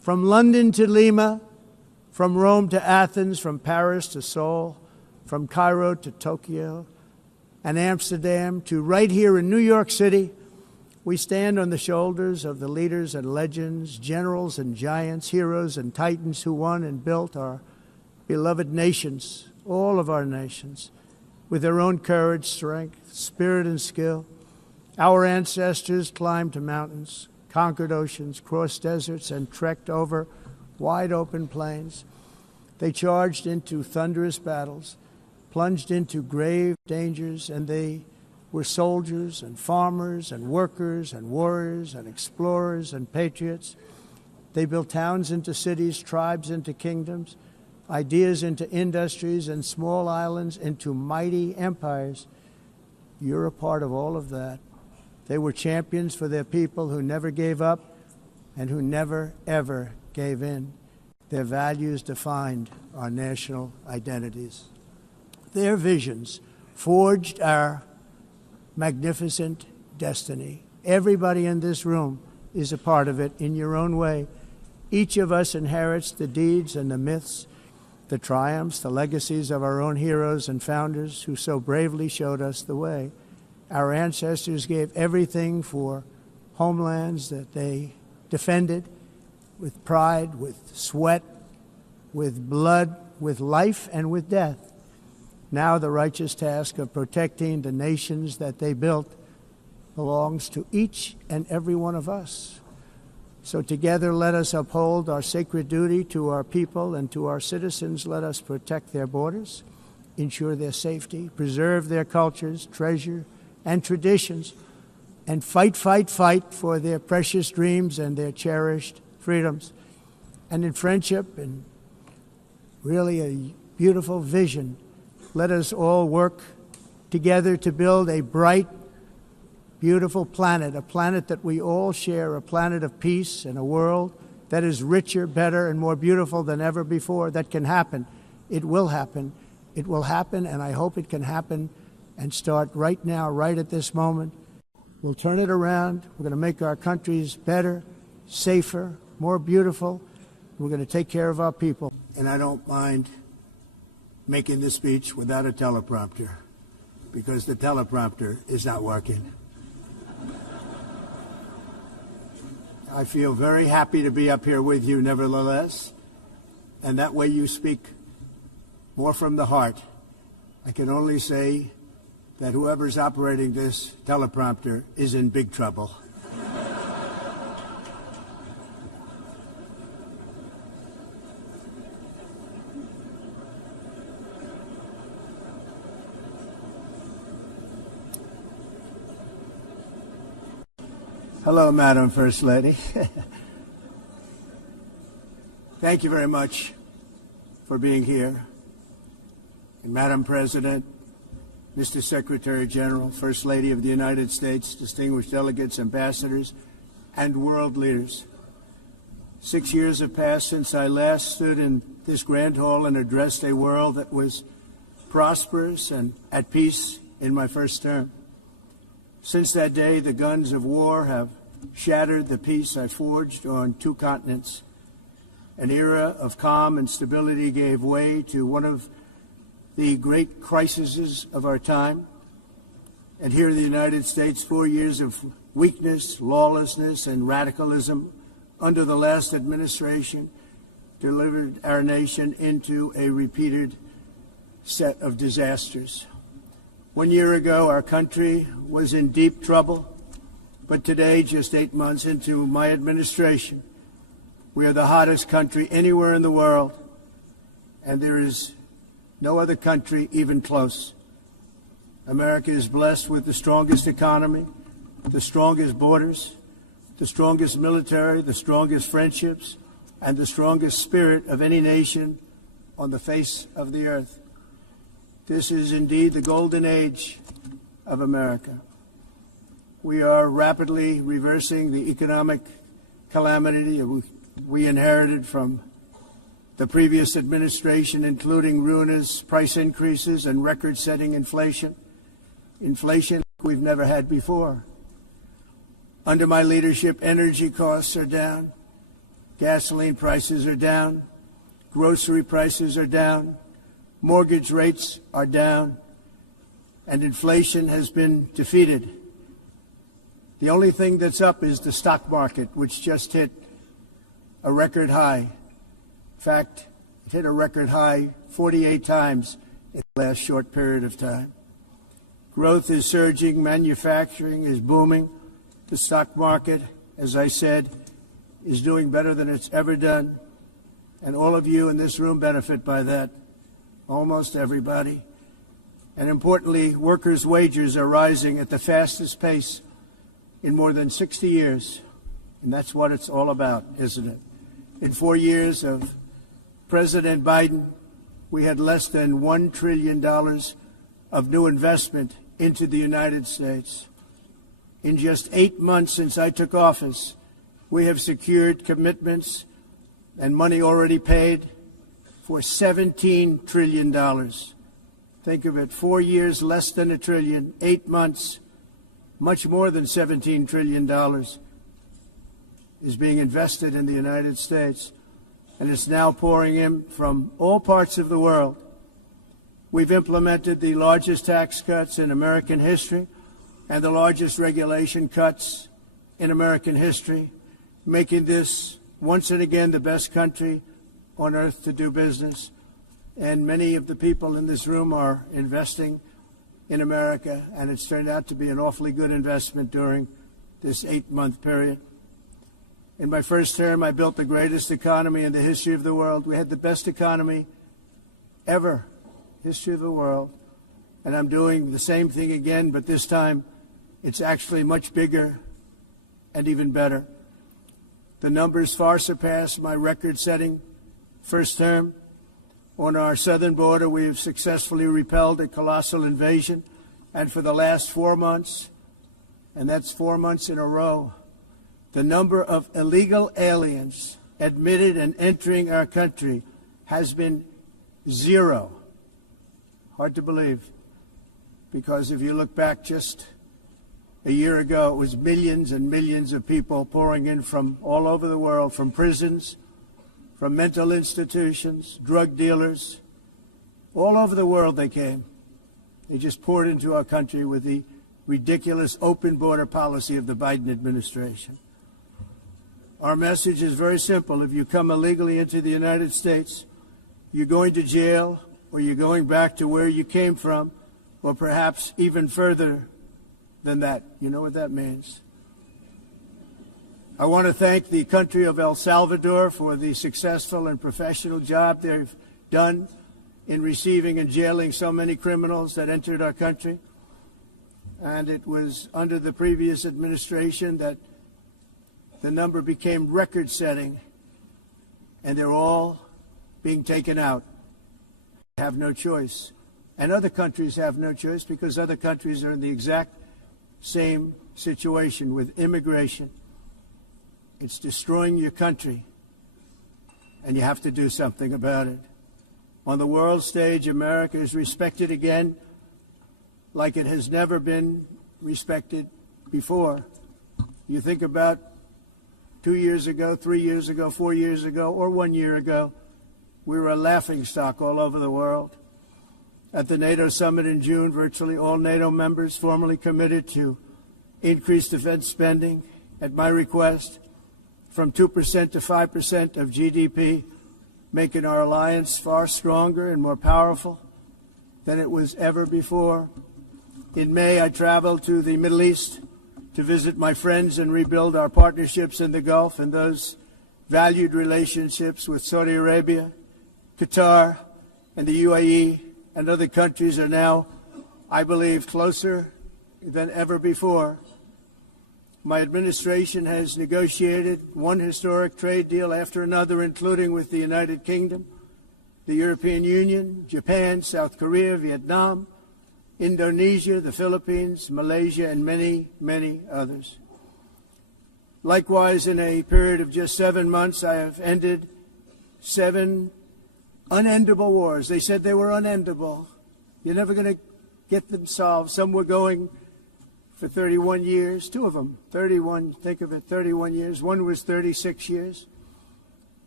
From London to Lima, from Rome to Athens, from Paris to Seoul, from Cairo to Tokyo and Amsterdam to right here in New York City, we stand on the shoulders of the leaders and legends, generals and giants, heroes and titans who won and built our beloved nations, all of our nations, with their own courage, strength, spirit, and skill. Our ancestors climbed mountains, conquered oceans, crossed deserts, and trekked over wide open plains. They charged into thunderous battles, plunged into grave dangers, and they were soldiers and farmers and workers and warriors and explorers and patriots. They built towns into cities, tribes into kingdoms, ideas into industries, and small islands into mighty empires. You're a part of all of that. They were champions for their people who never gave up and who never, ever gave in. Their values defined our national identities. Their visions forged our magnificent destiny. Everybody in this room is a part of it in your own way. Each of us inherits the deeds and the myths, the triumphs, the legacies of our own heroes and founders who so bravely showed us the way. Our ancestors gave everything for homelands that they defended with pride, with sweat, with blood, with life, and with death. Now the righteous task of protecting the nations that they built belongs to each and every one of us. So together let us uphold our sacred duty to our people and to our citizens. Let us protect their borders, ensure their safety, preserve their cultures, treasure, and traditions, and fight, fight, fight for their precious dreams and their cherished freedoms. And in friendship and really a beautiful vision, let us all work together to build a bright, beautiful planet, a planet that we all share, a planet of peace and a world that is richer, better, and more beautiful than ever before. That can happen. It will happen. It will happen, and I hope it can happen and start right now, right at this moment. We'll turn it around. We're going to make our countries better, safer, more beautiful. We're going to take care of our people. And I don't mind making this speech without a teleprompter, because the teleprompter is not working. I feel very happy to be up here with you, nevertheless, and that way you speak more from the heart. I can only say that whoever's operating this teleprompter is in big trouble. Hello, Madam First Lady. Thank you very much for being here. And Madam President, Mr. Secretary General, First Lady of the United States, distinguished delegates, ambassadors, and world leaders. 6 years have passed since I last stood in this grand hall and addressed a world that was prosperous and at peace in my first term. Since that day, the guns of war have shattered the peace I forged on 2 continents. An era of calm and stability gave way to one of the great crises of our time. And here in the United States, 4 years of weakness, lawlessness, and radicalism under the last administration delivered our nation into a repeated set of disasters. 1 year ago, our country was in deep trouble, but today, just 8 months into my administration, we are the hottest country anywhere in the world, and there is no other country even close. America is blessed with the strongest economy, the strongest borders, the strongest military, the strongest friendships, and the strongest spirit of any nation on the face of the earth. This is indeed the golden age of America. We are rapidly reversing the economic calamity we inherited from the previous administration, including ruinous price increases and record-setting inflation we've never had before. Under my leadership, energy costs are down, Gasoline prices are down. Grocery prices are down. Mortgage rates are down. And inflation has been defeated. The only thing that's up is the stock market, which just hit a record high. In fact, it hit a record high 48 times in the last short period of time. Growth is surging. Manufacturing is booming. The stock market, as I said, is doing better than it's ever done. And all of you in this room benefit by that, almost everybody. And importantly, workers' wages are rising at the fastest pace in more than 60 years. And that's what it's all about, isn't it? In 4 years of President Biden, we had less than $1 trillion of new investment into the United States. In just 8 months since I took office, we have secured commitments and money already paid for $17 trillion. Think of it, 4 years, less than $1 trillion, 8 months, much more than $17 trillion is being invested in the United States, and it's now pouring in from all parts of the world. We've implemented the largest tax cuts in American history and the largest regulation cuts in American history, making this once and again the best country on earth to do business. And many of the people in this room are investing in America, and it's turned out to be an awfully good investment during this 8-month period. In my first term, I built the greatest economy in the history of the world. We had the best economy ever, history of the world. And I'm doing the same thing again, but this time it's actually much bigger and even better. The numbers far surpass my record-setting first term. On our southern border, we have successfully repelled a colossal invasion. And for the last 4 months, and that's 4 months in a row, the number of illegal aliens admitted and entering our country has been 0. Hard to believe, because if you look back just a year ago, it was millions and millions of people pouring in from all over the world, from prisons, from mental institutions, drug dealers. All over the world they came. They just poured into our country with the ridiculous open border policy of the Biden administration. Our message is very simple. If you come illegally into the United States, you're going to jail, or you're going back to where you came from, or perhaps even further than that. You know what that means. I want to thank the country of El Salvador for the successful and professional job they've done in receiving and jailing so many criminals that entered our country. And it was under the previous administration that the number became record-setting, and they're all being taken out. They have no choice. And other countries have no choice, because other countries are in the exact same situation with immigration. It's destroying your country, and you have to do something about it. On the world stage, America is respected again like it has never been respected before. You think about 2 years ago, 3 years ago, 4 years ago, or 1 year ago, we were a laughingstock all over the world. At the NATO summit in June, virtually all NATO members formally committed to increase defense spending, at my request, from 2% to 5% of GDP, making our alliance far stronger and more powerful than it was ever before. In May, I traveled to the Middle East to visit my friends and rebuild our partnerships in the Gulf and those valued relationships with Saudi Arabia, Qatar, and the UAE, and other countries are now, I believe, closer than ever before. My administration has negotiated one historic trade deal after another, including with the United Kingdom, the European Union, Japan, South Korea, Vietnam, Indonesia, the Philippines, Malaysia, and many, many others. Likewise, in a period of just 7 months, I have ended 7 unendable wars. They said they were unendable. You're never going to get them solved. Some were going for 31 years, 2 of them, 31, think of it, 31 years. One was 36 years.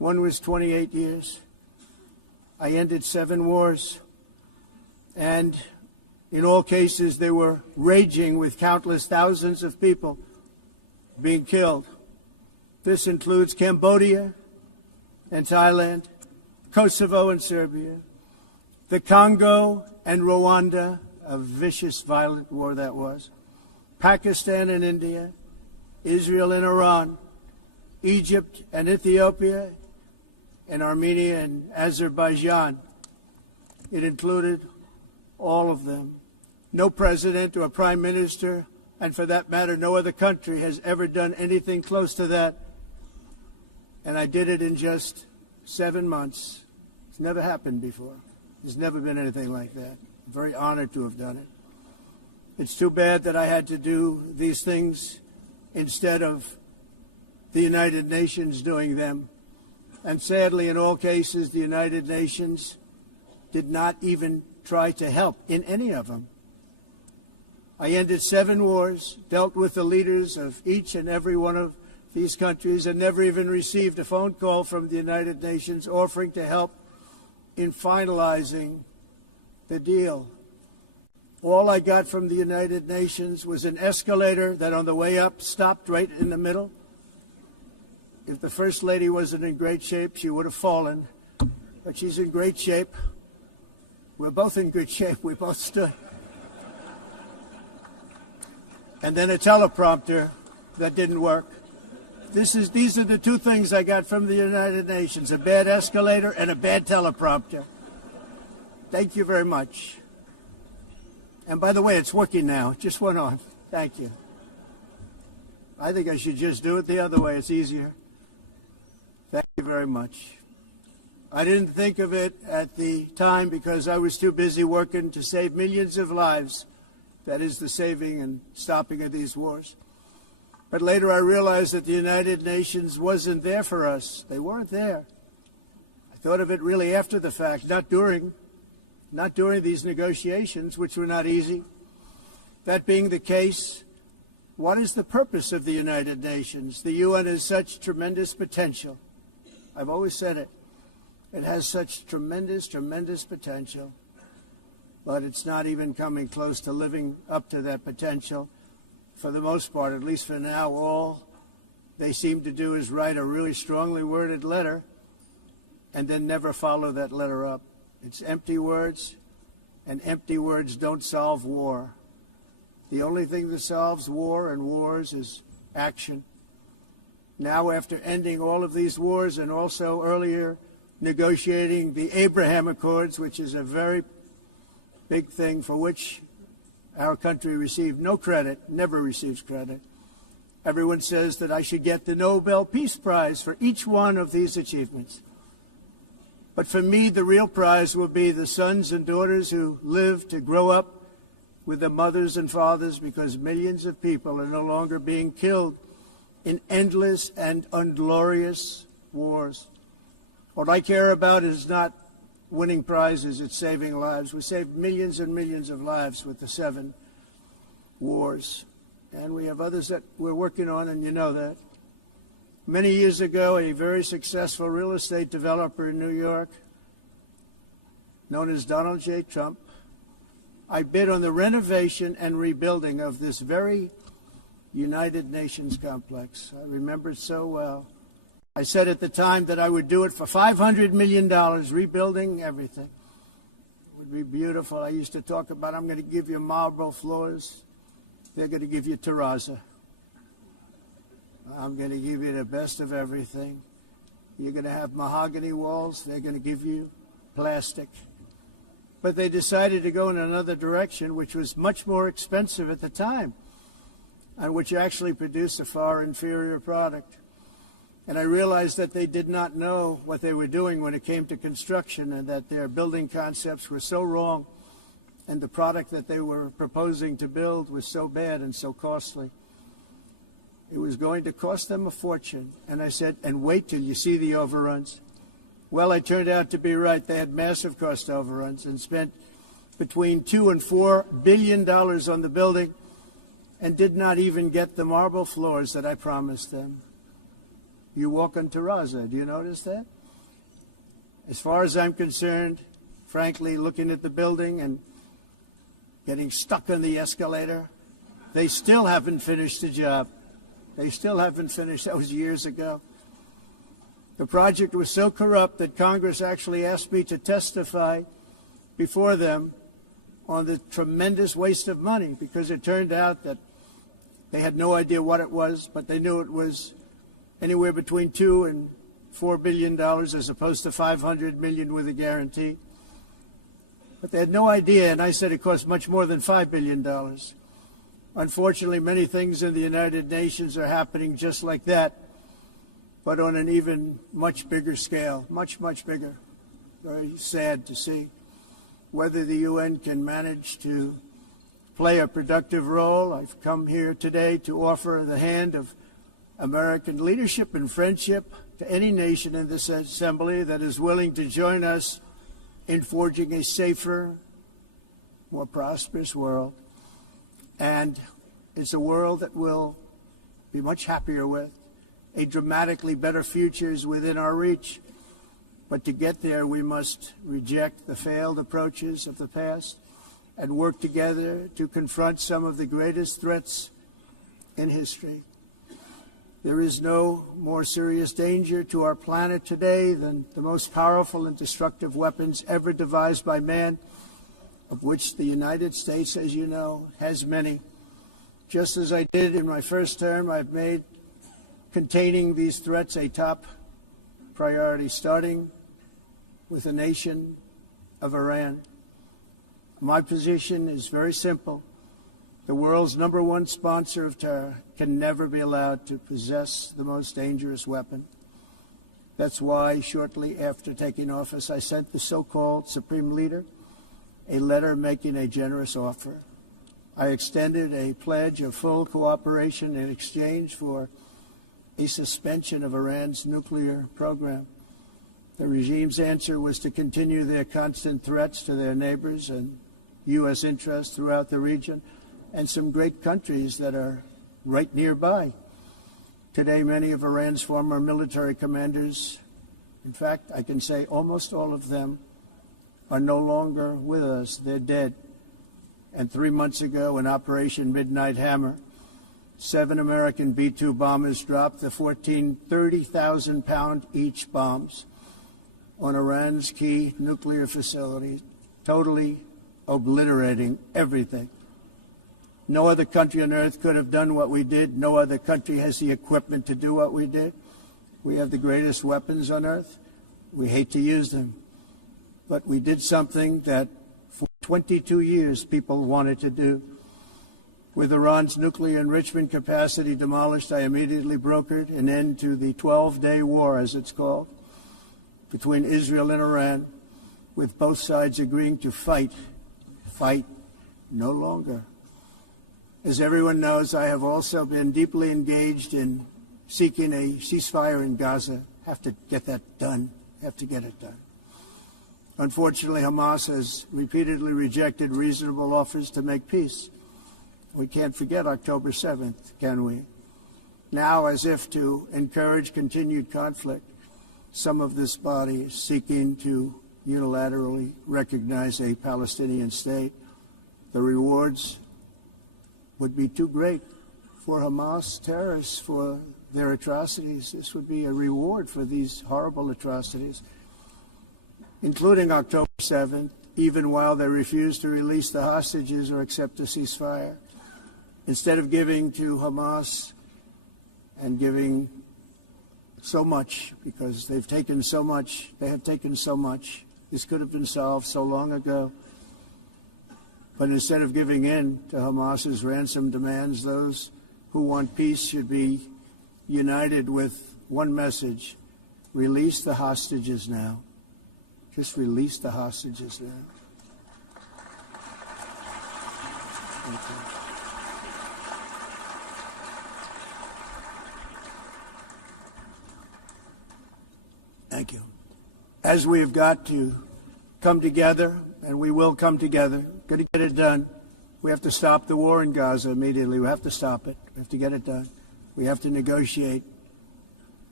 One was 28 years. I ended 7 wars. And in all cases, they were raging with countless thousands of people being killed. This includes Cambodia and Thailand, Kosovo and Serbia, the Congo and Rwanda, a vicious, violent war that was, Pakistan and India, Israel and Iran, Egypt and Ethiopia, and Armenia and Azerbaijan. It included all of them. No president or prime minister, and for that matter, no other country has ever done anything close to that. And I did it in just 7 months. It's never happened before. There's never been anything like that. I'm very honored to have done it. It's too bad that I had to do these things instead of the United Nations doing them. And sadly, in all cases, the United Nations did not even try to help in any of them. I ended 7 wars, dealt with the leaders of each and every one of these countries, and never even received a phone call from the United Nations offering to help in finalizing the deal. All I got from the United Nations was an escalator that on the way up stopped right in the middle. If the First Lady wasn't in great shape, she would have fallen. But she's in great shape. We're both in good shape. We both stood. And then a teleprompter that didn't work. These are the 2 things I got from the United Nations, a bad escalator and a bad teleprompter. Thank you very much. And by the way, it's working now. It just went on. Thank you. I think I should just do it the other way. It's easier. Thank you very much. I didn't think of it at the time because I was too busy working to save millions of lives. That is the saving and stopping of these wars. But later I realized that the United Nations wasn't there for us. They weren't there. I thought of it really after the fact, not during these negotiations, which were not easy. That being the case, what is the purpose of the United Nations? The UN has such tremendous potential. I've always said it. It has such tremendous, tremendous potential. But it's not even coming close to living up to that potential. For the most part, at least for now, all they seem to do is write a really strongly worded letter and then never follow that letter up. It's empty words, and empty words don't solve war. The only thing that solves war and wars is action. Now, after ending all of these wars and also earlier negotiating the Abraham Accords, which is a very big thing for which our country received no credit, never receives credit. Everyone says that I should get the Nobel Peace Prize for each one of these achievements. But for me, the real prize will be the sons and daughters who live to grow up with their mothers and fathers, because millions of people are no longer being killed in endless and unglorious wars. What I care about is not winning prizes, it's saving lives. We saved millions and millions of lives with the 7 wars. And we have others that we're working on, and you know that. Many years ago, a very successful real estate developer in New York, known as Donald J. Trump, I bid on the renovation and rebuilding of this very United Nations complex. I remember it so well. I said at the time that I would do it for $500 million, rebuilding everything. It would be beautiful. I used to talk about, I'm going to give you marble floors. They're going to give you terrazzo. I'm going to give you the best of everything. You're going to have mahogany walls. They're going to give you plastic. But they decided to go in another direction, which was much more expensive at the time, and which actually produced a far inferior product. And I realized that they did not know what they were doing when it came to construction, and that their building concepts were so wrong, and the product that they were proposing to build was so bad and so costly. It was going to cost them a fortune. And I said, and wait till you see the overruns. Well, I turned out to be right. They had massive cost overruns and spent between $2 and $4 billion on the building and did not even get the marble floors that I promised them. you walk on terrazzo. Do you notice that? As far as I'm concerned, frankly, looking at the building and getting stuck on the escalator, they still haven't finished the job. They still haven't finished. That was years ago. The project was so corrupt that Congress actually asked me to testify before them on the tremendous waste of money, because it turned out that they had no idea what it was, but they knew it was anywhere between $2 and $4 billion as opposed to $500 million with a guarantee. But they had no idea, and I said it cost much more than $5 billion. Unfortunately, many things in the United Nations are happening just like that, but on an even much bigger scale, much, much bigger. Very sad to see. Whether the UN can manage to play a productive role, I've come here today to offer the hand of American leadership and friendship to any nation in this assembly that is willing to join us in forging a safer, more prosperous world. And it's a world that we'll be much happier with. A dramatically better future is within our reach. But to get there, we must reject the failed approaches of the past and work together to confront some of the greatest threats in history. There is no more serious danger to our planet today than the most powerful and destructive weapons ever devised by man, of which the United States, as you know, has many. Just as I did in my first term, I've made containing these threats a top priority, starting with the nation of Iran. My position is very simple. The world's #1 sponsor of terror can never be allowed to possess the most dangerous weapon. That's why, shortly after taking office, I sent the so-called Supreme Leader a letter making a generous offer. I extended a pledge of full cooperation in exchange for a suspension of Iran's nuclear program. The regime's answer was to continue their constant threats to their neighbors and U.S. interests throughout the region and some great countries that are right nearby. Today, many of Iran's former military commanders, in fact, I can say almost all of them, are no longer with us. They're dead. And 3 months ago, in Operation Midnight Hammer, 7 American B-2 bombers dropped the 14 30,000-pound each bombs on Iran's key nuclear facilities, totally obliterating everything. No other country on earth could have done what we did. No other country has the equipment to do what we did. We have the greatest weapons on earth. We hate to use them. But we did something that for 22 years people wanted to do. With Iran's nuclear enrichment capacity demolished, I immediately brokered an end to the 12-day war, as it's called, between Israel and Iran, with both sides agreeing to fight no longer. As everyone knows, I have also been deeply engaged in seeking a ceasefire in Gaza. Have to get that done. Have to get it done. Unfortunately, Hamas has repeatedly rejected reasonable offers to make peace. We can't forget October 7th, can we? Now, as if to encourage continued conflict, some of this body is seeking to unilaterally recognize a Palestinian state. The rewards would be too great for Hamas terrorists for their atrocities. This would be a reward for these horrible atrocities, including October 7th, even while they refuse to release the hostages or accept a ceasefire. Instead of giving to Hamas and giving so much, because they've taken so much, they have taken so much. This could have been solved so long ago. But instead of giving in to Hamas's ransom demands, those who want peace should be united with one message: release the hostages now. Just release the hostages now. Thank you. Thank you. As we have got to come together, and we will come together, got to get it done. We have to stop the war in Gaza immediately. We have to stop it. We have to get it done. We have to negotiate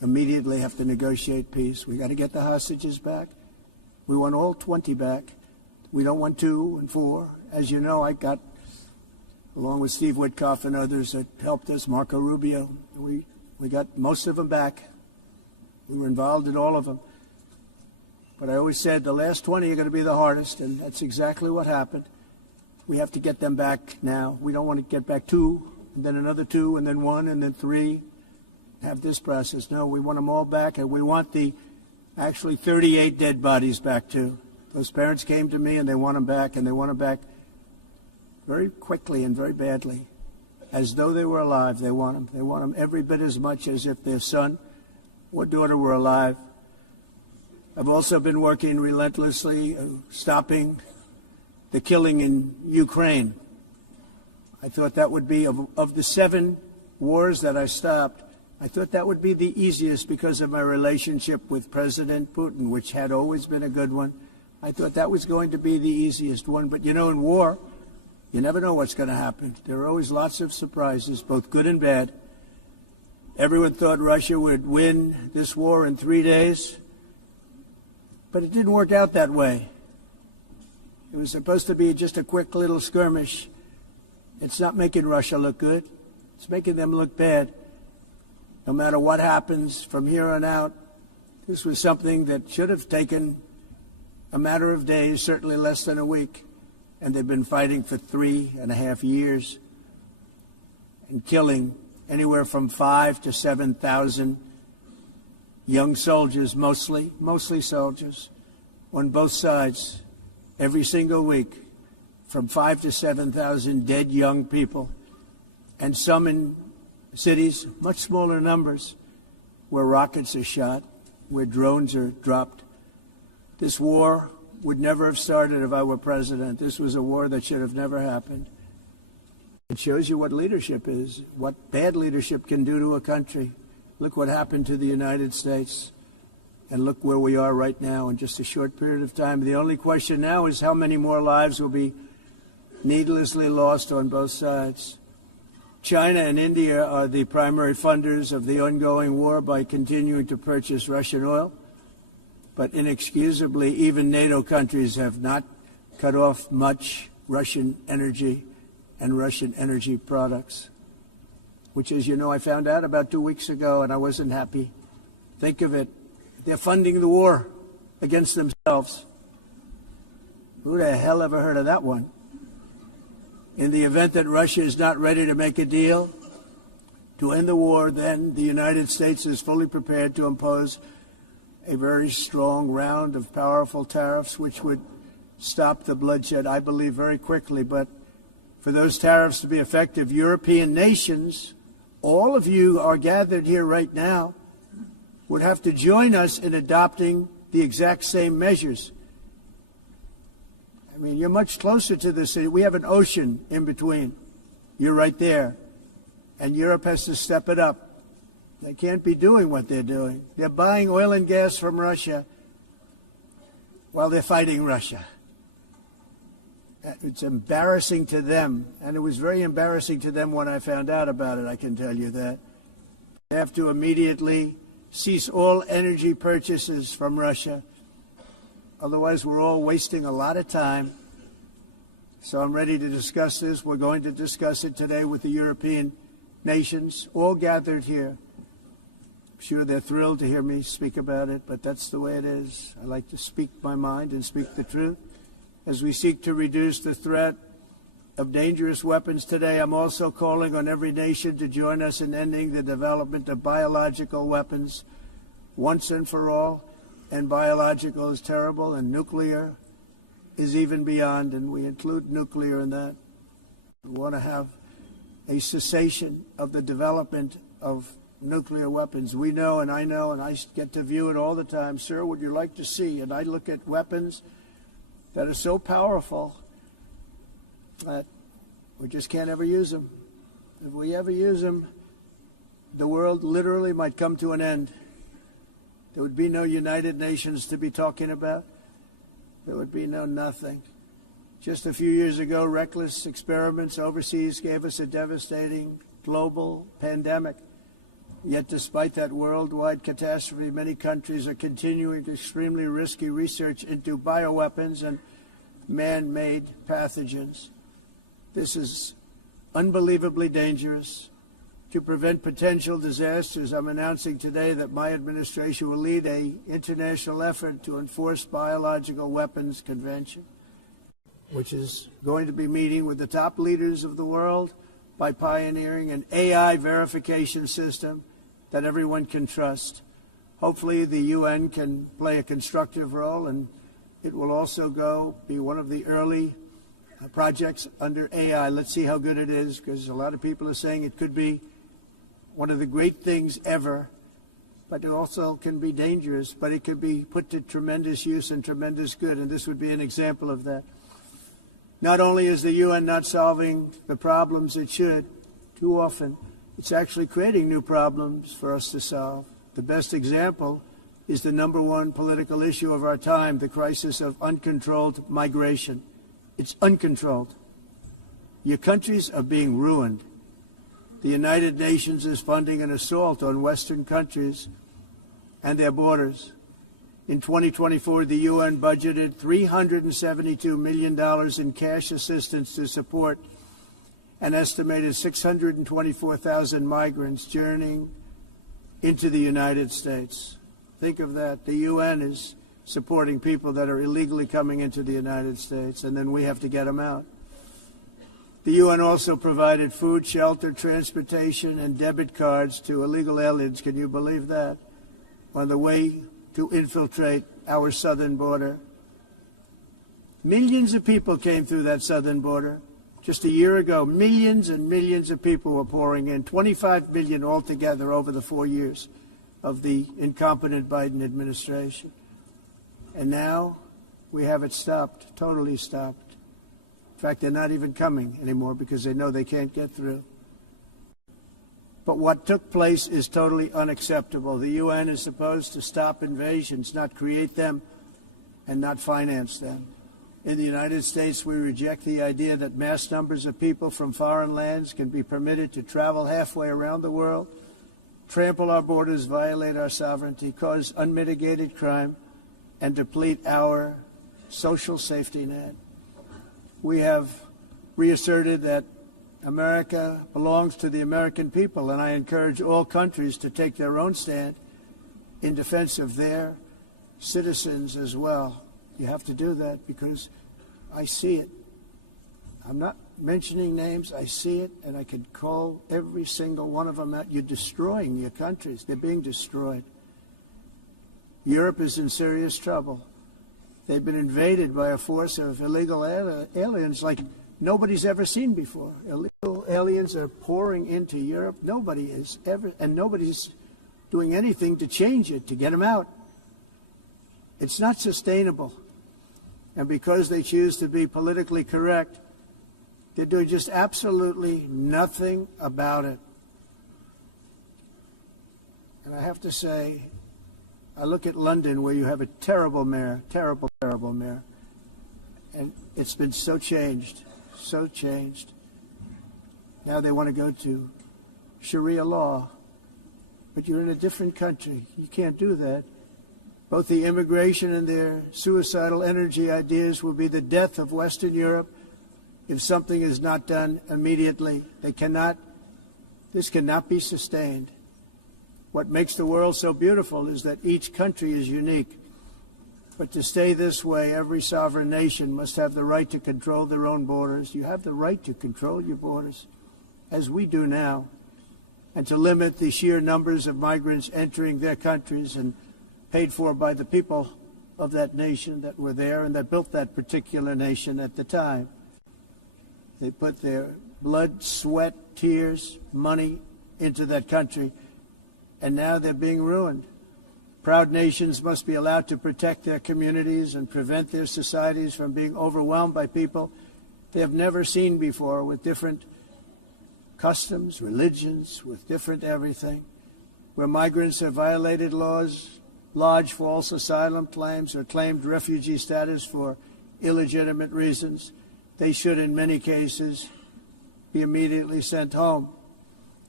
immediately have to negotiate peace. We got to get the hostages back. We want all 20 back. We don't want 2 and 4. As you know, I got, along with Steve Witkoff and others that helped us, Marco Rubio, we got most of them back. We were involved in all of them. But I always said the last 20 are going to be the hardest, and that's exactly what happened. We have to get them back now. We don't want to get back 2, and then another 2, and then 1, and then 3. Have this process. No, we want them all back, and we want the actually 38 dead bodies back too. Those parents came to me and they want them back, and they want them back very quickly and very badly. As though they were alive, they want them. They want them every bit as much as if their son or daughter were alive. I've also been working relentlessly, stopping the killing in Ukraine. I thought that would be, of the 7 wars that I stopped, I thought that would be the easiest because of my relationship with President Putin, which had always been a good one. I thought that was going to be the easiest one. But, you know, in war, you never know what's going to happen. There are always lots of surprises, both good and bad. Everyone thought Russia would win this war in 3 days, but it didn't work out that way. It was supposed to be just a quick little skirmish. It's not making Russia look good. It's making them look bad. No matter what happens from here on out, this was something that should have taken a matter of days, certainly less than a week. And they've been fighting for 3.5 years and killing anywhere from 5,000 to 7,000 young soldiers, mostly soldiers, on both sides, every single week, from 5,000 to 7,000 dead young people, and some in cities, much smaller numbers, where rockets are shot, where drones are dropped. This war would never have started if I were president. This was a war that should have never happened. It shows you what leadership is, what bad leadership can do to a country. Look what happened to the United States, and look where we are right now in just a short period of time. The only question now is how many more lives will be needlessly lost on both sides. China and India are the primary funders of the ongoing war by continuing to purchase Russian oil. But inexcusably, even NATO countries have not cut off much Russian energy and Russian energy products, which, as you know, I found out about 2 weeks ago, and I wasn't happy. Think of it. They're funding the war against themselves. Who the hell ever heard of that one? In the event that Russia is not ready to make a deal to end the war, then the United States is fully prepared to impose a very strong round of powerful tariffs, which would stop the bloodshed, I believe, very quickly. But for those tariffs to be effective, European nations, all of you are gathered here right now, would have to join us in adopting the exact same measures. I mean, you're much closer to the city. We have an ocean in between. You're right there. And Europe has to step it up. They can't be doing what they're doing. They're buying oil and gas from Russia while they're fighting Russia. It's embarrassing to them, and it was very embarrassing to them when I found out about it, I can tell you that. They have to immediately cease all energy purchases from Russia. Otherwise, we're all wasting a lot of time. So I'm ready to discuss this. We're going to discuss it today with the European nations, all gathered here. I'm sure they're thrilled to hear me speak about it, but that's the way it is. I like to speak my mind and speak the truth. As we seek to reduce the threat of dangerous weapons today, I'm also calling on every nation to join us in ending the development of biological weapons once and for all. And biological is terrible, and nuclear is even beyond, and we include nuclear in that. We want to have a cessation of the development of nuclear weapons. We know, and I get to view it all the time. Sir, would you like to see? And I look at weapons that are so powerful that we just can't ever use them. If we ever use them, the world literally might come to an end. There would be no United Nations to be talking about. There would be no nothing. Just a few years ago, reckless experiments overseas gave us a devastating global pandemic. Yet despite that worldwide catastrophe, many countries are continuing extremely risky research into bioweapons and man-made pathogens. This is unbelievably dangerous. To prevent potential disasters, I'm announcing today that my administration will lead an international effort to enforce Biological Weapons Convention, which is going to be meeting with the top leaders of the world by pioneering an AI verification system that everyone can trust. Hopefully the UN can play a constructive role, and it will also be one of the early projects under AI. Let's see how good it is, because a lot of people are saying it could be one of the great things ever, but it also can be dangerous, but it could be put to tremendous use and tremendous good, and this would be an example of that. Not only is the UN not solving the problems it should, too often, it's actually creating new problems for us to solve. The best example is the #1 political issue of our time, the crisis of uncontrolled migration. It's uncontrolled. Your countries are being ruined. The United Nations is funding an assault on Western countries and their borders. In 2024, the UN budgeted $372 million in cash assistance to support an estimated 624,000 migrants journeying into the United States. Think of that. The UN is supporting people that are illegally coming into the United States, and then we have to get them out. The UN also provided food, shelter, transportation, and debit cards to illegal aliens. Can you believe that? On the way to infiltrate our southern border. Millions of people came through that southern border. Just a year ago, millions and millions of people were pouring in, 25 million altogether over the 4 years of the incompetent Biden administration. And now we have it stopped, totally stopped. In fact, they're not even coming anymore because they know they can't get through. But what took place is totally unacceptable. The UN is supposed to stop invasions, not create them and not finance them. In the United States, we reject the idea that mass numbers of people from foreign lands can be permitted to travel halfway around the world, trample our borders, violate our sovereignty, cause unmitigated crime, and deplete our social safety net. We have reasserted that America belongs to the American people, and I encourage all countries to take their own stand in defense of their citizens as well. You have to do that because I see it. I'm not mentioning names. I see it, and I could call every single one of them out. You're destroying your countries. They're being destroyed. Europe is in serious trouble. They've been invaded by a force of illegal aliens like nobody's ever seen before. Illegal aliens are pouring into Europe. Nobody is ever, and nobody's doing anything to change it, to get them out. It's not sustainable. And because they choose to be politically correct, they're doing just absolutely nothing about it. And I have to say, I look at London, where you have a terrible mayor, terrible mayor, and it's been so changed. Now they want to go to Sharia law, but you're in a different country. You can't do that. Both the immigration and their suicidal energy ideas will be the death of Western Europe if something is not done immediately. This cannot be sustained. What makes the world so beautiful is that each country is unique. But to stay this way, every sovereign nation must have the right to control their own borders. You have the right to control your borders, as we do now, and to limit the sheer numbers of migrants entering their countries and paid for by the people of that nation that were there and that built that particular nation at the time. They put their blood, sweat, tears, money into that country, and now they're being ruined. Proud nations must be allowed to protect their communities and prevent their societies from being overwhelmed by people they have never seen before, with different customs, religions, with different everything. Where migrants have violated laws, lodged false asylum claims, or claimed refugee status for illegitimate reasons, they should, in many cases, be immediately sent home.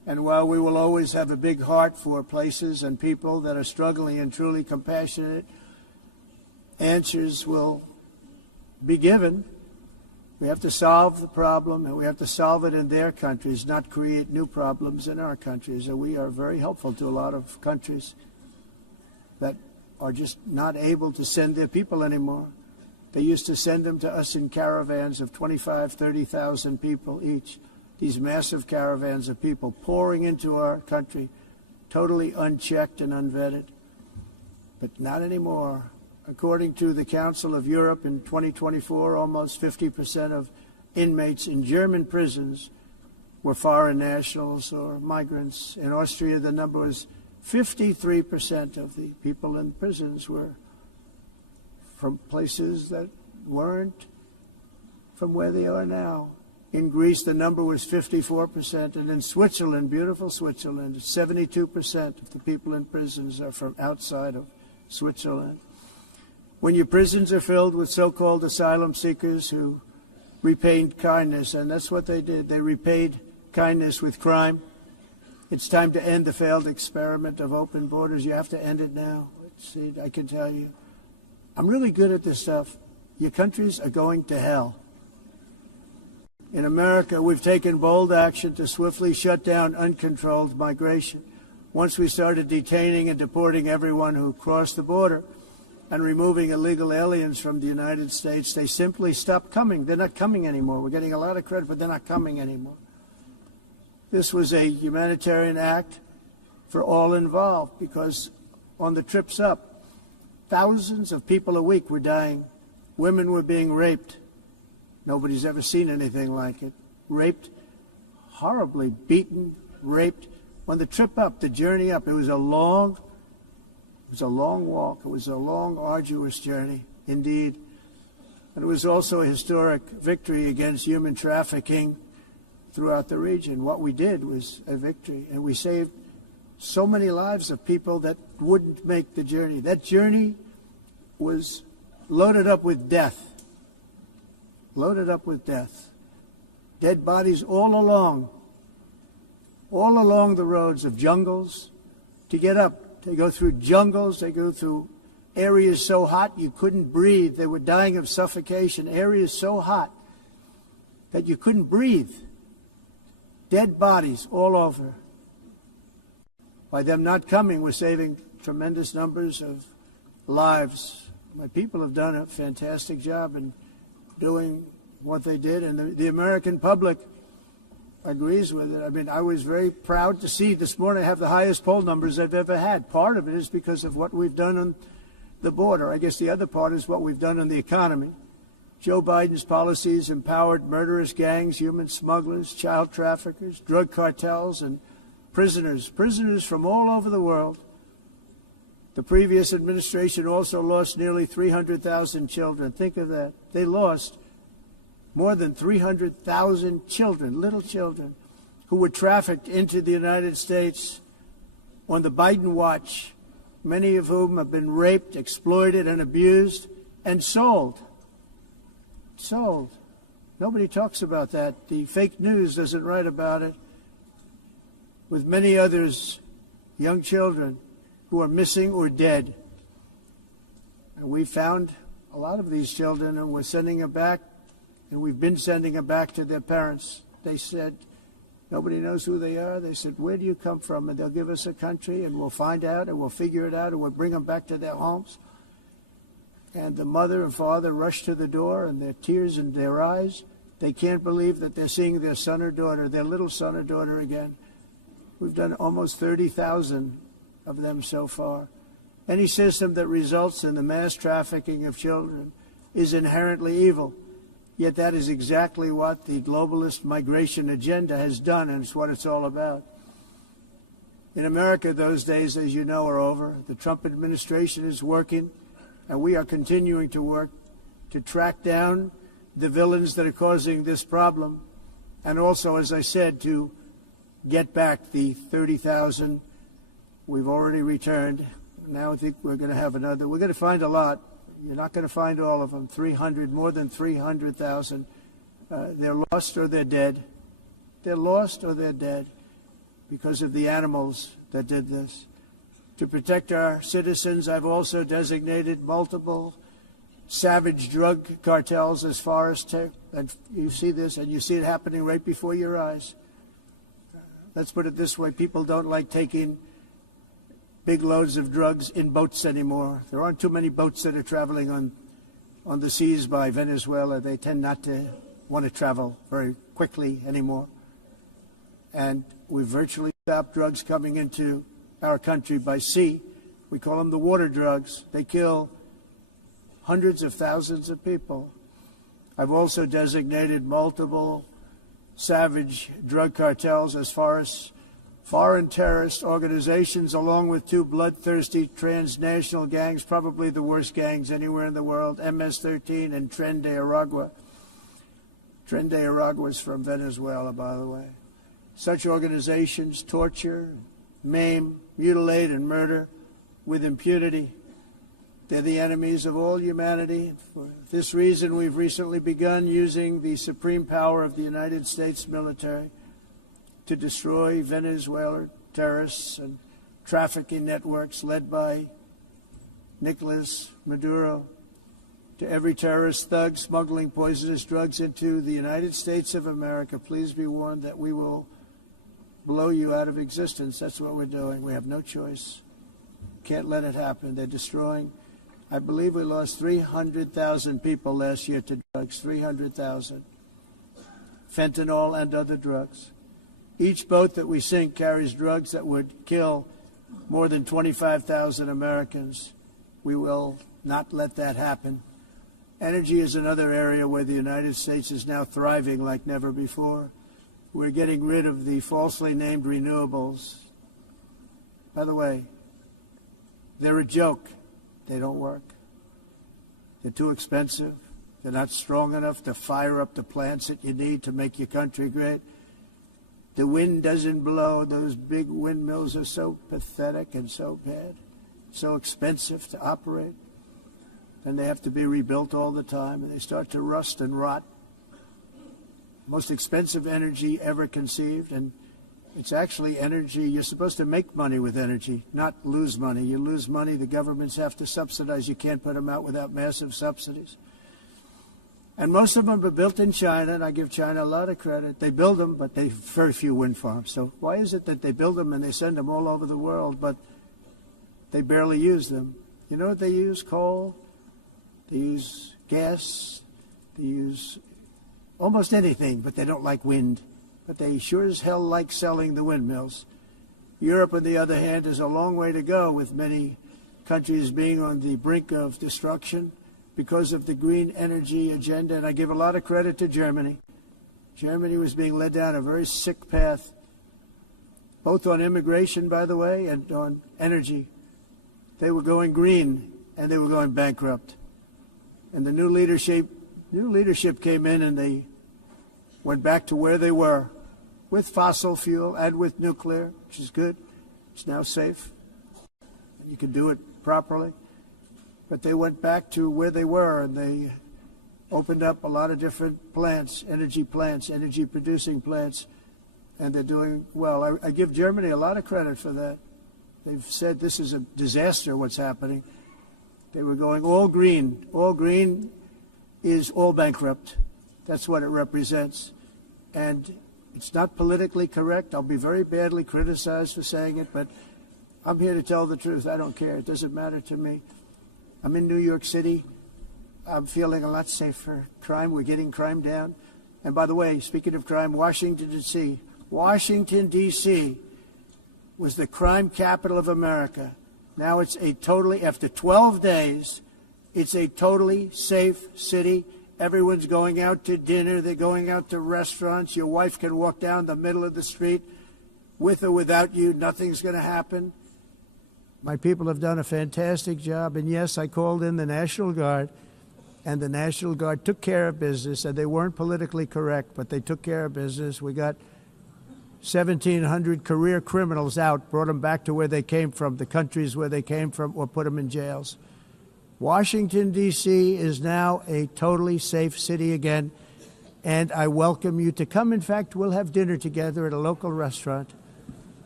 And while we will always have a big heart for places and people that are struggling and truly compassionate, answers will be given. We have to solve the problem, and we have to solve it in their countries, not create new problems in our countries. And we are very helpful to a lot of countries that are just not able to send their people anymore. They used to send them to us in caravans of 25, 30,000 people each. These massive caravans of people pouring into our country, totally unchecked and unvetted. But not anymore. According to the Council of Europe in 2024, almost 50% of inmates in German prisons were foreign nationals or migrants. In Austria, the number was 53% of the people in prisons were from places that weren't from where they are now. In Greece, the number was 54%, and in Switzerland, beautiful Switzerland, 72% of the people in prisons are from outside of Switzerland. When your prisons are filled with so-called asylum seekers who repaid kindness, and that's what they did, they repaid kindness with crime. It's time to end the failed experiment of open borders. You have to end it now. See, I can tell you, I'm really good at this stuff. Your countries are going to hell. In America, we've taken bold action to swiftly shut down uncontrolled migration. Once we started detaining and deporting everyone who crossed the border and removing illegal aliens from the United States, they simply stopped coming. They're not coming anymore. We're getting a lot of credit, but they're not coming anymore. This was a humanitarian act for all involved, because on the trips up, thousands of people a week were dying. Women were being raped. Nobody's ever seen anything like it. Raped, horribly beaten, raped. On the trip up, the journey up, it was a long walk. It was a long, arduous journey, indeed. And it was also a historic victory against human trafficking throughout the region. What we did was a victory, and we saved so many lives of people that wouldn't make the journey. That journey was loaded up with death. Loaded up with death. Dead bodies all along the roads of jungles to get up. They go through jungles, they go through areas so hot you couldn't breathe. They were dying of suffocation, areas so hot that you couldn't breathe. Dead bodies all over. By them not coming, we're saving tremendous numbers of lives. My people have done a fantastic job in doing what they did, and the American public agrees with it. I mean, I was very proud to see this morning I have the highest poll numbers I've ever had. Part of it is because of what we've done on the border. I guess the other part is what we've done on the economy. Joe Biden's policies empowered murderous gangs, human smugglers, child traffickers, drug cartels, and prisoners from all over the world. The previous administration also lost nearly 300,000 children. Think of that. They lost more than 300,000 children, little children, who were trafficked into the United States on the Biden watch, many of whom have been raped, exploited, and abused, and sold. Sold. Nobody talks about that. The fake news doesn't write about it. With many others, young children who are missing or dead. And we found a lot of these children, and we're sending them back, and we've been sending them back to their parents. They said, nobody knows who they are. They said, where do you come from? And they'll give us a country, and we'll find out, and we'll figure it out, and we'll bring them back to their homes. And the mother and father rush to the door, and their tears in their eyes. They can't believe that they're seeing their son or daughter, their little son or daughter again. We've done almost 30,000 of them so far. Any system that results in the mass trafficking of children is inherently evil. Yet that is exactly what the globalist migration agenda has done, and it's what it's all about. In America, those days, as you know, are over. The Trump administration is working, and we are continuing to work to track down the villains that are causing this problem, and also, as I said, to get back the 30,000 we've already returned. Now I think we're going to have another. We're going to find a lot. You're not going to find all of them. 300, more than 300,000. They're lost or they're dead. They're lost or they're dead. because of the animals that did this. To protect our citizens, I've also designated multiple savage drug cartels as far as and you see this, and you see it happening right before your eyes. Let's put it this way, people don't like taking big loads of drugs in boats anymore. There aren't too many boats that are traveling on the seas by Venezuela. They tend not to want to travel very quickly anymore. And we've virtually stopped drugs coming into our country by sea. We call them the water drugs. They kill hundreds of thousands of people. I've also designated multiple savage drug cartels as far as foreign terrorist organizations, along with two bloodthirsty transnational gangs, probably the worst gangs anywhere in the world, MS-13 and Tren de Aragua. Tren de Aragua is from Venezuela, by the way. Such organizations torture, maim, mutilate, and murder with impunity. They're the enemies of all humanity. For this reason, we've recently begun using the supreme power of the United States military to destroy Venezuelan terrorists and trafficking networks led by Nicolas Maduro. To every terrorist thug smuggling poisonous drugs into the United States of America, please be warned that we will blow you out of existence. That's what we're doing. We have no choice. Can't let it happen. They're destroying. I believe we lost 300,000 people last year to drugs, 300,000. Fentanyl and other drugs. Each boat that we sink carries drugs that would kill more than 25,000 Americans. We will not let that happen. Energy is another area where the United States is now thriving like never before. We're getting rid of the falsely named renewables. By the way, they're a joke. They don't work. They're too expensive. They're not strong enough to fire up the plants that you need to make your country great. The wind doesn't blow. Those big windmills are so pathetic and so bad, so expensive to operate. And they have to be rebuilt all the time, and they start to rust and rot. Most expensive energy ever conceived, and it's actually energy. You're supposed to make money with energy, not lose money. You lose money, the governments have to subsidize. You can't put them out without massive subsidies. And most of them are built in China, and I give China a lot of credit. They build them, but they have very few wind farms. So why is it that they build them and they send them all over the world, but they barely use them? You know what they use? Coal. They use gas. They use almost anything, but they don't like wind. But they sure as hell like selling the windmills. Europe, on the other hand, is a long way to go, with many countries being on the brink of destruction because of the green energy agenda. And I give a lot of credit to Germany. Germany was being led down a very sick path, both on immigration, by the way, and on energy. They were going green, and they were going bankrupt. And the new leadership came in, and they went back to where they were, with fossil fuel and with nuclear, which is good. It's now safe. You can do it properly. But they went back to where they were, and they opened up a lot of different plants, energy-producing plants, and they're doing well. I give Germany a lot of credit for that. They've said this is a disaster, what's happening. They were going all green. All green is all bankrupt. That's what it represents. And it's not politically correct. I'll be very badly criticized for saying it, but I'm here to tell the truth. I don't care. It doesn't matter to me. I'm in New York City. I'm feeling a lot safer. Crime, we're getting crime down. And by the way, speaking of crime, Washington, D.C. was the crime capital of America. Now it's after 12 days, it's a totally safe city. Everyone's going out to dinner. They're going out to restaurants. Your wife can walk down the middle of the street with or without you. Nothing's going to happen. My people have done a fantastic job. And yes, I called in the National Guard, and the National Guard took care of business. And they weren't politically correct, but they took care of business. We got 1,700 career criminals out, brought them back to where they came from, the countries where they came from, or put them in jails. Washington, D.C. is now a totally safe city again, and I welcome you to come. In fact, we'll have dinner together at a local restaurant.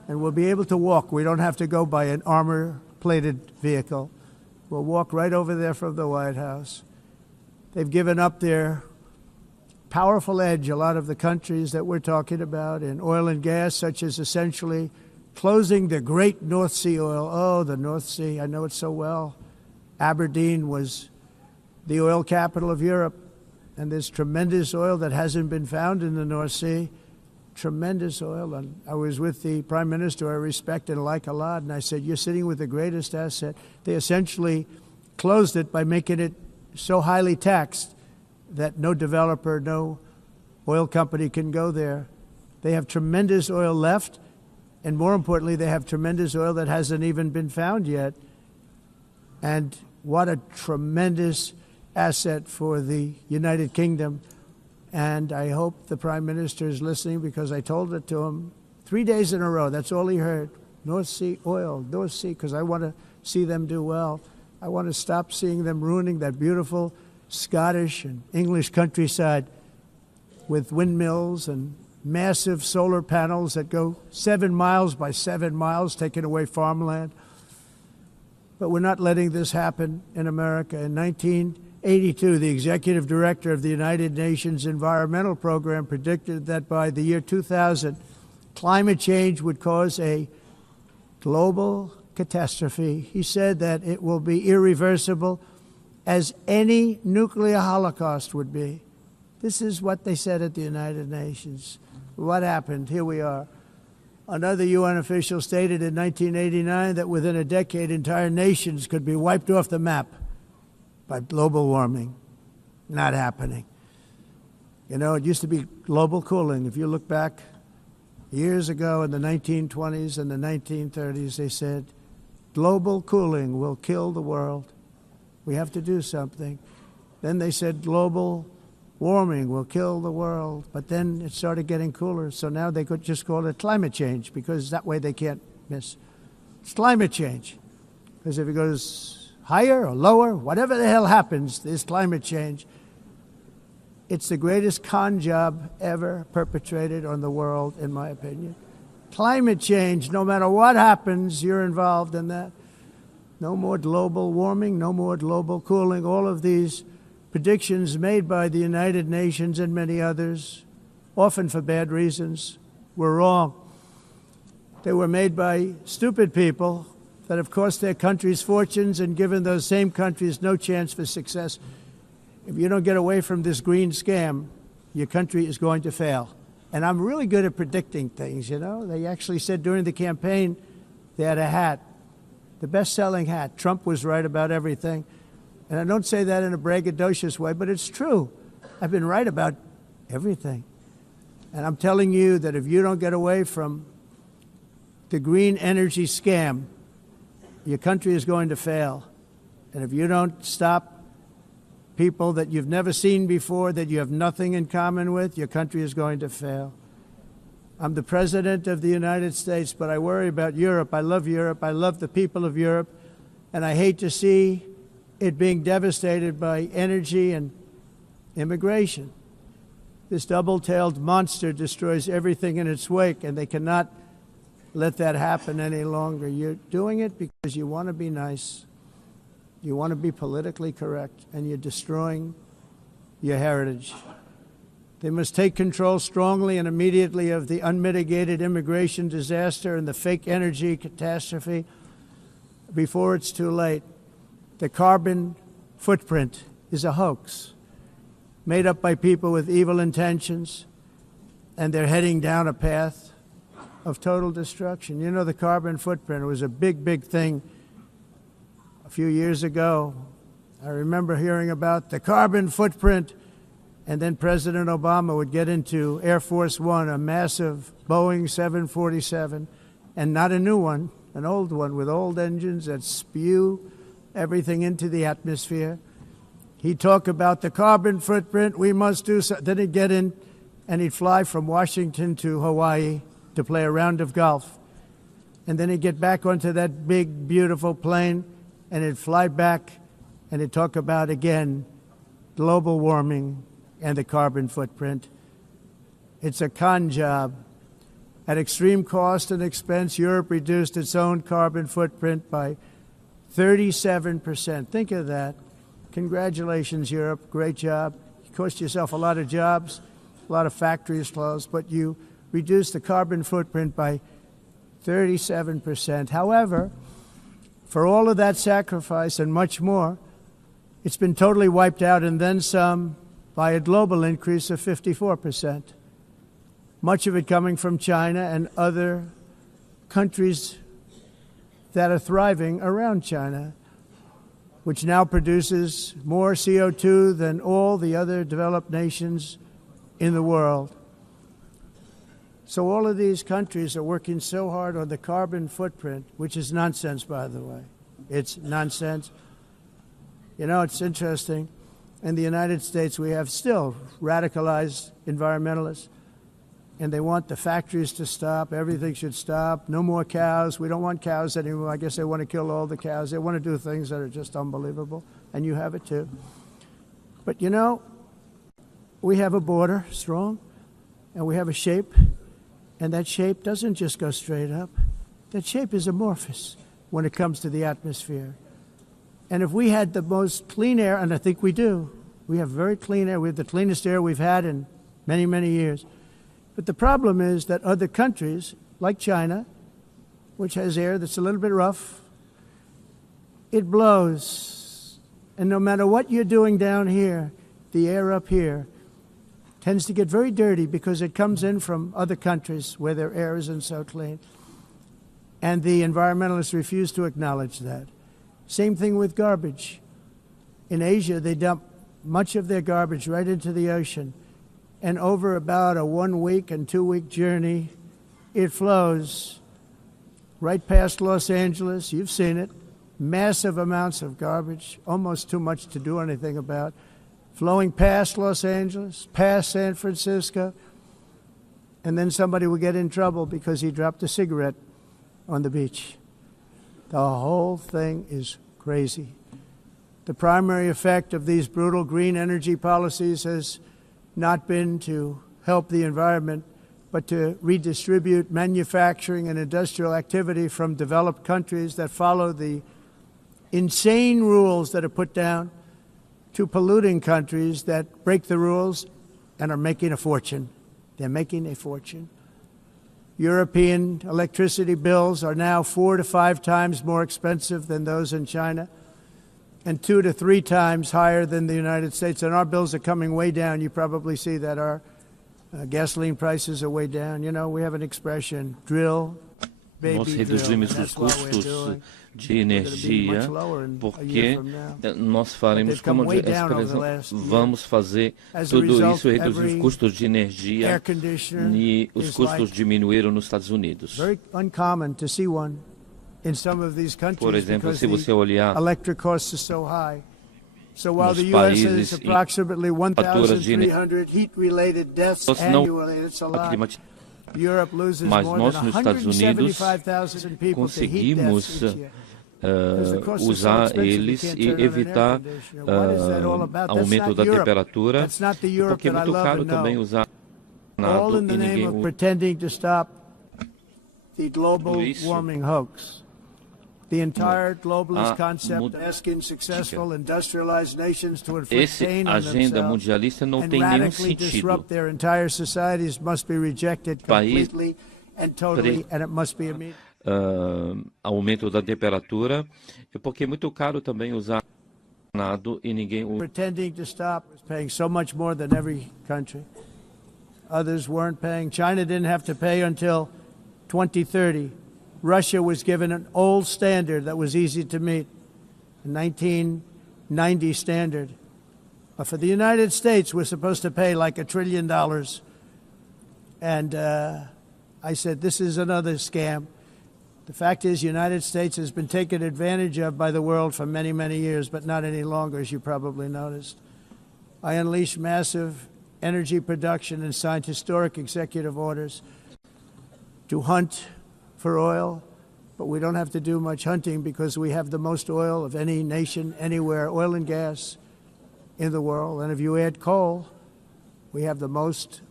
and we'll be able to walk. We don't have to go by an armor-plated vehicle. We'll walk right over there from the White House. They've given up their powerful edge, a lot of the countries that we're talking about, in oil and gas, such as essentially closing the great North Sea oil. Oh, the North Sea, I know it so well. Aberdeen was the oil capital of Europe, and there's tremendous oil that hasn't been found in the North Sea. Tremendous oil. And I was with the Prime Minister I respect and like a lot, and I said, you're sitting with the greatest asset. They essentially closed it by making it so highly taxed that no developer, no oil company can go there. They have tremendous oil left, and more importantly, they have tremendous oil that hasn't even been found yet. And what a tremendous asset for the United Kingdom. And I hope the Prime Minister is listening, because I told it to him 3 days in a row. That's all he heard. North Sea oil, North Sea, because I want to see them do well. I want to stop seeing them ruining that beautiful Scottish and English countryside with windmills and massive solar panels that go 7 miles by 7 miles, taking away farmland. But we're not letting this happen in America. In 1982, the executive director of the United Nations Environmental Program predicted that by the year 2000, climate change would cause a global catastrophe. He said that it will be irreversible, as any nuclear holocaust would be. This is what they said at the United Nations. What happened? Here we are. Another UN official stated in 1989 that within a decade, entire nations could be wiped off the map by global warming. Not happening. You know, it used to be global cooling. If you look back years ago in the 1920s and the 1930s, they said, global cooling will kill the world. We have to do something. Then they said global warming will kill the world. But then it started getting cooler. So now they could just call it climate change, because that way they can't miss. It's climate change. Because if it goes higher or lower, whatever the hell happens, there's climate change. It's the greatest con job ever perpetrated on the world, in my opinion. Climate change, no matter what happens, you're involved in that. No more global warming, no more global cooling. All of these predictions made by the United Nations and many others, often for bad reasons, were wrong. They were made by stupid people that have cost their countries fortunes and given those same countries no chance for success. If you don't get away from this green scam, your country is going to fail. And I'm really good at predicting things, you know. They actually said during the campaign they had a hat, the best-selling hat. Trump was right about everything. And I don't say that in a braggadocious way, but it's true. I've been right about everything. And I'm telling you that if you don't get away from the green energy scam, your country is going to fail. And if you don't stop people that you've never seen before, that you have nothing in common with, your country is going to fail. I'm the President of the United States, but I worry about Europe. I love Europe. I love the people of Europe. And I hate to see it being devastated by energy and immigration. This double-tailed monster destroys everything in its wake, and they cannot let that happen any longer. You're doing it because you want to be nice. You want to be politically correct, and you're destroying your heritage. They must take control strongly and immediately of the unmitigated immigration disaster and the fake energy catastrophe before it's too late. The carbon footprint is a hoax made up by people with evil intentions, and they're heading down a path of total destruction. You know, the carbon footprint was a big, big thing a few years ago. I remember hearing about the carbon footprint, and then President Obama would get into Air Force One, a massive Boeing 747, and not a new one, an old one with old engines that spew everything into the atmosphere. He'd talk about the carbon footprint, we must do so. Then he'd get in and he'd fly from Washington to Hawaii to play a round of golf. And then he'd get back onto that big, beautiful plane and he'd fly back and he'd talk about, again, global warming and the carbon footprint. It's a con job. At extreme cost and expense, Europe reduced its own carbon footprint by 37%. Think of that. Congratulations, Europe. Great job. You cost yourself a lot of jobs, a lot of factories closed, but you reduced the carbon footprint by 37%. However, for all of that sacrifice and much more, it's been totally wiped out and then some by a global increase of 54%. Much of it coming from China and other countries that are thriving around China, which now produces more CO2 than all the other developed nations in the world. So all of these countries are working so hard on the carbon footprint, which is nonsense, by the way. It's nonsense. You know, it's interesting. In the United States, we have still radicalized environmentalists, and they want the factories to stop. Everything should stop. No more cows. We don't want cows anymore. I guess they want to kill all the cows. They want to do things that are just unbelievable, and you have it too. But you know, we have a border, strong, and we have a shape, and that shape doesn't just go straight up. That shape is amorphous when it comes to the atmosphere. And if we had the most clean air, and I think we do, we have very clean air. We have the cleanest air we've had in many, many years. But the problem is that other countries, like China, which has air that's a little bit rough, it blows. And no matter what you're doing down here, the air up here tends to get very dirty because it comes in from other countries where their air isn't so clean. And the environmentalists refuse to acknowledge that. Same thing with garbage. In Asia, they dump much of their garbage right into the ocean. And over about a 1 week and 2 week journey, it flows right past Los Angeles. You've seen it. Massive amounts of garbage, almost too much to do anything about, flowing past Los Angeles, past San Francisco, and then somebody will get in trouble because he dropped a cigarette on the beach. The whole thing is crazy. The primary effect of these brutal green energy policies has not been to help the environment, but to redistribute manufacturing and industrial activity from developed countries that follow the insane rules that are put down to polluting countries that break the rules and are making a fortune. They're making a fortune. European electricity bills are now 4 to 5 times more expensive than those in China, and 2 to 3 times higher than the United States. And our bills are coming way down. You probably see that our gasoline prices are way down. You know, we have an expression, drill, baby, Nós reduzimos os custos de energia porque nós faremos como vamos fazer tudo isso, reduzir os custos de energia, e os custos diminuíram nos Estados Unidos. Por exemplo, se você olhar nos países em faturas de energia mas nós nos Estados Unidos conseguimos usar eles e evitar aumento da temperatura, porque é muito caro também usar nada e ninguém usa isso. The entire globalist concept asking successful industrialized nations to inflict pain on themselves and radically disrupt their entire societies must be rejected completely and totally, and it must be immediate. Aumento da temperatura, porque é muito caro também usar nada e ninguém usa. Pretending to stop, paying so much more than every country. Others weren't paying. China didn't have to pay until 2030. Russia was given an old standard that was easy to meet, a 1990 standard. But for the United States, we're supposed to pay like $1 trillion. And I said, this is another scam. The fact is, the United States has been taken advantage of by the world for many, many years, but not any longer, as you probably noticed. I unleashed massive energy production and signed historic executive orders to hunt for oil, but we don't have to do much hunting because we have the most oil of any nation anywhere, oil and gas in the world. And if you add coal, we have the most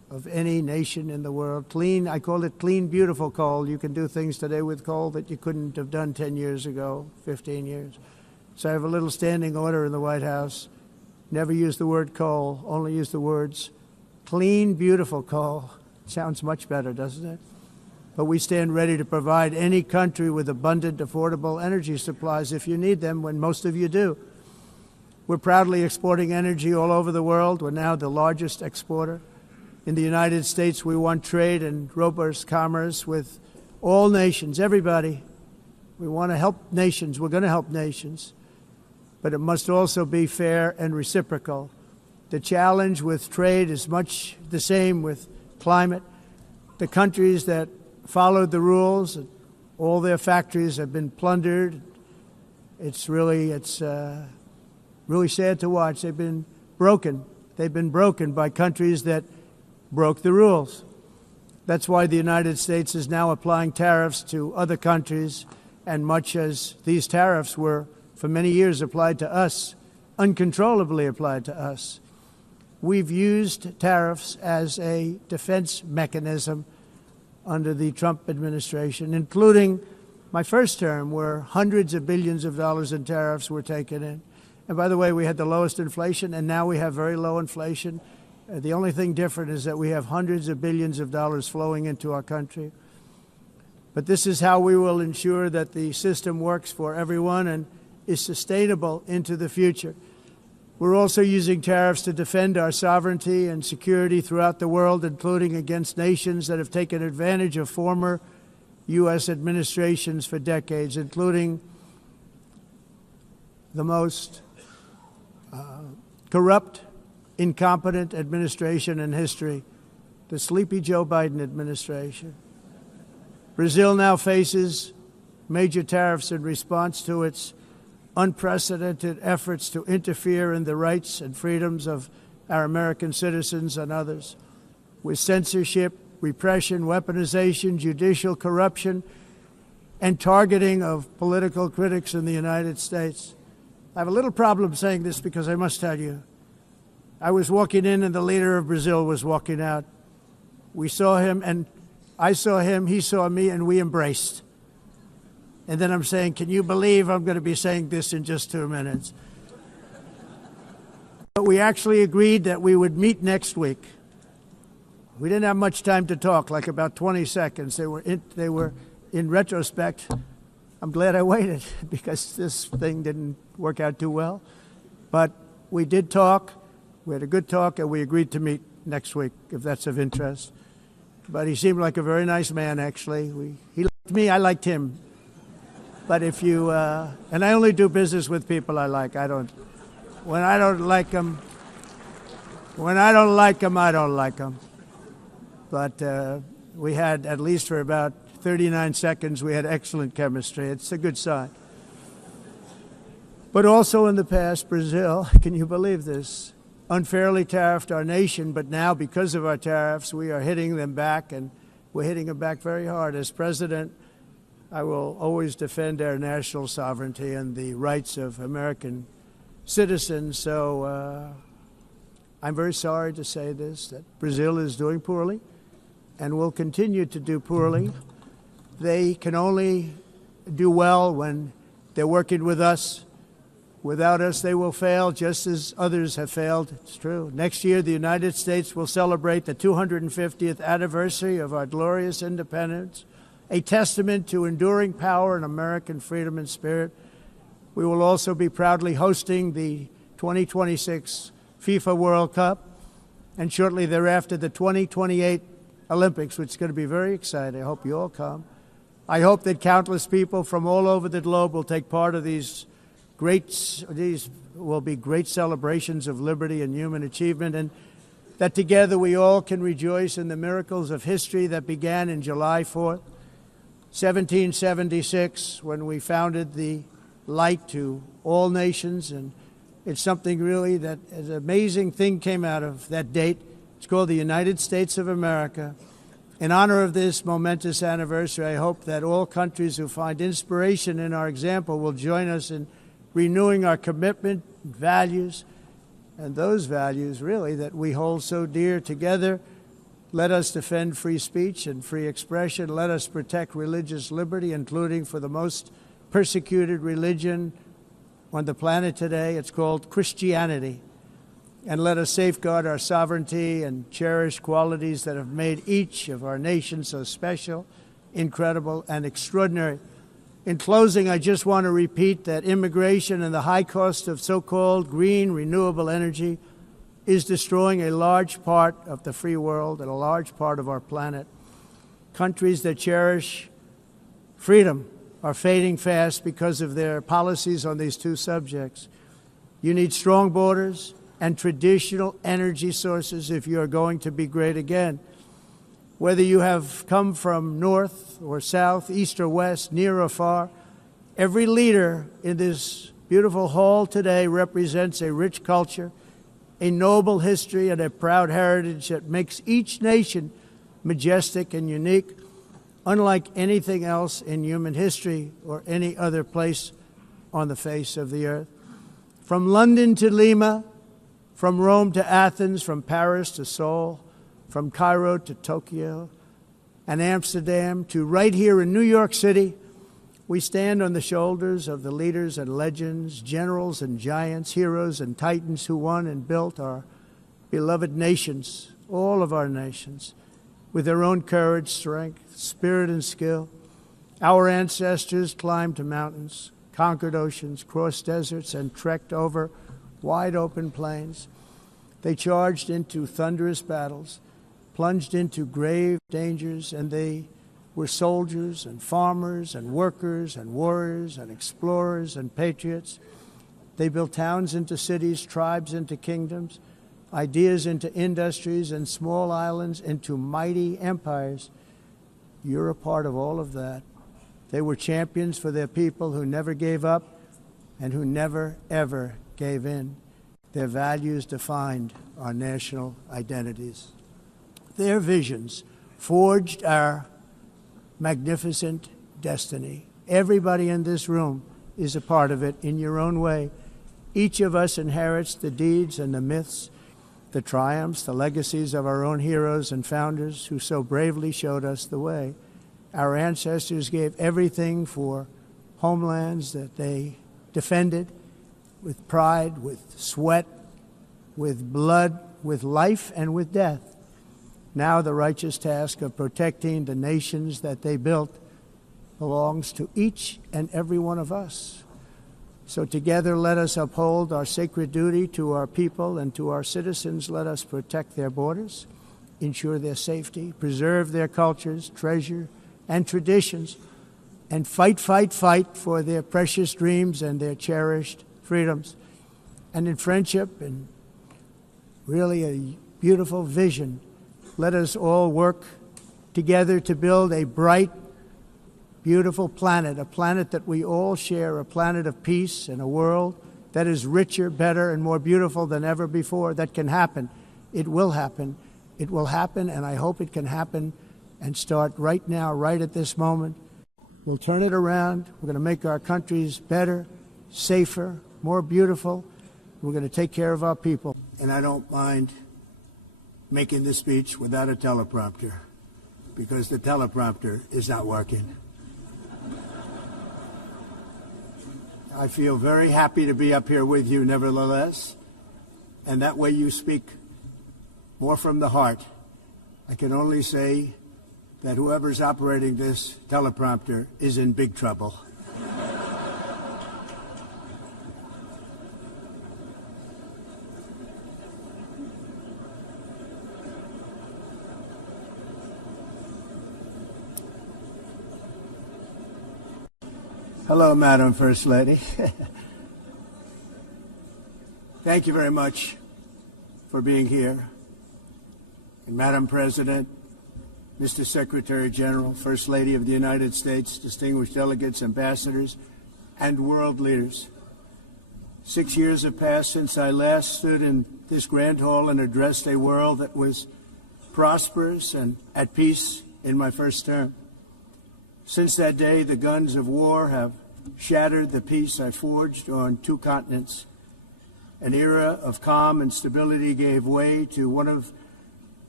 of any nation in the world. Clean, I call it clean, beautiful coal. You can do things today with coal that you couldn't have done 10 years ago, 15 years. So I have a little standing order in the White House. Never use the word coal, only use the words clean, beautiful coal. Sounds much better, doesn't it? But we stand ready to provide any country with abundant, affordable energy supplies if you need them, when most of you do. We're proudly exporting energy all over the world. We're now the largest exporter. In the United States, we want trade and robust commerce with all nations, everybody. We want to help nations. We're going to help nations. But it must also be fair and reciprocal. The challenge with trade is much the same with climate. The countries that followed the rules, all their factories have been plundered. It's really sad to watch. They've been broken. They've been broken by countries that broke the rules. That's why the United States is now applying tariffs to other countries, and much as these tariffs were for many years applied to us, uncontrollably applied to us. We've used tariffs as a defense mechanism under the Trump administration, including my first term, where hundreds of billions of dollars in tariffs were taken in. And by the way, we had the lowest inflation, and now we have very low inflation. The only thing different is that we have hundreds of billions of dollars flowing into our country. But this is how we will ensure that the system works for everyone and is sustainable into the future. We're also using tariffs to defend our sovereignty and security throughout the world, including against nations that have taken advantage of former U.S. administrations for decades, including the most corrupt, incompetent administration in history, the sleepy Joe Biden administration. Brazil now faces major tariffs in response to its unprecedented efforts to interfere in the rights and freedoms of our American citizens and others, with censorship, repression, weaponization, judicial corruption, and targeting of political critics in the United States. I have a little problem saying this because I must tell you, I was walking in and the leader of Brazil was walking out. We saw him, and I saw him, he saw me, and we embraced. And then I'm saying, can you believe I'm going to be saying this in just 2 minutes? But we actually agreed that we would meet next week. We didn't have much time to talk, like about 20 seconds. They were in retrospect, I'm glad I waited because this thing didn't work out too well. But we did talk. We had a good talk, and we agreed to meet next week, if that's of interest. But he seemed like a very nice man, actually. He liked me, I liked him. But if you, and I only do business with people I like. When I don't like them, I don't like them. But we had, at least for about 39 seconds, we had excellent chemistry. It's a good sign. But also in the past, Brazil, can you believe this, unfairly tariffed our nation, but now because of our tariffs, we are hitting them back, and we're hitting them back very hard. As president, I will always defend our national sovereignty and the rights of American citizens. So I'm very sorry to say this, that Brazil is doing poorly and will continue to do poorly. They can only do well when they're working with us. Without us, they will fail, just as others have failed. It's true. Next year, the United States will celebrate the 250th anniversary of our glorious independence, a testament to enduring power and American freedom and spirit. We will also be proudly hosting the 2026 FIFA World Cup, and shortly thereafter the 2028 Olympics, which is going to be very exciting. I hope you all come. I hope that countless people from all over the globe will take part of these will be great celebrations of liberty and human achievement, and that together we all can rejoice in the miracles of history that began in July 4th, 1776, when we founded the light to all nations. And it's something really that an amazing thing came out of that date. It's called the United States of America. In honor of this momentous anniversary, I hope that all countries who find inspiration in our example will join us in renewing our commitment, values, and those values really that we hold so dear together. Let us defend free speech and free expression. Let us protect religious liberty, including for the most persecuted religion on the planet today. It's called Christianity. And let us safeguard our sovereignty and cherish qualities that have made each of our nations so special, incredible, and extraordinary. In closing, I just want to repeat that immigration and the high cost of so-called green renewable energy is destroying a large part of the free world and a large part of our planet. Countries that cherish freedom are fading fast because of their policies on these two subjects. You need strong borders and traditional energy sources if you are going to be great again. Whether you have come from north or south, east or west, near or far, every leader in this beautiful hall today represents a rich culture, a noble history, and a proud heritage that makes each nation majestic and unique, unlike anything else in human history or any other place on the face of the earth. From London to Lima, from Rome to Athens, from Paris to Seoul, from Cairo to Tokyo and Amsterdam to right here in New York City, we stand on the shoulders of the leaders and legends, generals and giants, heroes and titans who won and built our beloved nations, all of our nations, with their own courage, strength, spirit, and skill. Our ancestors climbed mountains, conquered oceans, crossed deserts, and trekked over wide open plains. They charged into thunderous battles, plunged into grave dangers, and they were soldiers and farmers and workers and warriors and explorers and patriots. They built towns into cities, tribes into kingdoms, ideas into industries, and small islands into mighty empires. You're a part of all of that. They were champions for their people who never gave up and who never, ever gave in. Their values defined our national identities. Their visions forged our magnificent destiny. Everybody in this room is a part of it in your own way. Each of us inherits the deeds and the myths, the triumphs, the legacies of our own heroes and founders who so bravely showed us the way. Our ancestors gave everything for homelands that they defended with pride, with sweat, with blood, with life, and with death. Now the righteous task of protecting the nations that they built belongs to each and every one of us. So together let us uphold our sacred duty to our people and to our citizens. Let us protect their borders, ensure their safety, preserve their cultures, treasure, and traditions, and fight, fight, fight for their precious dreams and their cherished freedoms. And in friendship and really a beautiful vision, let us all work together to build a bright, beautiful planet, a planet that we all share, a planet of peace and a world that is richer, better, and more beautiful than ever before. That can happen. It will happen. It will happen, and I hope it can happen and start right now, right at this moment. We'll turn it around. We're going to make our countries better, safer, more beautiful. We're going to take care of our people. And I don't mind making this speech without a teleprompter, because the teleprompter is not working. I feel very happy to be up here with you nevertheless, and that way you speak more from the heart. I can only say that whoever's operating this teleprompter is in big trouble. Hello, Madam First Lady. Thank you very much for being here. And Madam President, Mr. Secretary General, First Lady of the United States, distinguished delegates, ambassadors, and world leaders. 6 years have passed since I last stood in this grand hall and addressed a world that was prosperous and at peace in my first term. Since that day, the guns of war have shattered the peace I forged on 2 continents. An era of calm and stability gave way to one of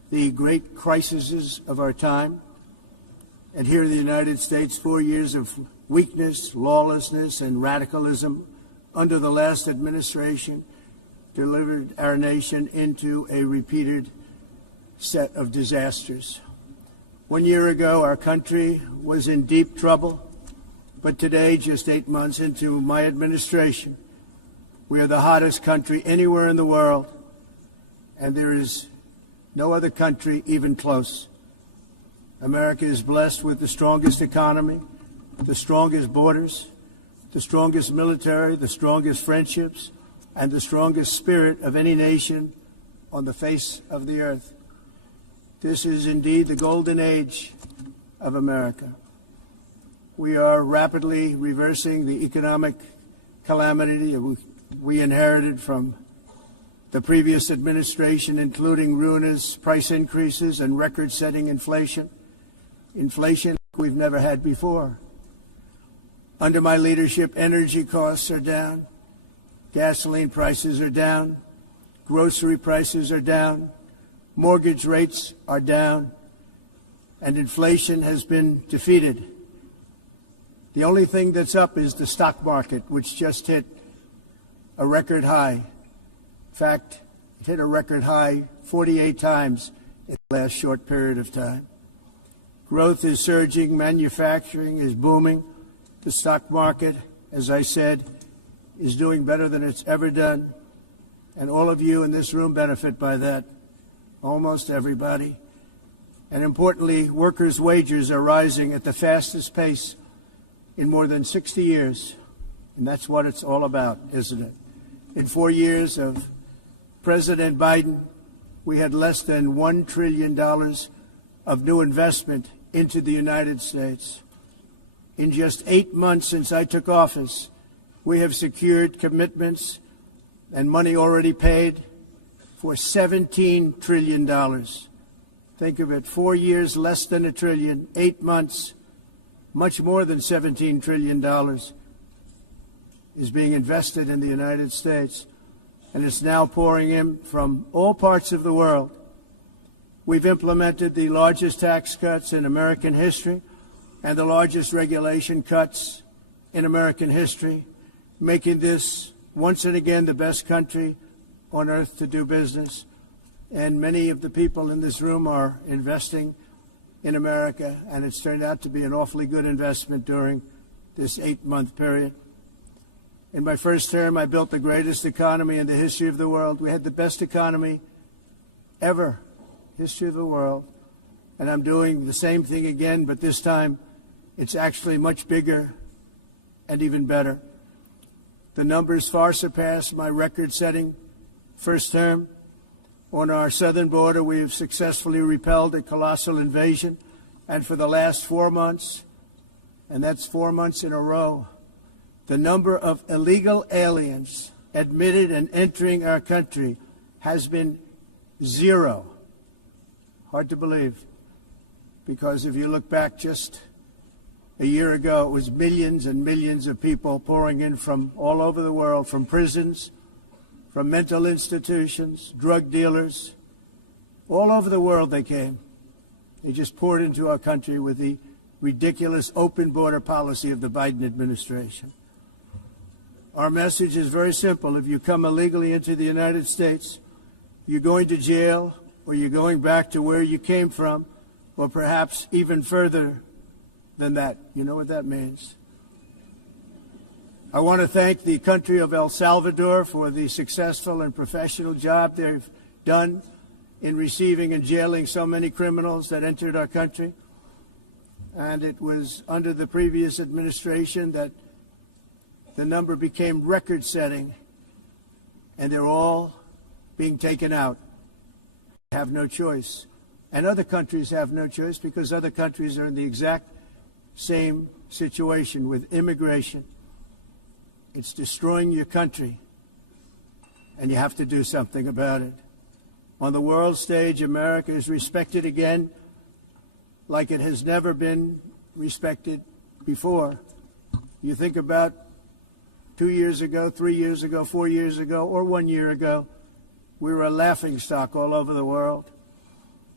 the great crises of our time. And here in the United States, 4 years of weakness, lawlessness, and radicalism under the last administration delivered our nation into a repeated set of disasters. 1 year ago, our country was in deep trouble, but today, just 8 months into my administration, we are the hottest country anywhere in the world, and there is no other country even close. America is blessed with the strongest economy, the strongest borders, the strongest military, the strongest friendships, and the strongest spirit of any nation on the face of the earth. This is indeed the golden age of America. We are rapidly reversing the economic calamity we inherited from the previous administration, including ruinous price increases and record-setting inflation we've never had before. Under my leadership, energy costs are down, gasoline prices are down, grocery prices are down, mortgage rates are down, and inflation has been defeated. The only thing that's up is the stock market, which just hit a record high. In fact, it hit a record high 48 times in the last short period of time. Growth is surging, manufacturing is booming. The stock market, as I said, is doing better than it's ever done. And all of you in this room benefit by that, almost everybody. And importantly, workers' wages are rising at the fastest pace in more than 60 years. And that's what it's all about, isn't it? In 4 years of President Biden, we had less than $1 trillion of new investment into the United States. In just 8 months since I took office, we have secured commitments and money already paid for $17 trillion. Think of it, 4 years, less than $1 trillion, 8 months, much more than $17 trillion is being invested in the United States, and it's now pouring in from all parts of the world. We've implemented the largest tax cuts in American history and the largest regulation cuts in American history, making this once and again the best country on earth to do business. And many of the people in this room are investing in America, and it's turned out to be an awfully good investment during this 8-month period. In my first term, I built the greatest economy in the history of the world. We had the best economy ever, history of the world. And I'm doing the same thing again, but this time it's actually much bigger and even better. The numbers far surpass my record-setting first term. On our southern border, we have successfully repelled a colossal invasion. And for the last 4 months, and that's 4 months in a row, the number of illegal aliens admitted and entering our country has been 0. Hard to believe, because if you look back just a year ago, it was millions and millions of people pouring in from all over the world, from prisons, from mental institutions, drug dealers. All over the world they came. They just poured into our country with the ridiculous open border policy of the Biden administration. Our message is very simple. If you come illegally into the United States, you're going to jail, or you're going back to where you came from, or perhaps even further than that. You know what that means. I want to thank the country of El Salvador for the successful and professional job they've done in receiving and jailing so many criminals that entered our country. And it was under the previous administration that the number became record-setting, and they're all being taken out. They have no choice. And other countries have no choice, because other countries are in the exact same situation with immigration. It's destroying your country, and you have to do something about it. On the world stage, America is respected again like it has never been respected before. You think about 2 years ago, 3 years ago, 4 years ago, or 1 year ago, we were a laughingstock all over the world.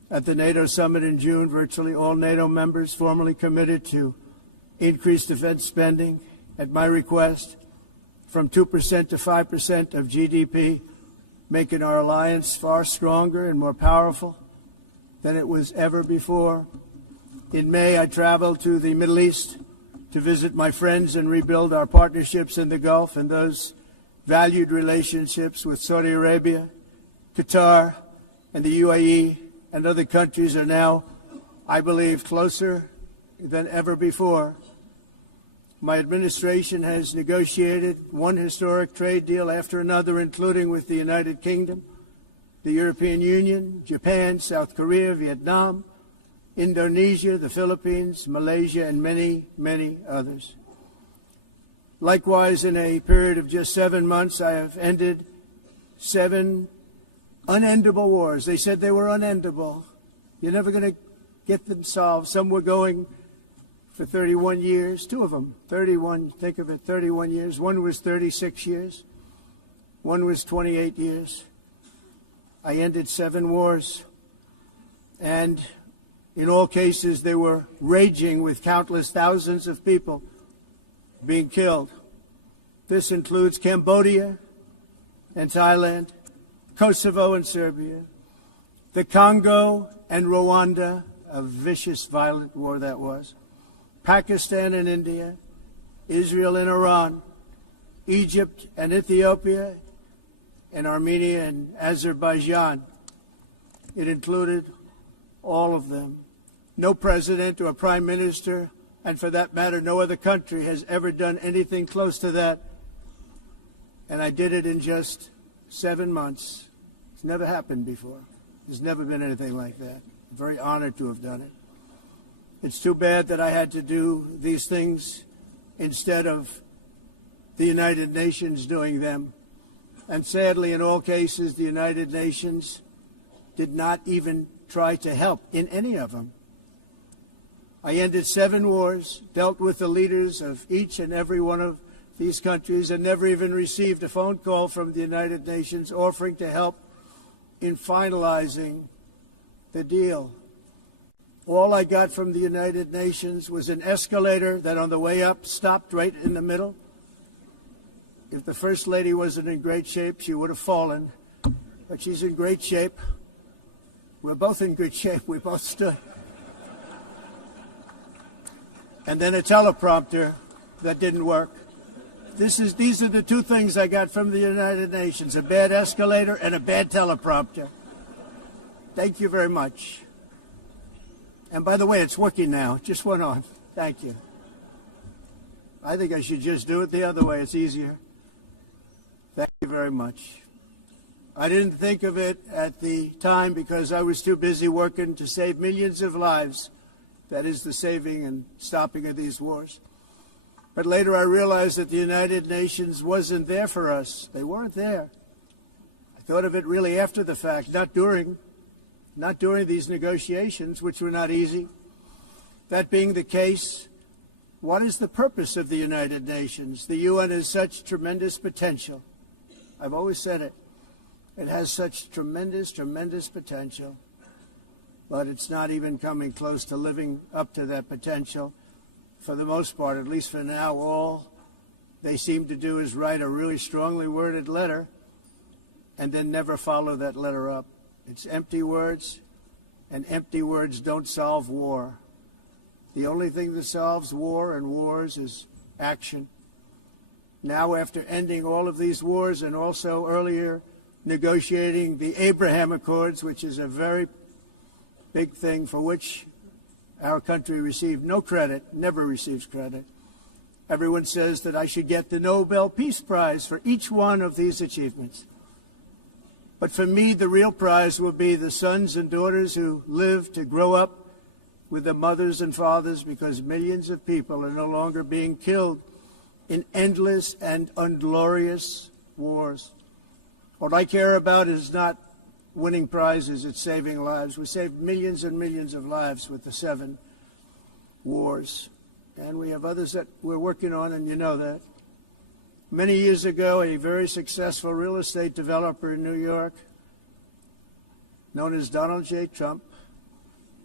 At the NATO summit in June, virtually all NATO members formally committed to increase defense spending at my request from 2% to 5% of GDP, making our alliance far stronger and more powerful than it was ever before. In May, I traveled to the Middle East to visit my friends and rebuild our partnerships in the Gulf and those valued relationships with Saudi Arabia, Qatar, and the UAE and other countries are now, I believe, closer than ever before. My administration has negotiated one historic trade deal after another, including with the United Kingdom, the European Union, Japan, South Korea, Vietnam, Indonesia, the Philippines, Malaysia, and many, many others. Likewise, in a period of just 7 months, I have ended 7 unendable wars. They said they were unendable. You're never going to get them solved. Some were going for 31 years, 2 of them, 31, think of it, 31 years. One was 36 years. One was 28 years. I ended 7 wars. And in all cases, they were raging with countless thousands of people being killed. This includes Cambodia and Thailand, Kosovo and Serbia, the Congo and Rwanda, a vicious, violent war that was, Pakistan and India, Israel and Iran, Egypt and Ethiopia, and Armenia and Azerbaijan. It included all of them. No president or prime minister, and for that matter, no other country has ever done anything close to that. And I did it in just 7 months. It's never happened before. There's never been anything like that. I'm very honored to have done it. It's too bad that I had to do these things instead of the United Nations doing them. And sadly, in all cases, the United Nations did not even try to help in any of them. I ended 7 wars, dealt with the leaders of each and every one of these countries, and never even received a phone call from the United Nations offering to help in finalizing the deal. All I got from the United Nations was an escalator that on the way up stopped right in the middle. If the First Lady wasn't in great shape, she would have fallen. But she's in great shape. We're both in good shape. We both stood. And then a teleprompter that didn't work. These are the 2 things I got from the United Nations, a bad escalator and a bad teleprompter. Thank you very much. And by the way, it's working now. It just went on. Thank you. I think I should just do it the other way. It's easier. Thank you very much. I didn't think of it at the time because I was too busy working to save millions of lives. That is the saving and stopping of these wars. But later I realized that the United Nations wasn't there for us. They weren't there. I thought of it really after the fact, not during these negotiations, which were not easy. That being the case, what is the purpose of the United Nations? The UN has such tremendous potential. I've always said it. It has such tremendous, tremendous potential. But it's not even coming close to living up to that potential. For the most part, at least for now, all they seem to do is write a really strongly worded letter and then never follow that letter up. It's empty words, and empty words don't solve war. The only thing that solves war and wars is action. Now, after ending all of these wars and also earlier negotiating the Abraham Accords, which is a very big thing for which our country received no credit, never receives credit. Everyone says that I should get the Nobel Peace Prize for each one of these achievements. But for me, the real prize will be the sons and daughters who live to grow up with the mothers and fathers, because millions of people are no longer being killed in endless and unglorious wars. What I care about is not winning prizes, it's saving lives. We saved millions and millions of lives with the 7 wars. And we have others that we're working on, and you know that. Many years ago, a very successful real estate developer in New York, known as Donald J. Trump,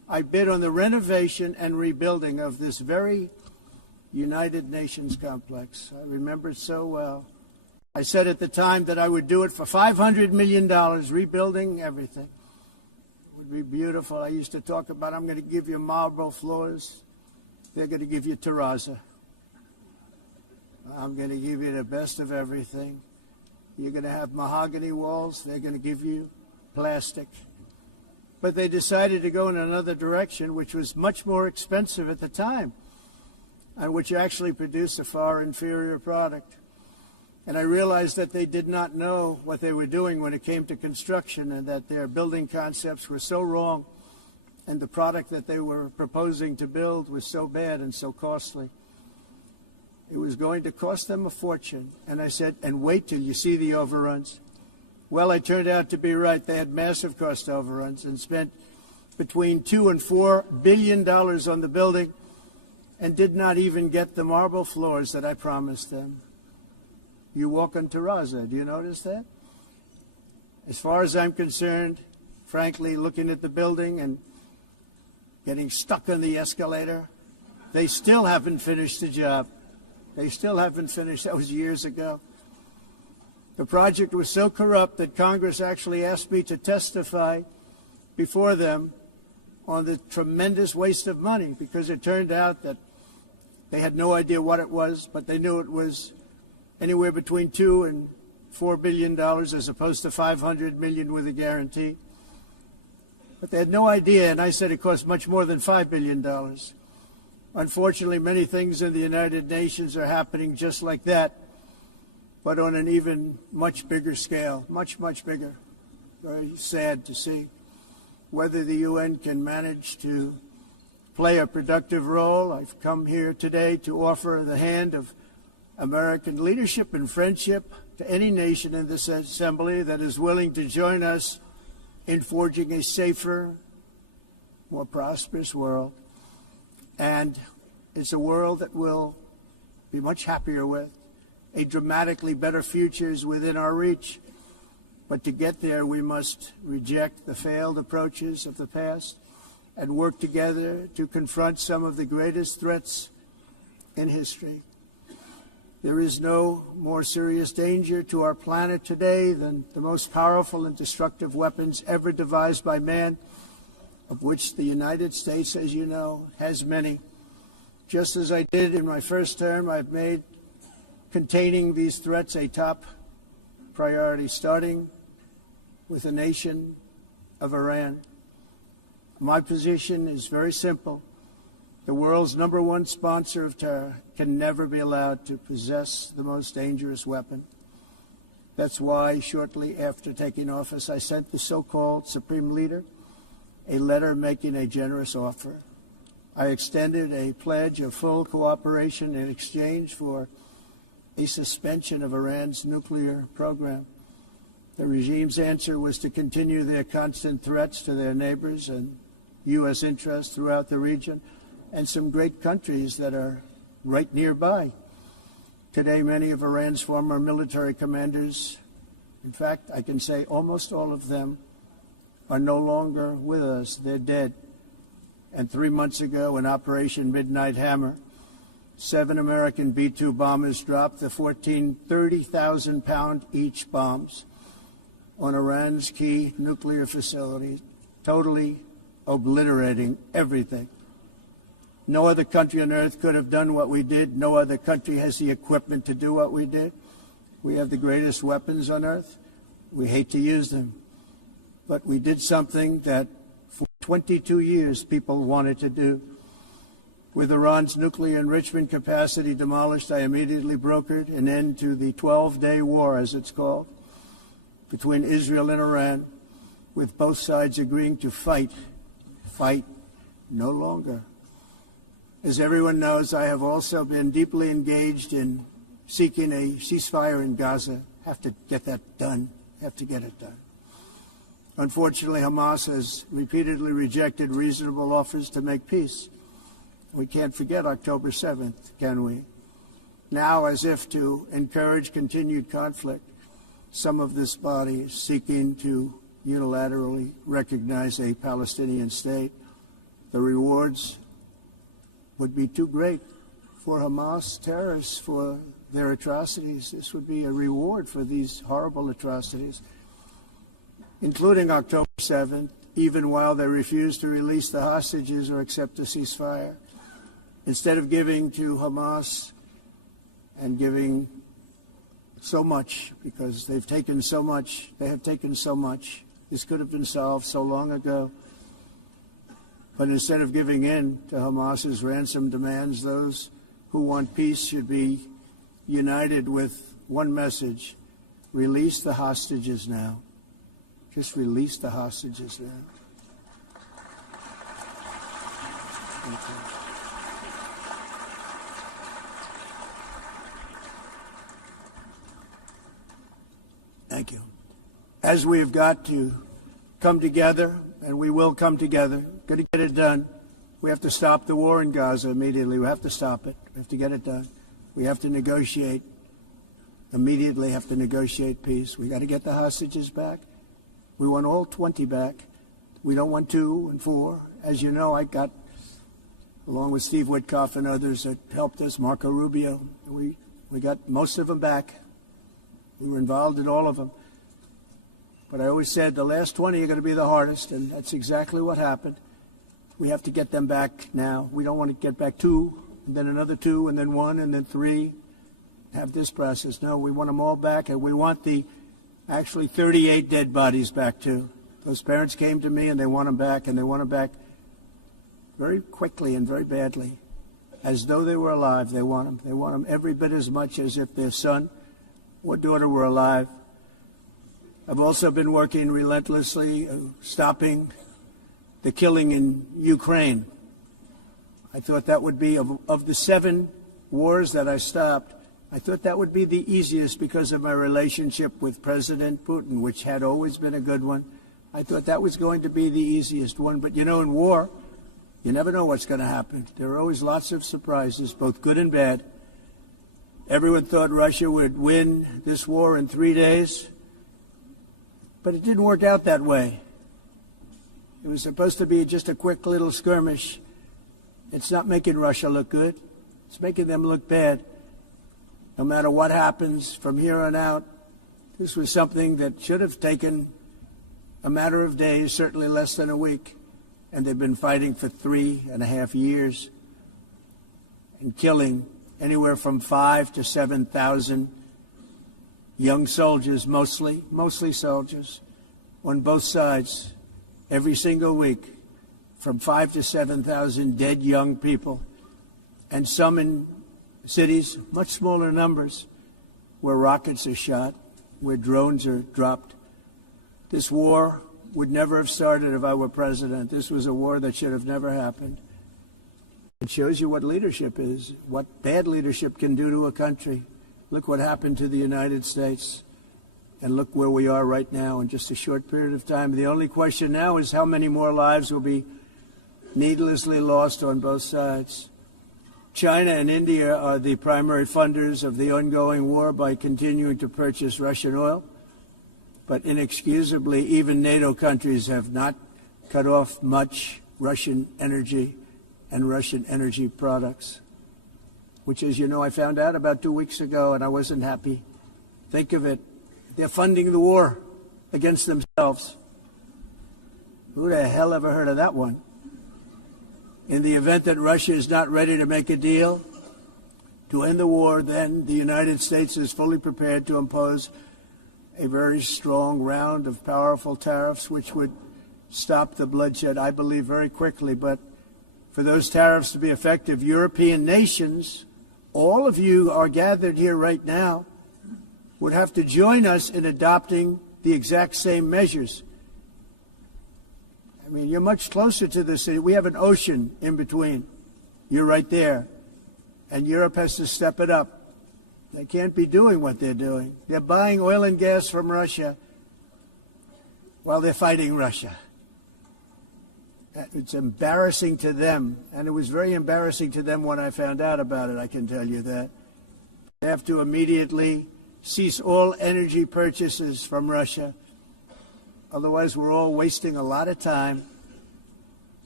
I bid on the renovation and rebuilding of this very United Nations complex. I remember it so well. I said at the time that I would do it for $500 million, rebuilding everything. It would be beautiful. I used to talk about, I'm going to give you marble floors. They're going to give you terrazzo. I'm going to give you the best of everything. You're going to have mahogany walls. They're going to give you plastic. But they decided to go in another direction, which was much more expensive at the time, and which actually produced a far inferior product. And I realized that they did not know what they were doing when it came to construction, and that their building concepts were so wrong, and the product that they were proposing to build was so bad and so costly. It was going to cost them a fortune. And I said, and wait till you see the overruns. Well, I turned out to be right. They had massive cost overruns and spent between $2 and $4 billion on the building and did not even get the marble floors that I promised them. You walk on terrazzo. Do you notice that? As far as I'm concerned, frankly, looking at the building and getting stuck on the escalator, they still haven't finished the job. They still haven't finished. That was years ago. The project was so corrupt that Congress actually asked me to testify before them on the tremendous waste of money, because it turned out that they had no idea what it was, but they knew it was anywhere between $2 and $4 billion as opposed to $500 million with a guarantee. But they had no idea, and I said it cost much more than $5 billion. Unfortunately, many things in the United Nations are happening just like that, but on an even much bigger scale, much, much bigger. Very sad to see. Whether the UN can manage to play a productive role, I've come here today to offer the hand of American leadership and friendship to any nation in this assembly that is willing to join us in forging a safer, more prosperous world. And it's a world that we'll be much happier with. A dramatically better future is within our reach. But to get there, we must reject the failed approaches of the past and work together to confront some of the greatest threats in history. There is no more serious danger to our planet today than the most powerful and destructive weapons ever devised by man, of which the United States, as you know, has many. Just as I did in my first term, I've made containing these threats a top priority, starting with the nation of Iran. My position is very simple. The world's #1 sponsor of terror can never be allowed to possess the most dangerous weapon. That's why, shortly after taking office, I sent the so-called Supreme Leader a letter making a generous offer. I extended a pledge of full cooperation in exchange for a suspension of Iran's nuclear program. The regime's answer was to continue their constant threats to their neighbors and U.S. interests throughout the region, and some great countries that are right nearby. Today, many of Iran's former military commanders, in fact, I can say almost all of them, are no longer with us. They're dead. And 3 months ago, in Operation Midnight Hammer, 7 American B-2 bombers dropped the 14 30,000-pound each bombs on Iran's key nuclear facilities, totally obliterating everything. No other country on earth could have done what we did. No other country has the equipment to do what we did. We have the greatest weapons on earth. We hate to use them. But we did something that for 22 years people wanted to do. With Iran's nuclear enrichment capacity demolished, I immediately brokered an end to the 12-day war, as it's called, between Israel and Iran, with both sides agreeing to fight no longer. As everyone knows, I have also been deeply engaged in seeking a ceasefire in Gaza. Have to get that done. Have to get it done. Unfortunately, Hamas has repeatedly rejected reasonable offers to make peace. We can't forget October 7th, can we? Now, as if to encourage continued conflict, some of this body is seeking to unilaterally recognize a Palestinian state. the rewards would be too great for Hamas terrorists for their atrocities. This would be a reward for these horrible atrocities, including October 7th, even while they refuse to release the hostages or accept a ceasefire. Instead of giving to Hamas and giving so much, because they've taken so much, they have taken so much. This could have been solved so long ago. But instead of giving in to Hamas's ransom demands, those who want peace should be united with one message: release the hostages now. Just release the hostages now. Thank you. Thank you. As we have got to come together, and we will come together, got to get it done. We have to stop the war in Gaza immediately. We have to stop it. We have to get it done. We have to negotiate. Immediately have to negotiate peace. We got to get the hostages back. We want all 20 back. We don't want 2 and 4. As you know, I got, along with Steve Witkoff and others that helped us, Marco Rubio, we got most of them back. We were involved in all of them. But I always said the last 20 are going to be the hardest, and that's exactly what happened. We have to get them back now. We don't want to get back 2, and then another 2, and then 1, and then 3. Have this process. No, we want them all back, and we want the actually 38 dead bodies back too. Those parents came to me, and they want them back, and they want them back very quickly and very badly. As though they were alive, they want them. They want them every bit as much as if their son or daughter were alive. I've also been working relentlessly, stopping the killing in Ukraine. I thought that would be, of the 7 wars that I stopped, I thought that would be the easiest because of my relationship with President Putin, which had always been a good one. I thought that was going to be the easiest one. But, you know, in war, you never know what's going to happen. There are always lots of surprises, both good and bad. Everyone thought Russia would win this war in 3 days, but it didn't work out that way. It was supposed to be just a quick little skirmish. It's not making Russia look good. It's making them look bad. No matter what happens from here on out, this was something that should have taken a matter of days, certainly less than a week. And they've been fighting for 3.5 years and killing anywhere from 5,000 to 7,000 young soldiers, mostly soldiers, on both sides, every single week, from 5,000 to 7,000 dead young people, and some in cities, much smaller numbers, where rockets are shot, where drones are dropped. This war would never have started if I were president. This was a war that should have never happened. It shows you what leadership is, what bad leadership can do to a country. Look what happened to the United States, and look where we are right now in just a short period of time. The only question now is how many more lives will be needlessly lost on both sides. China and India are the primary funders of the ongoing war by continuing to purchase Russian oil. But inexcusably, even NATO countries have not cut off much Russian energy and Russian energy products, which, as you know, I found out about 2 weeks ago, and I wasn't happy. Think of it. They're funding the war against themselves. Who the hell ever heard of that one? In the event that Russia is not ready to make a deal to end the war, then the United States is fully prepared to impose a very strong round of powerful tariffs, which would stop the bloodshed, I believe, very quickly. But for those tariffs to be effective, European nations, all of you are gathered here right now, would have to join us in adopting the exact same measures. I mean, you're much closer to the city. We have an ocean in between. You're right there. And Europe has to step it up. They can't be doing what they're doing. They're buying oil and gas from Russia while they're fighting Russia. It's embarrassing to them, and it was very embarrassing to them when I found out about it, I can tell you that. They have to immediately cease all energy purchases from Russia. Otherwise, we're all wasting a lot of time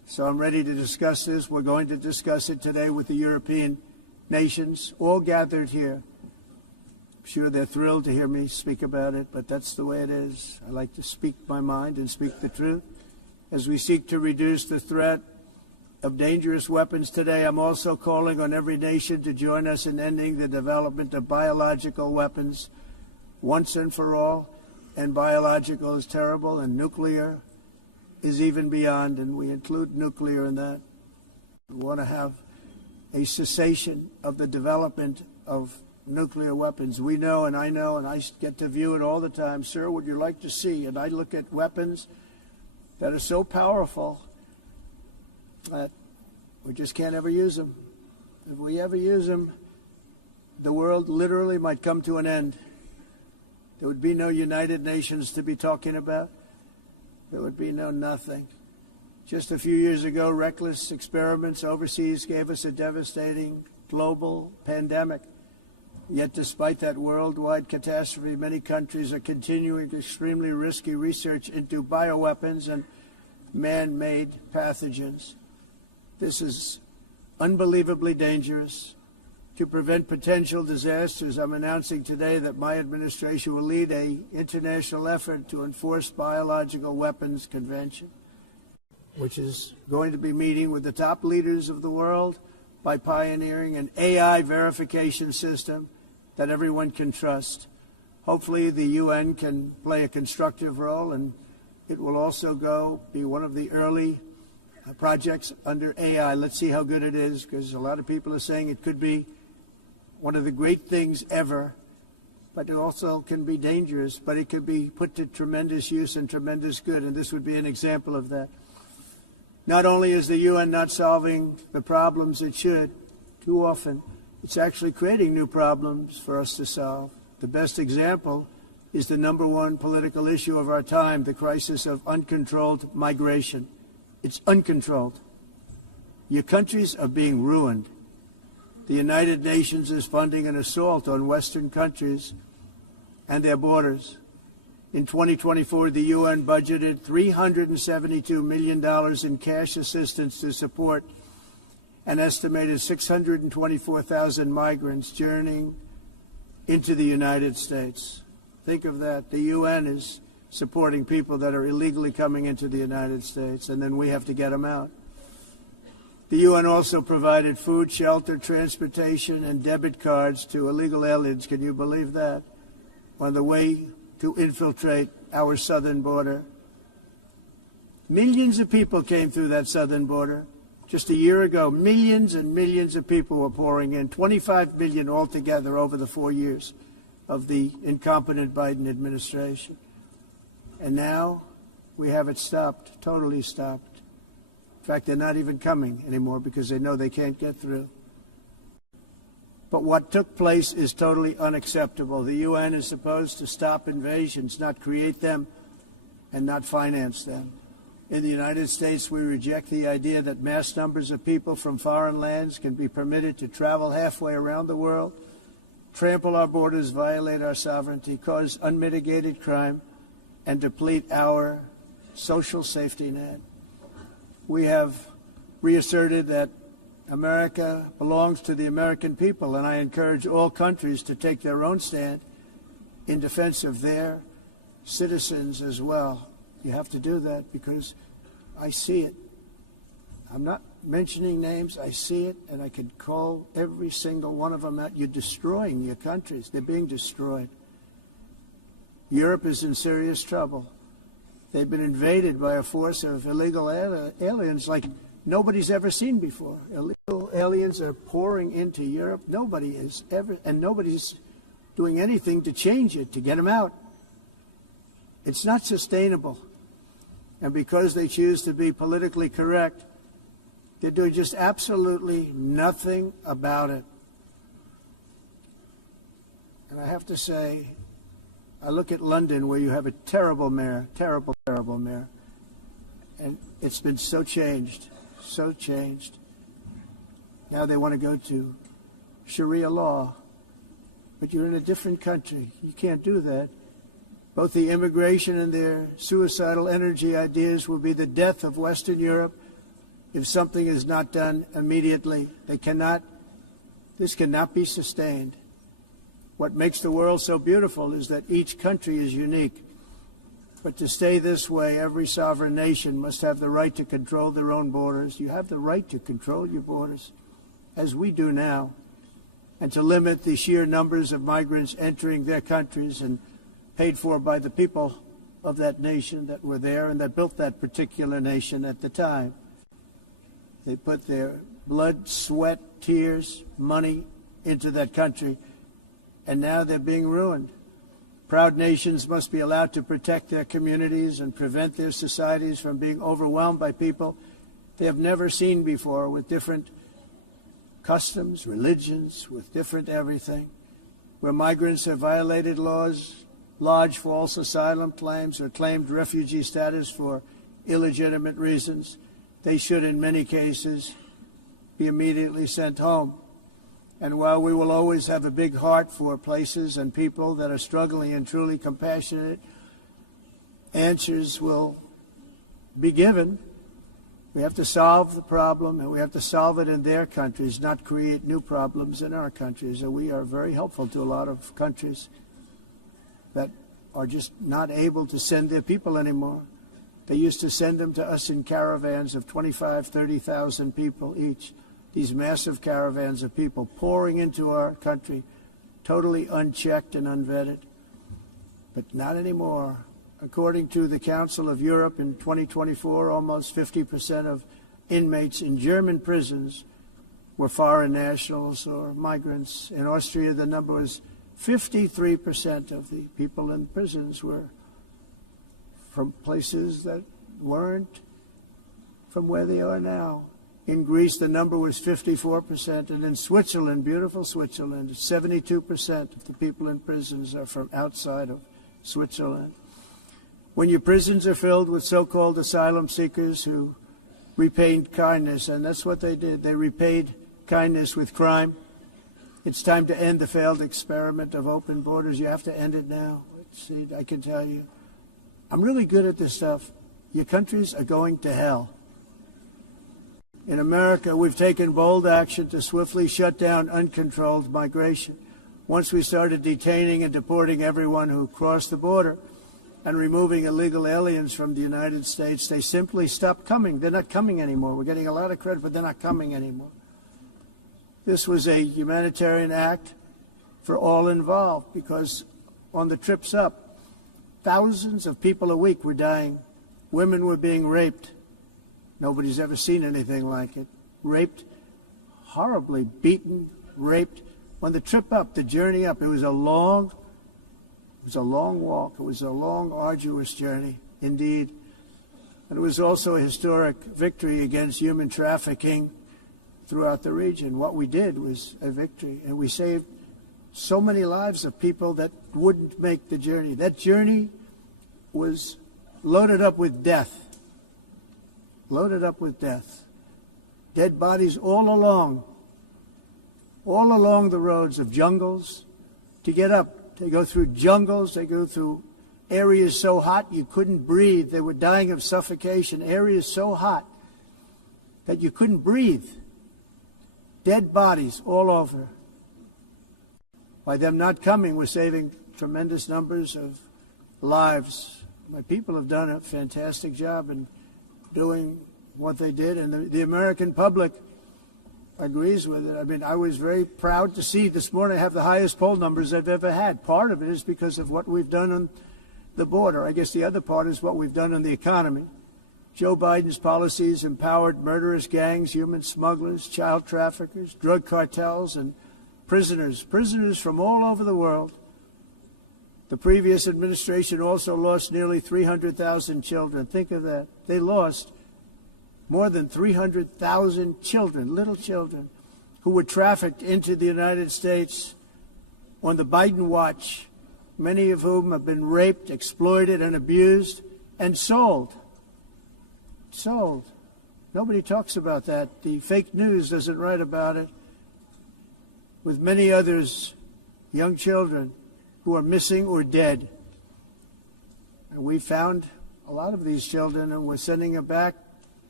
So I'm ready to discuss this. We're going to discuss it today with the European nations, all gathered here. I'm sure they're thrilled to hear me speak about it, but that's the way it is. I like to speak my mind and speak the truth. As we seek to reduce the threat of dangerous weapons today, I'm also calling on every nation to join us in ending the development of biological weapons once and for all. And biological is terrible, and nuclear is even beyond, and we include nuclear in that. We want to have a cessation of the development of nuclear weapons. We know, and I get to view it all the time. Sir, would you like to see? And I look at weapons that are so powerful that we just can't ever use them. If we ever use them, the world literally might come to an end. There would be no United Nations to be talking about. There would be no nothing. Just a few years ago, reckless experiments overseas gave us a devastating global pandemic. Yet despite that worldwide catastrophe, many countries are continuing extremely risky research into bioweapons and man-made pathogens. This is unbelievably dangerous. To prevent potential disasters, I'm announcing today that my administration will lead an international effort to enforce Biological Weapons Convention, which is going to be meeting with the top leaders of the world by pioneering an AI verification system that everyone can trust. Hopefully the UN can play a constructive role, and it will also be one of the early projects under AI. Let's see how good it is, because a lot of people are saying it could be one of the great things ever, but it also can be dangerous, but it can be put to tremendous use and tremendous good, and this would be an example of that. Not only is the UN not solving the problems it should, too often, it's actually creating new problems for us to solve. The best example is the number one political issue of our time, the crisis of uncontrolled migration. It's uncontrolled. Your countries are being ruined. The United Nations is funding an assault on Western countries and their borders. In 2024, the UN budgeted $372 million in cash assistance to support an estimated 624,000 migrants journeying into the United States. Think of that. The UN is supporting people that are illegally coming into the United States, and then we have to get them out. The UN also provided food, shelter, transportation, and debit cards to illegal aliens. Can you believe that? On the way to infiltrate our southern border. Millions of people came through that southern border. Just a year ago, millions and millions of people were pouring in, 25 million altogether over the 4 years of the incompetent Biden administration. And now we have it stopped, totally stopped. In fact, they're not even coming anymore because they know they can't get through. But what took place is totally unacceptable. The UN is supposed to stop invasions, not create them and not finance them. In the United States, we reject the idea that mass numbers of people from foreign lands can be permitted to travel halfway around the world, trample our borders, violate our sovereignty, cause unmitigated crime, and deplete our social safety net. We have reasserted that America belongs to the American people, and I encourage all countries to take their own stand in defense of their citizens as well. You have to do that because I see it. I'm not mentioning names. I see it, and I could call every single one of them out. You're destroying your countries. They're being destroyed. Europe is in serious trouble. They've been invaded by a force of illegal aliens like nobody's ever seen before. Illegal aliens are pouring into Europe. Nobody is ever, and nobody's doing anything to change it, to get them out. It's not sustainable. And because they choose to be politically correct, they're doing just absolutely nothing about it. And I have to say, I look at London, where you have a terrible mayor, terrible mayor, and it's been so changed, so changed. Now they want to go to Sharia law, but you're in a different country. You can't do that. Both the immigration and their suicidal energy ideas will be the death of Western Europe if something is not done immediately. This cannot be sustained. What makes the world so beautiful is that each country is unique. But to stay this way, every sovereign nation must have the right to control their own borders. You have the right to control your borders, as we do now, and to limit the sheer numbers of migrants entering their countries and paid for by the people of that nation that were there and that built that particular nation at the time. They put their blood, sweat, tears, money into that country, and now they're being ruined. Proud nations must be allowed to protect their communities and prevent their societies from being overwhelmed by people they have never seen before, with different customs, religions, with different everything. Where migrants have violated laws, lodged false asylum claims, or claimed refugee status for illegitimate reasons, they should, in many cases, be immediately sent home. And while we will always have a big heart for places and people that are struggling and truly compassionate, answers will be given. We have to solve the problem, and we have to solve it in their countries, not create new problems in our countries. And we are very helpful to a lot of countries that are just not able to send their people anymore. They used to send them to us in caravans of 25,000, 30,000 people each. These massive caravans of people pouring into our country, totally unchecked and unvetted. But not anymore. According to the Council of Europe, in 2024, almost 50% of inmates in German prisons were foreign nationals or migrants. In Austria, the number was 53% of the people in prisons were from places that weren't from where they are now. In Greece, the number was 54%, and in Switzerland, beautiful Switzerland, 72% of the people in prisons are from outside of Switzerland. When your prisons are filled with so-called asylum seekers who repaid kindness, and that's what they did, they repaid kindness with crime, it's time to end the failed experiment of open borders. You have to end it now. See, I can tell you, I'm really good at this stuff. Your countries are going to hell. In America, we've taken bold action to swiftly shut down uncontrolled migration. Once we started detaining and deporting everyone who crossed the border and removing illegal aliens from the United States, they simply stopped coming. They're not coming anymore. We're getting a lot of credit, but they're not coming anymore. This was a humanitarian act for all involved, because on the trips up, thousands of people a week were dying. Women were being raped. Nobody's ever seen anything like it. Raped, horribly beaten, raped. On the trip up, the journey up, it was a long walk. It was a long, arduous journey, indeed. And it was also a historic victory against human trafficking throughout the region. What we did was a victory, and we saved so many lives of people that wouldn't make the journey. That journey was loaded up with death. Loaded up with death. Dead bodies all along the roads of jungles to get up. They go through jungles, they go through areas so hot you couldn't breathe. They were dying of suffocation, areas so hot that you couldn't breathe. Dead bodies all over. By them not coming, we're saving tremendous numbers of lives. My people have done a fantastic job in doing what they did, and the American public agrees with it. I mean, I was very proud to see this morning I have the highest poll numbers I've ever had. Part of it is because of what we've done on the border. I guess the other part is what we've done on the economy. Joe Biden's policies empowered murderous gangs, human smugglers, child traffickers, drug cartels, and prisoners from all over the world. The previous administration also lost nearly 300,000 children. Think of that. They lost more than 300,000 children, little children, who were trafficked into the United States on the Biden watch, many of whom have been raped, exploited, and abused, and sold. Sold. Nobody talks about that. The fake news doesn't write about it. With many others, young children who are missing or dead. And we found a lot of these children, and we're sending them back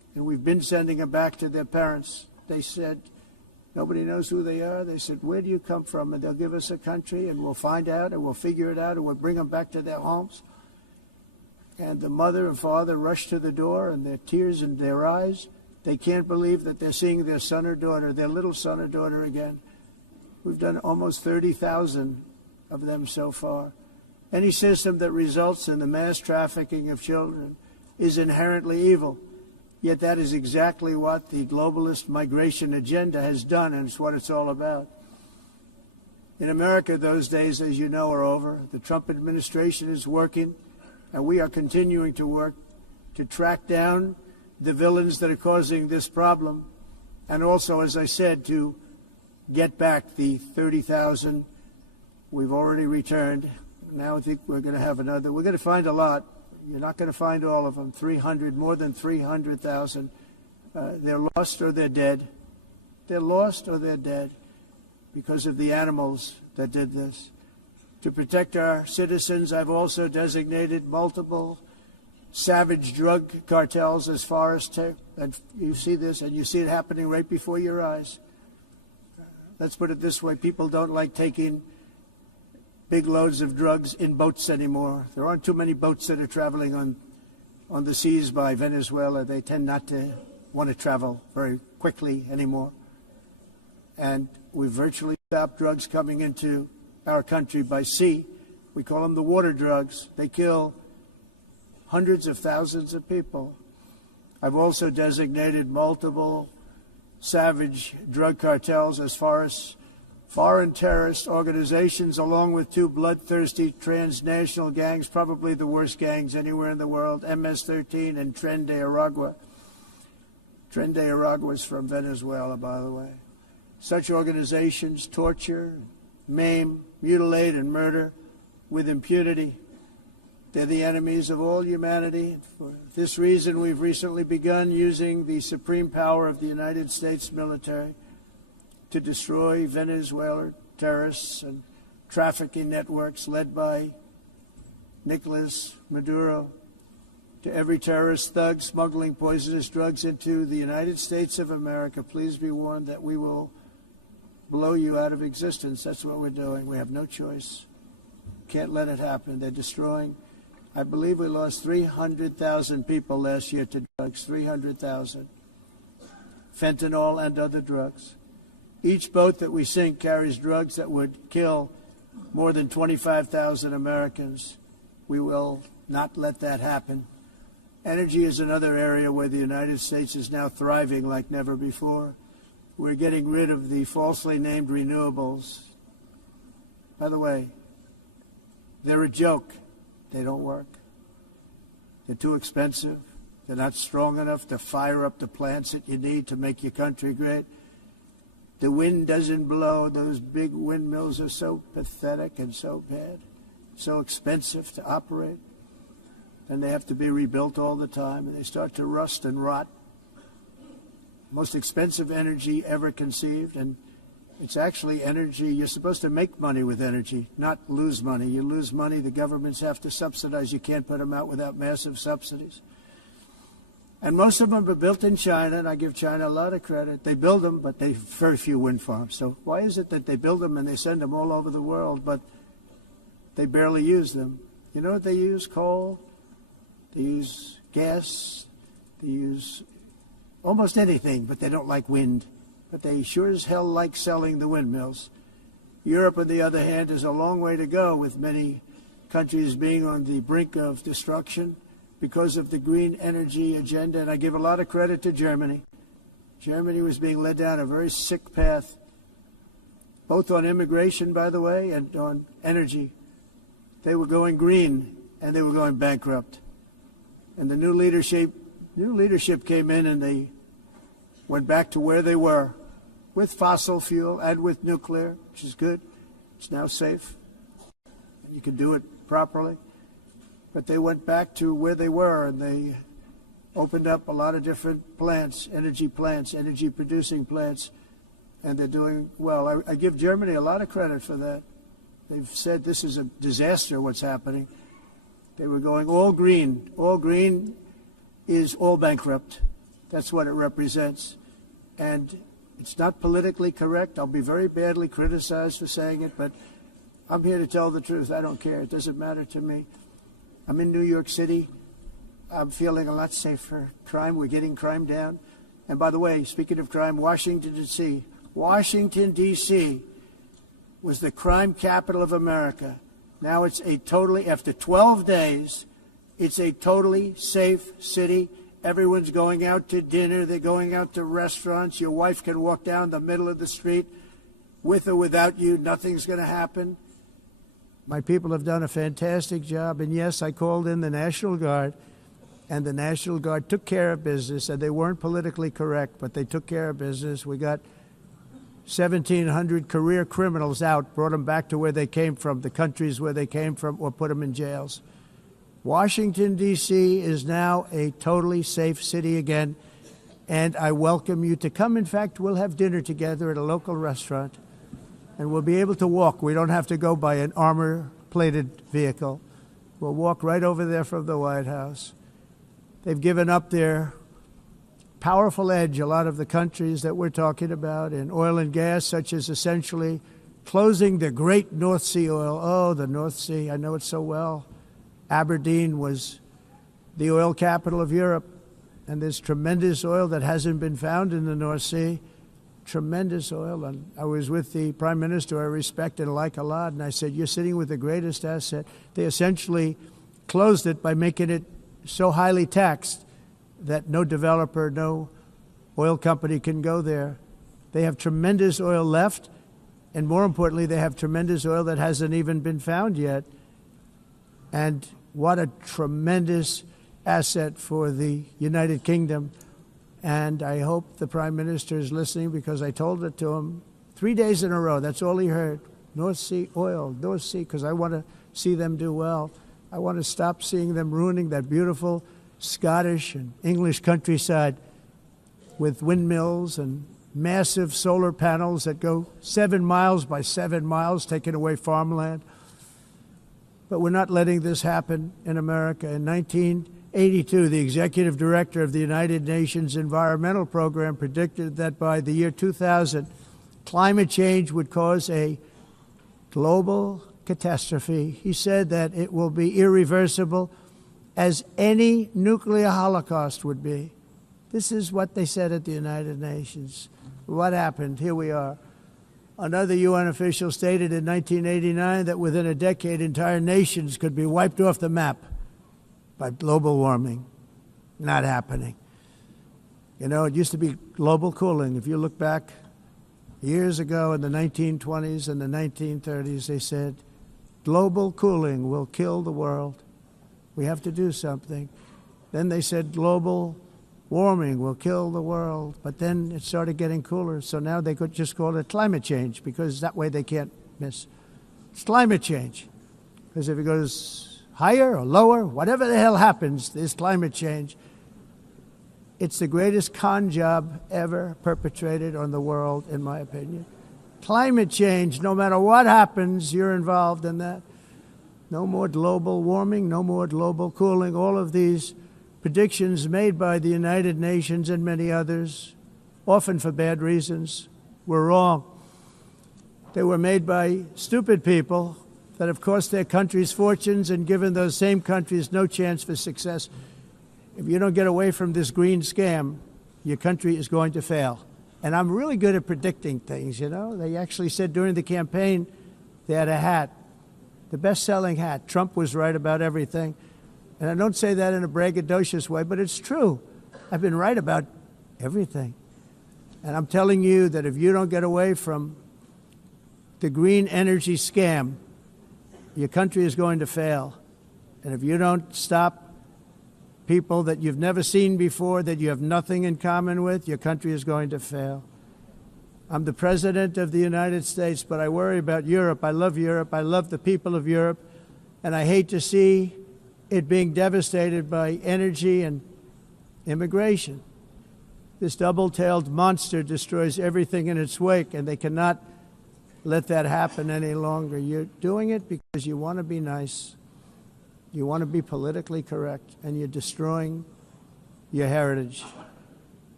And we've been sending them back to their parents. They said, nobody knows who they are. They said, where do you come from? And they'll give us a country, and we'll find out, and we'll figure it out, and we'll bring them back to their homes. And the mother and father rush to the door, and their tears in their eyes. They can't believe that they're seeing their son or daughter, their little son or daughter again. We've done almost 30,000 of them so far. Any system that results in the mass trafficking of children is inherently evil. Yet that is exactly what the globalist migration agenda has done, and it's what it's all about. In America, those days, as you know, are over. The Trump administration is working, and we are continuing to work to track down the villains that are causing this problem, and also, as I said, to get back the 30,000 we've already returned. Now I think we're going to have another. We're going to find a lot. You're not going to find all of them. 300, more than 300,000. They're lost or they're dead. They're lost or they're dead because of the animals that did this. To protect our citizens, I've also designated multiple savage drug cartels as far as and you see this, and you see it happening right before your eyes. Let's put it this way. People don't like taking big loads of drugs in boats anymore. There aren't too many boats that are traveling on the seas by Venezuela. They tend not to want to travel very quickly anymore. And we've virtually stopped drugs coming into our country by sea. We call them the water drugs. They kill hundreds of thousands of people. I've also designated multiple savage drug cartels as far as foreign terrorist organizations, along with two bloodthirsty transnational gangs, probably the worst gangs anywhere in the world, MS-13 and Tren de Aragua. Tren de Aragua is from Venezuela, by the way. Such organizations torture, maim, mutilate, and murder with impunity. They're the enemies of all humanity. For this reason, we've recently begun using the supreme power of the United States military to destroy Venezuelan terrorists and trafficking networks led by Nicolas Maduro. To every terrorist thug smuggling poisonous drugs into the United States of America, please be warned that we will blow you out of existence. That's what we're doing. We have no choice. Can't let it happen. They're destroying. I believe we lost 300,000 people last year to drugs, 300,000. Fentanyl and other drugs. Each boat that we sink carries drugs that would kill more than 25,000 Americans. We will not let that happen. Energy is another area where the United States is now thriving like never before. We're getting rid of the falsely named renewables. By the way, they're a joke. They don't work. They're too expensive. They're not strong enough to fire up the plants that you need to make your country great. The wind doesn't blow. Those big windmills are so pathetic and so bad, so expensive to operate. And they have to be rebuilt all the time, and they start to rust and rot. Most expensive energy ever conceived, and it's actually energy. You're supposed to make money with energy, not lose money. You lose money, the governments have to subsidize. You can't put them out without massive subsidies. And most of them are built in China, and I give China a lot of credit. They build them, but they have very few wind farms. So why is it that they build them and they send them all over the world, but they barely use them? You know what they use? Coal. They use gas. They use almost anything, but they don't like wind. But they sure as hell like selling the windmills. Europe, on the other hand, is a long way to go, with many countries being on the brink of destruction because of the green energy agenda. And I give a lot of credit to Germany. Germany was being led down a very sick path, both on immigration, by the way, and on energy. They were going green, and they were going bankrupt. And the new leadership came in, and they went back to where they were, with fossil fuel and with nuclear, which is good. It's now safe. You can do it properly. But they went back to where they were, and they opened up a lot of different plants, energy-producing plants, and they're doing well. I give Germany a lot of credit for that. They've said this is a disaster, what's happening. They were going all green. All green is all bankrupt. That's what it represents. And it's not politically correct. I'll be very badly criticized for saying it, but I'm here to tell the truth. I don't care. It doesn't matter to me. I'm in New York City. I'm feeling a lot safer. Crime, we're getting crime down. And by the way, speaking of crime, Washington, D.C. Washington, D.C. was the crime capital of America. Now it's a totally, after 12 days, it's a totally safe city. Everyone's going out to dinner. They're going out to restaurants. Your wife can walk down the middle of the street with or without you. Nothing's going to happen. My people have done a fantastic job. And yes, I called in the National Guard, and the National Guard took care of business, and they weren't politically correct, but they took care of business. We got 1,700 career criminals out, brought them back to where they came from, the countries where they came from, or put them in jails. Washington, D.C. is now a totally safe city again, and I welcome you to come. In fact, we'll have dinner together at a local restaurant, and we'll be able to walk. We don't have to go by an armor-plated vehicle. We'll walk right over there from the White House. They've given up their powerful edge, a lot of the countries that we're talking about, in oil and gas, such as essentially closing the great North Sea oil. Oh, the North Sea, I know it so well. Aberdeen was the oil capital of Europe, and there's tremendous oil that hasn't been found in the North Sea, tremendous oil. And I was with the Prime Minister I respect and like a lot, and I said, you're sitting with the greatest asset. They essentially closed it by making it so highly taxed that no developer, no oil company can go there. They have tremendous oil left, and more importantly, they have tremendous oil that hasn't even been found yet. And what a tremendous asset for the United Kingdom. And I hope the Prime Minister is listening, because I told it to him 3 days in a row. That's all he heard. North Sea oil, North Sea, because I want to see them do well. I want to stop seeing them ruining that beautiful Scottish and English countryside with windmills and massive solar panels that go 7 miles by 7 miles, taking away farmland. But we're not letting this happen in America. In 1982, the executive director of the United Nations Environmental Program predicted that by the year 2000, climate change would cause a global catastrophe. He said that it will be irreversible, as any nuclear holocaust would be. This is what they said at the United Nations. What happened? Here we are. Another UN official stated in 1989 that within a decade, entire nations could be wiped off the map by global warming. Not happening. You know, it used to be global cooling. If you look back years ago in the 1920s and the 1930s, they said, global cooling will kill the world. We have to do something. Then they said global warming will kill the world, but then it started getting cooler, so now they could just call it climate change, because that way they can't miss. It's climate change, because if it goes higher or lower, whatever the hell happens, there's climate change. It's the greatest con job ever perpetrated on the world, in my opinion. Climate change, no matter what happens, you're involved in that. No more global warming, no more global cooling. All of these predictions made by the United Nations and many others, often for bad reasons, were wrong. They were made by stupid people that have cost their countries fortunes and given those same countries no chance for success. If you don't get away from this green scam, your country is going to fail. And I'm really good at predicting things, you know. They actually said during the campaign they had a hat, the best-selling hat. Trump was right about everything. And I don't say that in a braggadocious way, but it's true. I've been right about everything. And I'm telling you that if you don't get away from the green energy scam, your country is going to fail. And if you don't stop people that you've never seen before, that you have nothing in common with, your country is going to fail. I'm the President of the United States, but I worry about Europe. I love Europe. I love the people of Europe. And I hate to see it being devastated by energy and immigration. This double-tailed monster destroys everything in its wake, and they cannot let that happen any longer. You're doing it because you want to be nice. You want to be politically correct, and you're destroying your heritage.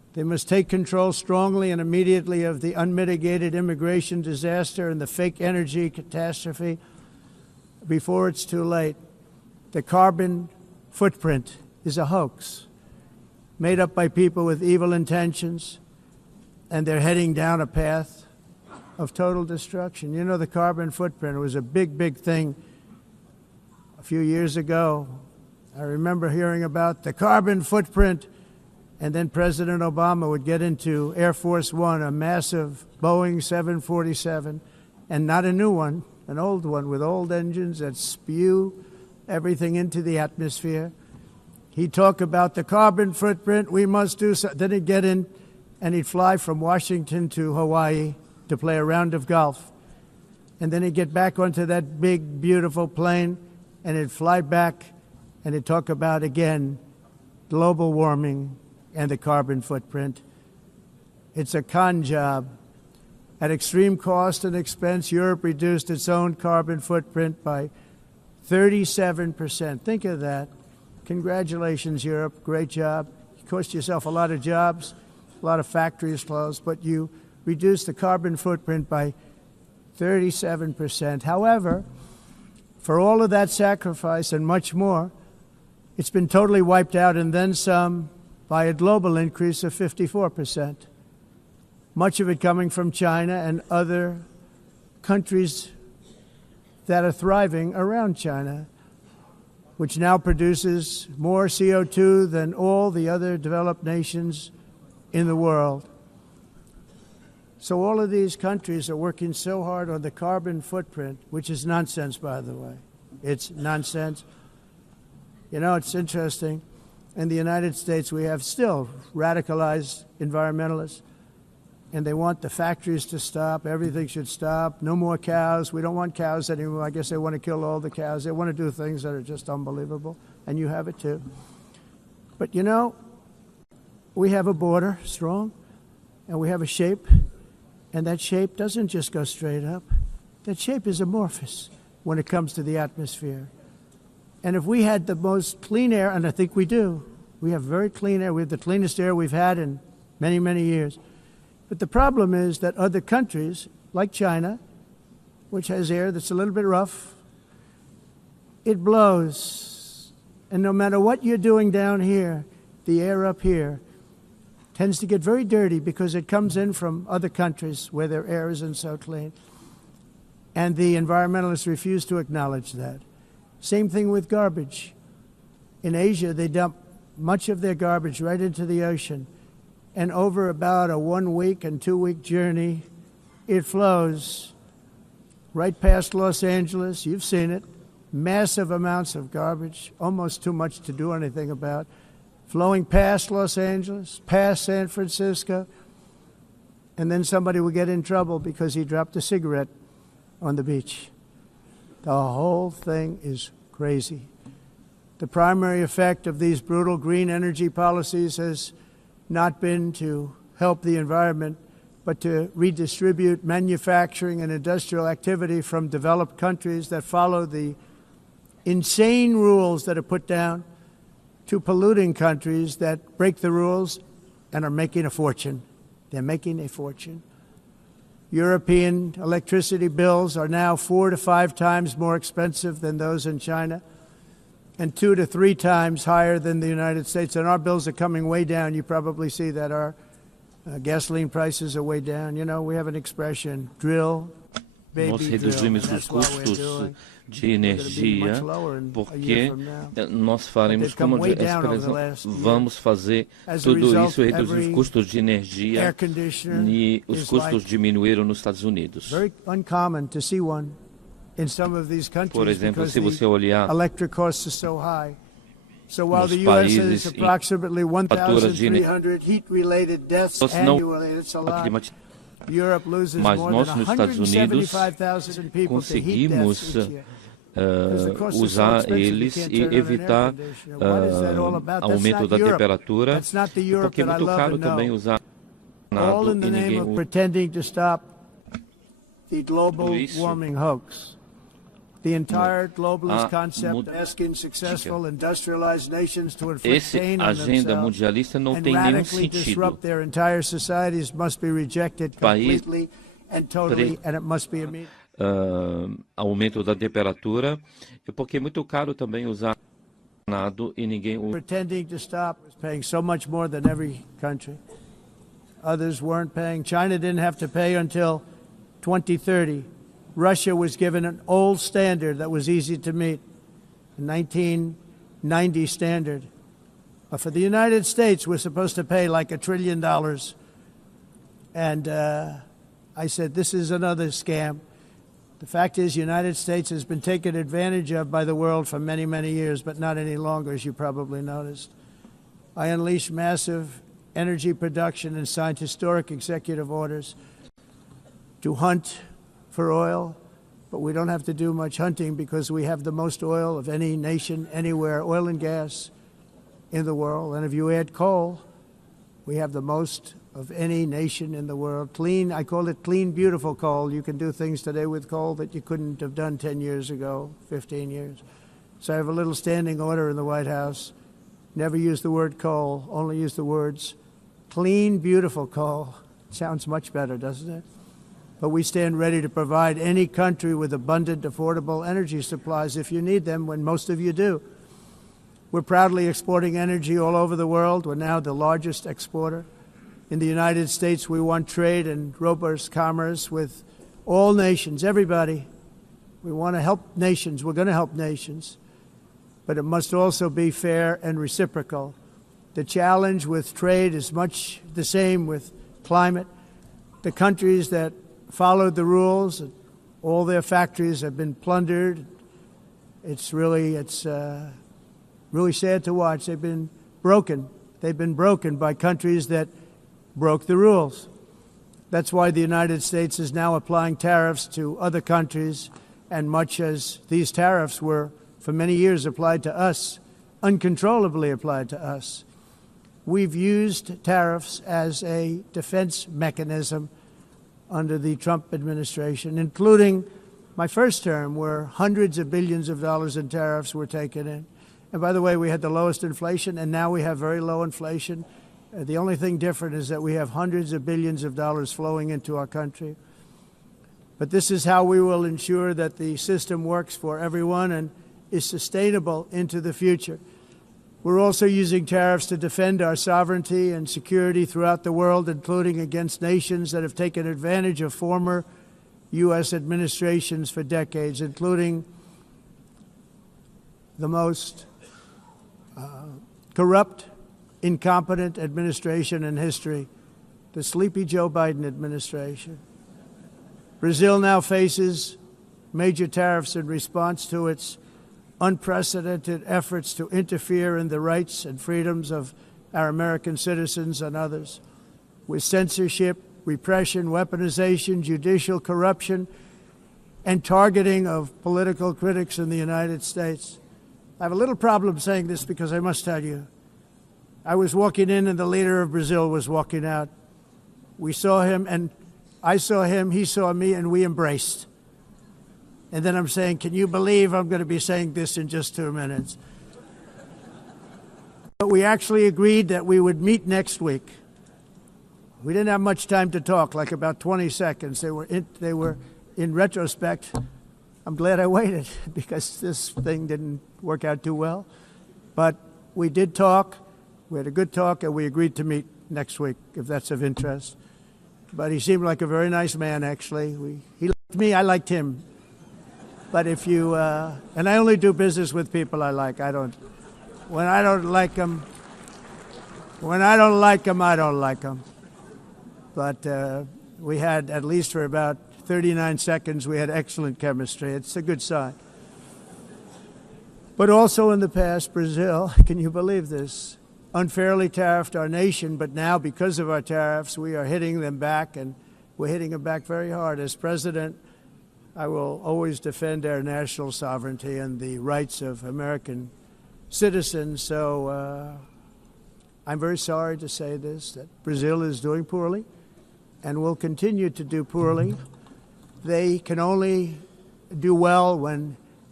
They must take control strongly and immediately of the unmitigated immigration disaster and the fake energy catastrophe before it's too late. The carbon footprint is a hoax made up by people with evil intentions, and they're heading down a path of total destruction. You know, the carbon footprint was a big, big thing a few years ago. I remember hearing about the carbon footprint, and then President Obama would get into Air Force One, a massive Boeing 747, and not a new one, an old one with old engines that spew everything into the atmosphere. He'd talk about the carbon footprint, we must do so. Then he'd get in and he'd fly from Washington to Hawaii to play a round of golf. And then he'd get back onto that big, beautiful plane and he'd fly back and he'd talk about, again, global warming and the carbon footprint. It's a con job. At extreme cost and expense, Europe reduced its own carbon footprint by 37%. Think of that. Congratulations, Europe. Great job. You cost yourself a lot of jobs, a lot of factories closed, but you reduced the carbon footprint by 37%. However, for all of that sacrifice and much more, it's been totally wiped out and then some by a global increase of 54%. Much of it coming from China and other countries that are thriving around China, which now produces more CO2 than all the other developed nations in the world. So all of these countries are working so hard on the carbon footprint, which is nonsense, by the way. It's nonsense. You know, it's interesting. In the United States, we have still radicalized environmentalists, and they want the factories to stop. Everything should stop. No more cows. We don't want cows anymore. I guess they want to kill all the cows. They want to do things that are just unbelievable, and you have it too. But you know, we have a border, strong, and we have a shape, and that shape doesn't just go straight up. That shape is amorphous when it comes to the atmosphere. And if we had the most clean air, and I think we do, we have very clean air. We have the cleanest air we've had in many, many years. But the problem is that other countries, like China, which has air that's a little bit rough, it blows. And no matter what you're doing down here, the air up here tends to get very dirty because it comes in from other countries where their air isn't so clean. And the environmentalists refuse to acknowledge that. Same thing with garbage. In Asia, they dump much of their garbage right into the ocean. And over about a 1 week and 2 week journey, it flows right past Los Angeles. You've seen it. Massive amounts of garbage, almost too much to do anything about, flowing past Los Angeles, past San Francisco, and then somebody will get in trouble because he dropped a cigarette on the beach. The whole thing is crazy. The primary effect of these brutal green energy policies has not been to help the environment, but to redistribute manufacturing and industrial activity from developed countries that follow the insane rules that are put down to polluting countries that break the rules and are making a fortune. They're making a fortune. European electricity bills are now 4 to 5 times more expensive than those in China, and 2 to 3 times higher than the United States. And our bills are coming way down. You probably see that our gasoline prices are way down. You know, we have an expression, drill, baby, Nós drill. reduzimos os custos de energia porque nós faremos como vamos fazer tudo isso e reduzir os custos de energia e os custos diminuíram nos Estados Unidos. Very uncommon to see one in some of these countries. Por exemplo, se você olhar electric costs are so high. So while the US has approximately 1,300 heat-related deaths annually, it's a lot. Europe loses Mas more nós than nos Estados Unidos 175,000 people to heat deaths conseguimos each year. usar eles e evitar aumento da temperatura, porque é muito caro também usar all in the e name ninguém of pretending to stop the global warming hoax. The entire globalist concept asking successful industrialized nations to inflict pain on agenda themselves mundialista não and tem nenhum radically sentido. disrupt their entire societies must be rejected completely and totally, and it must be immediate. Aumento da temperatura, porque é muito caro também usar nado e ninguém pretending to stop was paying so much more than every country. Others weren't paying. China didn't have to pay until 2030. Russia was given an old standard that was easy to meet, a 1990 standard. But for the United States, we're supposed to pay like $1 trillion. And I said, this is another scam. The fact is, the United States has been taken advantage of by the world for many, many years, but not any longer, as you probably noticed. I unleashed massive energy production and signed historic executive orders to hunt for oil, but we don't have to do much hunting because we have the most oil of any nation anywhere, oil and gas in the world. And if you add coal, we have the most of any nation in the world. Clean, I call it clean, beautiful coal. You can do things today with coal that you couldn't have done 10 years ago, 15 years. So I have a little standing order in the White House. Never use the word coal, only use the words clean, beautiful coal. Sounds much better, doesn't it? But we stand ready to provide any country with abundant, affordable energy supplies if you need them, when most of you do. We're proudly exporting energy all over the world. We're now the largest exporter. In the United States, we want trade and robust commerce with all nations, everybody. We want to help nations. We're going to help nations. But it must also be fair and reciprocal. The challenge with trade is much the same with climate. The countries that followed the rules, all their factories have been plundered. It's really sad to watch. They've been broken. They've been broken by countries that broke the rules. That's why the United States is now applying tariffs to other countries, and much as these tariffs were for many years applied to us, uncontrollably applied to us. We've used tariffs as a defense mechanism under the Trump administration, including my first term, where hundreds of billions of dollars in tariffs were taken in. And by the way, we had the lowest inflation, and now we have very low inflation. The only thing different is that we have hundreds of billions of dollars flowing into our country. But this is how we will ensure that the system works for everyone and is sustainable into the future. We're also using tariffs to defend our sovereignty and security throughout the world, including against nations that have taken advantage of former U.S. administrations for decades, including the most corrupt, incompetent administration in history, the sleepy Joe Biden administration. Brazil now faces major tariffs in response to its unprecedented efforts to interfere in the rights and freedoms of our American citizens and others, with censorship, repression, weaponization, judicial corruption, and targeting of political critics in the United States. I have a little problem saying this because I must tell you, I was walking in and the leader of Brazil was walking out. We saw him and I saw him, he saw me, and we embraced. And then I'm saying, can you believe I'm going to be saying this in just 2 minutes? But we actually agreed that we would meet next week. We didn't have much time to talk, like about 20 seconds. They were in retrospect, I'm glad I waited because this thing didn't work out too well. But we did talk. We had a good talk, and we agreed to meet next week, if that's of interest. But he seemed like a very nice man, actually. He liked me, I liked him. But if you, and I only do business with people I like. When I don't like them, I don't like them. But we had, at least for about 39 seconds, we had excellent chemistry. It's a good sign. But also in the past, Brazil, can you believe this, unfairly tariffed our nation, but now because of our tariffs, we are hitting them back, and we're hitting them back very hard. As president, I will always defend our national sovereignty and the rights of American citizens. So I'm very sorry to say this, that Brazil is doing poorly and will continue to do poorly. They can only do well when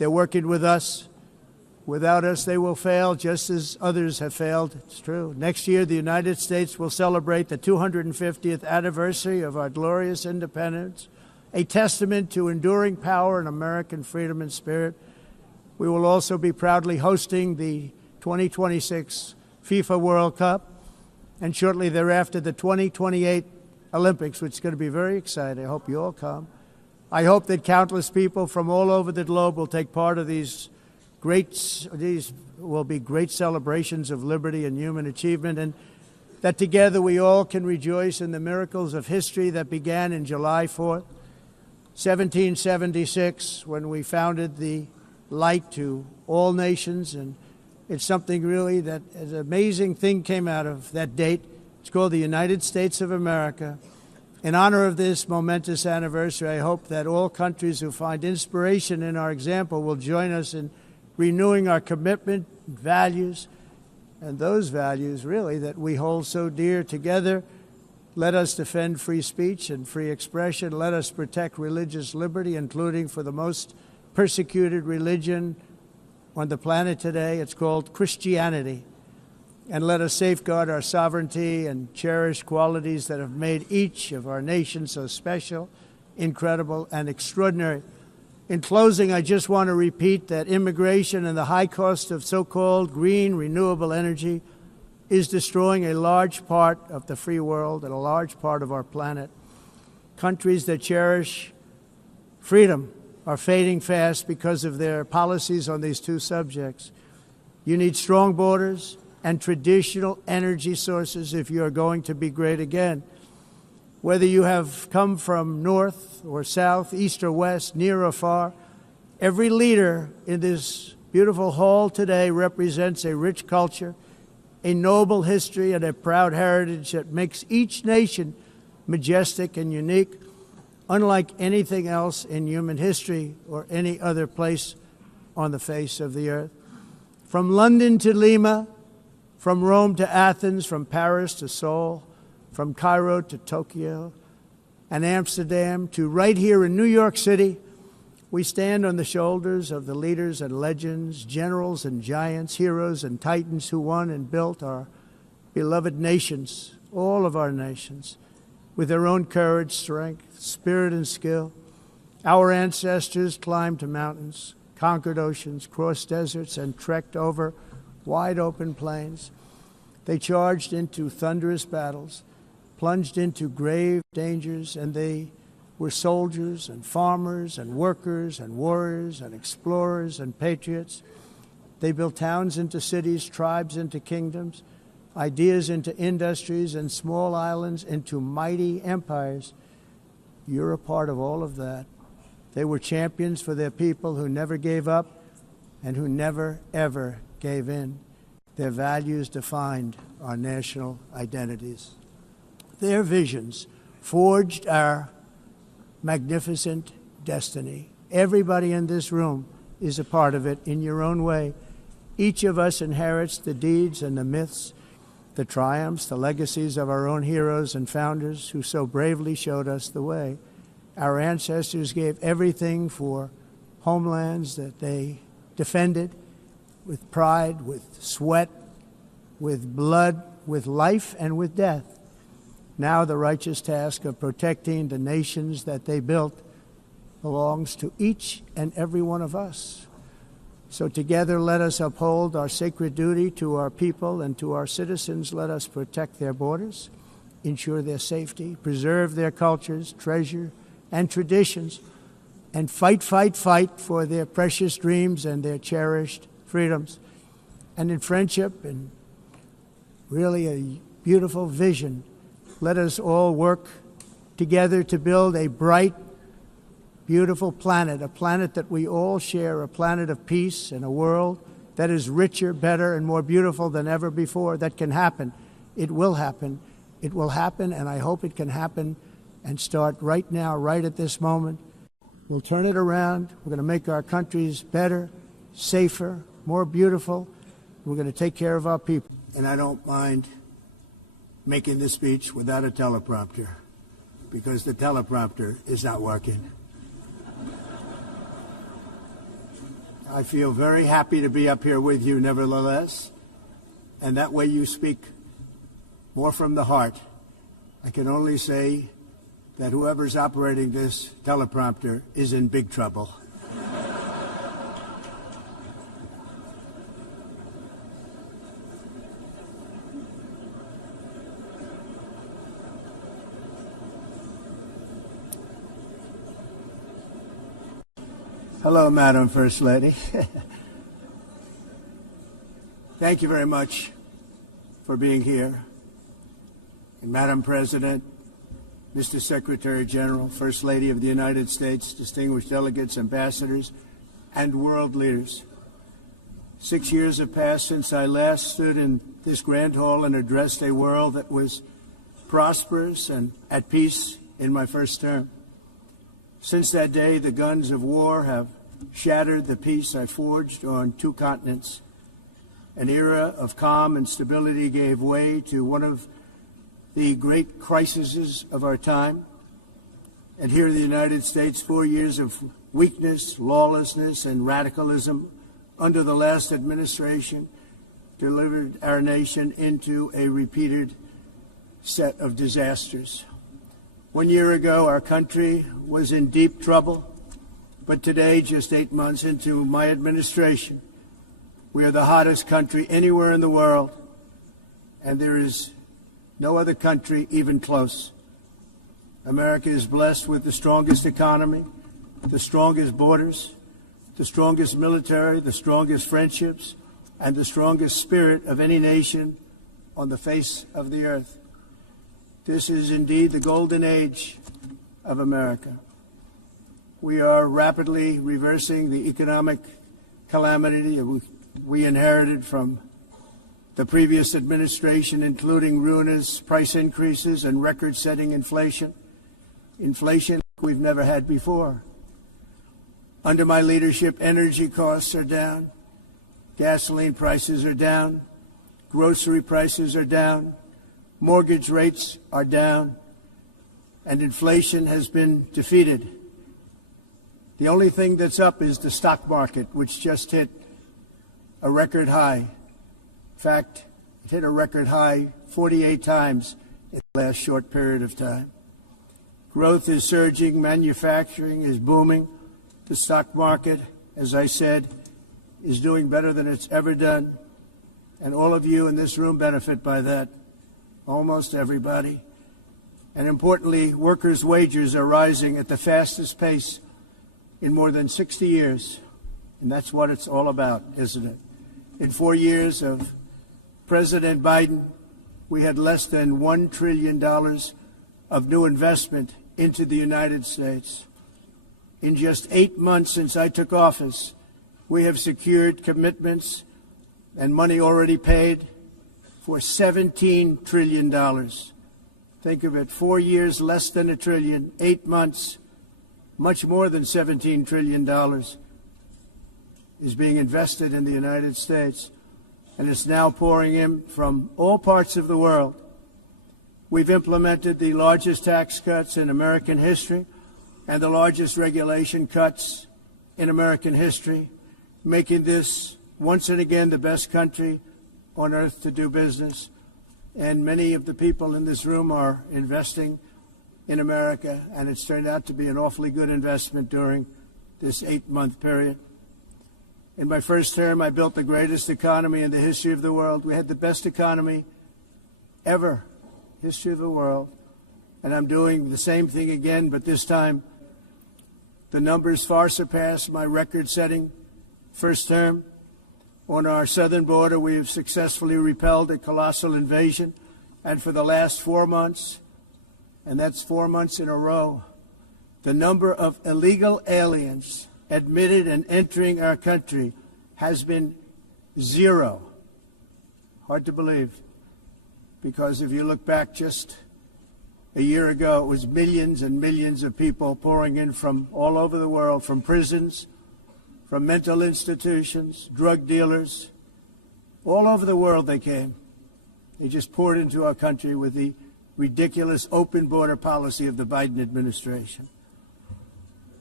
They're working with us. Without us, they will fail, just as others have failed. It's true. Next year, the United States will celebrate the 250th anniversary of our glorious independence, a testament to enduring power and American freedom and spirit. We will also be proudly hosting the 2026 FIFA World Cup, and shortly thereafter, the 2028 Olympics, which is going to be very exciting. I hope you all come. I hope that countless people from all over the globe will take part of these will be great celebrations of liberty and human achievement, and that together we all can rejoice in the miracles of history that began in July 4th, 1776, when we founded the light to all nations. And it's something really that an amazing thing came out of that date. It's called the United States of America. In honor of this momentous anniversary, I hope that all countries who find inspiration in our example will join us in renewing our commitment, values, and those values, really, that we hold so dear. Together, let us defend free speech and free expression. Let us protect religious liberty, including for the most persecuted religion on the planet today. It's called Christianity. And let us safeguard our sovereignty and cherish qualities that have made each of our nations so special, incredible, and extraordinary. In closing, I just want to repeat that immigration and the high cost of so-called green renewable energy is destroying a large part of the free world and a large part of our planet. Countries that cherish freedom are fading fast because of their policies on these two subjects. You need strong borders and traditional energy sources if you are going to be great again. Whether you have come from north or south, east or west, near or far, every leader in this beautiful hall today represents a rich culture, a noble history, and a proud heritage that makes each nation majestic and unique, unlike anything else in human history or any other place on the face of the earth. From London to Lima, from Rome to Athens, from Paris to Seoul, from Cairo to Tokyo and Amsterdam to right here in New York City, we stand on the shoulders of the leaders and legends, generals and giants, heroes and titans who won and built our beloved nations, all of our nations, with their own courage, strength, spirit, and skill. Our ancestors climbed mountains, conquered oceans, crossed deserts, and trekked over wide open plains. They charged into thunderous battles, plunged into grave dangers, and they were soldiers and farmers and workers and warriors and explorers and patriots. They built towns into cities, tribes into kingdoms, ideas into industries, and small islands into mighty empires. You're a part of all of that. They were champions for their people who never gave up and who never, ever gave in. Their values defined our national identities. Their visions forged our magnificent destiny. Everybody in this room is a part of it in your own way. Each of us inherits the deeds and the myths, the triumphs, the legacies of our own heroes and founders who so bravely showed us the way. Our ancestors gave everything for homelands that they defended with pride, with sweat, with blood, with life, and with death. Now the righteous task of protecting the nations that they built belongs to each and every one of us. So together let us uphold our sacred duty to our people and to our citizens. Let us protect their borders, ensure their safety, preserve their cultures, treasure, and traditions, and fight, fight, fight for their precious dreams and their cherished freedoms. And in friendship and really a beautiful vision, let us all work together to build a bright, beautiful planet, a planet that we all share, a planet of peace and a world that is richer, better, and more beautiful than ever before. That can happen. It will happen. It will happen, and I hope it can happen and start right now, right at this moment. We'll turn it around. We're going to make our countries better, safer, more beautiful. We're going to take care of our people. And I don't mind making this speech without a teleprompter, because the teleprompter is not working. I feel very happy to be up here with you nevertheless, and that way you speak more from the heart. I can only say that whoever's operating this teleprompter is in big trouble. Hello, Madam First Lady. Thank you very much for being here. And Madam President, Mr. Secretary General, First Lady of the United States, distinguished delegates, ambassadors, and world leaders. 6 years have passed since I last stood in this grand hall and addressed a world that was prosperous and at peace in my first term. Since that day, the guns of war have shattered the peace I forged on 2 continents. An era of calm and stability gave way to one of the great crises of our time. And here in the United States, 4 years of weakness, lawlessness, and radicalism under the last administration delivered our nation into a repeated set of disasters. 1 year ago, our country was in deep trouble, but today, just 8 months into my administration, we are the hottest country anywhere in the world, and there is no other country even close. America is blessed with the strongest economy, the strongest borders, the strongest military, the strongest friendships, and the strongest spirit of any nation on the face of the earth. This is indeed the golden age of America. We are rapidly reversing the economic calamity we inherited from the previous administration, including ruinous price increases and record-setting inflation we've never had before. Under my leadership, energy costs are down, gasoline prices are down, grocery prices are down, mortgage rates are down, and inflation has been defeated. The only thing that's up is the stock market, which just hit a record high. In fact, it hit a record high 48 times in the last short period of time. Growth is surging, manufacturing is booming. The stock market, as I said, is doing better than it's ever done, and all of you in this room benefit by that. Almost everybody. And importantly, workers' wages are rising at the fastest pace in more than 60 years. And that's what it's all about, isn't it? In 4 years of President Biden, we had less than $1 trillion of new investment into the United States. In just 8 months since I took office, we have secured commitments and money already paid for $17 trillion. Think of it, 4 years, less than $1 trillion, 8 months, much more than $17 trillion is being invested in the United States, and it's now pouring in from all parts of the world. We've implemented the largest tax cuts in American history and the largest regulation cuts in American history, making this once and again the best country on earth to do business. And many of the people in this room are investing in America, and it's turned out to be an awfully good investment during this 8-month period. In my first term, I built the greatest economy in the history of the world. We had the best economy ever, history of the world. And I'm doing the same thing again, but this time the numbers far surpass my record-setting first term. On our southern border, we have successfully repelled a colossal invasion, and for the last 4 months, and that's 4 months in a row, the number of illegal aliens admitted and entering our country has been 0. Hard to believe, because if you look back just a year ago, it was millions and millions of people pouring in from all over the world, from prisons, from mental institutions, drug dealers. All over the world they came. They just poured into our country with the ridiculous open border policy of the Biden administration.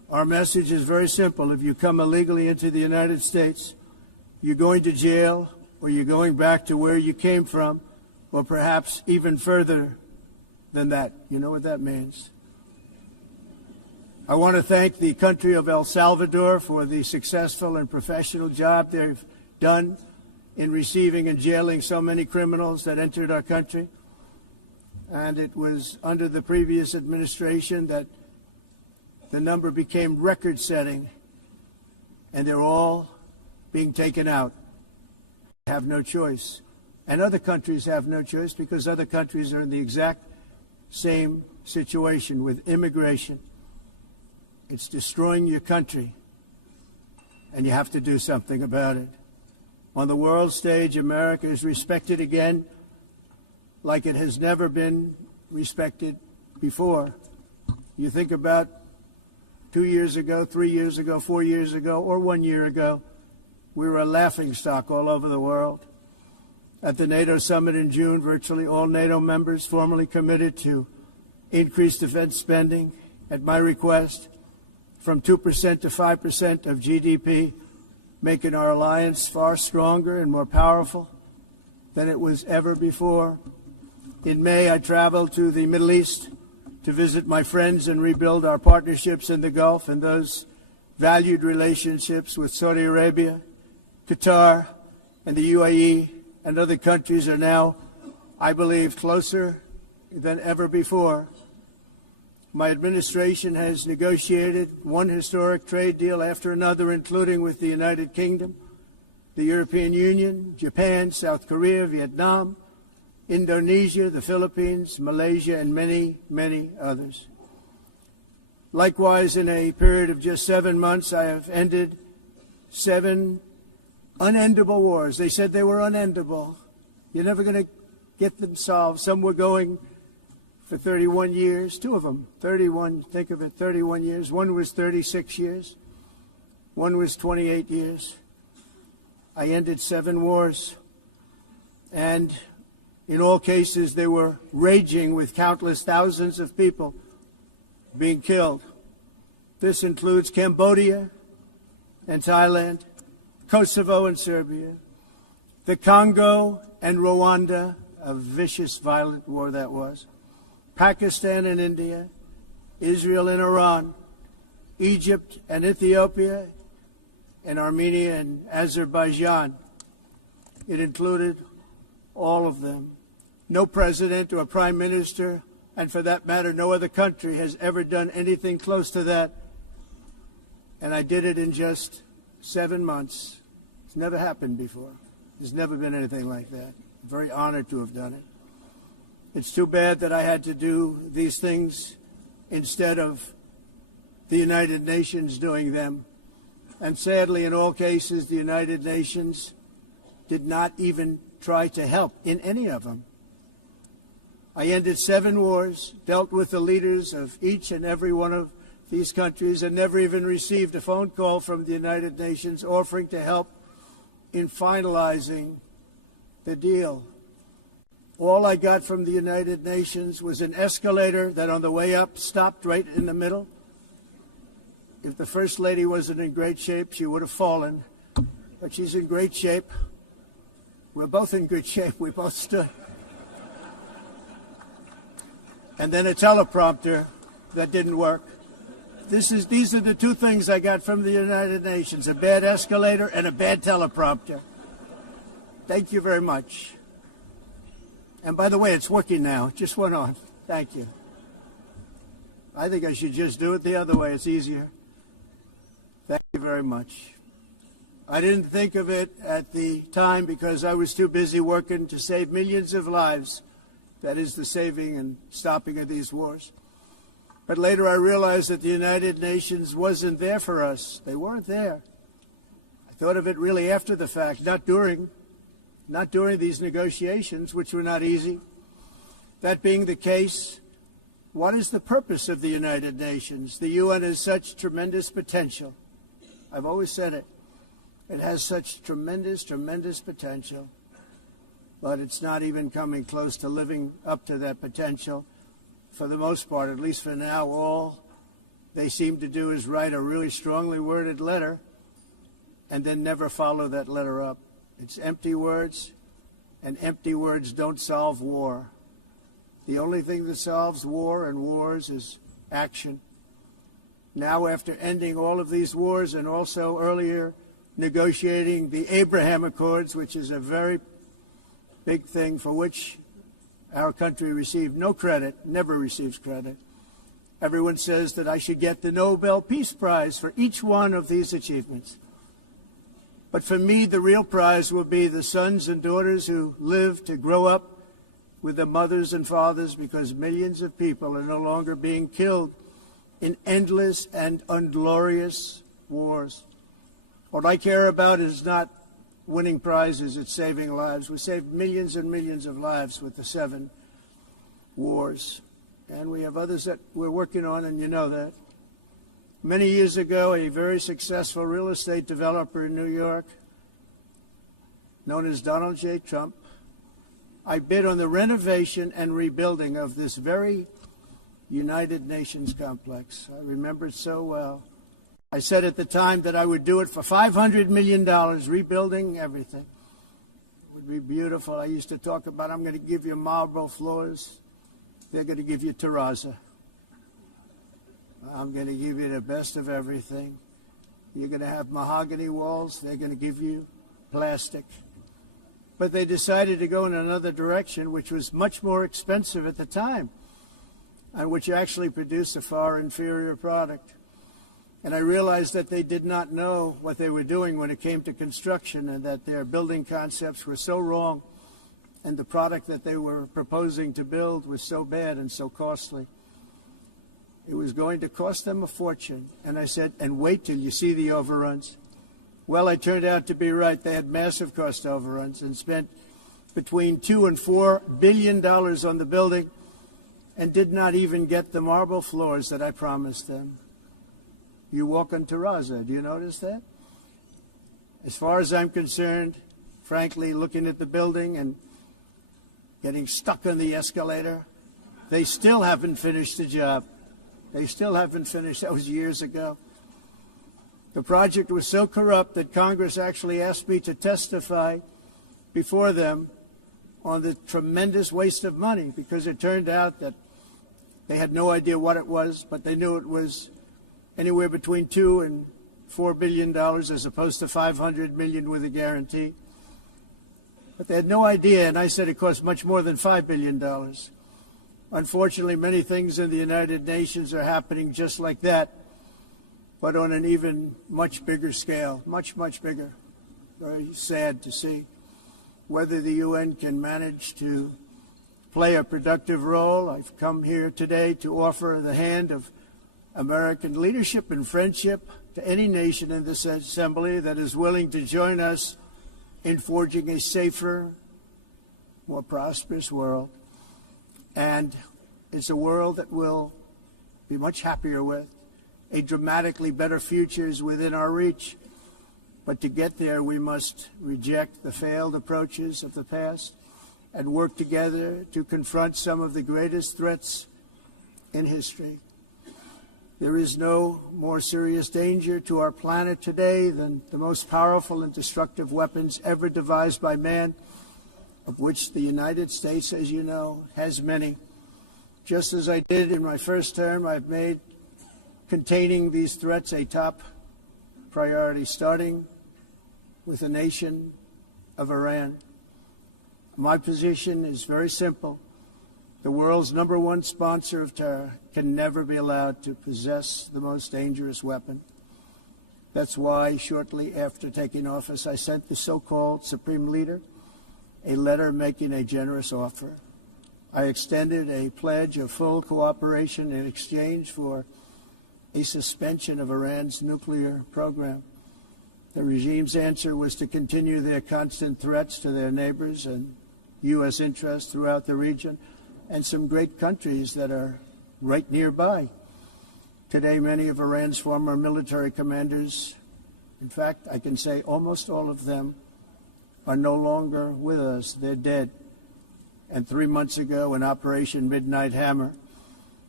Our message is very simple. If you come illegally into the United States, you're going to jail, or you're going back to where you came from, or perhaps even further than that. You know what that means. I want to thank the country of El Salvador for the successful and professional job they've done in receiving and jailing so many criminals that entered our country. And it was under the previous administration that the number became record-setting, and they're all being taken out. They have no choice. And other countries have no choice because other countries are in the exact same situation with immigration. It's destroying your country, and you have to do something about it. On the world stage, America is respected again like it has never been respected before. You think about 2 years ago, 3 years ago, 4 years ago, or 1 year ago, we were a laughingstock all over the world. At the NATO summit in June, virtually all NATO members formally committed to increase defense spending at my request from 2% to 5% of GDP, making our alliance far stronger and more powerful than it was ever before. In May, I traveled to the Middle East to visit my friends and rebuild our partnerships in the Gulf and those valued relationships with Saudi Arabia, Qatar, and the UAE and other countries are now, I believe, closer than ever before. My administration has negotiated one historic trade deal after another, including with the United Kingdom, the European Union, Japan, South Korea, Vietnam, Indonesia, the Philippines, Malaysia, and many, many others. Likewise, in a period of just 7 months, I have ended 7 unendable wars. They said they were unendable. You're never going to get them solved. Some were going for 31 years, 2 of them, 31, think of it, 31 years. One was 36 years. One was 28 years. I ended 7 wars. And in all cases, they were raging with countless thousands of people being killed. This includes Cambodia and Thailand, Kosovo and Serbia, the Congo and Rwanda, a vicious, violent war that was, Pakistan and India, Israel and Iran, Egypt and Ethiopia, and Armenia and Azerbaijan. It included all of them. No president or prime minister, and for that matter, no other country has ever done anything close to that. And I did it in just 7 months. It's never happened before. There's never been anything like that. I'm very honored to have done it. It's too bad that I had to do these things instead of the United Nations doing them. And sadly, in all cases, the United Nations did not even try to help in any of them. I ended 7 wars, dealt with the leaders of each and every one of these countries, and never even received a phone call from the United Nations offering to help in finalizing the deal. All I got from the United Nations was an escalator that on the way up stopped right in the middle. If the First Lady wasn't in great shape, she would have fallen. But she's in great shape. We're both in good shape. We both stood. And then a teleprompter that didn't work. These are the 2 things I got from the United Nations, a bad escalator and a bad teleprompter. Thank you very much. And by the way, it's working now. It just went on. Thank you. I think I should just do it the other way. It's easier. Thank you very much. I didn't think of it at the time because I was too busy working to save millions of lives. That is the saving and stopping of these wars. But later I realized that the United Nations wasn't there for us. They weren't there. I thought of it really after the fact, not during these negotiations, which were not easy. That being the case, what is the purpose of the United Nations? The UN has such tremendous potential. I've always said it. It has such tremendous, tremendous potential. But it's not even coming close to living up to that potential. For the most part, at least for now, all they seem to do is write a really strongly worded letter and then never follow that letter up. It's empty words, and empty words don't solve war. The only thing that solves war and wars is action. Now, after ending all of these wars and also earlier negotiating the Abraham Accords, which is a very big thing for which our country received no credit, never receives credit. Everyone says that I should get the Nobel Peace Prize for each one of these achievements. But for me, the real prize will be the sons and daughters who live to grow up with their mothers and fathers, because millions of people are no longer being killed in endless and unglorious wars. What I care about is not winning prizes, it's saving lives. We saved millions and millions of lives with the 7 wars. And we have others that we're working on, and you know that. Many years ago, a very successful real estate developer in New York, known as Donald J. Trump, I bid on the renovation and rebuilding of this very United Nations complex. I remember it so well. I said at the time that I would do it for $500 million, rebuilding everything. It would be beautiful. I used to talk about, I'm going to give you marble floors. They're going to give you terrazzo. I'm going to give you the best of everything. You're going to have mahogany walls. They're going to give you plastic. But they decided to go in another direction, which was much more expensive at the time, and which actually produced a far inferior product. And I realized that they did not know what they were doing when it came to construction, and that their building concepts were so wrong, and the product that they were proposing to build was so bad and so costly. It was going to cost them a fortune. And I said, and wait till you see the overruns. Well, I turned out to be right. They had massive cost overruns and spent between $2 and $4 billion on the building and did not even get the marble floors that I promised them. You walk on terrazzo. Do you notice that? As far as I'm concerned, frankly, looking at the building and getting stuck on the escalator, they still haven't finished the job. They still haven't finished. That was years ago. The project was so corrupt that Congress actually asked me to testify before them on the tremendous waste of money, because it turned out that they had no idea what it was, but they knew it was anywhere between $2 and $4 billion as opposed to $500 million with a guarantee. But they had no idea, and I said it cost much more than $5 billion. Unfortunately, many things in the United Nations are happening just like that, but on an even much bigger scale, much, much bigger. Very sad to see. Whether the UN can manage to play a productive role, I've come here today to offer the hand of American leadership and friendship to any nation in this assembly that is willing to join us in forging a safer, more prosperous world. And it's a world that we'll be much happier with. A dramatically better future is within our reach. But to get there, we must reject the failed approaches of the past and work together to confront some of the greatest threats in history. There is no more serious danger to our planet today than the most powerful and destructive weapons ever devised by man, of which the United States, as you know, has many. Just as I did in my first term, I've made containing these threats a top priority, starting with the nation of Iran. My position is very simple. The world's #1 sponsor of terror can never be allowed to possess the most dangerous weapon. That's why, shortly after taking office, I sent the so-called Supreme Leader a letter making a generous offer. I extended a pledge of full cooperation in exchange for a suspension of Iran's nuclear program. The regime's answer was to continue their constant threats to their neighbors and U.S. interests throughout the region, and some great countries that are right nearby. Today, many of Iran's former military commanders, in fact, I can say almost all of them, are no longer with us. They're dead. And 3 months ago, in Operation Midnight Hammer,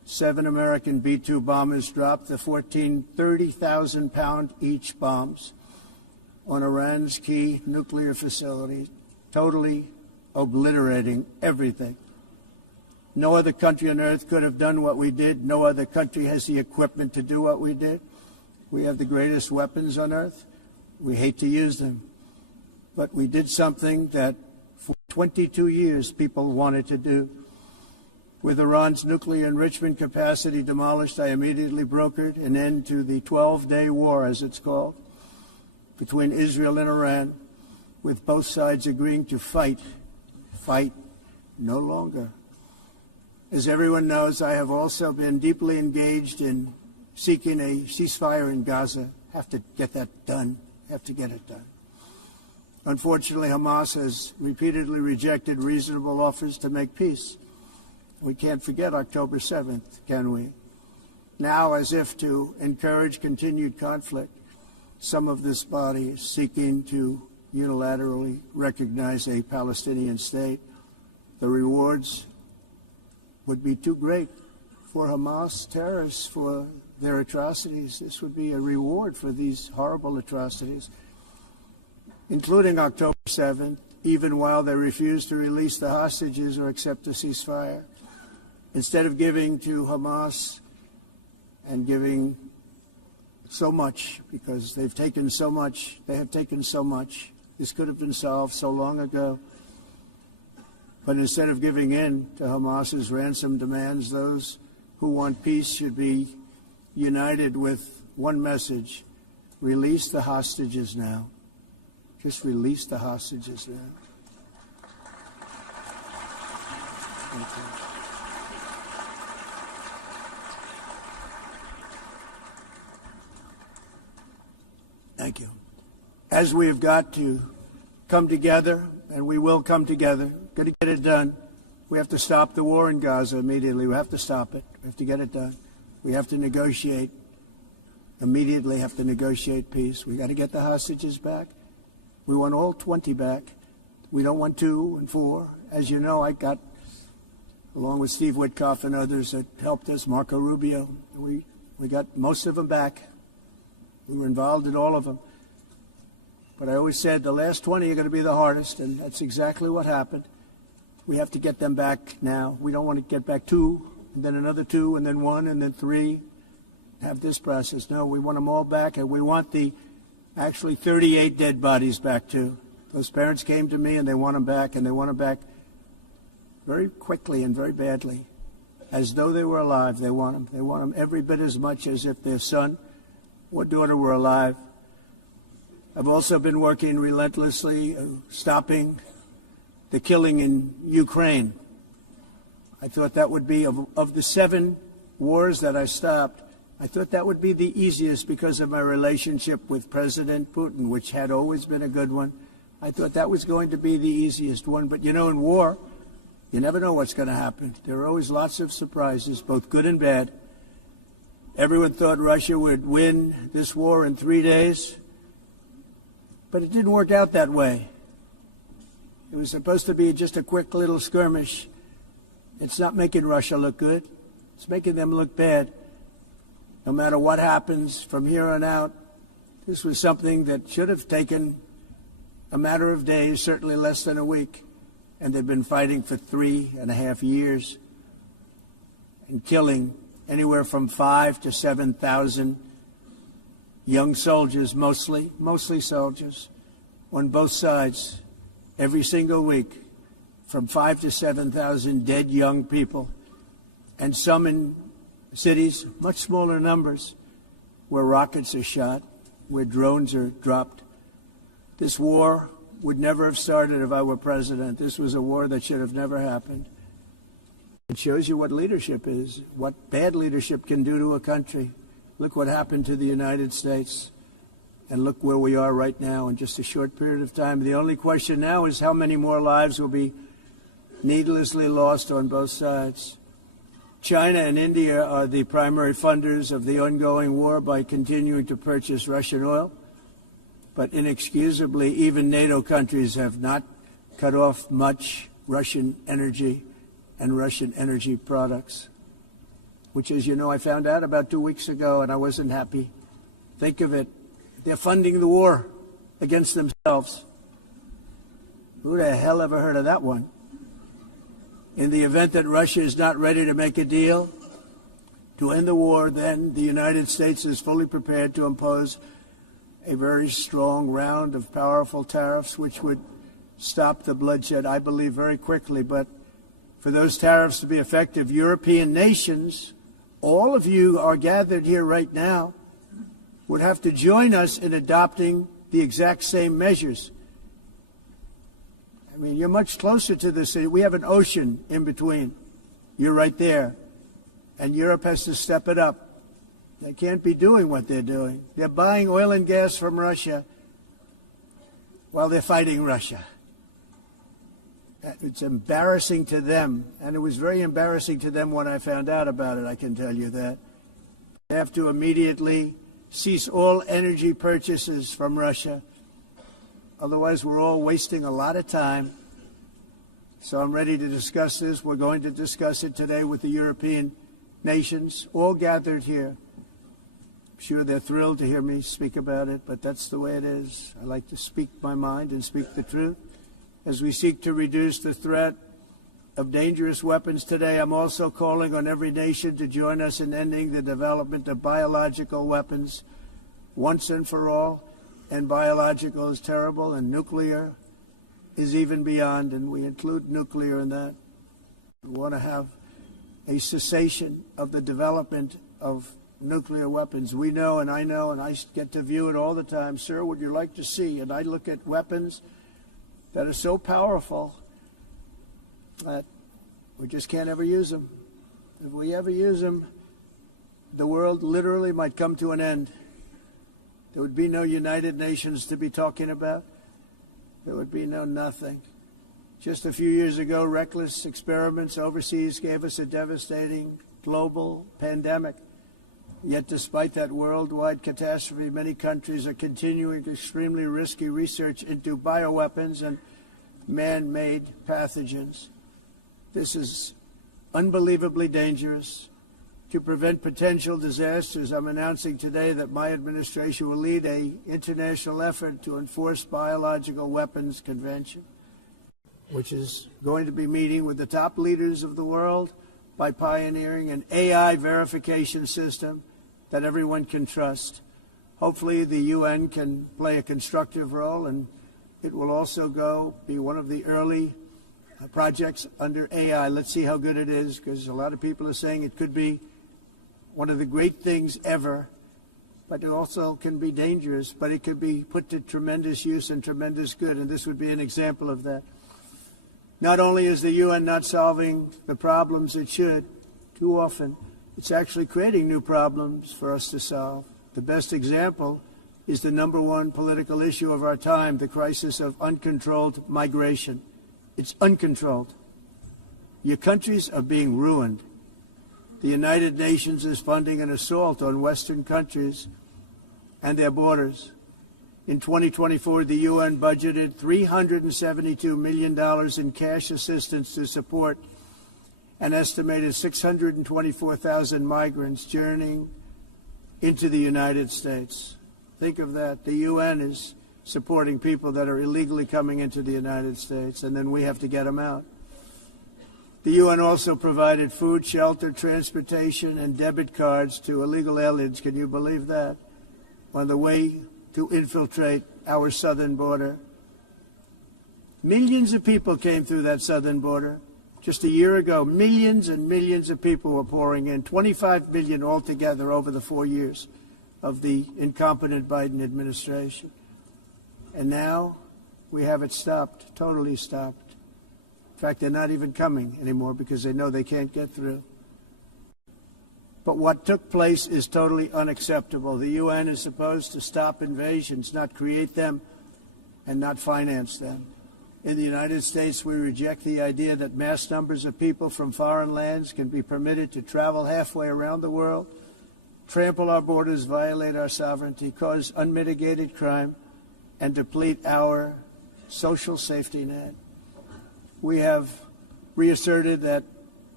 7 American B-2 bombers dropped the 14 30,000-pound each bombs on Iran's key nuclear facility, totally obliterating everything. No other country on earth could have done what we did. No other country has the equipment to do what we did. We have the greatest weapons on earth. We hate to use them. But we did something that for 22 years people wanted to do. With Iran's nuclear enrichment capacity demolished, I immediately brokered an end to the 12-day war, as it's called, between Israel and Iran, with both sides agreeing to fight no longer. As everyone knows, I have also been deeply engaged in seeking a ceasefire in Gaza. Have to get that done. Have to get it done. Unfortunately, Hamas has repeatedly rejected reasonable offers to make peace. We can't forget October 7th, can we? Now, as if to encourage continued conflict, some of this body is seeking to unilaterally recognize a Palestinian state. The rewards would be too great for Hamas terrorists for their atrocities. This would be a reward for these horrible atrocities, including October 7th, even while they refuse to release the hostages or accept a ceasefire. Instead of giving to Hamas and giving so much, because they've taken so much, they have taken so much. This could have been solved so long ago. But instead of giving in to Hamas's ransom demands, those who want peace should be united with one message: release the hostages now. Just release the hostages now. Thank you. Thank you. As we have got to come together, and we will come together, got to get it done. We have to stop the war in Gaza immediately. We have to stop it. We have to get it done. We have to negotiate, immediately have to negotiate peace. We got to get the hostages back. We want all 20 back. We don't want 2 and 4. As you know, I got, along with Steve Witkoff and others that helped us, Marco Rubio, we got most of them back. We were involved in all of them. But I always said the last 20 are going to be the hardest, and that's exactly what happened. We have to get them back now. We don't want to get back 2, and then another 2, and then 1, and then 3. Have this process. No, we want them all back, and we want the actually 38 dead bodies back too. Those parents came to me, and they want them back, and they want them back very quickly and very badly, as though they were alive. They want them. They want them every bit as much as if their son or daughter were alive. I've also been working relentlessly, stopping the killing in Ukraine. I thought that would be, of the 7 wars that I stopped, I thought that would be the easiest because of my relationship with President Putin, which had always been a good one. I thought that was going to be the easiest one. But, you know, in war, you never know what's going to happen. There are always lots of surprises, both good and bad. Everyone thought Russia would win this war in 3 days, but it didn't work out that way. It was supposed to be just a quick little skirmish. It's not making Russia look good. It's making them look bad. No matter what happens from here on out, this was something that should have taken a matter of days, certainly less than a week. And they've been fighting for 3.5 years and killing anywhere from 5,000 to 7,000 young soldiers, mostly soldiers, on both sides, every single week, from 5,000 to 7,000 dead young people, and some in cities, much smaller numbers, where rockets are shot, where drones are dropped. This war would never have started if I were president. This was a war that should have never happened. It shows you what leadership is, what bad leadership can do to a country. Look what happened to the United States, and look where we are right now in just a short period of time. The only question now is how many more lives will be needlessly lost on both sides. China and India are the primary funders of the ongoing war by continuing to purchase Russian oil. But inexcusably, even NATO countries have not cut off much Russian energy and Russian energy products. which, as you know, I found out about 2 weeks ago, and I wasn't happy. Think of it. They're funding the war against themselves. Who the hell ever heard of that one? In the event that Russia is not ready to make a deal to end the war, then the United States is fully prepared to impose a very strong round of powerful tariffs, which would stop the bloodshed, I believe, very quickly. But for those tariffs to be effective, European nations, all of you are gathered here right now, would have to join us in adopting the exact same measures. I mean, you're much closer to this. We have an ocean in between. You're right there. And Europe has to step it up. They can't be doing what they're doing. They're buying oil and gas from Russia while they're fighting Russia. It's embarrassing to them, and it was very embarrassing to them when I found out about it, I can tell you that. They have to immediately cease all energy purchases from Russia. Otherwise, we're all wasting a lot of time. So I'm ready to discuss this. We're going to discuss it today with the European nations, all gathered here. I'm sure they're thrilled to hear me speak about it, but that's the way it is. I like to speak my mind and speak the truth. As we seek to reduce the threat of dangerous weapons today, I'm also calling on every nation to join us in ending the development of biological weapons once and for all. And biological is terrible, and nuclear is even beyond, and we include nuclear in that. We want to have a cessation of the development of nuclear weapons. We know, and I get to view it all the time. Sir, would you like to see? And I look at weapons that are so powerful that we just can't ever use them. If we ever use them, the world literally might come to an end. There would be no United Nations to be talking about. There would be no nothing. Just a few years ago, reckless experiments overseas gave us a devastating global pandemic. Yet despite that worldwide catastrophe, many countries are continuing extremely risky research into bioweapons and man-made pathogens. This is unbelievably dangerous. To prevent potential disasters, I'm announcing today that my administration will lead an international effort to enforce Biological Weapons Convention, which is going to be meeting with the top leaders of the world by pioneering an AI verification system that everyone can trust. Hopefully the UN can play a constructive role, and it will also be one of the early projects under AI. Let's see how good it is, because a lot of people are saying it could be one of the great things ever, but it also can be dangerous, but it could be put to tremendous use and tremendous good, and this would be an example of that. Not only is the UN not solving the problems it should, too often, it's actually creating new problems for us to solve. The best example is the #1 political issue of our time, the crisis of uncontrolled migration. It's uncontrolled. Your countries are being ruined. The United Nations is funding an assault on Western countries and their borders. In 2024, the UN budgeted $372 million in cash assistance to support an estimated 624,000 migrants journeying into the United States. Think of that. The UN is supporting people that are illegally coming into the United States, and then we have to get them out. The UN also provided food, shelter, transportation, and debit cards to illegal aliens. Can you believe that? On the way to infiltrate our southern border. Millions of people came through that southern border. Just a year ago, millions and millions of people were pouring in, 25 million altogether over the 4 years of the incompetent Biden administration. And now we have it stopped, totally stopped. In fact, they're not even coming anymore because they know they can't get through. But what took place is totally unacceptable. The UN is supposed to stop invasions, not create them and not finance them. In the United States, we reject the idea that mass numbers of people from foreign lands can be permitted to travel halfway around the world, trample our borders, violate our sovereignty, cause unmitigated crime, and deplete our social safety net. We have reasserted that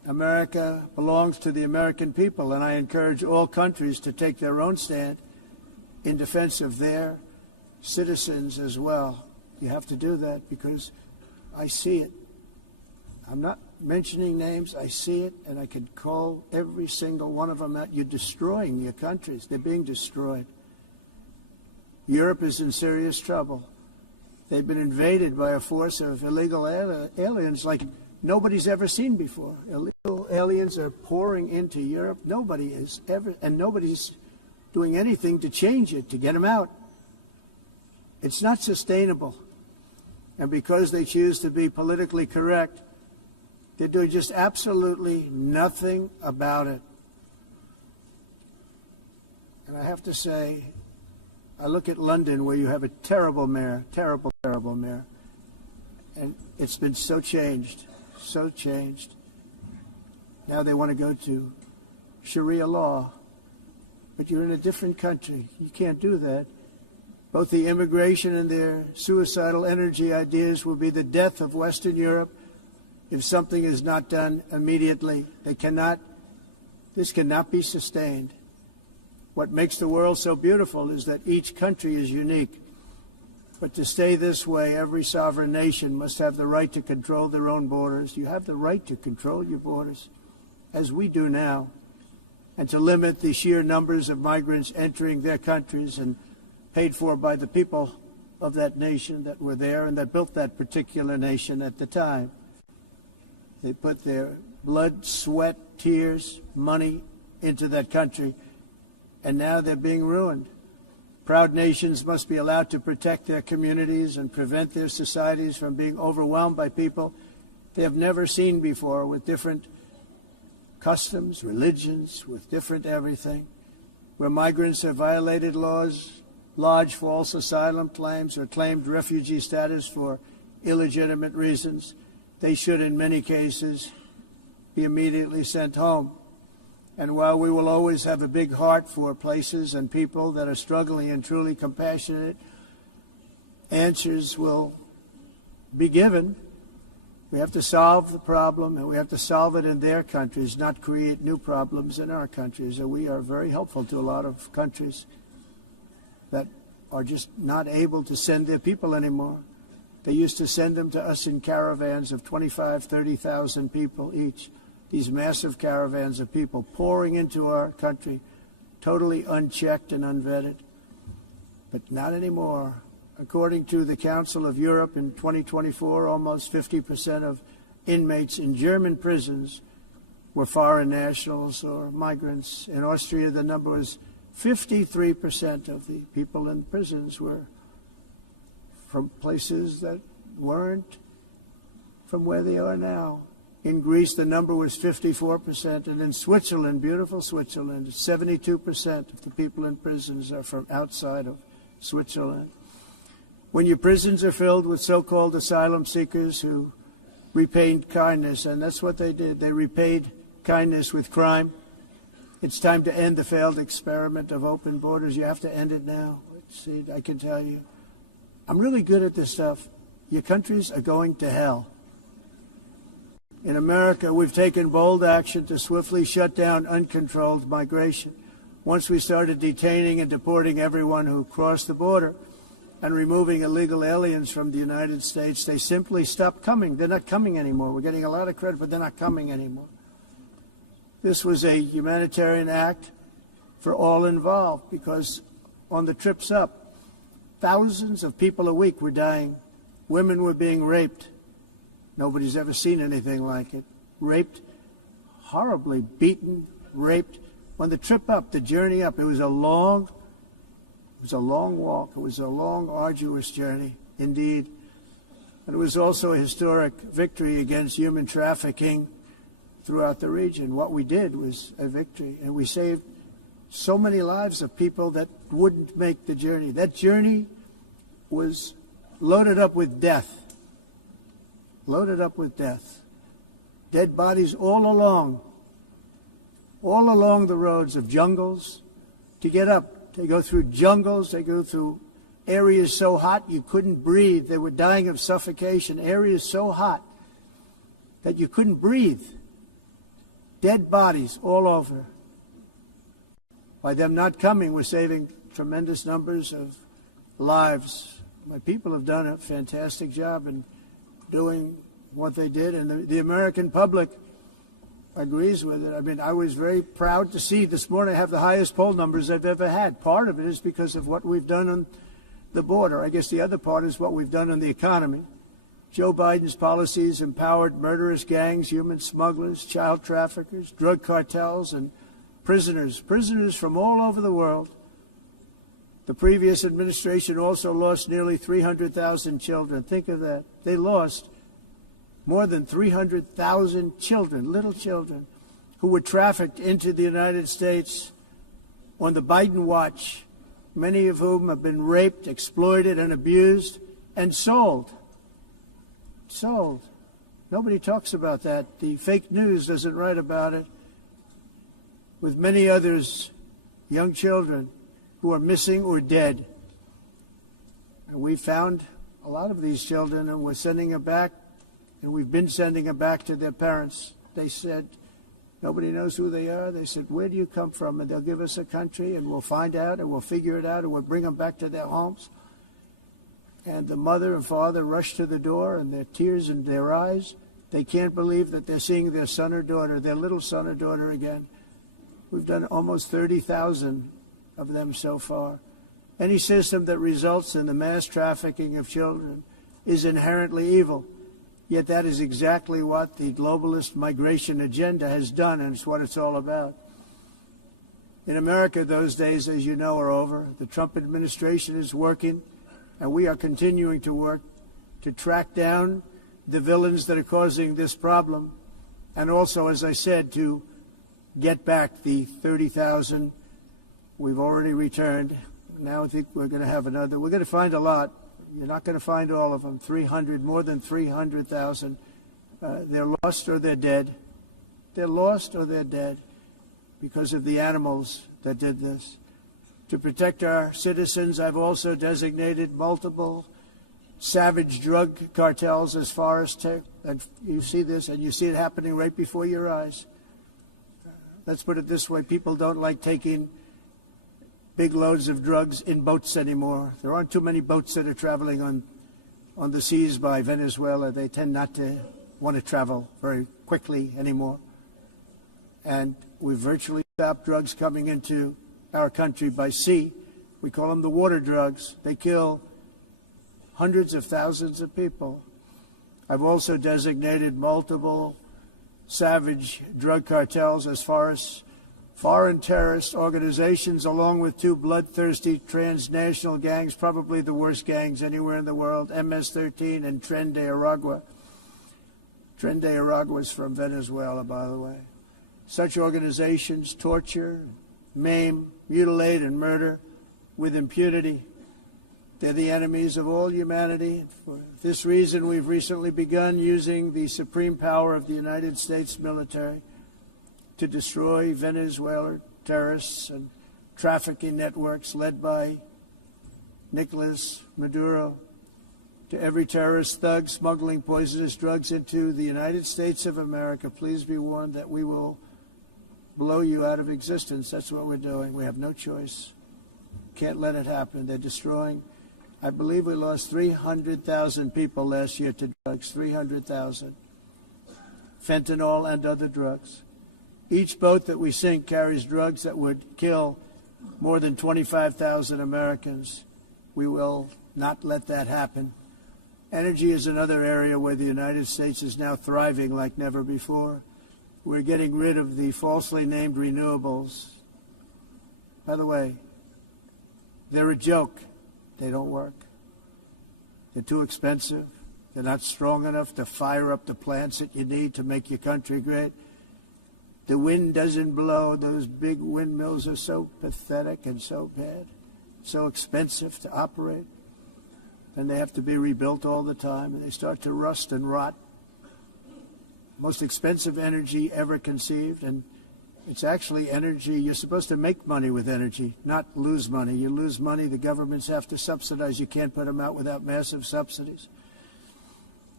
America belongs to the American people, and I encourage all countries to take their own stand in defense of their citizens as well. You have to do that because I see it. I'm not mentioning names. I see it, and I could call every single one of them out. You're destroying your countries. They're being destroyed. Europe is in serious trouble. They've been invaded by a force of illegal aliens like nobody's ever seen before. Illegal aliens are pouring into Europe. Nobody is ever, and nobody's doing anything to change it, to get them out. It's not sustainable. And because they choose to be politically correct, they're doing just absolutely nothing about it. And I have to say, I look at London where you have a terrible mayor, terrible mayor. And it's been so changed, so changed. Now they want to go to Sharia law. But you're in a different country. You can't do that. Both the immigration and their suicidal energy ideas will be the death of Western Europe if something is not done immediately. This cannot be sustained. What makes the world so beautiful is that each country is unique. But to stay this way, every sovereign nation must have the right to control their own borders. You have the right to control your borders, as we do now, and to limit the sheer numbers of migrants entering their countries and paid for by the people of that nation that were there and that built that particular nation at the time. They put their blood, sweat, tears, money into that country, and now they're being ruined. Proud nations must be allowed to protect their communities and prevent their societies from being overwhelmed by people they have never seen before, with different customs, religions, with different everything. Where migrants have violated laws, lodged false asylum claims, or claimed refugee status for illegitimate reasons, they should, in many cases, be immediately sent home. And while we will always have a big heart for places and people that are struggling and truly compassionate, answers will be given. We have to solve the problem, and we have to solve it in their countries, not create new problems in our countries. And we are very helpful to a lot of countries that are just not able to send their people anymore. They used to send them to us in caravans of 25,000, 30,000 people each. These massive caravans of people pouring into our country, totally unchecked and unvetted. But not anymore. According to the Council of Europe in 2024, almost 50% of inmates in German prisons were foreign nationals or migrants. In Austria, the number was 53% of the people in prisons were from places that weren't from where they are now. In Greece, the number was 54%, and in Switzerland, beautiful Switzerland, 72% of the people in prisons are from outside of Switzerland. When your prisons are filled with so-called asylum seekers who repaid kindness, and that's what they did, they repaid kindness with crime, it's time to end the failed experiment of open borders. You have to end it now. See, I can tell you, I'm really good at this stuff. Your countries are going to hell. In America, we've taken bold action to swiftly shut down uncontrolled migration. Once we started detaining and deporting everyone who crossed the border and removing illegal aliens from the United States, they simply stopped coming. They're not coming anymore. We're getting a lot of credit, but they're not coming anymore. This was a humanitarian act for all involved, because on the trips up, thousands of people a week were dying. Women were being raped. Nobody's ever seen anything like it. Raped, horribly beaten, raped. On the trip up, the journey up, it was a long walk. It was a long, arduous journey, indeed. And it was also a historic victory against human trafficking throughout the region. What we did was a victory, and we saved so many lives of people that wouldn't make the journey. That journey was loaded up with death. Loaded up with death. Dead bodies all along the roads of jungles to get up. They go through jungles, they go through areas so hot you couldn't breathe. They were dying of suffocation, areas so hot that you couldn't breathe. dead bodies all over. By them not coming, we're saving tremendous numbers of lives. My people have done a fantastic job in doing what they did, and the American public agrees with it. I mean, I was very proud to see this morning I have the highest poll numbers I've ever had. Part of it is because of what we've done on the border. I guess the other part is what we've done on the economy. Joe Biden's policies empowered murderous gangs, human smugglers, child traffickers, drug cartels, and prisoners from all over the world. The previous administration also lost nearly 300,000 children. Think of that. They lost more than 300,000 children, little children, who were trafficked into the United States on the Biden watch, many of whom have been raped, exploited, and abused, and sold. Sold. Nobody talks about that. The fake news doesn't write about it. With many others, young children who are missing or dead. And we found a lot of these children, and we're sending them back. And we've been sending them back to their parents. They said, nobody knows who they are. They said, where do you come from? And they'll give us a country, and we'll find out, and we'll figure it out, and we'll bring them back to their homes. And the mother and father rush to the door, and their tears in their eyes. They can't believe that they're seeing their son or daughter, their little son or daughter again. We've done almost 30,000 of them so far. Any system that results in the mass trafficking of children is inherently evil. Yet that is exactly what the globalist migration agenda has done, and it's what it's all about. In America, those days, as you know, are over. The Trump administration is working, and we are continuing to work to track down the villains that are causing this problem, and also, as I said, to get back the 30,000 we've already returned. Now I think we're going to have another. We're going to find a lot. You're not going to find all of them. 300, more than 300,000. They're lost or they're dead. They're lost or they're dead because of the animals that did this. To protect our citizens, I've also designated multiple savage drug cartels as far as and you see this, and you see it happening right before your eyes. Let's put it this way. People don't like taking big loads of drugs in boats anymore. There aren't too many boats that are traveling on the seas by Venezuela. They tend not to want to travel very quickly anymore. And we virtually stopped drugs coming into our country by sea. We call them the water drugs. They kill hundreds of thousands of people. I've also designated multiple savage drug cartels as far as foreign terrorist organizations, along with two bloodthirsty transnational gangs, probably the worst gangs anywhere in the world, MS-13 and Tren de Aragua. Tren de Aragua is from Venezuela, by the way. Such organizations torture, maim, mutilate, and murder with impunity. They're the enemies of all humanity. For this reason, we've recently begun using the supreme power of the United States military to destroy Venezuelan terrorists and trafficking networks led by Nicolas Maduro. To every terrorist thug smuggling poisonous drugs into the United States of America, please be warned that we will blow you out of existence. That's what we're doing. We have no choice. Can't let it happen. They're destroying. I believe we lost 300,000 people last year to drugs, 300,000. Fentanyl and other drugs. Each boat that we sink carries drugs that would kill more than 25,000 Americans. We will not let that happen. Energy is another area where the United States is now thriving like never before. We're getting rid of the falsely named renewables. By the way, they're a joke. They don't work. They're too expensive. They're not strong enough to fire up the plants that you need to make your country great. The wind doesn't blow. Those big windmills are so pathetic and so bad, so expensive to operate. And they have to be rebuilt all the time, and they start to rust and rot. Most expensive energy ever conceived, and it's actually energy. You're supposed to make money with energy, not lose money. You lose money, the governments have to subsidize. You can't put them out without massive subsidies.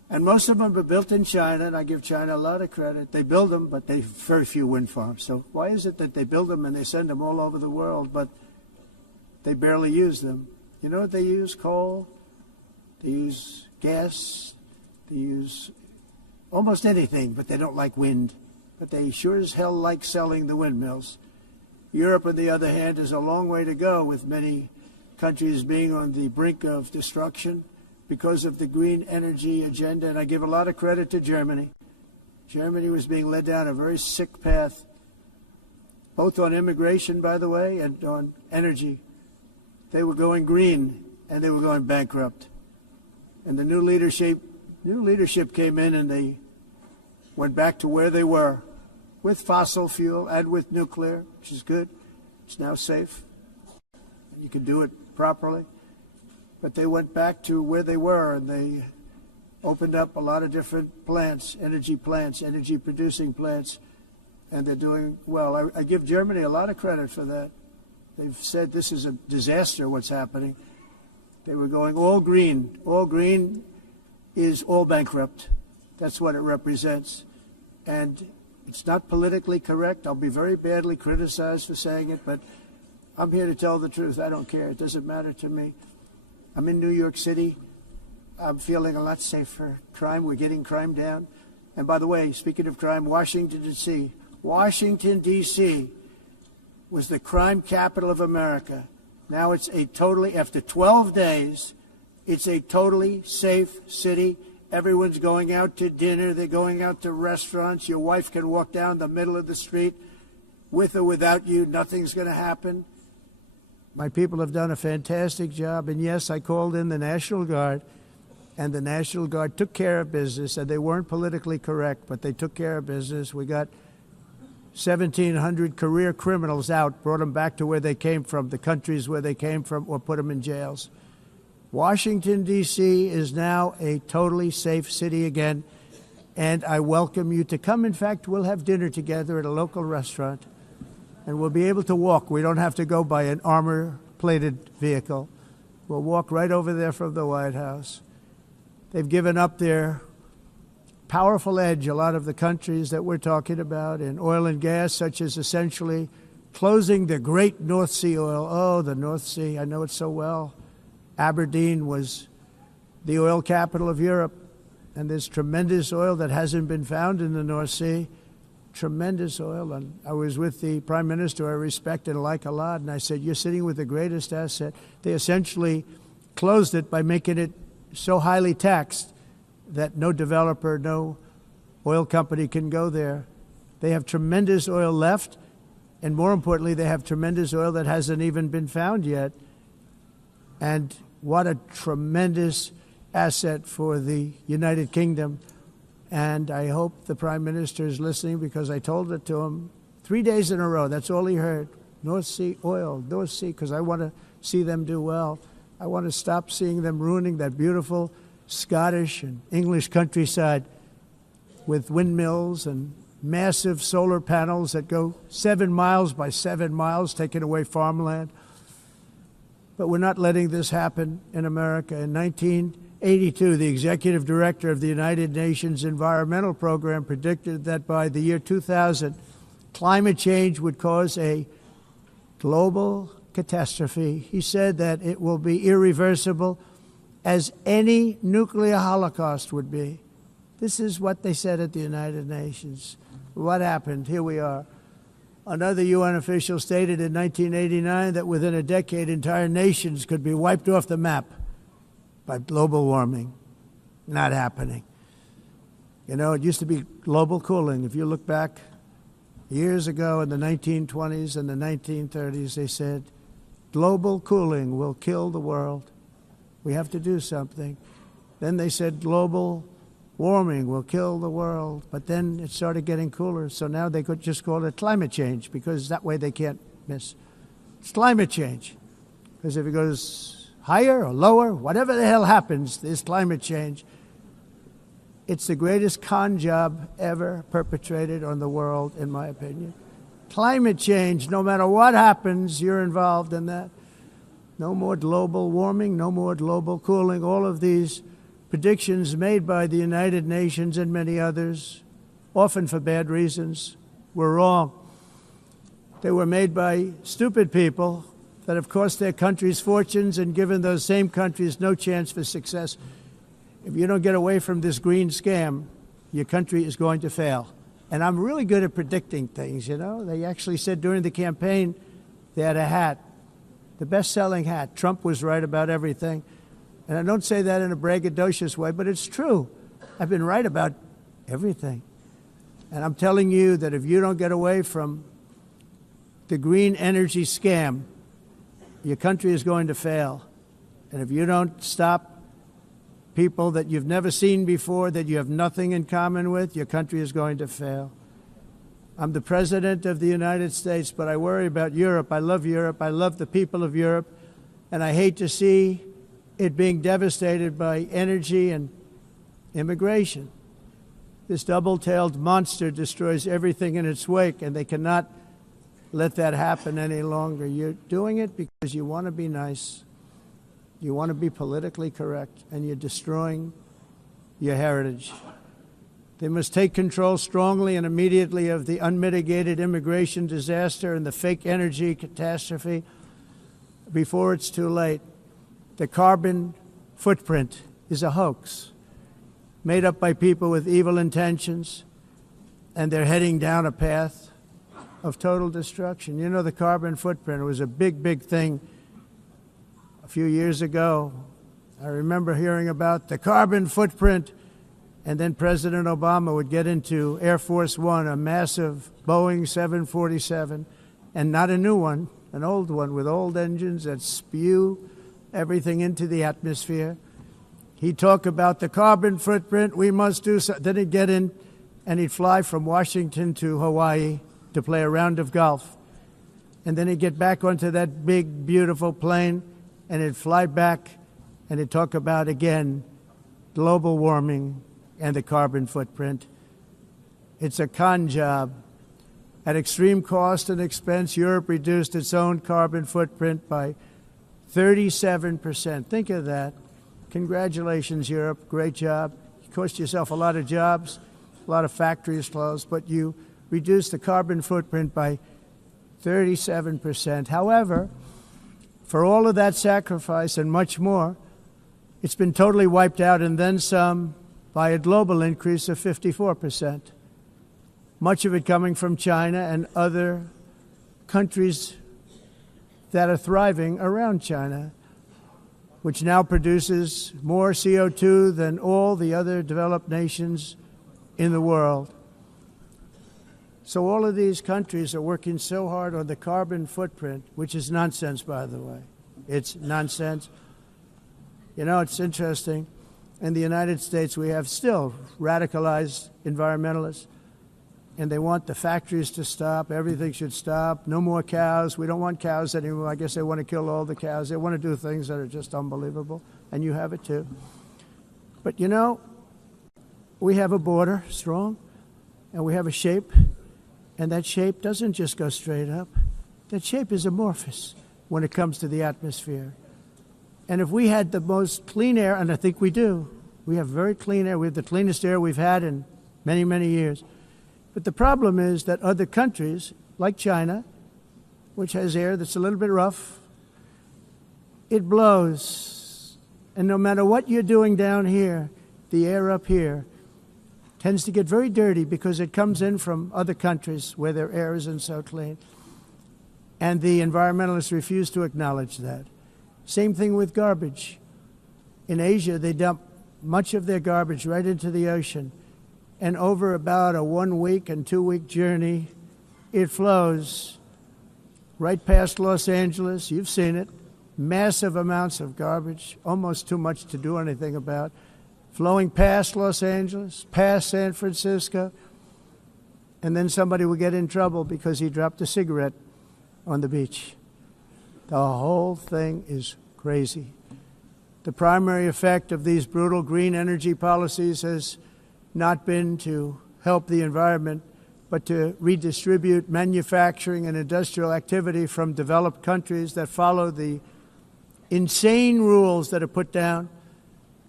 And most of them are built in China, and I give China a lot of credit. They build them, but they have very few wind farms. So why is it that they build them and they send them all over the world, but they barely use them? You know what they use? Coal. They use gas. They use almost anything, but they don't like wind. But they sure as hell like selling the windmills. Europe, on the other hand, is a long way to go, with many countries being on the brink of destruction because of the green energy agenda. And I give a lot of credit to Germany. Germany was being led down a very sick path, both on immigration, by the way, and on energy. They were going green, and they were going bankrupt. And the new leadership came in, and they went back to where they were, with fossil fuel and with nuclear, which is good. It's now safe. You can do it properly. But they went back to where they were, and they opened up a lot of different plants, energy-producing plants, and they're doing well. I give Germany a lot of credit for that. They've said this is a disaster, what's happening. They were going all green. All green is all bankrupt. That's what it represents. And it's not politically correct. I'll be very badly criticized for saying it, but I'm here to tell the truth. I don't care. It doesn't matter to me. I'm in New York City. I'm feeling a lot safer. Crime, we're getting crime down. And by the way, speaking of crime, Washington, D.C. Washington, D.C. was the crime capital of America. Now it's after 12 days, it's a totally safe city. Everyone's going out to dinner. They're going out to restaurants. Your wife can walk down the middle of the street with or without you. Nothing's going to happen. My people have done a fantastic job. And yes, I called in the National Guard, and the National Guard took care of business, and they weren't politically correct, but they took care of business. We got 1,700 career criminals out, brought them back to where they came from, the countries where they came from, or put them in jails. Washington, D.C. is now a totally safe city again, and I welcome you to come. In fact, we'll have dinner together at a local restaurant, and we'll be able to walk. We don't have to go by an armor-plated vehicle. We'll walk right over there from the White House. They've given up their powerful edge, a lot of the countries that we're talking about, in oil and gas, such as essentially closing the great North Sea oil. Oh, the North Sea, I know it so well. Aberdeen was the oil capital of Europe, and there's tremendous oil that hasn't been found in the North Sea. Tremendous oil. And I was with the Prime Minister I respect and like a lot, and I said, you're sitting with the greatest asset. They essentially closed it by making it so highly taxed that no developer, no oil company can go there. They have tremendous oil left, and more importantly, they have tremendous oil that hasn't even been found yet. And what a tremendous asset for the United Kingdom. And I hope the Prime Minister is listening, because I told it to him 3 days in a row. That's all he heard. North Sea oil, North Sea, because I want to see them do well. I want to stop seeing them ruining that beautiful Scottish and English countryside with windmills and massive solar panels that go 7 miles by 7 miles, taking away farmland. But we're not letting this happen in America. In 1982, the executive director of the United Nations Environmental Program predicted that by the year 2000, climate change would cause a global catastrophe. He said that it will be irreversible, as any nuclear holocaust would be. This is what they said at the United Nations. What happened? Here we are. Another UN official stated in 1989 that within a decade, entire nations could be wiped off the map by global warming. Not happening. You know, it used to be global cooling. If you look back years ago in the 1920s and the 1930s, they said, global cooling will kill the world. We have to do something. Then they said global warming will kill the world. But then it started getting cooler, so now they could just call it climate change, because that way they can't miss. It's climate change. Because if it goes higher or lower, whatever the hell happens, there's climate change. It's the greatest con job ever perpetrated on the world, in my opinion. Climate change, no matter what happens, you're involved in that. No more global warming, no more global cooling. All of these predictions made by the United Nations and many others, often for bad reasons, were wrong. They were made by stupid people that have cost their countries fortunes and given those same countries no chance for success. If you don't get away from this green scam, your country is going to fail. And I'm really good at predicting things, you know. They actually said during the campaign they had a hat, the best-selling hat. Trump was right about everything. And I don't say that in a braggadocious way, but it's true. I've been right about everything. And I'm telling you that if you don't get away from the green energy scam, your country is going to fail. And if you don't stop people that you've never seen before, that you have nothing in common with, your country is going to fail. I'm the President of the United States, but I worry about Europe. I love Europe. I love the people of Europe. And I hate to see it being devastated by energy and immigration. This double-tailed monster destroys everything in its wake, and they cannot let that happen any longer. You're doing it because you want to be nice. You want to be politically correct, and you're destroying your heritage. They must take control strongly and immediately of the unmitigated immigration disaster and the fake energy catastrophe before it's too late. The carbon footprint is a hoax made up by people with evil intentions, and they're heading down a path of total destruction. You know, the carbon footprint was a big, big thing a few years ago. I remember hearing about the carbon footprint, and then President Obama would get into Air Force One, a massive Boeing 747, and not a new one, an old one with old engines that spew everything into the atmosphere. He'd talk about the carbon footprint, we must do so. Then he'd get in and he'd fly from Washington to Hawaii to play a round of golf. And then he'd get back onto that big, beautiful plane and he'd fly back and he'd talk about, again, global warming and the carbon footprint. It's a con job. At extreme cost and expense, Europe reduced its own carbon footprint by 37%. Think of that. Congratulations, Europe. Great job. You cost yourself a lot of jobs, a lot of factories closed, but you reduced the carbon footprint by 37%. However, for all of that sacrifice and much more, it's been totally wiped out and then some by a global increase of 54%. Much of it coming from China and other countries that are thriving around China, which now produces more CO2 than all the other developed nations in the world. So all of these countries are working so hard on the carbon footprint, which is nonsense, by the way. It's nonsense. You know, it's interesting. In the United States, we have still radicalized environmentalists, and they want the factories to stop. Everything should stop. No more cows. We don't want cows anymore. I guess they want to kill all the cows. They want to do things that are just unbelievable, and you have it too. But you know, we have a border, strong, and we have a shape, and that shape doesn't just go straight up. That shape is amorphous when it comes to the atmosphere. And if we had the most clean air, and I think we do, we have very clean air. We have the cleanest air we've had in many, many years. But the problem is that other countries, like China, which has air that's a little bit rough, it blows. And no matter what you're doing down here, the air up here tends to get very dirty because it comes in from other countries where their air isn't so clean. And the environmentalists refuse to acknowledge that. Same thing with garbage. In Asia, they dump much of their garbage right into the ocean. And over about a 1 week and 2 week journey, it flows right past Los Angeles. You've seen it. Massive amounts of garbage, almost too much to do anything about, flowing past Los Angeles, past San Francisco, and then somebody will get in trouble because he dropped a cigarette on the beach. The whole thing is crazy. The primary effect of these brutal green energy policies has not been to help the environment, but to redistribute manufacturing and industrial activity from developed countries that follow the insane rules that are put down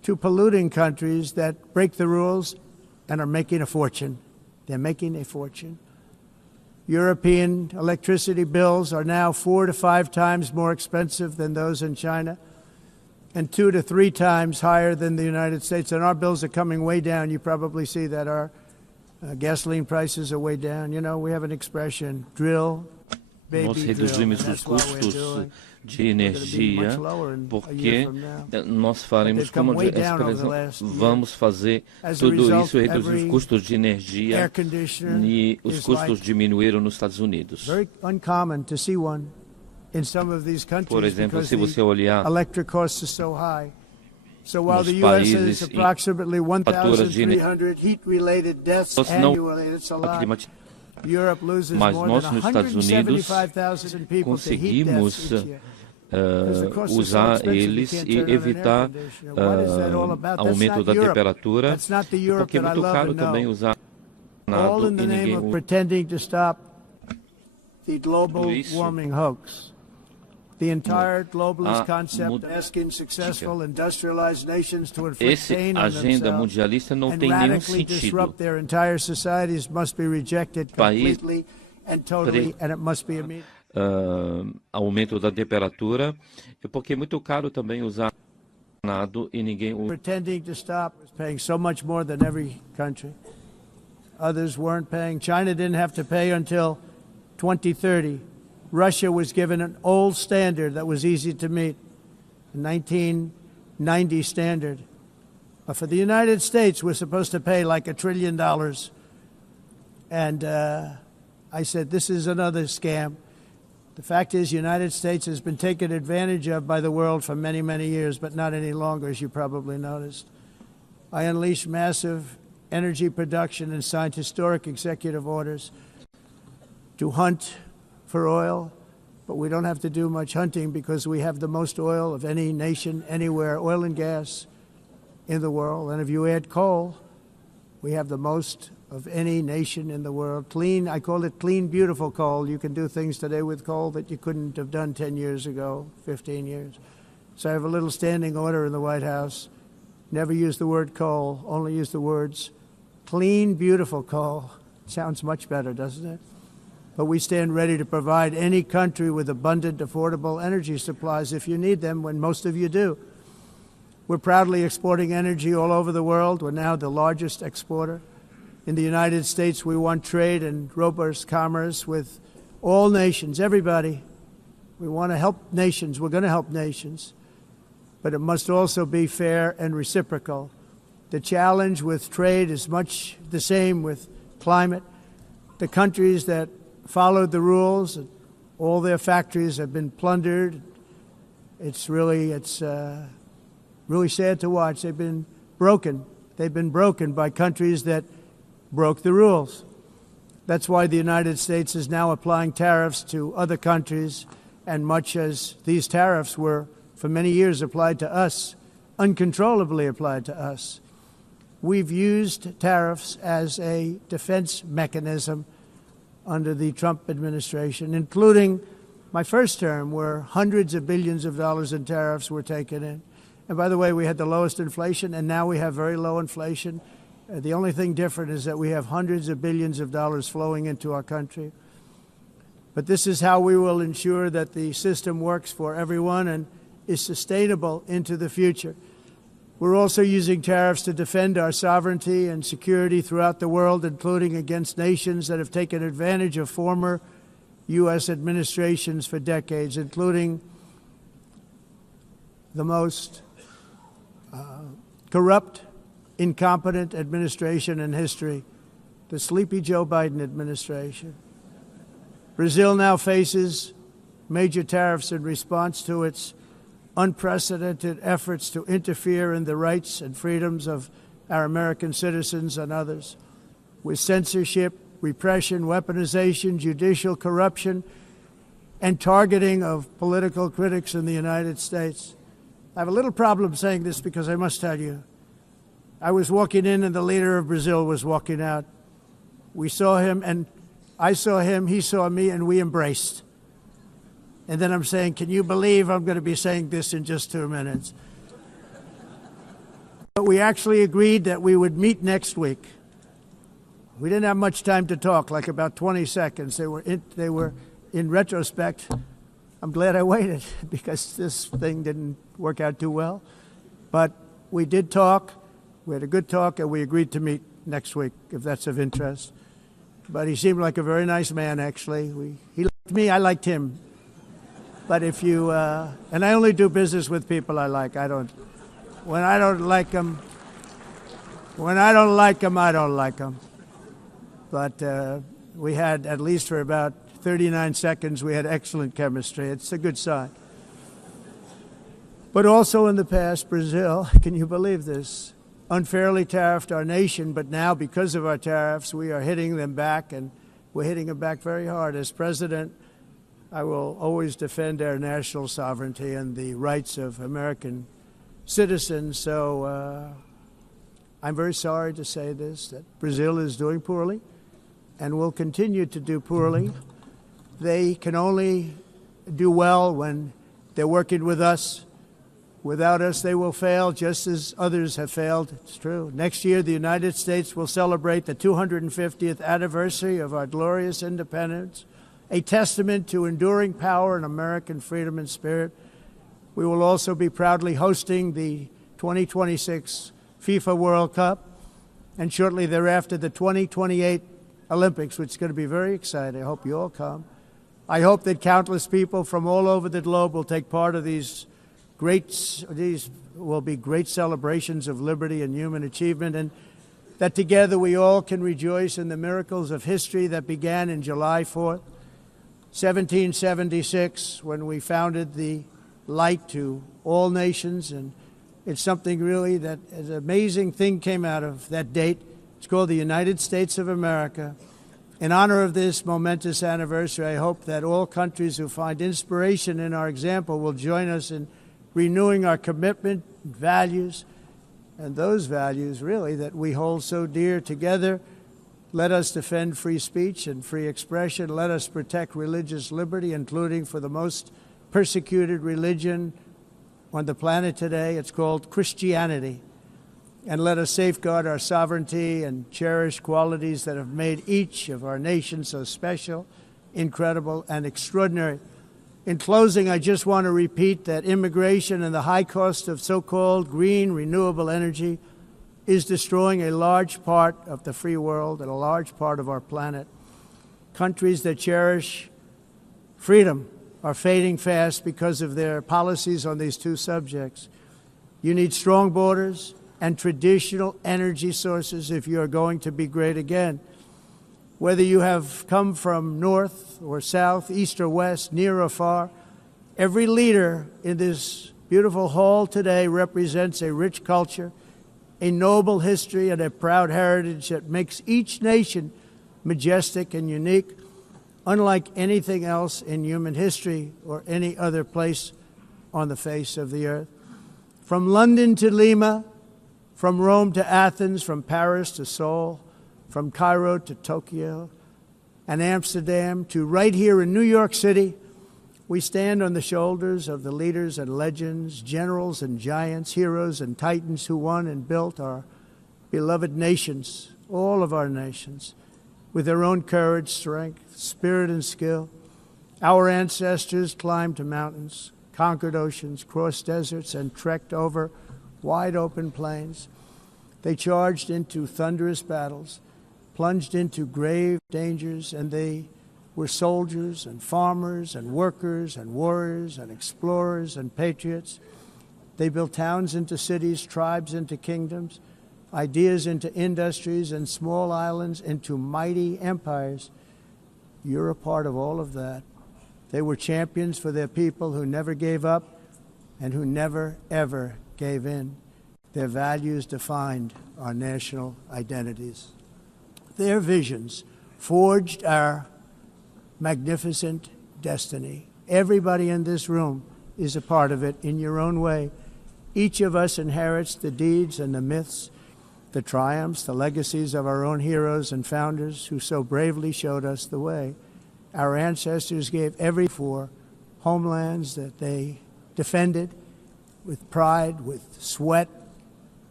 to polluting countries that break the rules and are making a fortune. They're making a fortune. European electricity bills are now 4 to 5 times more expensive than those in China, and 2 to 3 times higher than the United States. And our bills are coming way down. You probably see that our gasoline prices are way down. You know, we have an expression, drill, baby, nós reduzimos os custos de energia porque nós faremos como vamos fazer tudo isso, reduzir os custos de energia, e os custos diminuíram nos Estados Unidos. Por exemplo, se você olhar So while the U.S. has approximately 1,300 heat-related deaths annually, it's a lot. Europe loses more than 175,000 people to heat deaths each year. Usar eles e evitar aumento da temperatura, porque é muito caro também usar nada e ninguém usa. Pretending to stop the global warming hoax. The entire globalist concept of asking successful industrialized nations to inflict pain on themselves and radically disrupt their entire societies must be rejected completely and totally, and it must be immediate. Aumento da temperatura, porque é muito caro também usar nada e ninguém usa. Pretending to stop paying so much more than every country. Others weren't paying. China didn't have to pay until 2030. Russia was given an old standard that was easy to meet, a 1990 standard. But for the United States, we're supposed to pay like $1 trillion. And I said, this is another scam. The fact is, the United States has been taken advantage of by the world for many, many years, but not any longer, as you probably noticed. I unleashed massive energy production and signed historic executive orders to hunt for oil, but we don't have to do much hunting because we have the most oil of any nation anywhere, oil and gas in the world. And if you add coal, we have the most of any nation in the world. Clean, I call it clean, beautiful coal. You can do things today with coal that you couldn't have done 10 years ago, 15 years. So I have a little standing order in the White House. Never use the word coal, only use the words clean, beautiful coal. Sounds much better, doesn't it? But we stand ready to provide any country with abundant, affordable energy supplies if you need them, when most of you do. We're proudly exporting energy all over the world. We're now the largest exporter. In the United States, we want trade and robust commerce with all nations, everybody. We want to help nations. We're going to help nations. But it must also be fair and reciprocal. The challenge with trade is much the same with climate. The countries that followed the rules, and all their factories have been plundered. It's really sad to watch. They've been broken. They've been broken by countries that broke the rules. That's why the United States is now applying tariffs to other countries, and much as these tariffs were for many years applied to us, uncontrollably applied to us. We've used tariffs as a defense mechanism under the Trump administration, including my first term, where hundreds of billions of dollars in tariffs were taken in. And by the way, we had the lowest inflation, and now we have very low inflation. The only thing different is that we have hundreds of billions of dollars flowing into our country. But this is how we will ensure that the system works for everyone and is sustainable into the future. We're also using tariffs to defend our sovereignty and security throughout the world, including against nations that have taken advantage of former U.S. administrations for decades, including the most corrupt, incompetent administration in history, the sleepy Joe Biden administration. Brazil now faces major tariffs in response to its unprecedented efforts to interfere in the rights and freedoms of our American citizens and others, with censorship, repression, weaponization, judicial corruption, and targeting of political critics in the United States. I have a little problem saying this because I must tell you, I was walking in and the leader of Brazil was walking out. We saw him, and I saw him, he saw me, and we embraced. And then I'm saying, can you believe I'm going to be saying this in just 2 minutes? But we actually agreed that we would meet next week. We didn't have much time to talk, like about 20 seconds. They were in retrospect, I'm glad I waited because this thing didn't work out too well. But we did talk. We had a good talk, and we agreed to meet next week, if that's of interest. But he seemed like a very nice man, actually. He liked me, I liked him. But if you, and I only do business with people I like. When I don't like them, I don't like them. But we had, at least for about 39 seconds, we had excellent chemistry. It's a good sign. But also in the past, Brazil, can you believe this, unfairly tariffed our nation, but now because of our tariffs, we are hitting them back, and we're hitting them back very hard. As president, I will always defend our national sovereignty and the rights of American citizens. So I'm very sorry to say this, that Brazil is doing poorly and will continue to do poorly. They can only do well when they're working with us. Without us, they will fail, just as others have failed. It's true. Next year, the United States will celebrate the 250th anniversary of our glorious independence, a testament to enduring power and American freedom and spirit. We will also be proudly hosting the 2026 FIFA World Cup, and shortly thereafter, the 2028 Olympics, which is going to be very exciting. I hope you all come. I hope that countless people from all over the globe will take part of these will be great celebrations of liberty and human achievement, and that together we all can rejoice in the miracles of history that began in July 4th, 1776, when we founded the light to all nations. And it's something really that an amazing thing came out of that date. It's called the United States of America. In honor of this momentous anniversary, I hope that all countries who find inspiration in our example will join us in renewing our commitment, values, and those values, really, that we hold so dear together. Let us defend free speech and free expression. Let us protect religious liberty, including for the most persecuted religion on the planet today. It's called Christianity. And let us safeguard our sovereignty and cherish qualities that have made each of our nations so special, incredible, and extraordinary. In closing, I just want to repeat that immigration and the high cost of so-called green renewable energy is destroying a large part of the free world and a large part of our planet. Countries that cherish freedom are fading fast because of their policies on these two subjects. You need strong borders and traditional energy sources if you are going to be great again. Whether you have come from north or south, east or west, near or far, every leader in this beautiful hall today represents a rich culture, a noble history, and a proud heritage that makes each nation majestic and unique, unlike anything else in human history or any other place on the face of the earth. From London to Lima, from Rome to Athens, from Paris to Seoul, from Cairo to Tokyo and Amsterdam to right here in New York City, we stand on the shoulders of the leaders and legends, generals and giants, heroes and titans who won and built our beloved nations, all of our nations, with their own courage, strength, spirit, and skill. Our ancestors climbed mountains, conquered oceans, crossed deserts, and trekked over wide open plains. They charged into thunderous battles, plunged into grave dangers, and they were soldiers and farmers and workers and warriors and explorers and patriots. They built towns into cities, tribes into kingdoms, ideas into industries, and small islands into mighty empires. You're a part of all of that. They were champions for their people who never gave up and who never, ever gave in. Their values defined our national identities. Their visions forged our magnificent destiny. Everybody in this room is a part of it in your own way. Each of us inherits the deeds and the myths, the triumphs, the legacies of our own heroes and founders who so bravely showed us the way. Our ancestors gave everything for homelands that they defended with pride, with sweat,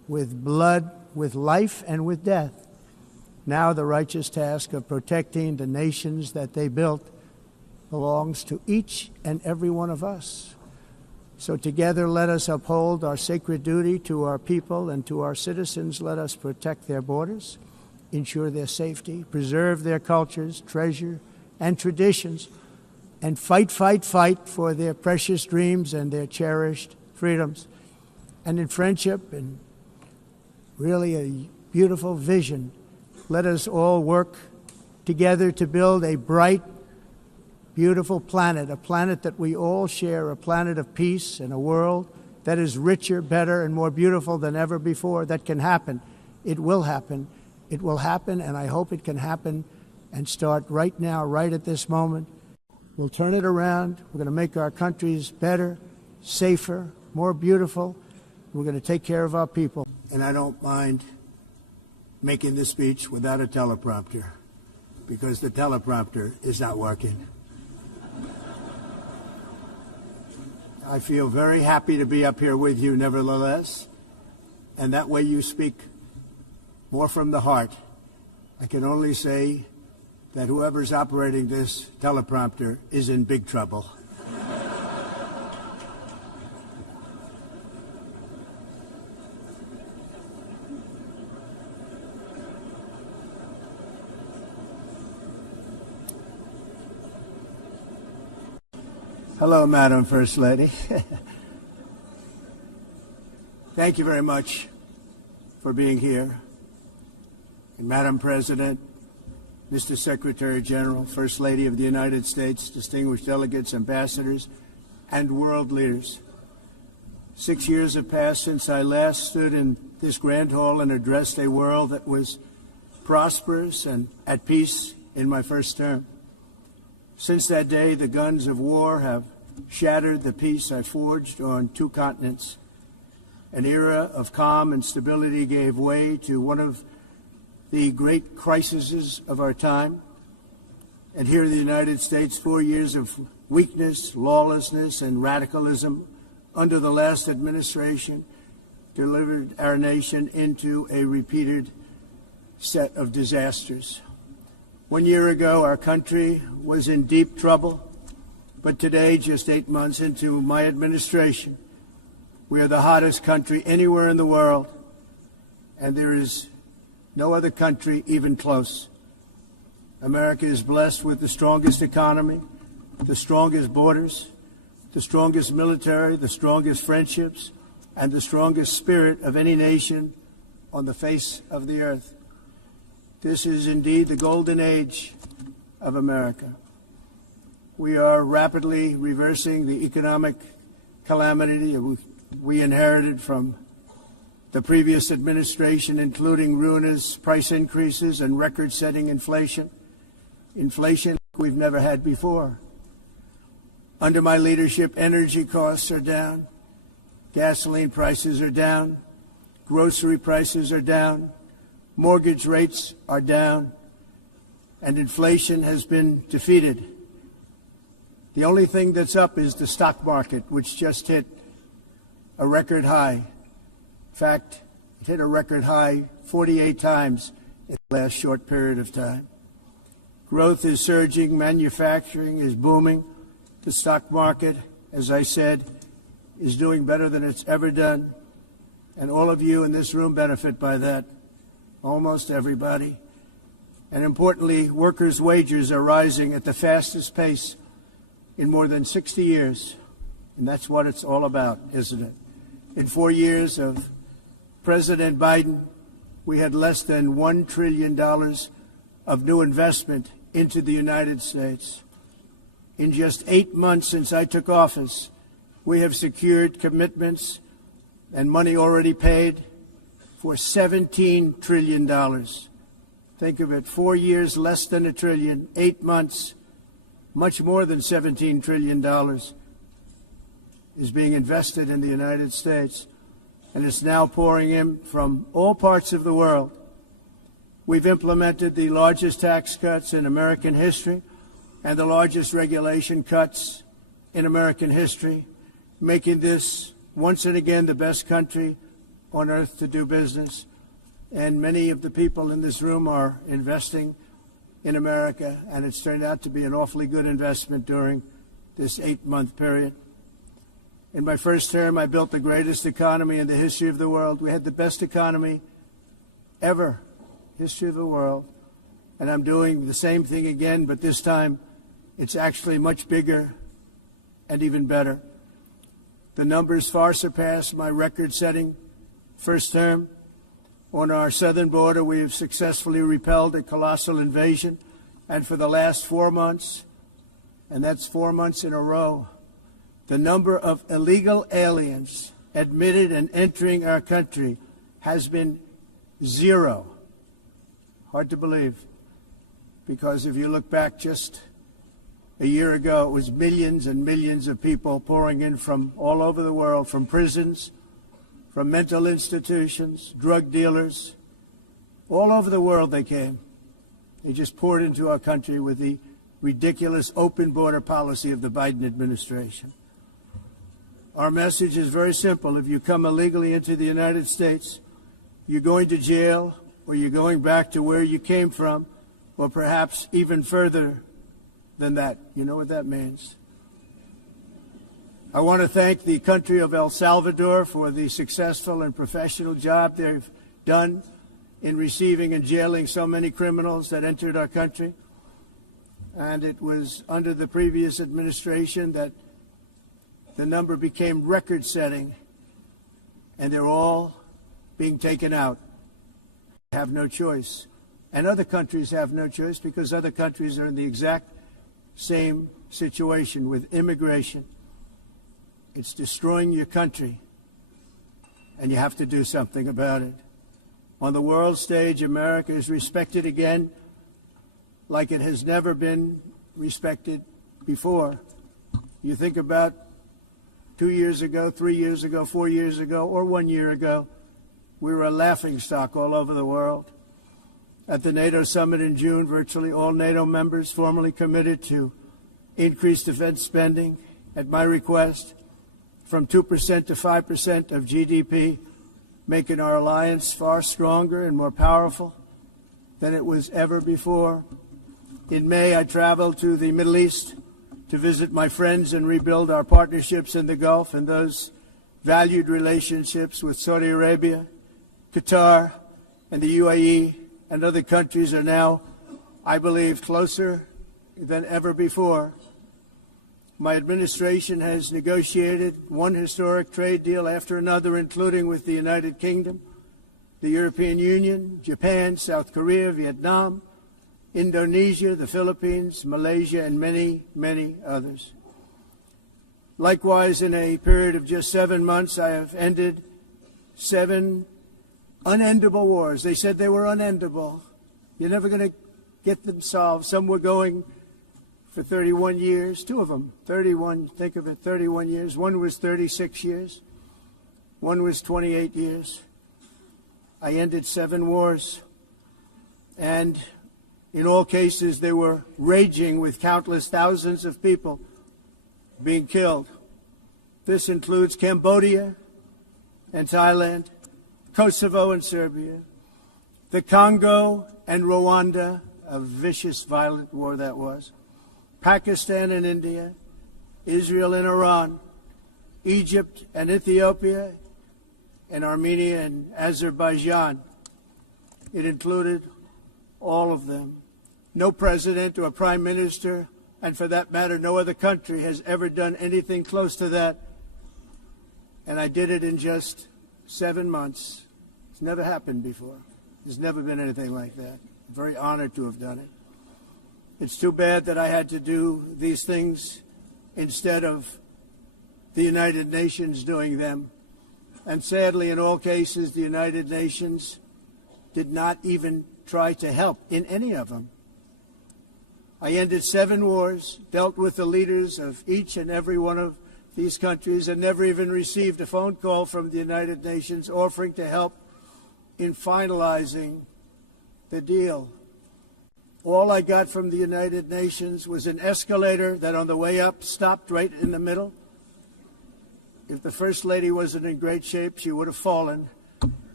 with blood, with life, and with death. Now the righteous task of protecting the nations that they built belongs to each and every one of us. So together let us uphold our sacred duty to our people and to our citizens. Let us protect their borders, ensure their safety, preserve their cultures, treasure, and traditions, and fight for their precious dreams and their cherished freedoms. And in friendship and really a beautiful vision, let us all work together to build a bright, beautiful planet, a planet that we all share, a planet of peace and a world that is richer, better, and more beautiful than ever before. That can happen. It will happen. It will happen, and I hope it can happen and start right now, right at this moment. We'll turn it around. We're going to make our countries better, safer, more beautiful. We're going to take care of our people. And I don't mind making this speech without a teleprompter, because the teleprompter is not working. I feel very happy to be up here with you, nevertheless, and that way you speak more from the heart. I can only say that whoever's operating this teleprompter is in big trouble. Hello, Madam First Lady. Thank you very much for being here. And Madam President, Mr. Secretary General, First Lady of the United States, distinguished delegates, ambassadors, and world leaders. 6 years have passed since I last stood in this grand hall and addressed a world that was prosperous and at peace in my first term. Since that day, the guns of war have shattered the peace I forged on 2 continents. An era of calm and stability gave way to one of the great crises of our time. And here in the United States, 4 years of weakness, lawlessness, and radicalism under the last administration delivered our nation into a repeated set of disasters. 1 year ago, our country was in deep trouble, but today, just 8 months into my administration, we are the hottest country anywhere in the world, and there is no other country even close. America is blessed with the strongest economy, the strongest borders, the strongest military, the strongest friendships, and the strongest spirit of any nation on the face of the earth. This is indeed the golden age of America. We are rapidly reversing the economic calamity we inherited from the previous administration, including ruinous price increases and record-setting inflation we've never had before. Under my leadership, energy costs are down, gasoline prices are down, grocery prices are down, mortgage rates are down, and inflation has been defeated. The only thing that's up is the stock market, which just hit a record high. In fact, it hit a record high 48 times in the last short period of time. Growth is surging, manufacturing is booming. The stock market, as I said, is doing better than it's ever done. And all of you in this room benefit by that. Almost everybody. And importantly, workers' wages are rising at the fastest pace in more than 60 years. And that's what it's all about, isn't it? In 4 years of President Biden, we had less than $1 trillion of new investment into the United States. In just 8 months since I took office, we have secured commitments and money already paid for $17 trillion. Think of it, 4 years, less than $1 trillion, 8 months, much more than $17 trillion is being invested in the United States, and it's now pouring in from all parts of the world. We've implemented the largest tax cuts in American history and the largest regulation cuts in American history, making this once and again the best country on earth to do business, and many of the people in this room are investing in America, and it's turned out to be an awfully good investment during this 8-month period. In my first term, I built the greatest economy in the history of the world. We had the best economy ever, history of the world, and I'm doing the same thing again, but this time it's actually much bigger and even better. The numbers far surpass my record-setting first term. On our southern border, we have successfully repelled a colossal invasion, and for the last 4 months, and that's 4 months in a row, the number of illegal aliens admitted and entering our country has been 0. Hard to believe, because if you look back just a year ago, it was millions and millions of people pouring in from all over the world, from prisons, from mental institutions, drug dealers. All over the world they came. They just poured into our country with the ridiculous open border policy of the Biden administration. Our message is very simple. If you come illegally into the United States, you're going to jail, or you're going back to where you came from, or perhaps even further than that. You know what that means. I want to thank the country of El Salvador for the successful and professional job they've done in receiving and jailing so many criminals that entered our country. And it was under the previous administration that the number became record-setting, and they're all being taken out. They have no choice. And other countries have no choice, because other countries are in the exact same situation with immigration. It's destroying your country, and you have to do something about it. On the world stage, America is respected again like it has never been respected before. You think about 2 years ago, 3 years ago, 4 years ago, or 1 year ago, we were a laughingstock all over the world. At the NATO summit in June, virtually all NATO members formally committed to increase defense spending at my request from 2% to 5% of GDP, making our alliance far stronger and more powerful than it was ever before. In May, I traveled to the Middle East to visit my friends and rebuild our partnerships in the Gulf and those valued relationships with Saudi Arabia, Qatar, and the UAE, and other countries are now, I believe, closer than ever before. My administration has negotiated one historic trade deal after another, including with the United Kingdom, the European Union, Japan, South Korea, Vietnam, Indonesia, the Philippines, Malaysia, and many, many others. Likewise, in a period of just 7 months, I have ended 7 unendable wars. They said they were unendable. You're never going to get them solved. Some were going for 31 years, 2 of them, 31, think of it, 31 years. One was 36 years. One was 28 years. I ended 7 wars. And in all cases, they were raging with countless thousands of people being killed. This includes Cambodia and Thailand, Kosovo and Serbia, the Congo and Rwanda, a vicious, violent war that was, Pakistan and India, Israel and Iran, Egypt and Ethiopia, and Armenia and Azerbaijan. It included all of them. No president or prime minister, and for that matter, no other country has ever done anything close to that. And I did it in just 7 months. It's never happened before. There's never been anything like that. I'm very honored to have done it. It's too bad that I had to do these things instead of the United Nations doing them. And sadly, in all cases, the United Nations did not even try to help in any of them. I ended 7 wars, dealt with the leaders of each and every one of these countries, and never even received a phone call from the United Nations offering to help in finalizing the deal. All I got from the United Nations was an escalator that on the way up stopped right in the middle. If the First Lady wasn't in great shape, she would have fallen.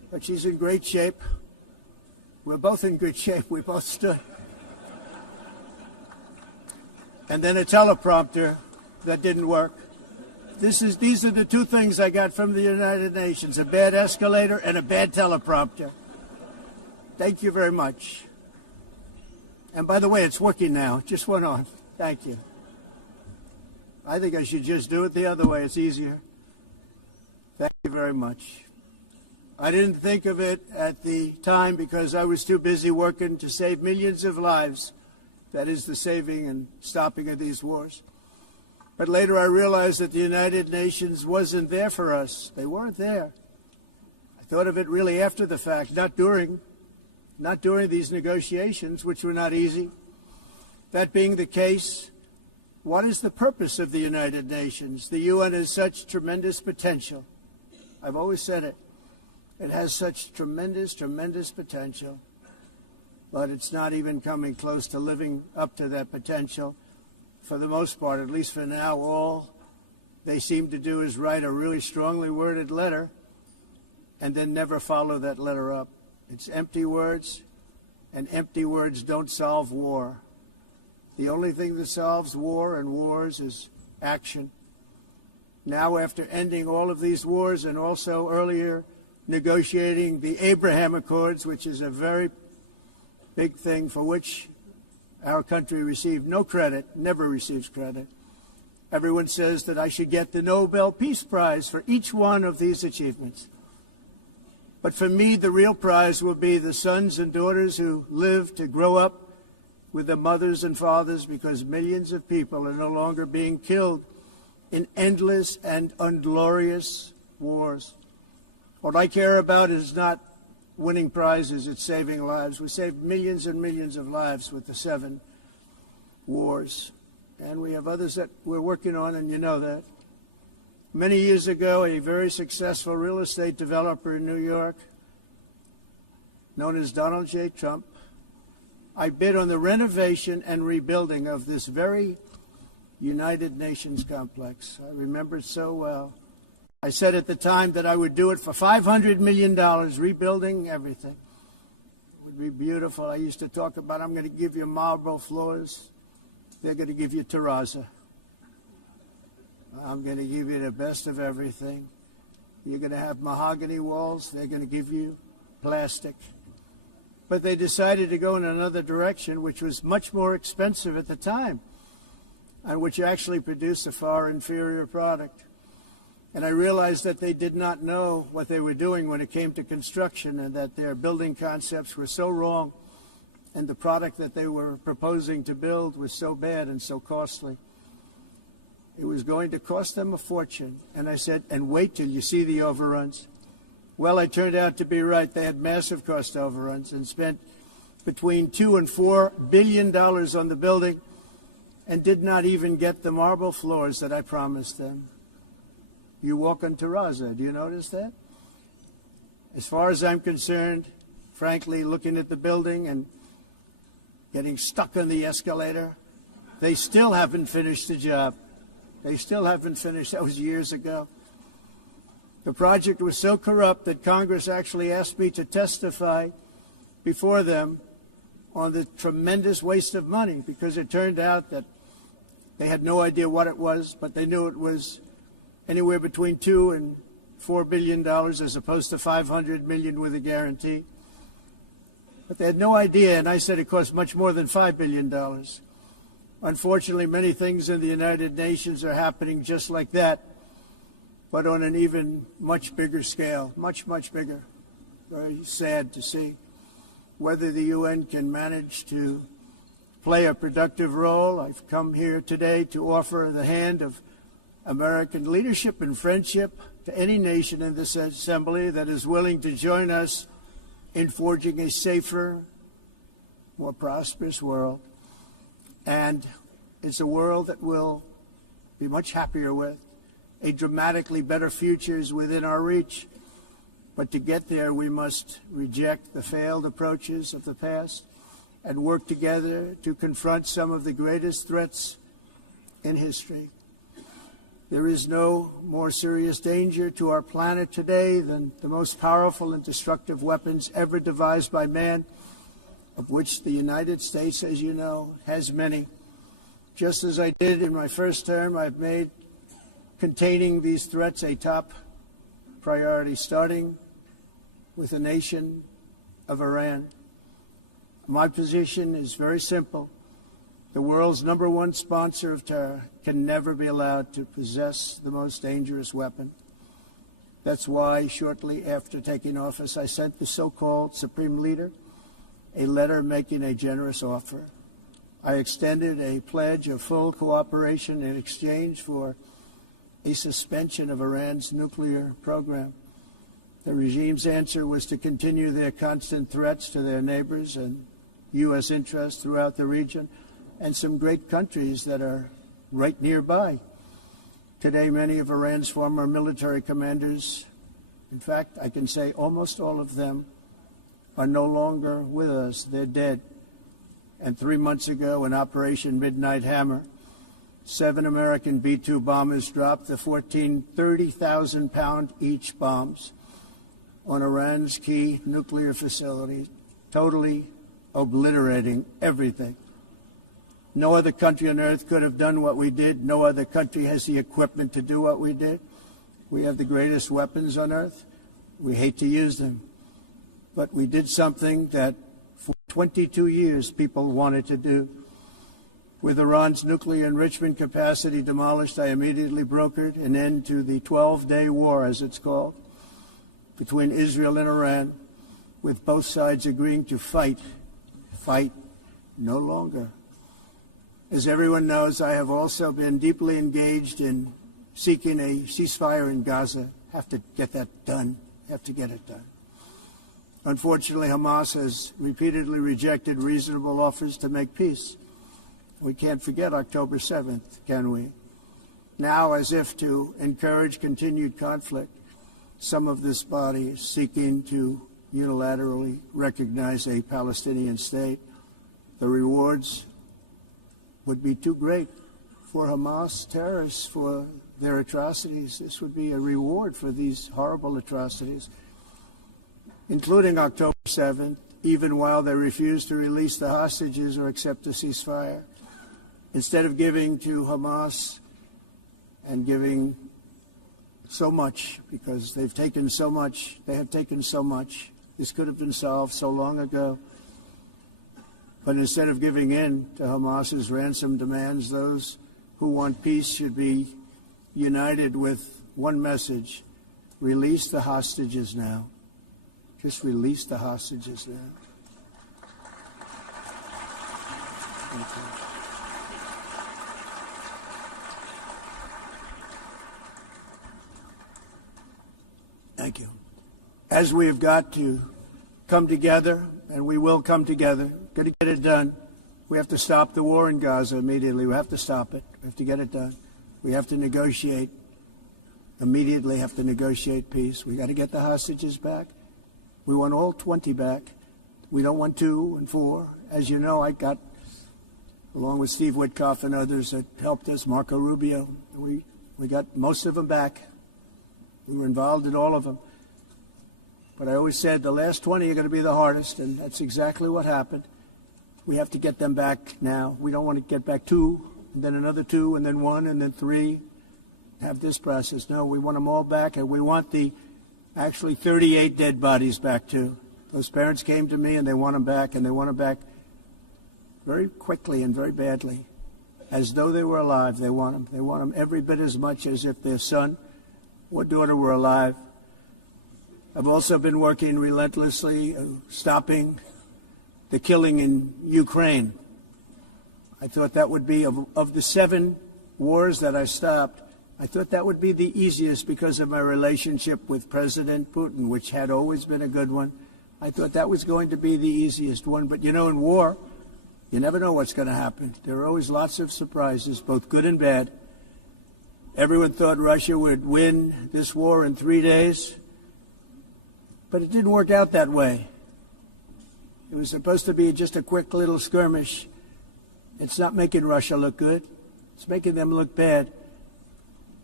but she's in great shape. We're both in good shape. We both stood. And then a teleprompter that didn't work. These are the two things I got from the United Nations, a bad escalator and a bad teleprompter. Thank you very much. And by the way, it's working now. It just went on. Thank you. I think I should just do it the other way. It's easier. Thank you very much. I didn't think of it at the time because I was too busy working to save millions of lives. That is the saving and stopping of these wars. But later I realized that the United Nations wasn't there for us. They weren't there. I thought of it really after the fact, not during these negotiations, which were not easy. That being the case, what is the purpose of the United Nations? The UN has such tremendous potential. I've always said it. It has such tremendous, tremendous potential, but it's not even coming close to living up to that potential. For the most part, at least for now, all they seem to do is write a really strongly worded letter and then never follow that letter up. It's empty words, and empty words don't solve war. The only thing that solves war and wars is action. Now, after ending all of these wars and also earlier negotiating the Abraham Accords, which is a very big thing for which our country received no credit, never receives credit. Everyone says that I should get the Nobel Peace Prize for each one of these achievements. But for me, the real prize will be the sons and daughters who live to grow up with their mothers and fathers, because millions of people are no longer being killed in endless and unglorious wars. What I care about is not winning prizes, it's saving lives. We saved millions and millions of lives with the 7 wars. And we have others that we're working on, and you know that. Many years ago, a very successful real estate developer in New York, known as Donald J. Trump, I bid on the renovation and rebuilding of this very United Nations complex. I remember it so well. I said at the time that I would do it for $500 million, rebuilding everything. It would be beautiful. I used to talk about, I'm going to give you marble floors. They're going to give you terrazzo. I'm going to give you the best of everything. You're going to have mahogany walls. They're going to give you plastic. But they decided to go in another direction, which was much more expensive at the time, and which actually produced a far inferior product. And I realized that they did not know what they were doing when it came to construction, and that their building concepts were so wrong, and the product that they were proposing to build was so bad and so costly. It was going to cost them a fortune. And I said, and wait till you see the overruns. Well, I turned out to be right. They had massive cost overruns and spent between $2 and $4 billion on the building and did not even get the marble floors that I promised them. You walk on terrazzo. Do you notice that? As far as I'm concerned, frankly, looking at the building and getting stuck on the escalator, they still haven't finished the job. They still haven't finished. That was years ago. The project was so corrupt that Congress actually asked me to testify before them on the tremendous waste of money, because it turned out that they had no idea what it was, but they knew it was anywhere between $2 and $4 billion as opposed to $500 million with a guarantee. But they had no idea, and I said it cost much more than $5 billion. Unfortunately, many things in the United Nations are happening just like that, but on an even much bigger scale, much, much bigger. Very sad to see. Whether the UN can manage to play a productive role, I've come here today to offer the hand of American leadership and friendship to any nation in this assembly that is willing to join us in forging a safer, more prosperous world. And it's a world that we'll be much happier with. A dramatically better future is within our reach. But to get there, we must reject the failed approaches of the past and work together to confront some of the greatest threats in history. There is no more serious danger to our planet today than the most powerful and destructive weapons ever devised by man, of which the United States, as you know, has many. Just as I did in my first term, I've made containing these threats a top priority, starting with the nation of Iran. My position is very simple. The world's #1 sponsor of terror can never be allowed to possess the most dangerous weapon. That's why, shortly after taking office, I sent the so-called Supreme Leader a letter making a generous offer. I extended a pledge of full cooperation in exchange for a suspension of Iran's nuclear program. The regime's answer was to continue their constant threats to their neighbors and U.S. interests throughout the region, and some great countries that are right nearby. Today, many of Iran's former military commanders, in fact, I can say almost all of them, are no longer with us. They're dead. And 3 months ago, in Operation Midnight Hammer, 7 American B-2 bombers dropped the 14 30,000-pound each bombs on Iran's key nuclear facilities, totally obliterating everything. No other country on earth could have done what we did. No other country has the equipment to do what we did. We have the greatest weapons on earth. We hate to use them. But we did something that for 22 years people wanted to do. With Iran's nuclear enrichment capacity demolished, I immediately brokered an end to the 12-day war, as it's called, between Israel and Iran, with both sides agreeing to fight no longer. As everyone knows, I have also been deeply engaged in seeking a ceasefire in Gaza. Have to get that done. Have to get it done. Unfortunately, Hamas has repeatedly rejected reasonable offers to make peace. We can't forget October 7th, can we? Now, as if to encourage continued conflict, some of this body is seeking to unilaterally recognize a Palestinian state. The rewards would be too great for Hamas terrorists for their atrocities. This would be a reward for these horrible atrocities, including October 7th, even while they refuse to release the hostages or accept a ceasefire. Instead of giving to Hamas and giving so much, because they've taken so much, they have taken so much. This could have been solved so long ago. But instead of giving in to Hamas's ransom demands, those who want peace should be united with one message: release the hostages now. Just release the hostages now. Thank you. Thank you. As we have got to come together, and we will come together, got to get it done. We have to stop the war in Gaza immediately. We have to stop it. We have to get it done. We have to negotiate, immediately have to negotiate peace. We got to get the hostages back. We want all 20 back. We don't want 2 and 4. As you know, I got, along with Steve Witkoff and others that helped us, Marco Rubio, we got most of them back. We were involved in all of them. But I always said the last 20 are going to be the hardest, and that's exactly what happened. We have to get them back now. We don't want to get back 2, and then another 2, and then 1, and then 3, have this process. No, we want them all back, and we want the actually 38 dead bodies back, too. Those parents came to me, and they want them back, and they want them back very quickly and very badly, as though they were alive. They want them. They want them every bit as much as if their son or daughter were alive. I've also been working relentlessly, stopping the killing in Ukraine. I thought that would be, of the 7 wars that I stopped, I thought that would be the easiest because of my relationship with President Putin, which had always been a good one. I thought that was going to be the easiest one. But, you know, in war, you never know what's going to happen. There are always lots of surprises, both good and bad. Everyone thought Russia would win this war in 3 days. But it didn't work out that way. It was supposed to be just a quick little skirmish. It's not making Russia look good. It's making them look bad.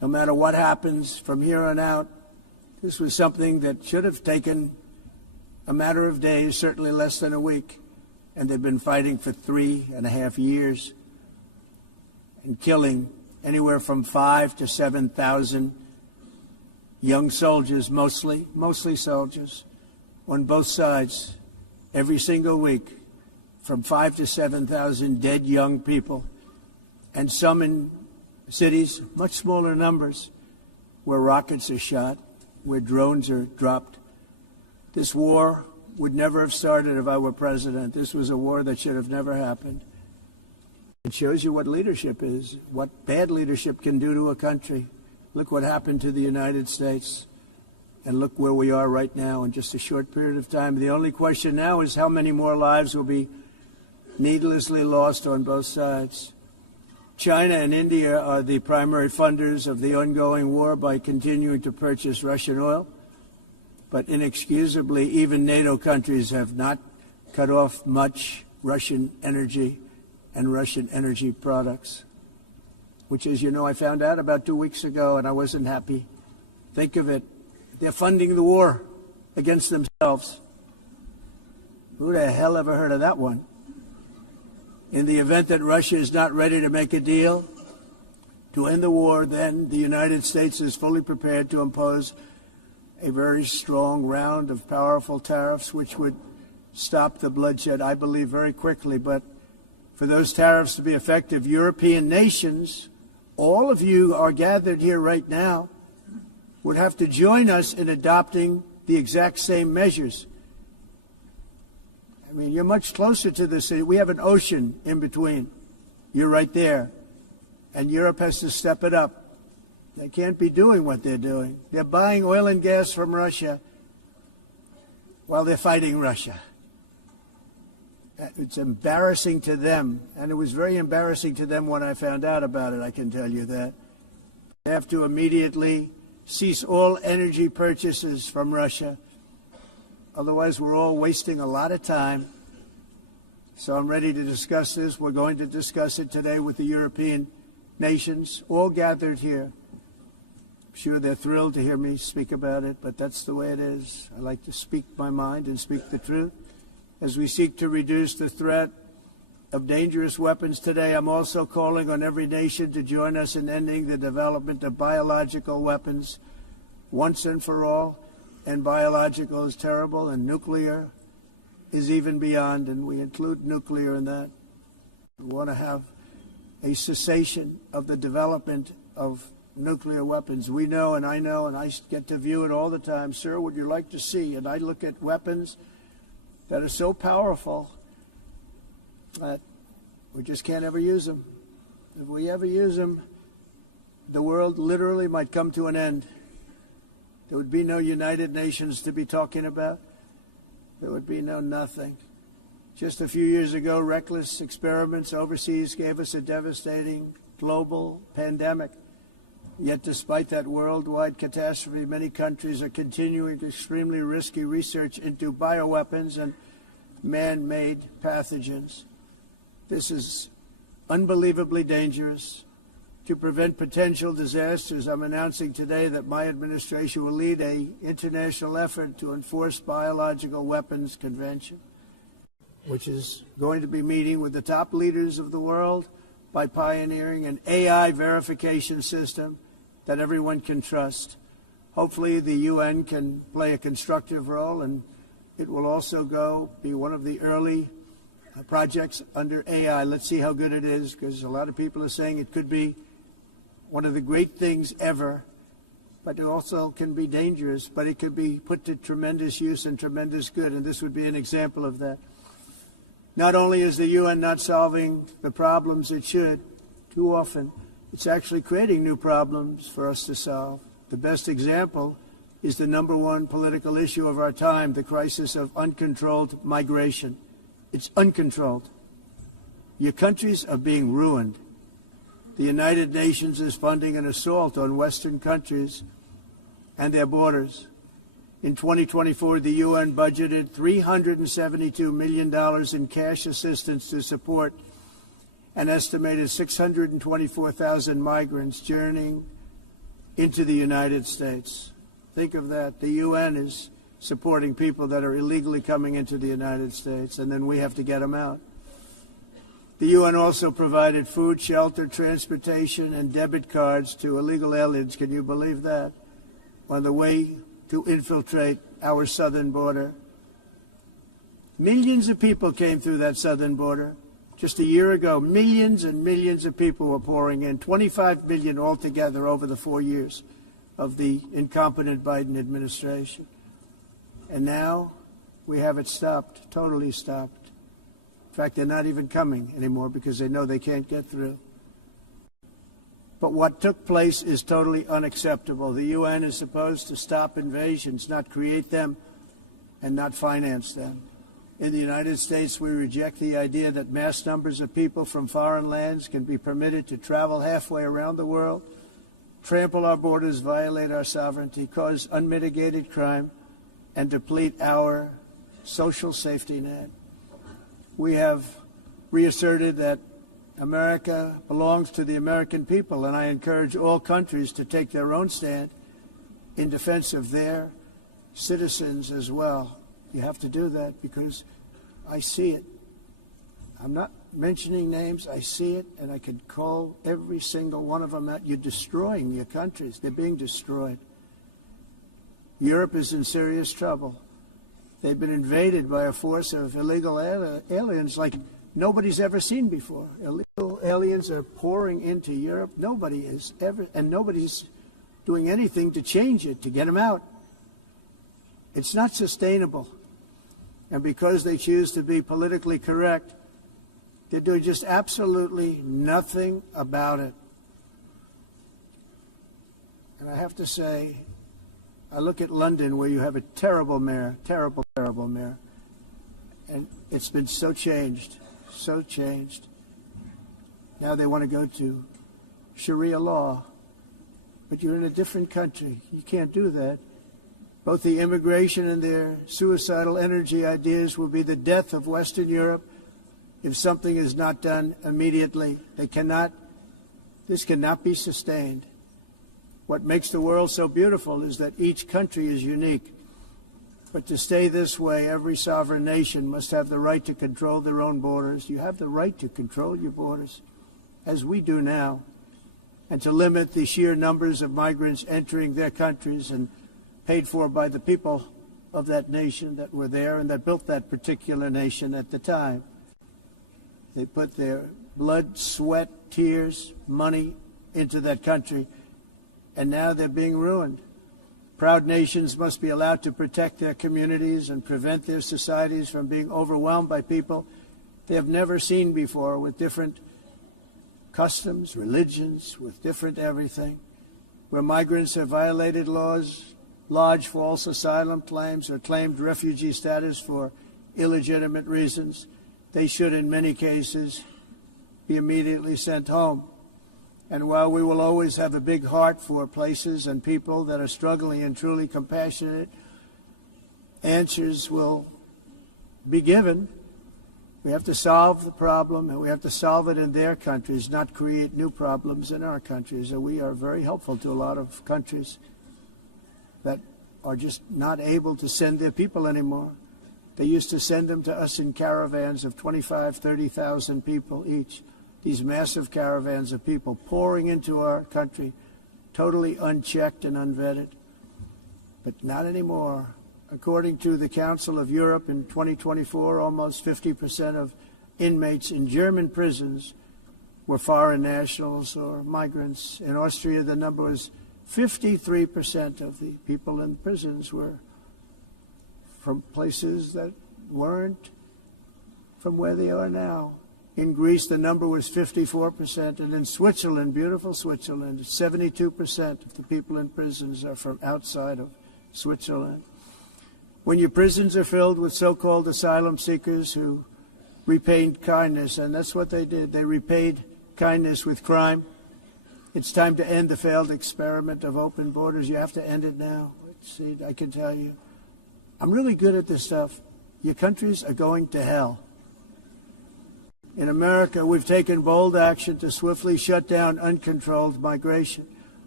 no matter what happens from here on out, this was something that should have taken a matter of days, certainly less than a week. And they've been fighting for 3.5 years and killing anywhere from 5,000 to 7,000 young soldiers, mostly soldiers, on both sides, every single week, from 5,000 to 7,000 dead young people, and some in cities, much smaller numbers, where rockets are shot, where drones are dropped. This war would never have started if I were president. This was a war that should have never happened. It shows you what leadership is, what bad leadership can do to a country. Look what happened to the United States, and look where we are right now in just a short period of time. The only question now is how many more lives will be needlessly lost on both sides. China and India are the primary funders of the ongoing war by continuing to purchase Russian oil. But inexcusably, even NATO countries have not cut off much Russian energy and Russian energy products, which, as you know, I found out about 2 weeks ago, and I wasn't happy. Think of it. They're funding the war against themselves. Who the hell ever heard of that one? In the event that Russia is not ready to make a deal to end the war, then the United States is fully prepared to impose a very strong round of powerful tariffs, which would stop the bloodshed, I believe, very quickly. But for those tariffs to be effective, European nations, all of you are gathered here right now, would have to join us in adopting the exact same measures. I mean, you're much closer to the city. We have an ocean in between. You're right there. And Europe has to step it up. They can't be doing what they're doing. They're buying oil and gas from Russia while they're fighting Russia. It's embarrassing to them, and it was very embarrassing to them when I found out about it, I can tell you that. They have to immediately cease all energy purchases from Russia. Otherwise, we're all wasting a lot of time. So I'm ready to discuss this. We're going to discuss it today with the European nations, all gathered here. I'm sure they're thrilled to hear me speak about it, but that's the way it is. I like to speak my mind and speak the truth. As we seek to reduce the threat of dangerous weapons today, I'm also calling on every nation to join us in ending the development of biological weapons once and for all. And biological is terrible, and nuclear is even beyond, and we include nuclear in that. We want to have a cessation of the development of nuclear weapons. We know, and I get to view it all the time. Sir, would you like to see? And I look at weapons that are so powerful that we just can't ever use them. If we ever use them, the world literally might come to an end. There would be no United Nations to be talking about. There would be no nothing. Just a few years ago, reckless experiments overseas gave us a devastating global pandemic. Yet despite that worldwide catastrophe, many countries are continuing extremely risky research into bioweapons and man-made pathogens. This is unbelievably dangerous. To prevent potential disasters, I'm announcing today that my administration will lead an international effort to enforce Biological Weapons Convention, which is going to be meeting with the top leaders of the world by pioneering an AI verification system that everyone can trust. Hopefully the UN can play a constructive role, and it will also be one of the early projects under AI. Let's see how good it is, because a lot of people are saying it could be one of the great things ever, but it also can be dangerous, but it could be put to tremendous use and tremendous good, and this would be an example of that. Not only is the UN not solving the problems it should, too often, it's actually creating new problems for us to solve. The best example is the #1 political issue of our time, the crisis of uncontrolled migration. It's uncontrolled. Your countries are being ruined. The United Nations is funding an assault on Western countries and their borders. In 2024, the UN budgeted $372 million in cash assistance to support an estimated 624,000 migrants journeying into the United States. Think of that. The UN is supporting people that are illegally coming into the United States, and then we have to get them out. The UN also provided food, shelter, transportation, and debit cards to illegal aliens. Can you believe that? On the way to infiltrate our southern border. Millions of people came through that southern border. Just a year ago, millions and millions of people were pouring in, 25 million altogether over the 4 years of the incompetent Biden administration. And now we have it stopped, totally stopped. In fact, they're not even coming anymore because they know they can't get through. But what took place is totally unacceptable. The UN is supposed to stop invasions, not create them and not finance them. In the United States, we reject the idea that mass numbers of people from foreign lands can be permitted to travel halfway around the world, trample our borders, violate our sovereignty, cause unmitigated crime, and deplete our social safety net. We have reasserted that America belongs to the American people, and I encourage all countries to take their own stand in defense of their citizens as well. You have to do that because I see it. I'm not mentioning names. I see it, and I could call every single one of them out. You're destroying your countries. They're being destroyed. Europe is in serious trouble. They've been invaded by a force of illegal aliens like nobody's ever seen before. Illegal aliens are pouring into Europe. Nobody is ever, and nobody's doing anything to change it, to get them out. It's not sustainable. And because they choose to be politically correct, they're doing just absolutely nothing about it. And I have to say, I look at London where you have a terrible mayor, terrible mayor. And it's been so changed, so changed. Now they want to go to Sharia law. But you're in a different country. You can't do that. Both the immigration and their suicidal energy ideas will be the death of Western Europe if something is not done immediately. This cannot be sustained. What makes the world so beautiful is that each country is unique. But to stay this way, every sovereign nation must have the right to control their own borders. You have the right to control your borders, as we do now, and to limit the sheer numbers of migrants entering their countries and paid for by the people of that nation that were there and that built that particular nation at the time. They put their blood, sweat, tears, money into that country, and now they're being ruined. Proud nations must be allowed to protect their communities and prevent their societies from being overwhelmed by people they have never seen before, with different customs, religions, with different everything. Where migrants have violated laws, lodged false asylum claims, or claimed refugee status for illegitimate reasons, they should, in many cases, be immediately sent home. And while we will always have a big heart for places and people that are struggling and truly compassionate, answers will be given. We have to solve the problem, and we have to solve it in their countries, not create new problems in our countries. And we are very helpful to a lot of countries that are just not able to send their people anymore. They used to send them to us in caravans of 25,000, 30,000 people each. These massive caravans of people pouring into our country, totally unchecked and unvetted. But not anymore. According to the Council of Europe in 2024, almost 50% of inmates in German prisons were foreign nationals or migrants. In Austria, the number was 53% of the people in prisons were from places that weren't from where they are now. In Greece, the number was 54%, and in Switzerland, beautiful Switzerland, 72% of the people in prisons are from outside of Switzerland. When your prisons are filled with so-called asylum seekers who repaid kindness, and that's what they did, they repaid kindness with crime. It's time to end the failed experiment of open borders. You have to end it now. See, I can tell you, I'm really good at this stuff. Your countries are going to hell. In America, we've taken bold action to swiftly shut down uncontrolled migration.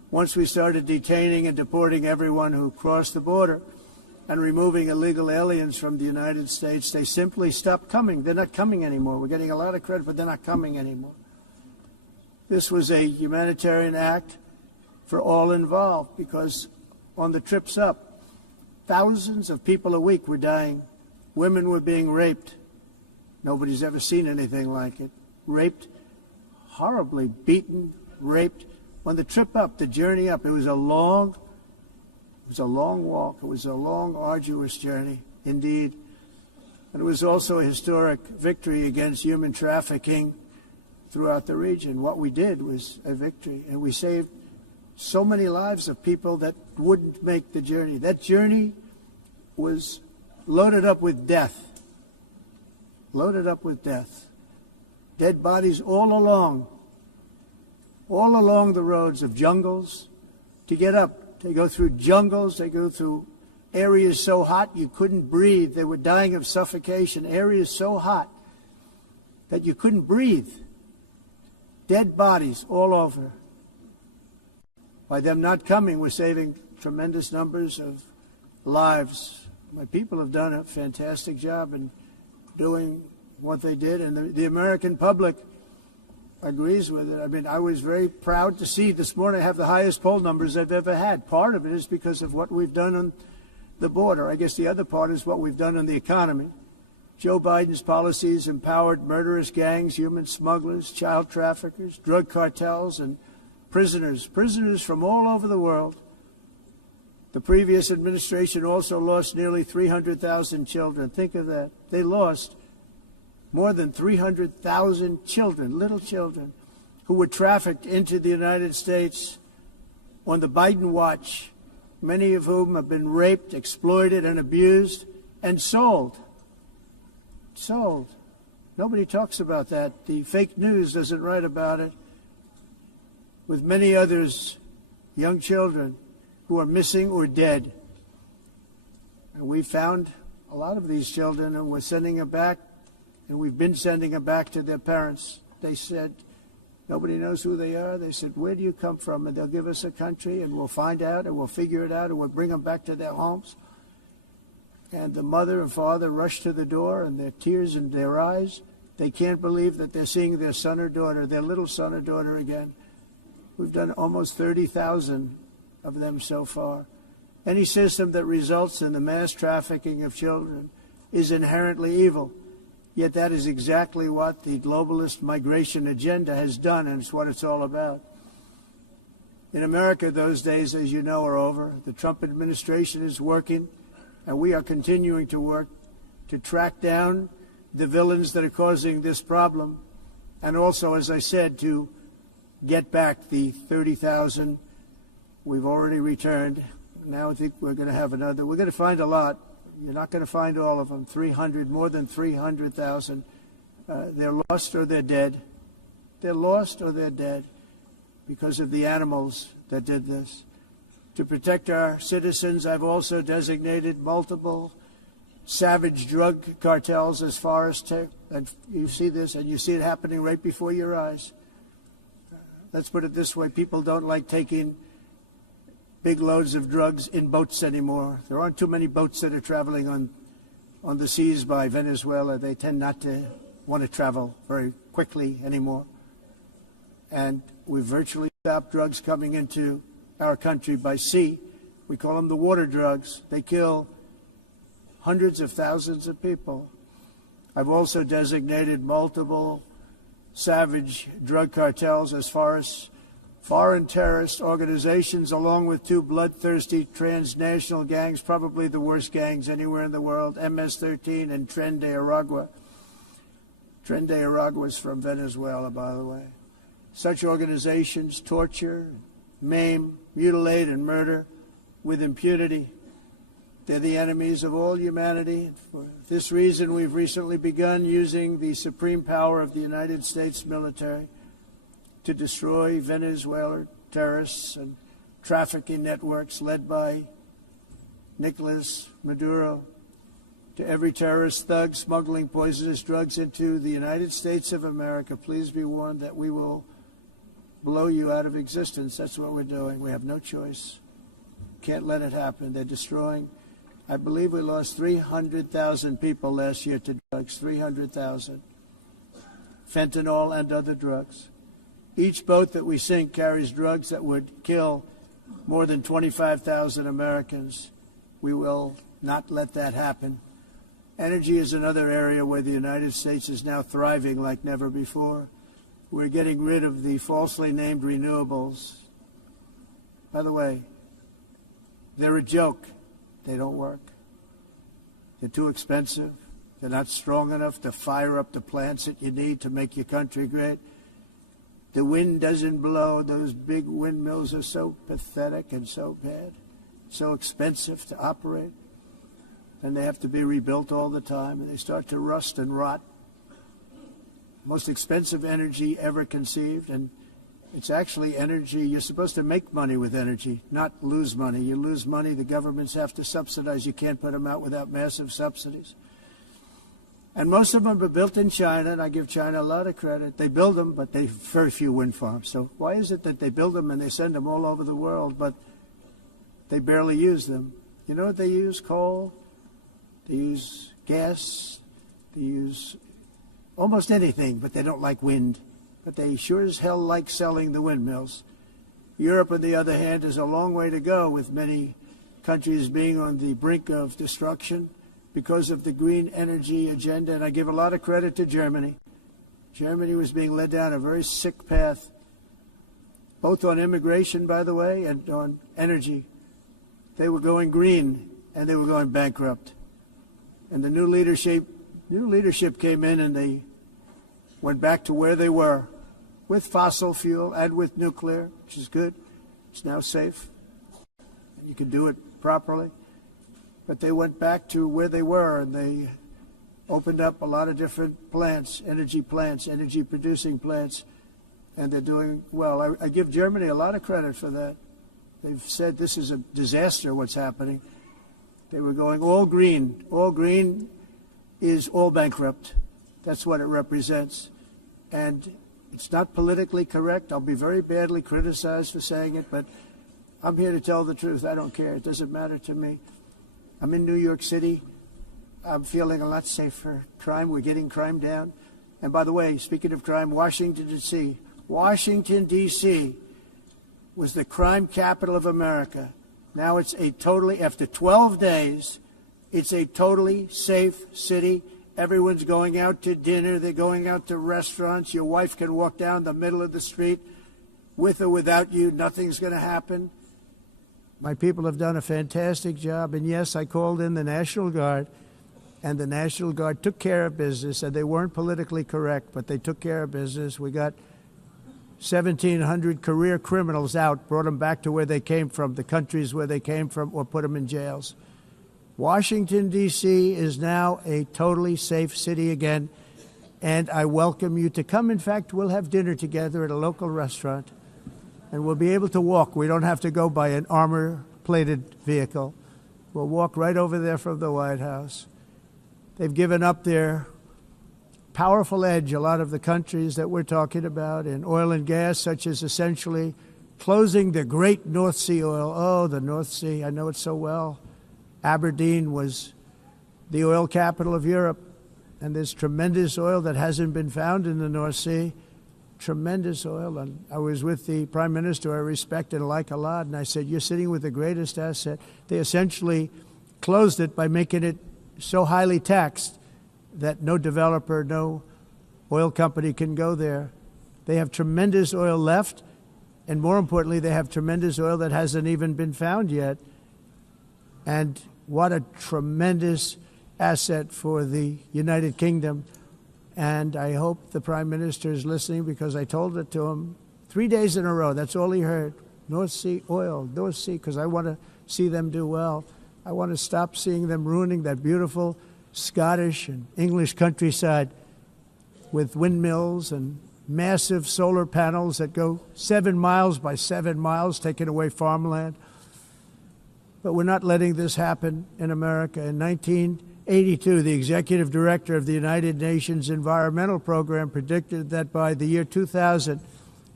once we started detaining and deporting everyone who crossed the border and removing illegal aliens from the United States, they simply stopped coming. They're not coming anymore. We're getting a lot of credit, but they're not coming anymore. This was a humanitarian act for all involved, because on the trips up, thousands of people a week were dying. Women were being raped. Nobody's ever seen anything like it. Raped, horribly beaten, raped. On the trip up, the journey up, it was a long walk. It was a long, arduous journey, indeed. And it was also a historic victory against human trafficking throughout the region. What we did was a victory, and we saved so many lives of people that wouldn't make the journey. That journey was loaded up with death. Loaded up with death. Dead bodies all along the roads of jungles to get up. They go through jungles, they go through areas so hot you couldn't breathe. They were dying of suffocation, areas so hot that you couldn't breathe. Dead bodies all over. By them not coming, we're saving tremendous numbers of lives. My people have done a fantastic job in doing what they did, and the American public agrees with it. I mean, I was very proud to see this morning I have the highest poll numbers I've ever had. Part of it is because of what we've done on the border. I guess the other part is what we've done on the economy. Joe Biden's policies empowered murderous gangs, human smugglers, child traffickers, drug cartels, and prisoners from all over the world. The previous administration also lost nearly 300,000 children. Think of that. They lost more than 300,000 children, little children, who were trafficked into the United States on the Biden watch, many of whom have been raped, exploited, and abused, and sold. Sold. Nobody talks about that. The fake news doesn't write about it. With many others, young children who are missing or dead. And we found a lot of these children, and we're sending them back, and we've been sending them back to their parents. They said, nobody knows who they are. They said, where do you come from? And they'll give us a country, and we'll find out, and we'll figure it out, and we'll bring them back to their homes. And the mother and father rush to the door, and their tears in their eyes. They can't believe that they're seeing their son or daughter, their little son or daughter again. We've done almost 30,000 of them so far. Any system that results in the mass trafficking of children is inherently evil. Yet that is exactly what the globalist migration agenda has done, and it's what it's all about. In America, those days, as you know, are over. The Trump administration is working, and we are continuing to work to track down the villains that are causing this problem, and also, as I said, to get back the 30,000 we've already returned. Now I think we're going to have another. We're going to find a lot. You're not going to find all of them. 300, more than 300,000. They're lost or they're dead. They're lost or they're dead because of the animals that did this. To protect our citizens, I've also designated multiple savage drug cartels as far as and you see this, and you see it happening right before your eyes. Let's put it this way, people don't like taking big loads of drugs in boats anymore. There aren't too many boats that are traveling on the seas by Venezuela. They tend not to want to travel very quickly anymore. And we've virtually stopped drugs coming into our country by sea. We call them the water drugs. They kill hundreds of thousands of people. I've also designated multiple savage drug cartels as far as foreign terrorist organizations, along with two bloodthirsty transnational gangs, probably the worst gangs anywhere in the world, MS-13 and Tren de Aragua. Tren de Aragua is from Venezuela, by the way. Such organizations torture, maim, mutilate, and murder with impunity. They're the enemies of all humanity. For this reason, we've recently begun using the supreme power of the United States military to destroy Venezuelan terrorists and trafficking networks led by Nicolas Maduro. To every terrorist thug smuggling poisonous drugs into the United States of America, please be warned that we will blow you out of existence. That's what we're doing. We have no choice. Can't let it happen. They're destroying. I believe we lost 300,000 people last year to drugs, 300,000. Fentanyl and other drugs. Each boat that we sink carries drugs that would kill more than 25,000 Americans. We will not let that happen. Energy is another area where the United States is now thriving like never before. We're getting rid of the falsely named renewables. By the way, they're a joke. They don't work. They're too expensive. They're not strong enough to fire up the plants that you need to make your country great. The wind doesn't blow. Those big windmills are so pathetic and so bad, so expensive to operate. And they have to be rebuilt all the time, and they start to rust and rot. Most expensive energy ever conceived, and it's actually energy. You're supposed to make money with energy, not lose money. You lose money, the governments have to subsidize. You can't put them out without massive subsidies. And most of them are built in China, and I give China a lot of credit. They build them, but they have very few wind farms. So why is it that they build them and they send them all over the world, but they barely use them? You know what they use? Coal. They use gas. They use almost anything, but they don't like wind. But they sure as hell like selling the windmills. Europe, on the other hand, is a long way to go, with many countries being on the brink of destruction because of the green energy agenda. And I give a lot of credit to Germany. Germany was being led down a very sick path, both on immigration, by the way, and on energy. They were going green, and they were going bankrupt. And the new leadership came in, and they went back to where they were, with fossil fuel and with nuclear, which is good. It's now safe. You can do it properly. But they went back to where they were, and they opened up a lot of different plants, energy-producing plants, and they're doing well. I give Germany a lot of credit for that. They've said this is a disaster, what's happening. They were going all green. All green is all bankrupt. That's what it represents. And it's not politically correct. I'll be very badly criticized for saying it, but I'm here to tell the truth. I don't care. It doesn't matter to me. I'm in New York City. I'm feeling a lot safer. Crime, we're getting crime down. And by the way, speaking of crime, Washington, D.C. was the crime capital of America. Now it's after 12 days, it's a totally safe city. Everyone's going out to dinner. They're going out to restaurants. Your wife can walk down the middle of the street with or without you. Nothing's going to happen. My people have done a fantastic job. And yes, I called in the National Guard, and the National Guard took care of business, and they weren't politically correct, but they took care of business. We got 1,700 career criminals out, brought them back to where they came from, the countries where they came from, or put them in jails. Washington, D.C. is now a totally safe city again, and I welcome you to come. In fact, we'll have dinner together at a local restaurant, and we'll be able to walk. We don't have to go by an armor-plated vehicle. We'll walk right over there from the White House. They've given up their powerful edge, a lot of the countries that we're talking about, in oil and gas, such as essentially closing the great North Sea oil. Oh, the North Sea, I know it so well. Aberdeen was the oil capital of Europe, and there's tremendous oil that hasn't been found in the North Sea. Tremendous oil. And I was with the Prime Minister I respect and like a lot, and I said, you're sitting with the greatest asset. They essentially closed it by making it so highly taxed that no developer, no oil company can go there. They have tremendous oil left, and more importantly, they have tremendous oil that hasn't even been found yet. And what a tremendous asset for the United Kingdom. And I hope the Prime Minister is listening, because I told it to him 3 days in a row. That's all he heard. North Sea oil, North Sea, because I want to see them do well. I want to stop seeing them ruining that beautiful Scottish and English countryside with windmills and massive solar panels that go 7 miles by 7 miles, taking away farmland. But we're not letting this happen in America. In 1982, the executive director of the United Nations Environmental Program predicted that by the year 2000,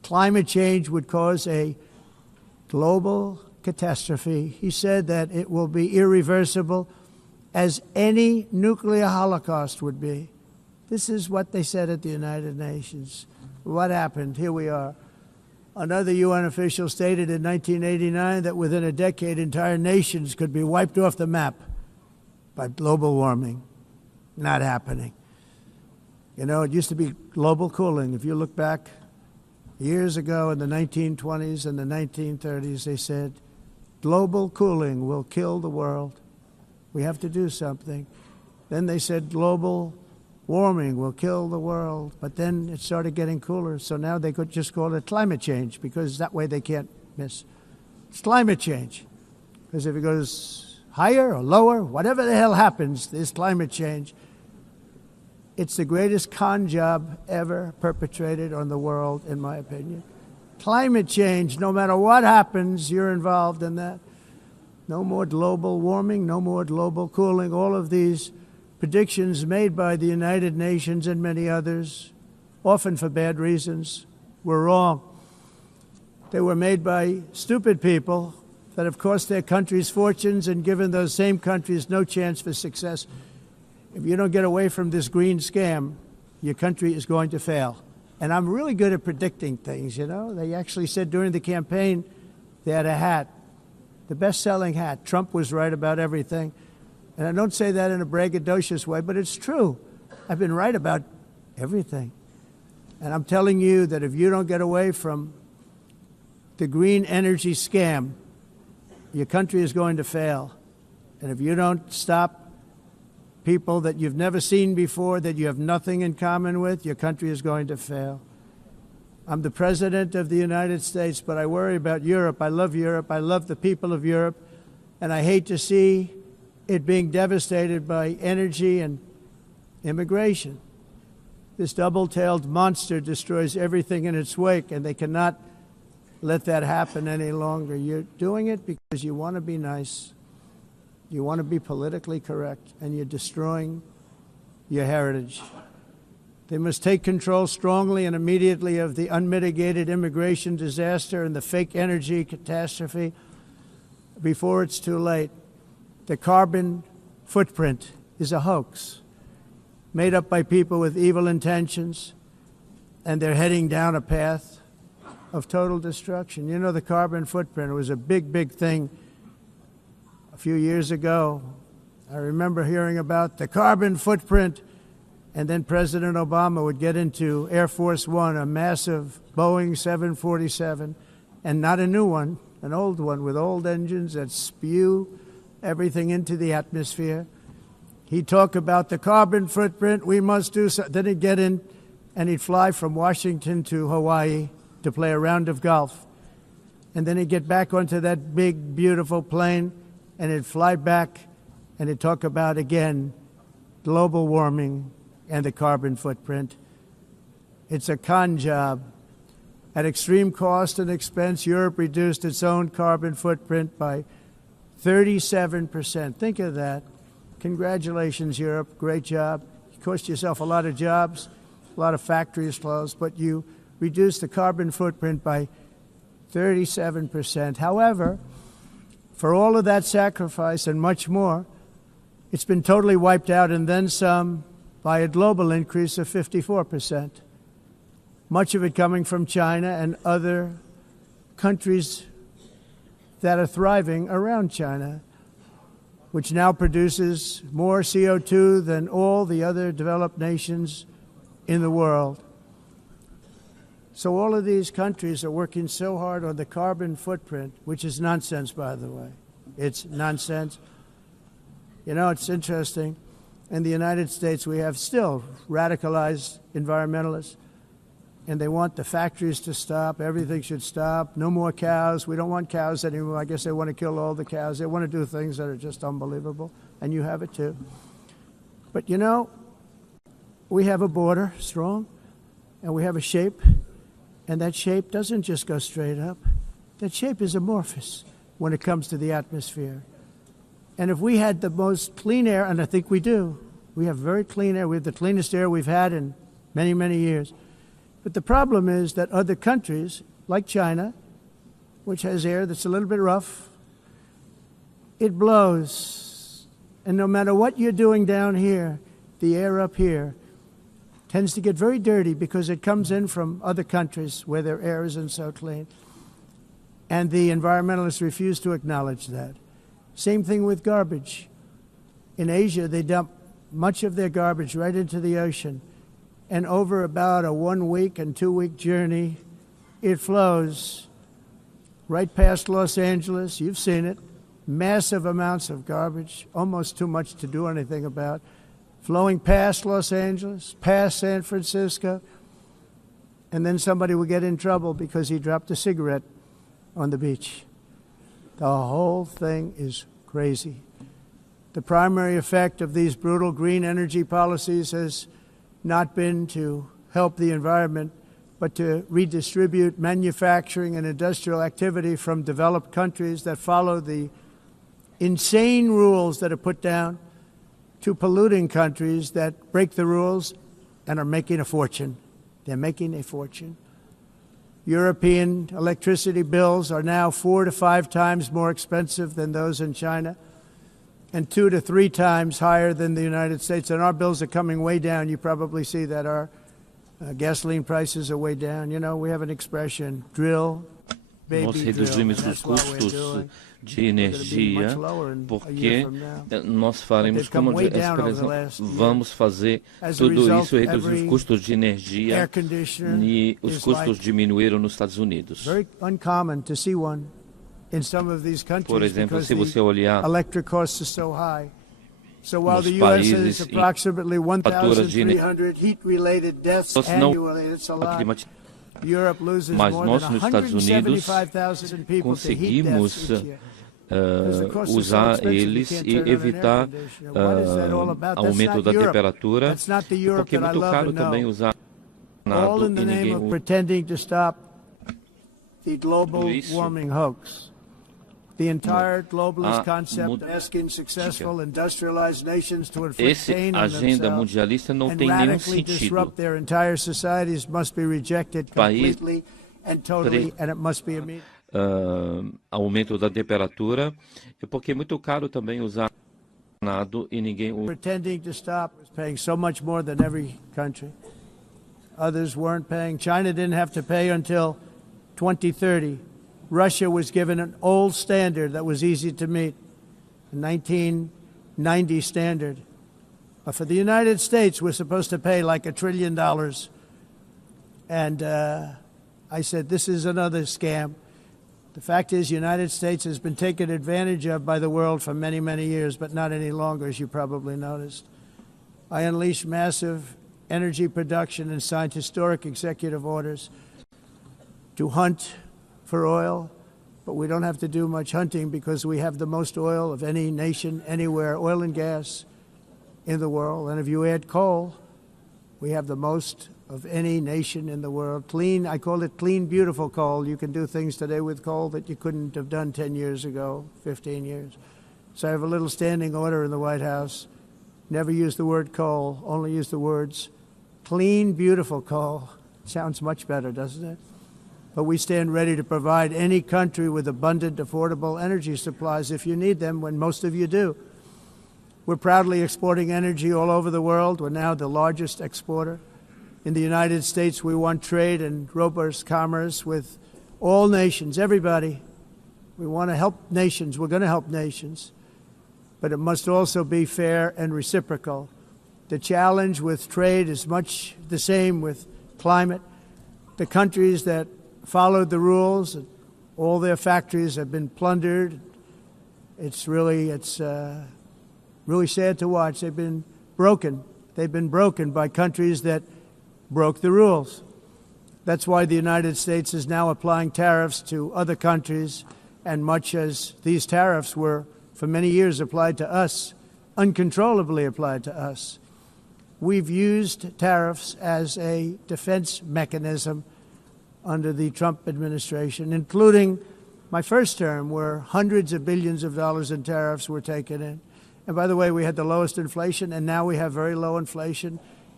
climate change would cause a global catastrophe. He said that it will be irreversible, as any nuclear holocaust would be. This is what they said at the United Nations. What happened? Here we are. Another UN official stated in 1989 that within a decade, entire nations could be wiped off the map by global warming. Not happening. You know, it used to be global cooling. If you look back years ago in the 1920s and the 1930s, they said, global cooling will kill the world. We have to do something. Then they said global warming will kill the world. But then it started getting cooler, so now they could just call it climate change, because that way they can't miss. It's climate change. Because if it goes higher or lower, whatever the hell happens, there's climate change. It's the greatest con job ever perpetrated on the world, in my opinion. Climate change, no matter what happens, you're involved in that. No more global warming, no more global cooling. All of these predictions made by the United Nations and many others, often for bad reasons, were wrong. They were made by stupid people that have cost their countries fortunes and given those same countries no chance for success. If you don't get away from this green scam, your country is going to fail. And I'm really good at predicting things, you know. They actually said during the campaign they had a hat, the best-selling hat. Trump was right about everything. And I don't say that in a braggadocious way, but it's true. I've been right about everything. And I'm telling you that if you don't get away from the green energy scam, your country is going to fail. And if you don't stop people that you've never seen before, that you have nothing in common with, your country is going to fail. I'm the president of the United States, but I worry about Europe. I love Europe. I love the people of Europe. And I hate to see it being devastated by energy and immigration. This double-tailed monster destroys everything in its wake, and they cannot let that happen any longer. You're doing it because you want to be nice. You want to be politically correct, and you're destroying your heritage. They must take control strongly and immediately of the unmitigated immigration disaster and the fake energy catastrophe before it's too late. The carbon footprint is a hoax made up by people with evil intentions, and they're heading down a path of total destruction. You know, the carbon footprint was a big, big thing a few years ago. I remember hearing about the carbon footprint, and then President Obama would get into Air Force One, a massive Boeing 747, and not a new one, an old one with old engines that spew everything into the atmosphere. He'd talk about the carbon footprint, we must do so. Then he'd get in and he'd fly from Washington to Hawaii to play a round of golf. And then he'd get back onto that big, beautiful plane and he'd fly back and he'd talk about, again, global warming and the carbon footprint. It's a con job. At extreme cost and expense, Europe reduced its own carbon footprint by 37%. Think of that. Congratulations, Europe. Great job. You cost yourself a lot of jobs, a lot of factories closed, but you reduced the carbon footprint by 37%. However, for all of that sacrifice and much more, it's been totally wiped out and then some by a global increase of 54%. Much of it coming from China and other countries that are thriving around China, which now produces more CO2 than all the other developed nations in the world. So all of these countries are working so hard on the carbon footprint, which is nonsense, by the way. It's nonsense. You know, it's interesting. In the United States, we have still radicalized environmentalists, and they want the factories to stop. Everything should stop. No more cows. We don't want cows anymore. I guess they want to kill all the cows. They want to do things that are just unbelievable, and you have it too. But, you know, we have a border, strong, and we have a shape, and that shape doesn't just go straight up. That shape is amorphous when it comes to the atmosphere. And if we had the most clean air, and I think we do, we have very clean air. We have the cleanest air we've had in many, many years. But the problem is that other countries, like China, which has air that's a little bit rough, it blows. And no matter what you're doing down here, the air up here tends to get very dirty because it comes in from other countries where their air isn't so clean. And the environmentalists refuse to acknowledge that. Same thing with garbage. In Asia, they dump much of their garbage right into the ocean. And over about a 1 week and 2 week journey, it flows right past Los Angeles. You've seen it. Massive amounts of garbage, almost too much to do anything about, flowing past Los Angeles, past San Francisco, and then somebody will get in trouble because he dropped a cigarette on the beach. The whole thing is crazy. The primary effect of these brutal green energy policies has not been to help the environment, but to redistribute manufacturing and industrial activity from developed countries that follow the insane rules that are put down to polluting countries that break the rules and are making a fortune. They're making a fortune. European electricity bills are now 4 to 5 times more expensive than those in China and 2 to 3 times higher than the United States. And our bills are coming way down. You probably see that our gasoline prices are way down. You know, we have an expression, drill, baby, nós drill. reduzimos os custos de energia porque nós faremos como vamos fazer tudo isso, reduzir os custos de energia e os custos diminuíram nos Estados Unidos. Por exemplo, se você olhar nos países em fatura de energia mas nós nos Estados Unidos conseguimos usar eles e evitar aumento da temperatura, porque é muito caro também usar nada e ninguém usa isso. The entire globalist concept of asking successful industrialized nations to inflict pain on themselves and radically disrupt their entire societies must be rejected completely and totally, and it must be immediate. Aumento da temperatura, é porque é muito caro também usar nada e ninguém usa. Pretending to stop was paying so much more than every country. Others weren't paying. China didn't have to pay until 2030. Russia was given an old standard that was easy to meet, a 1990 standard. But for the United States, we're supposed to pay like $1 trillion. And I said, this is another scam. The fact is, the United States has been taken advantage of by the world for many, many years, but not any longer, as you probably noticed. I unleashed massive energy production and signed historic executive orders to hunt for oil, but we don't have to do much hunting because we have the most oil of any nation anywhere, oil and gas in the world. And if you add coal, we have the most of any nation in the world. Clean, I call it clean, beautiful coal. You can do things today with coal that you couldn't have done 10 years ago, 15 years. So I have a little standing order in the White House. Never use the word coal, only use the words clean, beautiful coal. Sounds much better, doesn't it? But we stand ready to provide any country with abundant, affordable energy supplies if you need them, when most of you do. We're proudly exporting energy all over the world. We're now the largest exporter. In the United States, we want trade and robust commerce with all nations, everybody. We want to help nations. We're going to help nations. But it must also be fair and reciprocal. The challenge with trade is much the same with climate. The countries that followed the rules, all their factories have been plundered. It's really sad to watch. They've been broken. They've been broken by countries that broke the rules. That's why the United States is now applying tariffs to other countries, and much as these tariffs were for many years applied to us, uncontrollably applied to us. We've used tariffs as a defense mechanism under the Trump administration, including my first term, where hundreds of billions of dollars in tariffs were taken in. And by the way, we had the lowest inflation, and now we have very low inflation.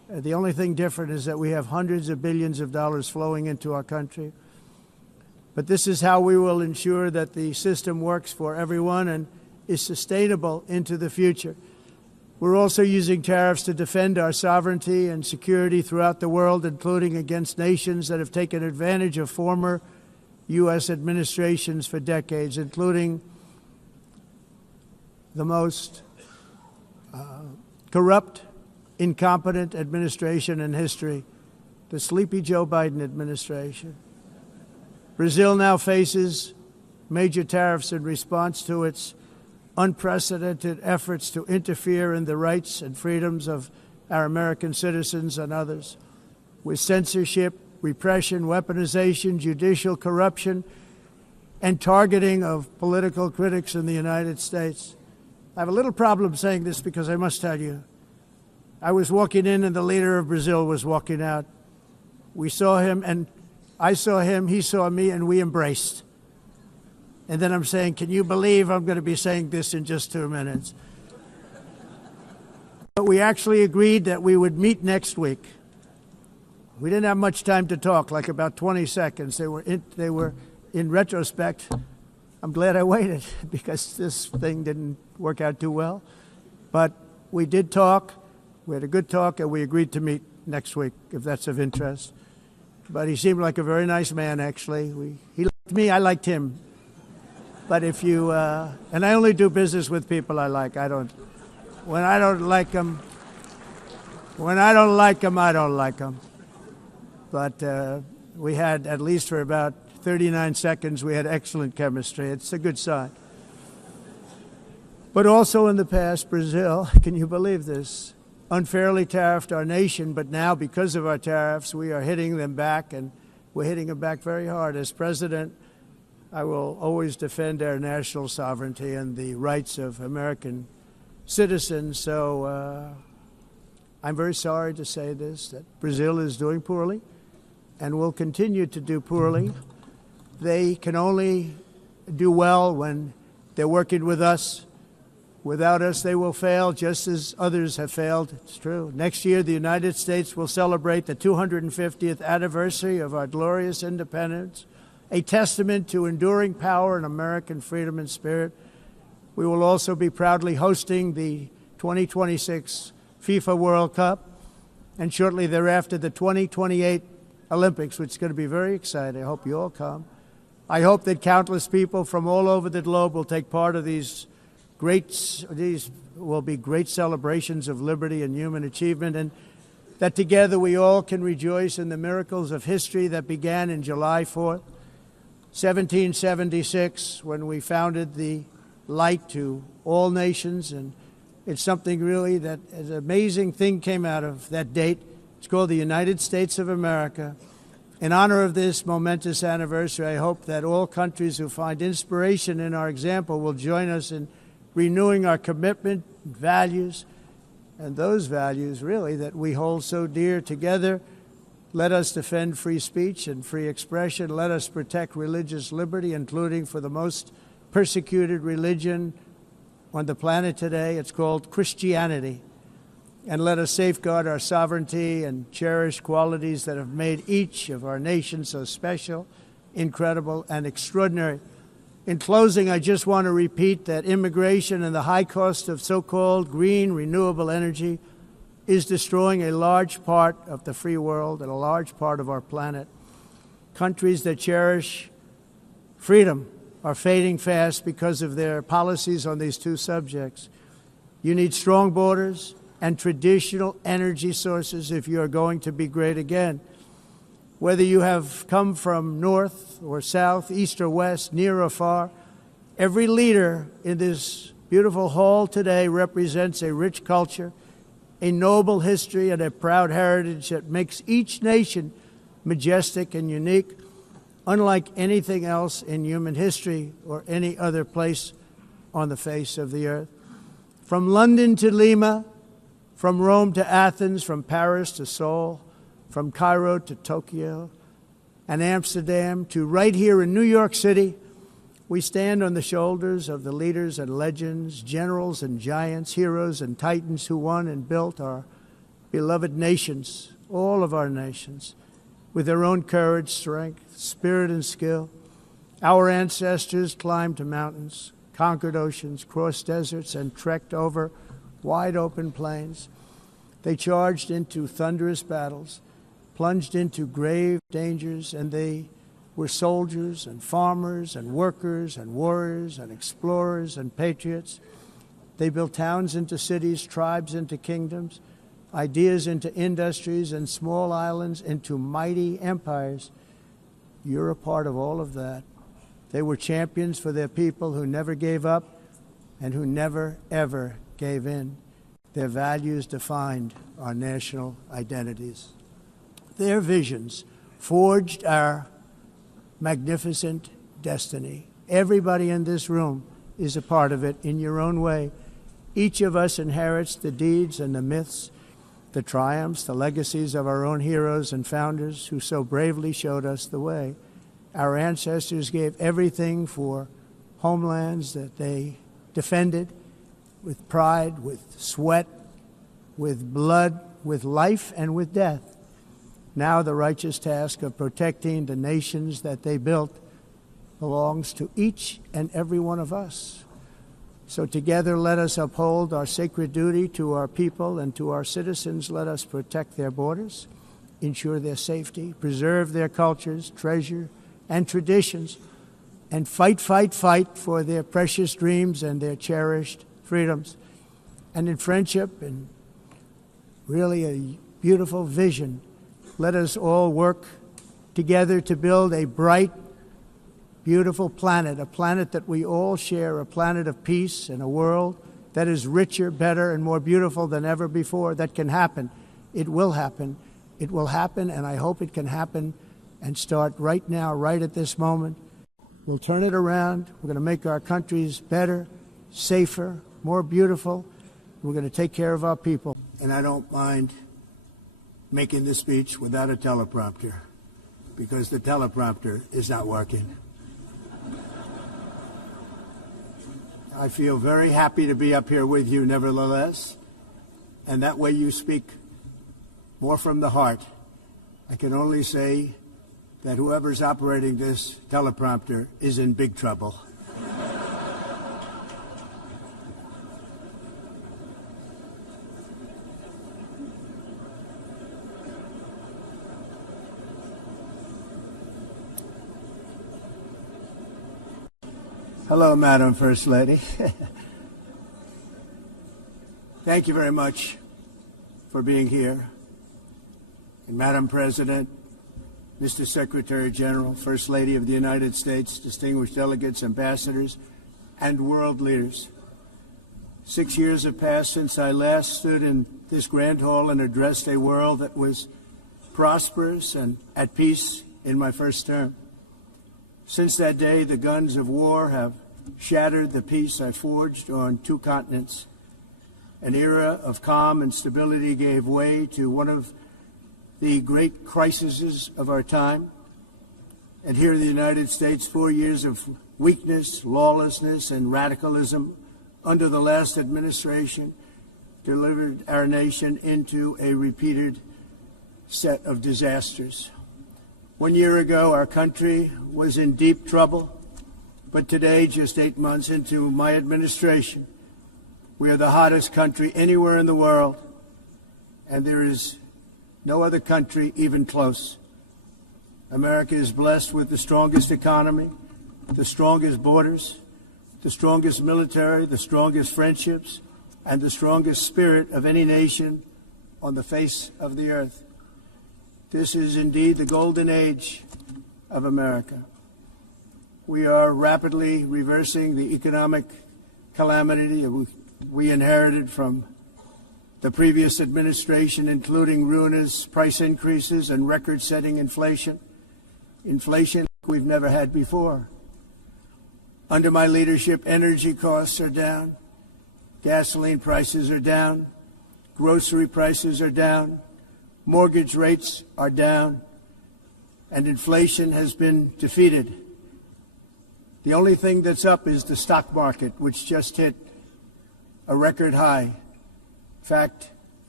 The only thing different is that we have hundreds of billions of dollars flowing into our country. But this is how we will ensure that the system works for everyone and is sustainable into the future. We're also using tariffs to defend our sovereignty and security throughout the world, including against nations that have taken advantage of former U.S. administrations for decades, including the most corrupt, incompetent administration in history, the sleepy Joe Biden administration. Brazil now faces major tariffs in response to its unprecedented efforts to interfere in the rights and freedoms of our American citizens and others, with censorship, repression, weaponization, judicial corruption, and targeting of political critics in the United States. I have a little problem saying this because I must tell you, I was walking in and the leader of Brazil was walking out. We saw him and I saw him, he saw me, and we embraced. And then I'm saying, can you believe I'm going to be saying this in just 2 minutes? But we actually agreed that we would meet next week. We didn't have much time to talk, like about 20 seconds. They were in retrospect, I'm glad I waited because this thing didn't work out too well. But we did talk, we had a good talk, and we agreed to meet next week, if that's of interest. But he seemed like a very nice man, actually. He liked me, I liked him. But if you, and I only do business with people I like. When I don't like them, I don't like them. But we had, at least for about 39 seconds, we had excellent chemistry. It's a good sign. But also in the past, Brazil, can you believe this, unfairly tariffed our nation, but now because of our tariffs, we are hitting them back, and we're hitting them back very hard. As president, I will always defend our national sovereignty and the rights of American citizens. So I'm very sorry to say this, that Brazil is doing poorly and will continue to do poorly. They can only do well when they're working with us. Without us, they will fail, just as others have failed. It's true. Next year, the United States will celebrate the 250th anniversary of our glorious independence, a testament to enduring power and American freedom and spirit. We will also be proudly hosting the 2026 FIFA World Cup, and shortly thereafter, the 2028 Olympics, which is going to be very exciting. I hope you all come. I hope that countless people from all over the globe will take part of these will be great celebrations of liberty and human achievement, and that together we all can rejoice in the miracles of history that began in July 4th, 1776, when we founded the light to all nations. And it's something really that an amazing thing came out of that date. It's called the United States of America. In honor of this momentous anniversary, I hope that all countries who find inspiration in our example will join us in renewing our commitment, values, and those values, really, that we hold so dear together. Let us defend free speech and free expression. Let us protect religious liberty, including for the most persecuted religion on the planet today. It's called Christianity. And let us safeguard our sovereignty and cherish qualities that have made each of our nations so special, incredible, and extraordinary. In closing, I just want to repeat that immigration and the high cost of so-called green renewable energy is destroying a large part of the free world and a large part of our planet. Countries that cherish freedom are fading fast because of their policies on these two subjects. You need strong borders and traditional energy sources if you are going to be great again. Whether you have come from north or south, east or west, near or far, every leader in this beautiful hall today represents a rich culture, a noble history, and a proud heritage that makes each nation majestic and unique, unlike anything else in human history or any other place on the face of the earth. From London to Lima, from Rome to Athens, from Paris to Seoul, from Cairo to Tokyo and Amsterdam to right here in New York City, we stand on the shoulders of the leaders and legends, generals and giants, heroes and titans who won and built our beloved nations, all of our nations, with their own courage, strength, spirit, and skill. Our ancestors climbed mountains, conquered oceans, crossed deserts, and trekked over wide-open plains. They charged into thunderous battles, plunged into grave dangers, and they were soldiers and farmers and workers and warriors and explorers and patriots. They built towns into cities, tribes into kingdoms, ideas into industries, and small islands into mighty empires. You're a part of all of that. They were champions for their people who never gave up and who never, ever gave in. Their values defined our national identities. Their visions forged our magnificent destiny. Everybody in this room is a part of it in your own way. Each of us inherits the deeds and the myths, the triumphs, the legacies of our own heroes and founders who so bravely showed us the way. Our ancestors gave everything for homelands that they defended with pride, with sweat, with blood, with life, and with death. Now the righteous task of protecting the nations that they built belongs to each and every one of us. So together let us uphold our sacred duty to our people and to our citizens. Let us protect their borders, ensure their safety, preserve their cultures, treasure, and traditions, and fight for their precious dreams and their cherished freedoms. And in friendship and really a beautiful vision, let us all work together to build a bright, beautiful planet, a planet that we all share, a planet of peace and a world that is richer, better, and more beautiful than ever before. That can happen. It will happen. It will happen, and I hope it can happen and start right now, right at this moment. We'll turn it around. We're going to make our countries better, safer, more beautiful. We're going to take care of our people. And I don't mind making this speech without a teleprompter, because the teleprompter is not working. I feel very happy to be up here with you, nevertheless, and that way you speak more from the heart. I can only say that whoever's operating this teleprompter is in big trouble. Hello, Madam First Lady. Thank you very much for being here. And Madam President, Mr. Secretary General, First Lady of the United States, distinguished delegates, ambassadors, and world leaders. 6 years have passed since I last stood in this grand hall and addressed a world that was prosperous and at peace in my first term. Since that day, the guns of war have shattered the peace I forged on 2 continents. An era of calm and stability gave way to one of the great crises of our time. And here in the United States, 4 years of weakness, lawlessness, and radicalism under the last administration delivered our nation into a repeated set of disasters. 1 year ago, our country was in deep trouble, but today, just 8 months into my administration, we are the hottest country anywhere in the world, and there is no other country even close. America is blessed with the strongest economy, the strongest borders, the strongest military, the strongest friendships, and the strongest spirit of any nation on the face of the earth. This is indeed the golden age of America. We are rapidly reversing the economic calamity we inherited from the previous administration, including ruinous price increases and record-setting inflation we've never had before. Under my leadership, energy costs are down, gasoline prices are down, grocery prices are down, mortgage rates are down, and inflation has been defeated. The only thing that's up is the stock market, which just hit a record high. In fact, it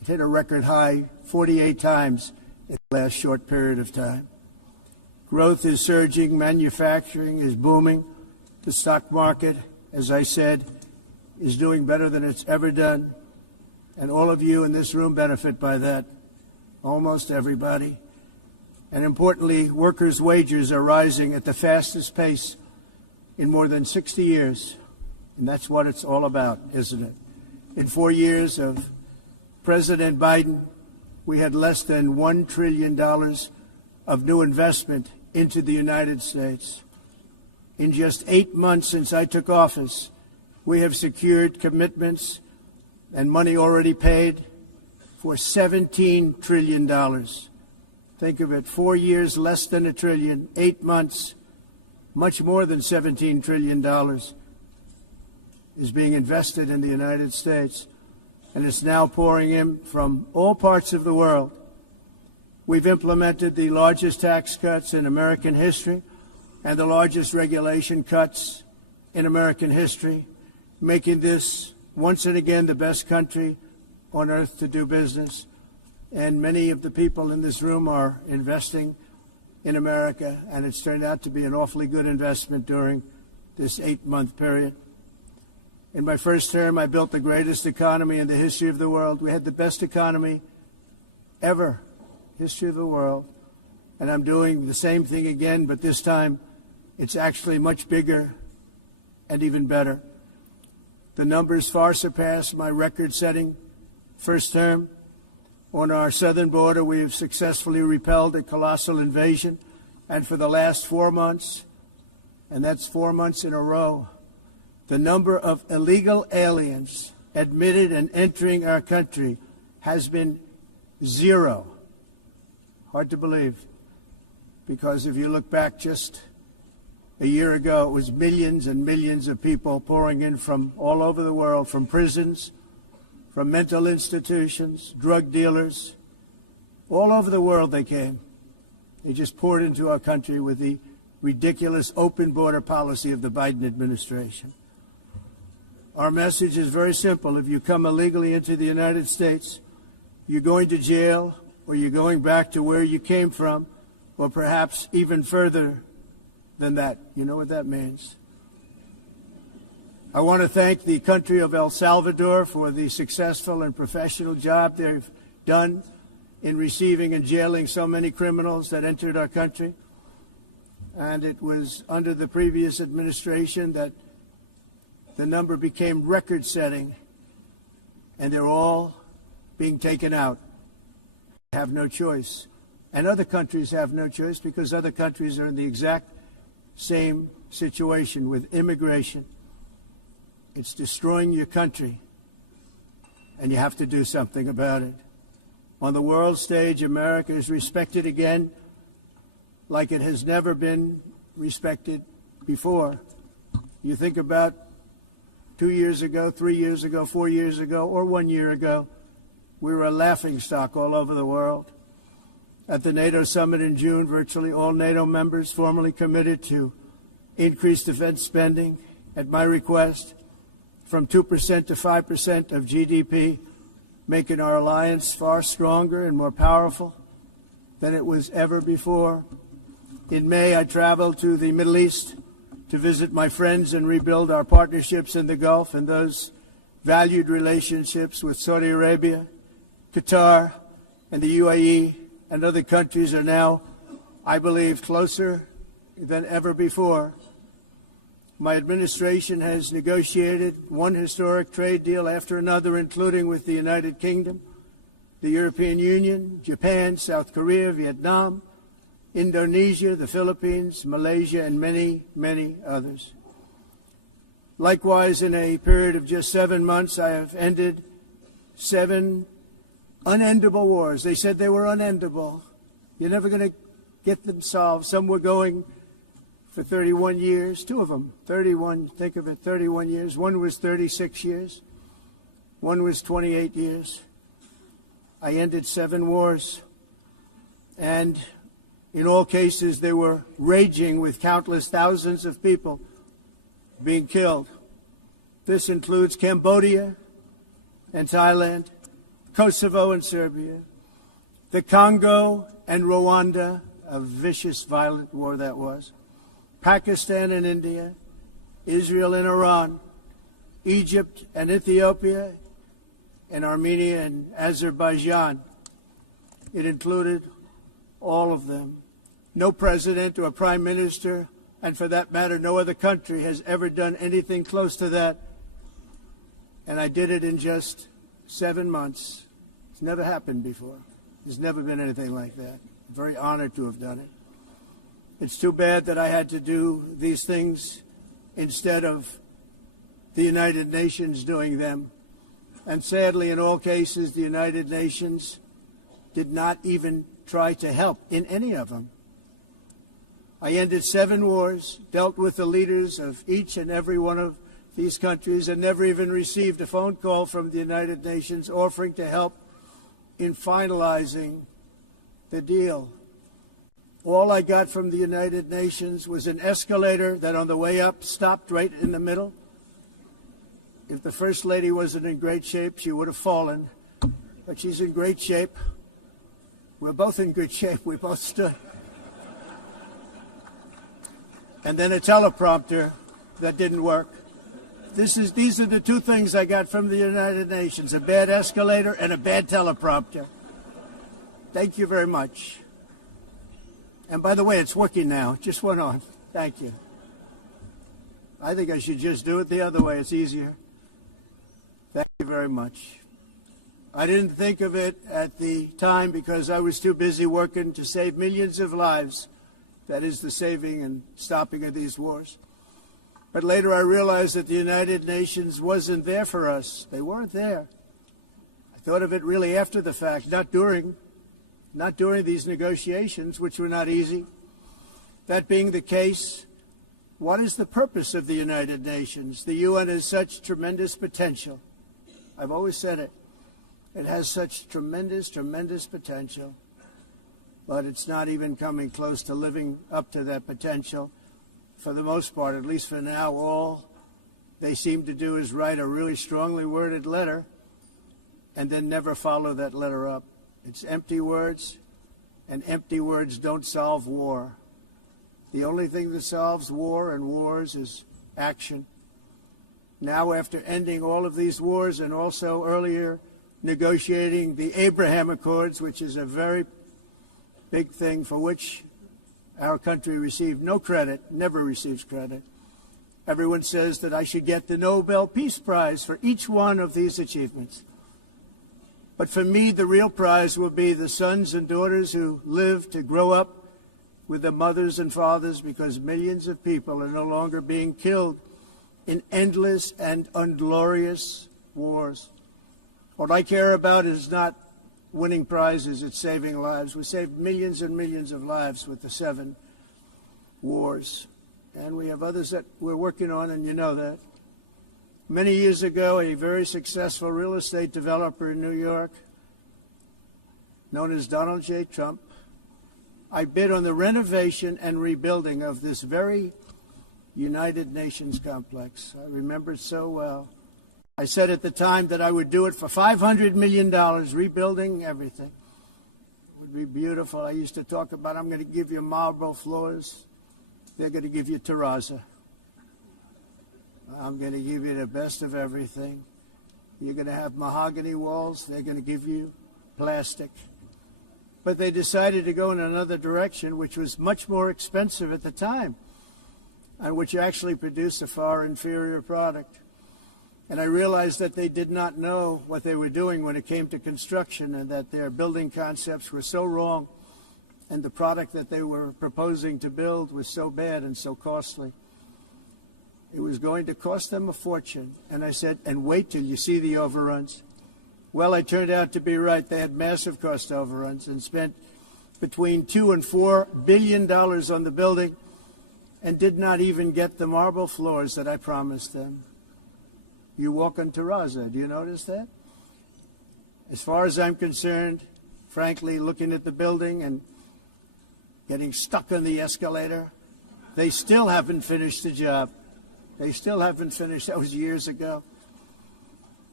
hit a record high 48 times in the last short period of time. Growth is surging, manufacturing is booming, the stock market, as I said, is doing better than it's ever done, and all of you in this room benefit by that, almost everybody. And importantly, workers' wages are rising at the fastest pace in more than 60 years, and that's what it's all about, isn't it? In 4 years of President Biden, we had less than $1 trillion of new investment into the United States. In just 8 months since I took office, we have secured commitments and money already paid for $17 trillion. Think of it, 4 years, less than $1 trillion, 8 months, much more than $17 trillion is being invested in the United States, and it's now pouring in from all parts of the world. We've implemented the largest tax cuts in American history and the largest regulation cuts in American history, making this once and again the best country on earth to do business. And many of the people in this room are investing in America, and it's turned out to be an awfully good investment during this 8-month period. In my first term, I built the greatest economy in the history of the world. We had the best economy ever, history of the world. And I'm doing the same thing again, but this time it's actually much bigger and even better. The numbers far surpass my record-setting first term. On our southern border, we have successfully repelled a colossal invasion. And for the last 4 months, and that's 4 months in a row, the number of illegal aliens admitted and entering our country has been 0. Hard to believe, because if you look back just a year ago, it was millions and millions of people pouring in from all over the world, from prisons, from mental institutions, drug dealers. All over the world they came. They just poured into our country with the ridiculous open border policy of the Biden administration. Our message is very simple. If you come illegally into the United States, you're going to jail, or you're going back to where you came from, or perhaps even further than that. You know what that means. I want to thank the country of El Salvador for the successful and professional job they've done in receiving and jailing so many criminals that entered our country. And it was under the previous administration that the number became record-setting, and they're all being taken out. They have no choice. And other countries have no choice, because other countries are in the exact same situation with immigration. It's destroying your country, and you have to do something about it. On the world stage, America is respected again like it has never been respected before. You think about 2 years ago, 3 years ago, 4 years ago, or 1 year ago, we were a laughingstock all over the world. At the NATO summit in June, virtually all NATO members formally committed to increase defense spending, at my request, from 2% to 5% of GDP, making our alliance far stronger and more powerful than it was ever before. In May, I traveled to the Middle East to visit my friends and rebuild our partnerships in the Gulf and those valued relationships with Saudi Arabia, Qatar, and the UAE, and other countries are now, I believe, closer than ever before. My administration has negotiated one historic trade deal after another, including with the United Kingdom, the European Union, Japan, South Korea, Vietnam, Indonesia, the Philippines, Malaysia, and many, many others. Likewise, in a period of just 7 months, I have ended 7 unendable wars. They said they were unendable. You're never going to get them solved. Some were going for 31 years, 2 of them, 31, think of it, 31 years. One was 36 years. One was 28 years. I ended 7 wars. And in all cases, they were raging with countless thousands of people being killed. This includes Cambodia and Thailand, Kosovo and Serbia, the Congo and Rwanda, a vicious, violent war that was, Pakistan and India, Israel and Iran, Egypt and Ethiopia, and Armenia and Azerbaijan. It included all of them. No president or prime minister, and for that matter, no other country has ever done anything close to that. And I did it in just 7 months. It's never happened before. There's never been anything like that. I'm very honored to have done it. It's too bad that I had to do these things instead of the United Nations doing them. And sadly, in all cases, the United Nations did not even try to help in any of them. I ended 7 wars, dealt with the leaders of each and every one of these countries, and never even received a phone call from the United Nations offering to help in finalizing the deal. All I got from the United Nations was an escalator that on the way up stopped right in the middle. If the First Lady wasn't in great shape, she would have fallen. But she's in great shape. We're both in good shape. We both stood. And then a teleprompter that didn't work. These are the 2 things I got from the United Nations, a bad escalator and a bad teleprompter. Thank you very much. And by the way, it's working now. It just went on. Thank you. I think I should just do it the other way. It's easier. Thank you very much. I didn't think of it at the time because I was too busy working to save millions of lives. That is the saving and stopping of these wars. But later I realized that the United Nations wasn't there for us. They weren't there. I thought of it really after the fact, not during these negotiations, which were not easy. That being the case, what is the purpose of the United Nations? The UN has such tremendous potential. I've always said it. It has such tremendous, tremendous potential. But it's not even coming close to living up to that potential. For the most part, at least for now, all they seem to do is write a really strongly worded letter and then never follow that letter up. It's empty words, and empty words don't solve war. The only thing that solves war and wars is action. Now, after ending all of these wars and also earlier negotiating the Abraham Accords, which is a very big thing for which our country received no credit, never receives credit. Everyone says that I should get the Nobel Peace Prize for each one of these achievements. But for me, the real prize will be the sons and daughters who live to grow up with the mothers and fathers, because millions of people are no longer being killed in endless and unglorious wars. What I care about is not winning prizes, it's saving lives. We saved millions and millions of lives with the 7 wars. And we have others that we're working on, and you know that. Many years ago, a very successful real estate developer in New York, known as Donald J. Trump, I bid on the renovation and rebuilding of this very United Nations complex. I remember it so well. I said at the time that I would do it for $500 million, rebuilding everything. It would be beautiful. I used to talk about, I'm going to give you marble floors. They're going to give you terrazzo. I'm going to give you the best of everything. You're going to have mahogany walls. They're going to give you plastic. But they decided to go in another direction, which was much more expensive at the time, and which actually produced a far inferior product. And I realized that they did not know what they were doing when it came to construction, and that their building concepts were so wrong, and the product that they were proposing to build was so bad and so costly. It was going to cost them a fortune. And I said, and wait till you see the overruns. Well, I turned out to be right. They had massive cost overruns and spent between $2 and $4 billion on the building and did not even get the marble floors that I promised them. You walk on terrazzo. Do you notice that? As far as I'm concerned, frankly, looking at the building and getting stuck on the escalator, they still haven't finished the job. They still haven't finished. That was years ago.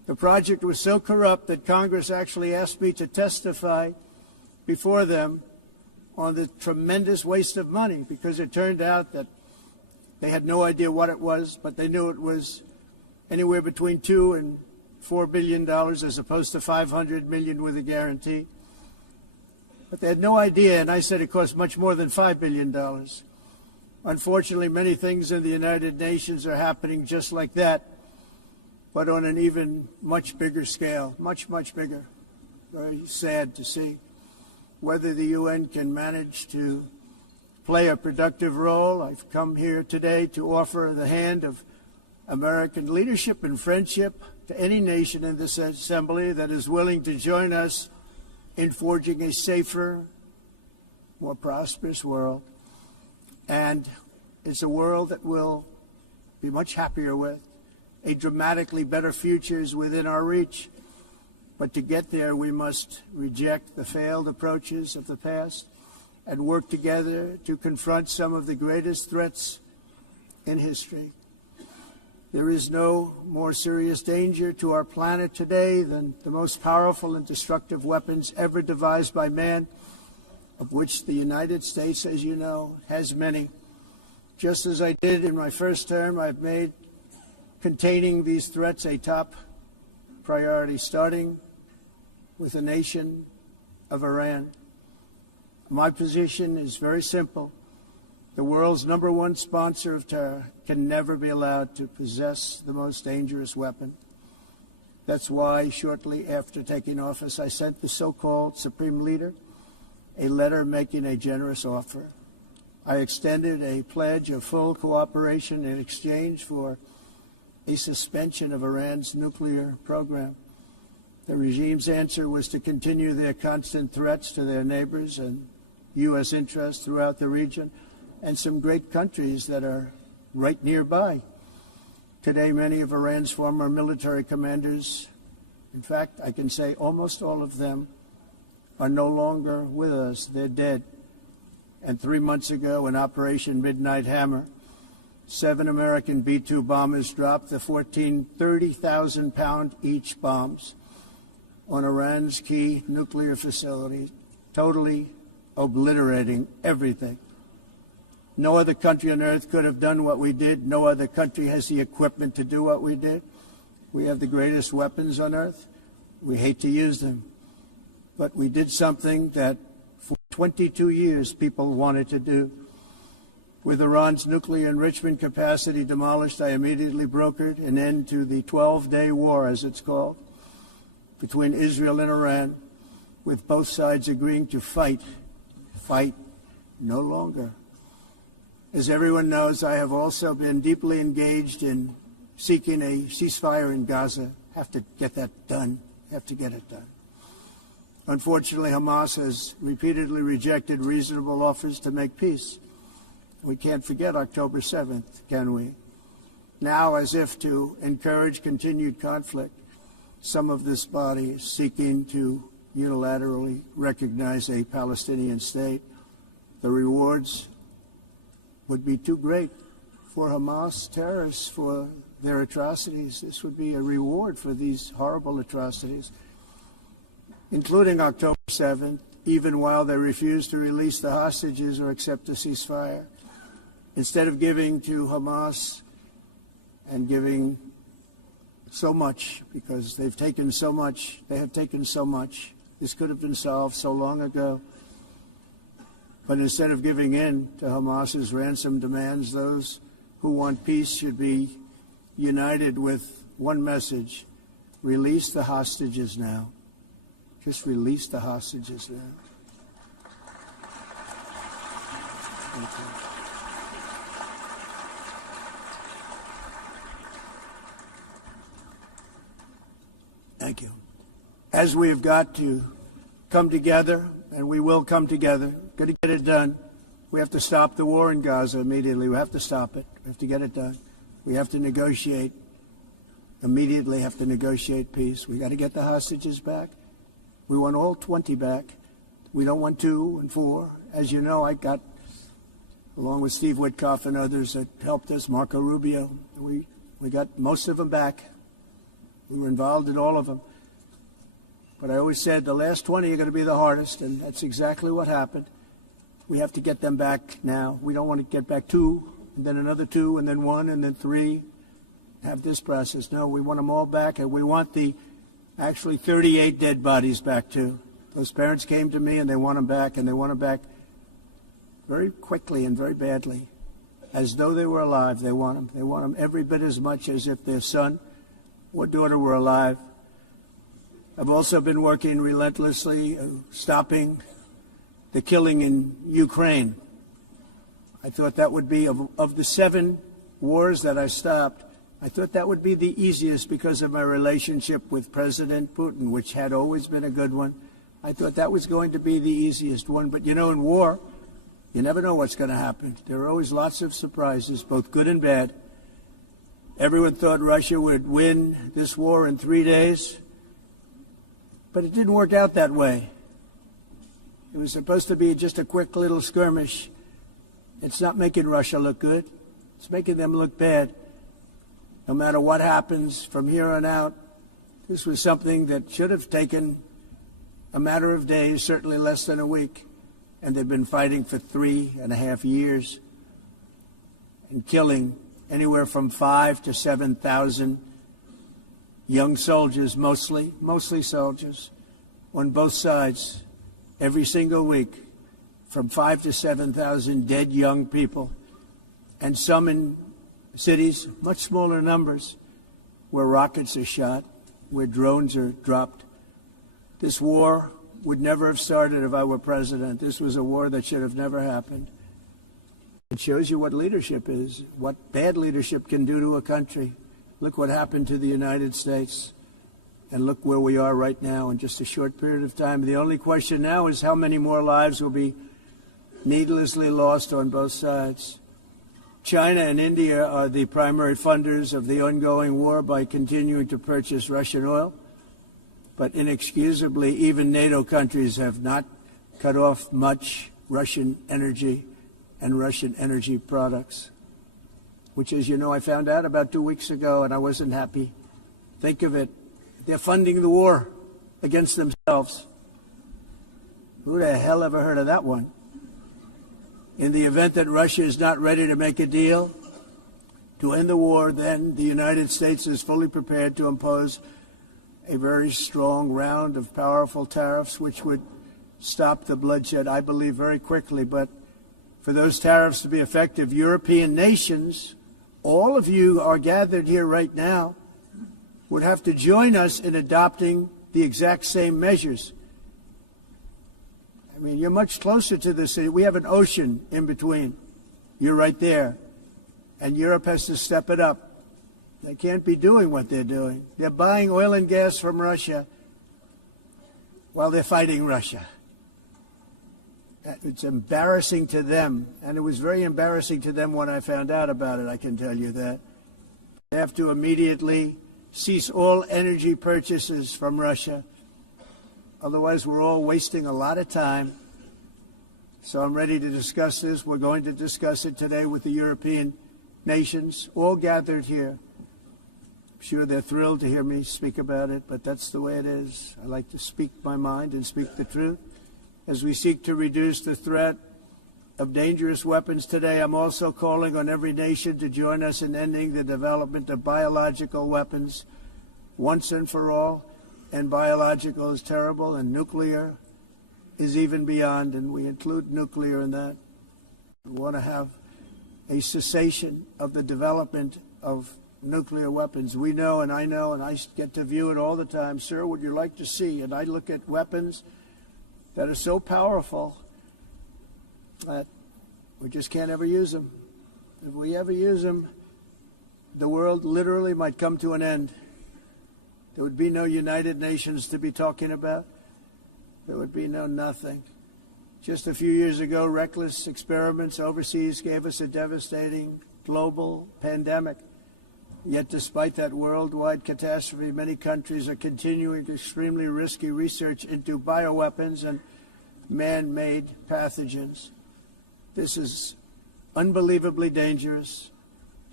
The project was so corrupt that Congress actually asked me to testify before them on the tremendous waste of money, because it turned out that they had no idea what it was, but they knew it was anywhere between $2 and $4 billion as opposed to $500 million with a guarantee. But they had no idea, and I said it cost much more than $5 billion. Unfortunately, many things in the United Nations are happening just like that, but on an even much bigger scale, much, much bigger. Very sad to see. Whether the UN can manage to play a productive role, I've come here today to offer the hand of American leadership and friendship to any nation in this assembly that is willing to join us in forging a safer, more prosperous world. And it's a world that we'll be much happier with. A dramatically better future is within our reach. But to get there, we must reject the failed approaches of the past and work together to confront some of the greatest threats in history. There is no more serious danger to our planet today than the most powerful and destructive weapons ever devised by man, of which the United States, as you know, has many. Just as I did in my first term, I've made containing these threats a top priority, starting with the nation of Iran. My position is very simple. The world's #1 sponsor of terror can never be allowed to possess the most dangerous weapon. That's why shortly after taking office, I sent the so-called Supreme Leader a letter making a generous offer. I extended a pledge of full cooperation in exchange for a suspension of Iran's nuclear program. The regime's answer was to continue their constant threats to their neighbors and U.S. interests throughout the region and some great countries that are right nearby. Today, many of Iran's former military commanders, in fact, I can say almost all of them, are no longer with us. They're dead. And 3 months ago, in Operation Midnight Hammer, 7 American B-2 bombers dropped the 14 30,000-pound each bombs on Iran's key nuclear facility, totally obliterating everything. No other country on earth could have done what we did. No other country has the equipment to do what we did. We have the greatest weapons on earth. We hate to use them. But we did something that for 22 years people wanted to do. With Iran's nuclear enrichment capacity demolished, I immediately brokered an end to the 12-day war, as it's called, between Israel and Iran, with both sides agreeing to fight no longer. As everyone knows, I have also been deeply engaged in seeking a ceasefire in Gaza. Have to get that done. Have to get it done. Unfortunately, Hamas has repeatedly rejected reasonable offers to make peace. We can't forget October 7th, can we? Now, as if to encourage continued conflict, some of this body is seeking to unilaterally recognize a Palestinian state. The rewards would be too great for Hamas terrorists for their atrocities. This would be a reward for these horrible atrocities, including October 7th, even while they refuse to release the hostages or accept a ceasefire. Instead of giving to Hamas and giving so much, because they've taken so much, they have taken so much. This could have been solved so long ago. But instead of giving in to Hamas's ransom demands, those who want peace should be united with one message: release the hostages now. Just release the hostages now. Thank you. Thank you. As we have got to come together, and we will come together, got to get it done. We have to stop the war in Gaza immediately. We have to stop it. We have to get it done. We have to negotiate, immediately have to negotiate peace. We got to get the hostages back. We want all 20 back. We don't want 2 and 4. As you know, I got, along with Steve Witkoff and others that helped us, Marco Rubio, we got most of them back. We were involved in all of them. But I always said the last 20 are going to be the hardest, and that's exactly what happened. We have to get them back now. We don't want to get back 2, and then another 2, and then 1, and then 3. Have this process. No, we want them all back, and we want the actually 38 dead bodies back too. Those parents came to me, and they want them back, and they want them back very quickly and very badly. As though they were alive, they want them. They want them every bit as much as if their son or daughter were alive. I've also been working relentlessly, stopping the killing in Ukraine. I thought that would be, of the 7 wars that I stopped, I thought that would be the easiest because of my relationship with President Putin, which had always been a good one. I thought that was going to be the easiest one. But, you know, in war, you never know what's going to happen. There are always lots of surprises, both good and bad. Everyone thought Russia would win this war in 3 days, but it didn't work out that way. It was supposed to be just a quick little skirmish. It's not making Russia look good. It's making them look bad. No matter what happens from here on out, this was something that should have taken a matter of days, certainly less than a week. And they've been fighting for 3.5 years and killing anywhere from 5,000 to 7,000 young soldiers, mostly soldiers, on both sides, every single week, from 5,000 to 7,000 dead young people, and some in cities, much smaller numbers, where rockets are shot, where drones are dropped. This war would never have started if I were president. This was a war that should have never happened. It shows you what leadership is, what bad leadership can do to a country. Look what happened to the United States, and look where we are right now in just a short period of time. The only question now is how many more lives will be needlessly lost on both sides. China and India are the primary funders of the ongoing war by continuing to purchase Russian oil. But inexcusably, even NATO countries have not cut off much Russian energy and Russian energy products, which, as you know, I found out about 2 weeks ago, and I wasn't happy. Think of it. They're funding the war against themselves. Who the hell ever heard of that one? In the event that Russia is not ready to make a deal to end the war, then the United States is fully prepared to impose a very strong round of powerful tariffs, which would stop the bloodshed, I believe, very quickly. But for those tariffs to be effective, European nations, all of you are gathered here right now, would have to join us in adopting the exact same measures. I mean, you're much closer to the city. We have an ocean in between. You're right there. And Europe has to step it up. They can't be doing what they're doing. They're buying oil and gas from Russia while they're fighting Russia. It's embarrassing to them, and it was very embarrassing to them when I found out about it, I can tell you that. They have to immediately cease all energy purchases from Russia. Otherwise, we're all wasting a lot of time. So I'm ready to discuss this. We're going to discuss it today with the European nations, all gathered here. I'm sure they're thrilled to hear me speak about it, but that's the way it is. I like to speak my mind and speak the truth. As we seek to reduce the threat of dangerous weapons today, I'm also calling on every nation to join us in ending the development of biological weapons once and for all. And biological is terrible, and nuclear is even beyond, and we include nuclear in that. We want to have a cessation of the development of nuclear weapons. We know, and I get to view it all the time. Sir, would you like to see? And I look at weapons that are so powerful that we just can't ever use them. If we ever use them, the world literally might come to an end. There would be no United Nations to be talking about. There would be no nothing. Just a few years ago, reckless experiments overseas gave us a devastating global pandemic. Yet despite that worldwide catastrophe, many countries are continuing extremely risky research into bioweapons and man-made pathogens. This is unbelievably dangerous,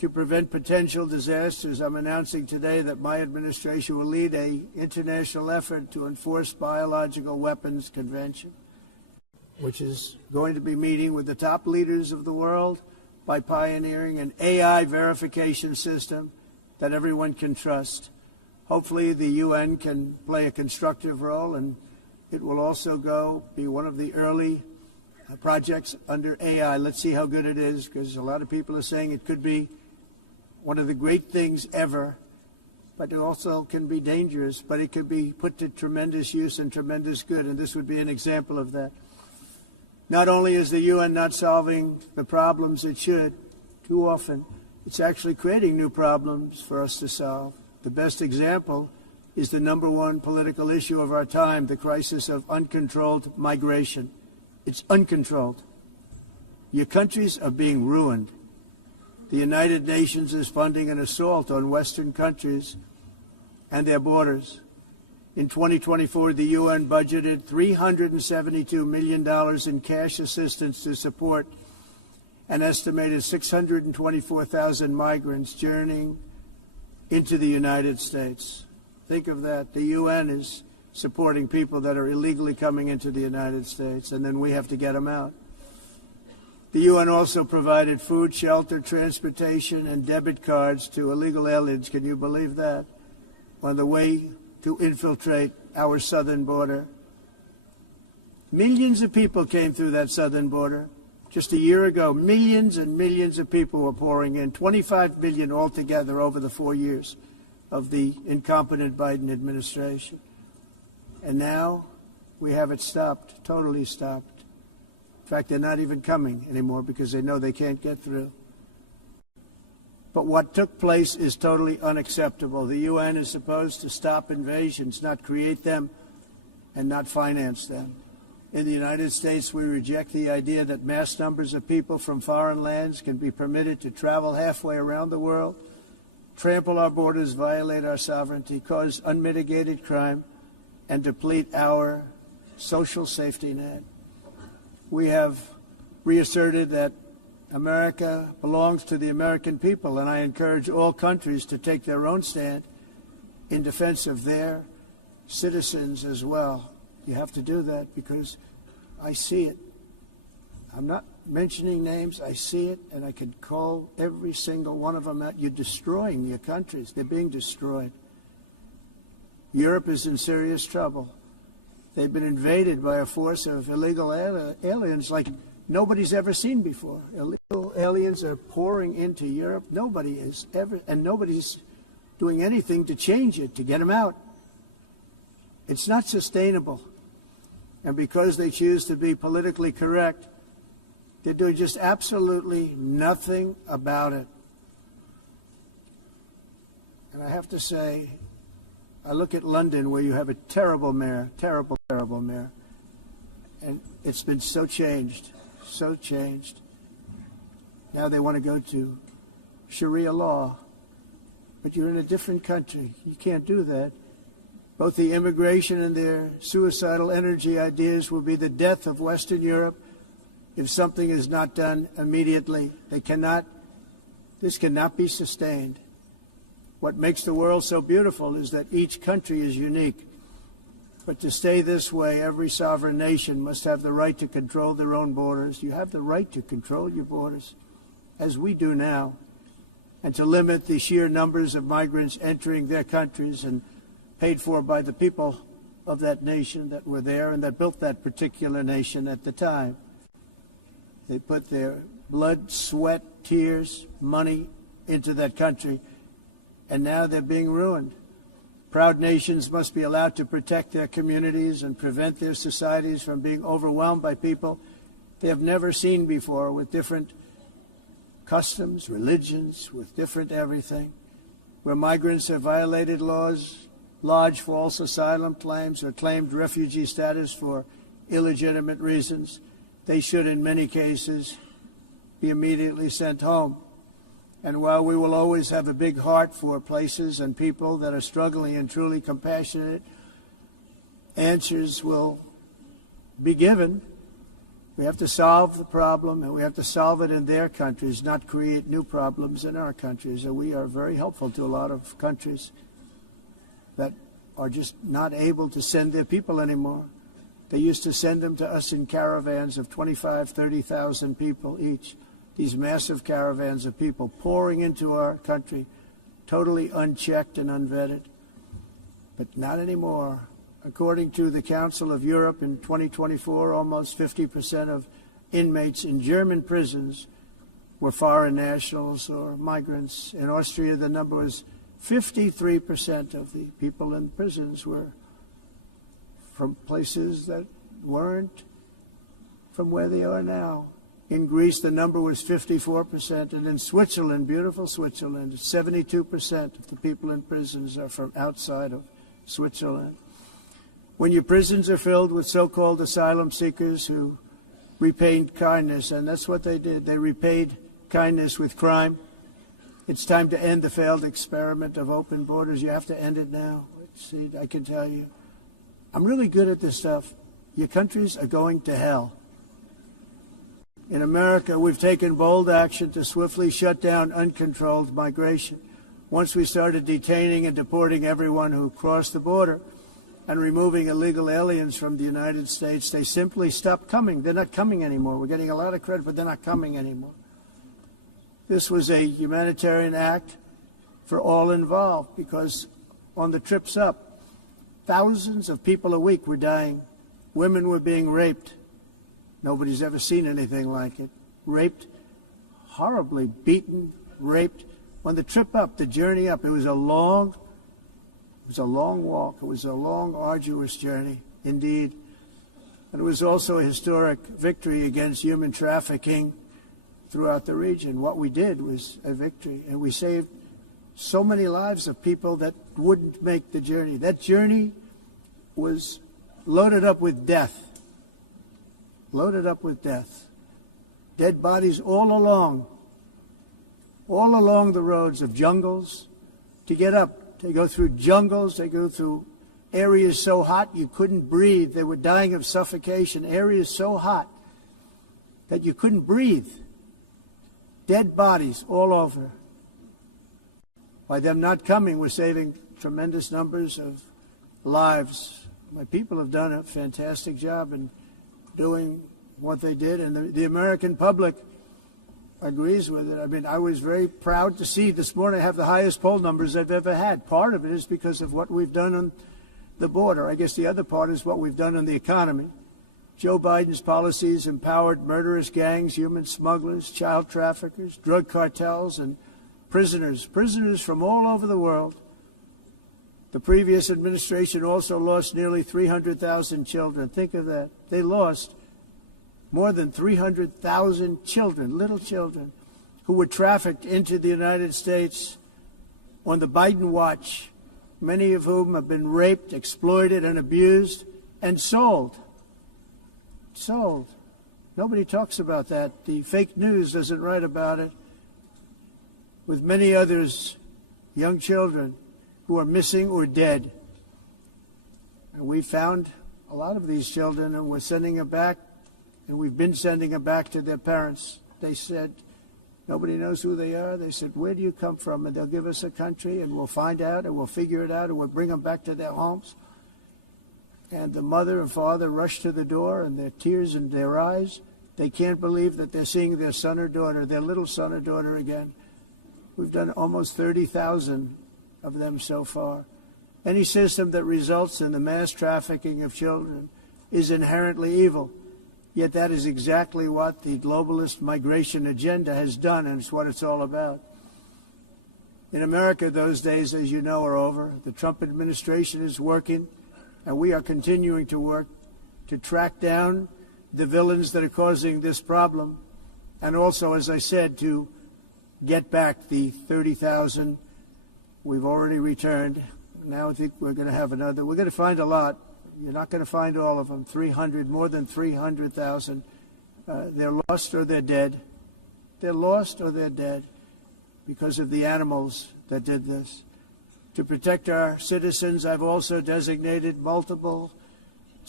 To prevent potential disasters, I'm announcing today that my administration will lead an international effort to enforce Biological Weapons Convention, which is going to be meeting with the top leaders of the world by pioneering an AI verification system that everyone can trust. Hopefully the UN can play a constructive role, and it will also be one of the early projects under AI. Let's see how good it is, because a lot of people are saying it could be one of the great things ever, but it also can be dangerous, but it could be put to tremendous use and tremendous good, and this would be an example of that. Not only is the UN not solving the problems it should, too often, it's actually creating new problems for us to solve. The best example is the #1 political issue of our time, the crisis of uncontrolled migration. It's uncontrolled. Your countries are being ruined. The United Nations is funding an assault on Western countries and their borders. In 2024, the UN budgeted $372 million in cash assistance to support an estimated 624,000 migrants journeying into the United States. Think of that. The UN is supporting people that are illegally coming into the United States, and then we have to get them out. The UN also provided food, shelter, transportation, and debit cards to illegal aliens. Can you believe that? On the way to infiltrate our southern border. Millions of people came through that southern border. Just a year ago, millions and millions of people were pouring in, 25 million altogether over the 4 years of the incompetent Biden administration. And now we have it stopped, totally stopped. In fact, they're not even coming anymore because they know they can't get through. But what took place is totally unacceptable. The UN is supposed to stop invasions, not create them and not finance them. In the United States, we reject the idea that mass numbers of people from foreign lands can be permitted to travel halfway around the world, trample our borders, violate our sovereignty, cause unmitigated crime, and deplete our social safety net. We have reasserted that America belongs to the American people, and I encourage all countries to take their own stand in defense of their citizens as well. You have to do that because I see it. I'm not mentioning names. I see it, and I could call every single one of them out. You're destroying your countries. They're being destroyed. Europe is in serious trouble. They've been invaded by a force of illegal aliens like nobody's ever seen before. Illegal aliens are pouring into Europe. Nobody is ever, and nobody's doing anything to change it, to get them out. It's not sustainable. And because they choose to be politically correct, they're doing just absolutely nothing about it. And I have to say, I look at London, where you have a terrible mayor, terrible mayor, and it's been so changed. Now they want to go to Sharia law, but you're in a different country. You can't do that. Both the immigration and their suicidal energy ideas will be the death of Western Europe if something is not done immediately. This cannot be sustained. What makes the world so beautiful is that each country is unique. But to stay this way, every sovereign nation must have the right to control their own borders. You have the right to control your borders, as we do now, and to limit the sheer numbers of migrants entering their countries and paid for by the people of that nation that were there and that built that particular nation at the time. They put their blood, sweat, tears, money into that country, and now they're being ruined. Proud nations must be allowed to protect their communities and prevent their societies from being overwhelmed by people they have never seen before, with different customs, religions, with different everything. Where migrants have violated laws, lodged false asylum claims, or claimed refugee status for illegitimate reasons, they should, in many cases, be immediately sent home. And while we will always have a big heart for places and people that are struggling and truly compassionate, answers will be given. We have to solve the problem, and we have to solve it in their countries, not create new problems in our countries. And we are very helpful to a lot of countries that are just not able to send their people anymore. They used to send them to us in caravans of 25, 30,000 people each. These massive caravans of people pouring into our country, totally unchecked and unvetted. But not anymore. According to the Council of Europe in 2024, almost 50% of inmates in German prisons were foreign nationals or migrants. In Austria, the number was 53% of the people in prisons were from places that weren't from where they are now. In Greece, the number was 54%, and in Switzerland, beautiful Switzerland, 72% of the people in prisons are from outside of Switzerland. When your prisons are filled with so-called asylum seekers who repaid kindness, and that's what they did, they repaid kindness with crime. It's time to end the failed experiment of open borders. You have to end it now. See, I can tell you, I'm really good at this stuff. Your countries are going to hell. In America, we've taken bold action to swiftly shut down uncontrolled migration. Once we started detaining and deporting everyone who crossed the border and removing illegal aliens from the United States, they simply stopped coming. They're not coming anymore. We're getting a lot of credit, but they're not coming anymore. This was a humanitarian act for all involved, because on the trips up, thousands of people a week were dying. Women were being raped. Nobody's ever seen anything like it. Raped, horribly beaten, raped. On the trip up, the journey up, it was a long walk. It was a long, arduous journey, indeed. And it was also a historic victory against human trafficking throughout the region. What we did was a victory, and we saved so many lives of people that wouldn't make the journey. That journey was loaded up with death. Loaded up with death. Dead bodies all along the roads of jungles to get up. They go through jungles, they go through areas so hot you couldn't breathe. They were dying of suffocation, areas so hot that you couldn't breathe. Dead bodies all over. By them not coming, we're saving tremendous numbers of lives. My people have done a fantastic job in doing what they did, and the American public agrees with it. I mean, I was very proud to see this morning I have the highest poll numbers I've ever had. Part of it is because of what we've done on the border. I guess the other part is what we've done on the economy. Joe Biden's policies empowered murderous gangs, human smugglers, child traffickers, drug cartels, and prisoners from all over the world. The previous administration also lost nearly 300,000 children. Think of that. They lost more than 300,000 children, little children, who were trafficked into the United States on the Biden watch, many of whom have been raped, exploited, and abused, and sold. Sold. Nobody talks about that. The fake news doesn't write about it. With many others, young children who are missing or dead. And we found a lot of these children, and we're sending them back. And we've been sending them back to their parents. They said, nobody knows who they are. They said, where do you come from? And they'll give us a country, and we'll find out, and we'll figure it out, and we'll bring them back to their homes. And the mother and father rush to the door, and their tears in their eyes. They can't believe that they're seeing their son or daughter, their little son or daughter again. We've done almost 30,000 of them so far. Any system that results in the mass trafficking of children is inherently evil. Yet that is exactly what the globalist migration agenda has done, and it's what it's all about. In America, those days, as you know, are over. The Trump administration is working, and we are continuing to work to track down the villains that are causing this problem, and also, as I said, to get back the 30,000 we've already returned. Now I think we're going to have another. We're going to find a lot. You're not going to find all of them. More than 300,000. They're lost or they're dead. They're lost or they're dead because of the animals that did this. To protect our citizens, I've also designated multiple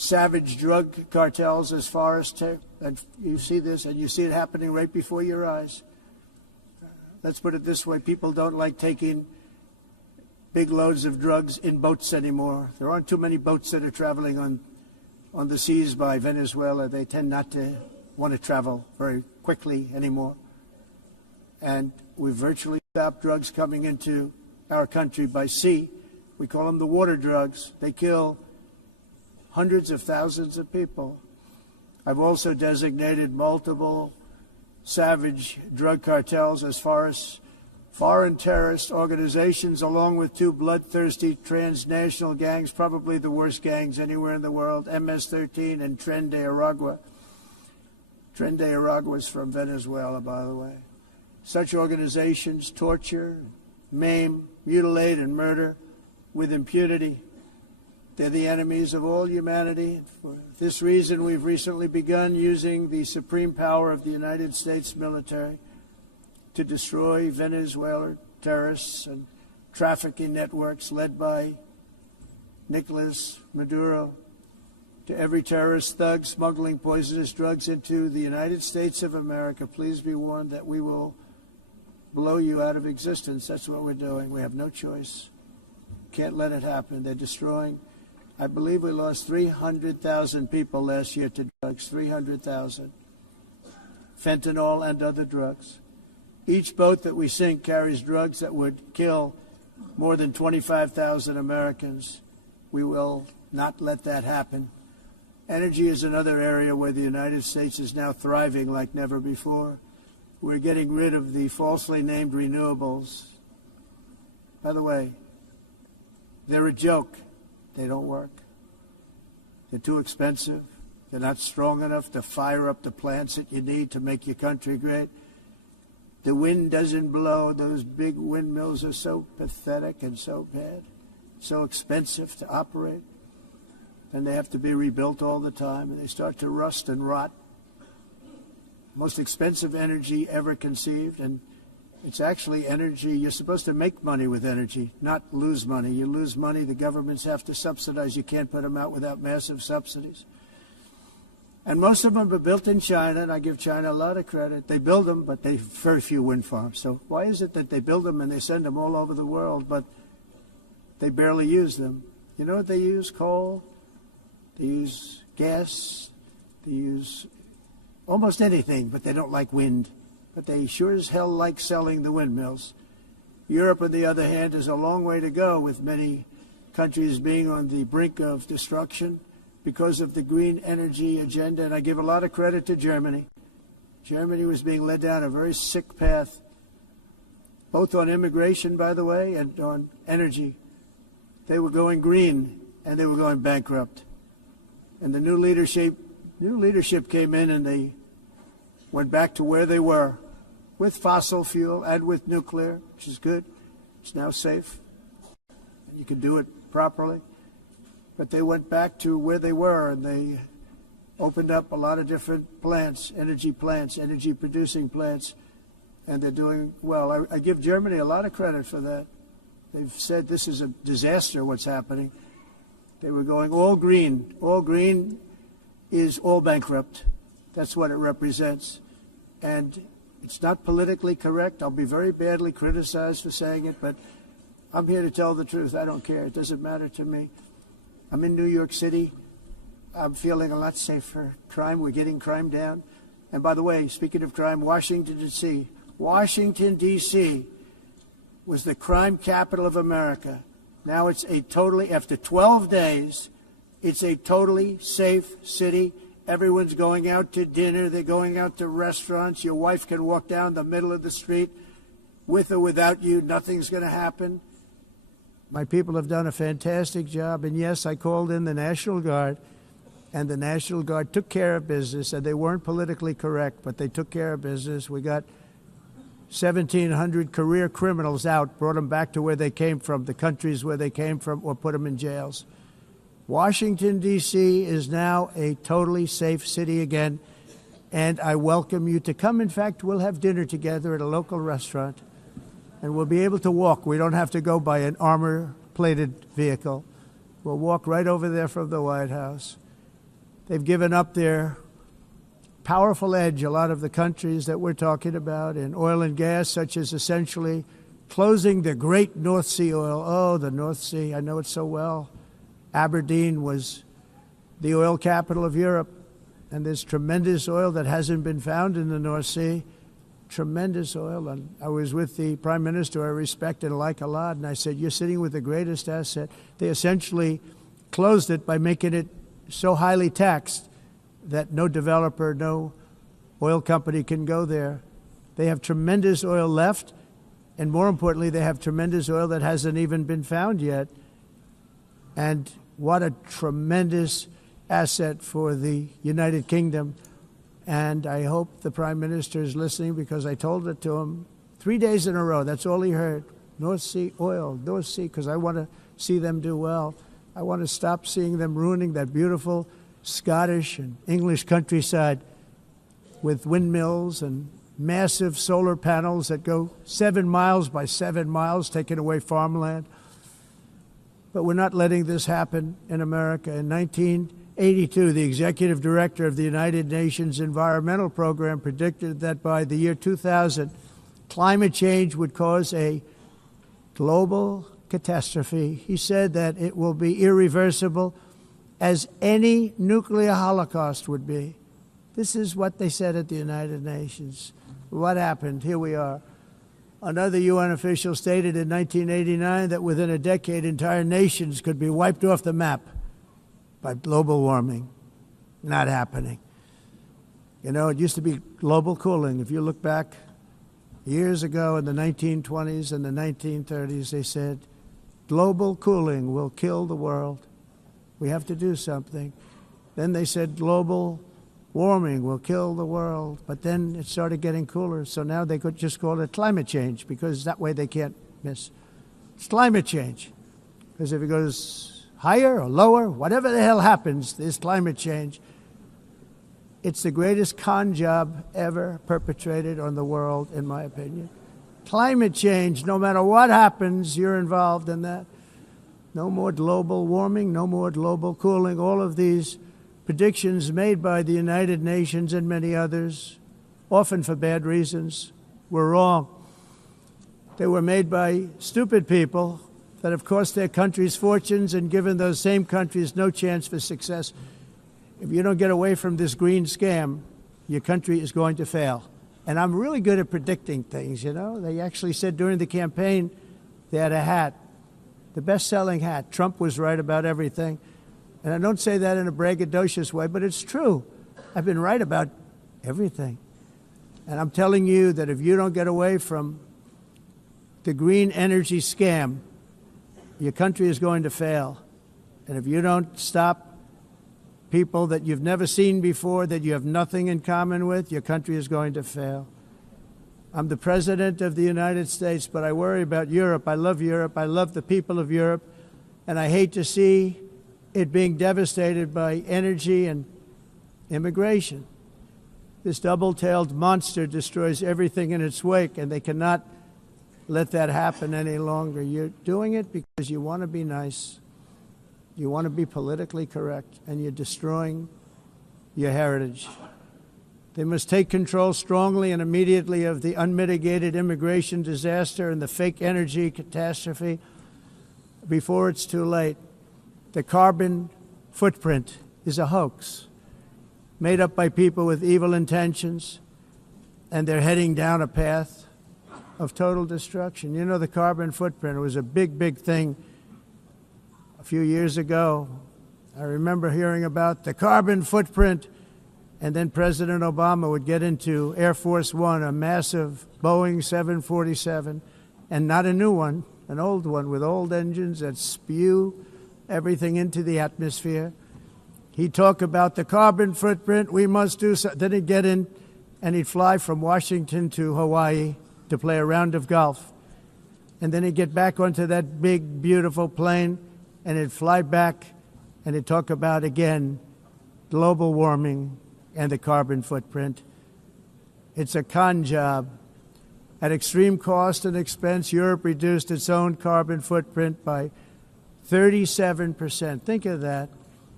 savage drug cartels as far as and you see this, and you see it happening right before your eyes. Let's put it this way, people don't like taking big loads of drugs in boats anymore. There aren't too many boats that are traveling on the seas by Venezuela. They tend not to want to travel very quickly anymore. And we've virtually stopped drugs coming into our country by sea. We call them the water drugs. They kill hundreds of thousands of people. I've also designated multiple savage drug cartels as far as foreign terrorist organizations, along with two bloodthirsty transnational gangs, probably the worst gangs anywhere in the world, MS-13 and Tren de Aragua. Tren de Aragua is from Venezuela, by the way. Such organizations torture, maim, mutilate, and murder with impunity. They're the enemies of all humanity. For this reason, we've recently begun using the supreme power of the United States military to destroy Venezuelan terrorists and trafficking networks led by Nicolas Maduro. To every terrorist thug smuggling poisonous drugs into the United States of America, please be warned that we will blow you out of existence. That's what we're doing. We have no choice. Can't let it happen. They're destroying. I believe we lost 300,000 people last year to drugs, 300,000. Fentanyl and other drugs. Each boat that we sink carries drugs that would kill more than 25,000 Americans. We will not let that happen. Energy is another area where the United States is now thriving like never before. We're getting rid of the falsely named renewables. By the way, they're a joke. They don't work. They're too expensive. They're not strong enough to fire up the plants that you need to make your country great. The wind doesn't blow. Those big windmills are so pathetic and so bad, so expensive to operate. And they have to be rebuilt all the time, and they start to rust and rot. Most expensive energy ever conceived, and it's actually energy. You're supposed to make money with energy, not lose money. You lose money, the governments have to subsidize. You can't put them out without massive subsidies. And most of them are built in China, and I give China a lot of credit. They build them, but they have very few wind farms. So why is it that they build them and they send them all over the world, but they barely use them? You know what they use? Coal. They use gas. They use almost anything, but they don't like wind. But they sure as hell like selling the windmills. Europe, on the other hand, is a long way to go, with many countries being on the brink of destruction because of the green energy agenda. And I give a lot of credit to Germany. Germany was being led down a very sick path, both on immigration, by the way, and on energy. They were going green, and they were going bankrupt. And the new leadership came in, and they went back to where they were, with fossil fuel and with nuclear, which is good. It's now safe. You can do it properly. But they went back to where they were, and they opened up a lot of different plants, energy-producing plants, and they're doing well. I give Germany a lot of credit for that. They've said this is a disaster, what's happening. They were going all green. All green is all bankrupt. That's what it represents. And it's not politically correct. I'll be very badly criticized for saying it, but I'm here to tell the truth. I don't care. It doesn't matter to me. I'm in New York City. I'm feeling a lot safer. Crime, we're getting crime down. And by the way, speaking of crime, Washington, D.C. Washington, D.C. was the crime capital of America. Now it's after 12 days, it's a totally safe city. Everyone's going out to dinner. They're going out to restaurants. Your wife can walk down the middle of the street with or without you. Nothing's going to happen. My people have done a fantastic job. And yes, I called in the National Guard, and the National Guard took care of business, and they weren't politically correct, but they took care of business. We got 1,700 career criminals out, brought them back to where they came from, the countries where they came from, or put them in jails. Washington, D.C. is now a totally safe city again, and I welcome you to come. In fact, we'll have dinner together at a local restaurant, and we'll be able to walk. We don't have to go by an armor-plated vehicle. We'll walk right over there from the White House. They've given up their powerful edge, a lot of the countries that we're talking about, in oil and gas, such as essentially closing the great North Sea oil. Oh, the North Sea, I know it so well. Aberdeen was the oil capital of Europe, and there's tremendous oil that hasn't been found in the North Sea. Tremendous oil. And I was with the Prime Minister I respect and like a lot, and I said, you're sitting with the greatest asset. They essentially closed it by making it so highly taxed that no developer, no oil company can go there. They have tremendous oil left, and more importantly, they have tremendous oil that hasn't even been found yet. And what a tremendous asset for the United Kingdom. And I hope the Prime Minister is listening, because I told it to him 3 days in a row. That's all he heard. North Sea oil, North Sea, because I want to see them do well. I want to stop seeing them ruining that beautiful Scottish and English countryside with windmills and massive solar panels that go 7 miles by 7 miles, taking away farmland. But we're not letting this happen in America. In 1982, the executive director of the United Nations Environmental Program predicted that by the year 2000, climate change would cause a global catastrophe. He said that it will be irreversible, as any nuclear holocaust would be. This is what they said at the United Nations. What happened? Here we are. Another UN official stated in 1989 that within a decade, entire nations could be wiped off the map by global warming. Not happening. You know, it used to be global cooling. If you look back years ago in the 1920s and the 1930s, they said, global cooling will kill the world. We have to do something. Then they said global warming will kill the world. But then it started getting cooler. So now they could just call it climate change, because that way they can't miss. It's climate change. Because if it goes higher or lower, whatever the hell happens, there's climate change. It's the greatest con job ever perpetrated on the world, in my opinion. Climate change, no matter what happens, you're involved in that. No more global warming, no more global cooling. All of these predictions made by the United Nations and many others, often for bad reasons, were wrong. They were made by stupid people that have cost their countries fortunes and given those same countries no chance for success. If you don't get away from this green scam, your country is going to fail. And I'm really good at predicting things, you know. They actually said during the campaign they had a hat, the best-selling hat. Trump was right about everything. And I don't say that in a braggadocious way, but it's true. I've been right about everything. And I'm telling you that if you don't get away from the green energy scam, your country is going to fail. And if you don't stop people that you've never seen before, that you have nothing in common with, your country is going to fail. I'm the President of the United States, but I worry about Europe. I love Europe. I love the people of Europe. And I hate to see it being devastated by energy and immigration. This double-tailed monster destroys everything in its wake, and they cannot let that happen any longer. You're doing it because you want to be nice. You want to be politically correct, and you're destroying your heritage. They must take control strongly and immediately of the unmitigated immigration disaster and the fake energy catastrophe before it's too late. The carbon footprint is a hoax made up by people with evil intentions, and they're heading down a path of total destruction. You know, the carbon footprint was a big, big thing a few years ago. I remember hearing about the carbon footprint, and then President Obama would get into Air Force One, a massive Boeing 747, and not a new one, an old one with old engines that spew everything into the atmosphere. He'd talk about the carbon footprint, we must do so. Then he'd get in and he'd fly from Washington to Hawaii to play a round of golf. And then he'd get back onto that big, beautiful plane and he'd fly back and he'd talk about, again, global warming and the carbon footprint. It's a con job. At extreme cost and expense, Europe reduced its own carbon footprint by 37%. Think of that.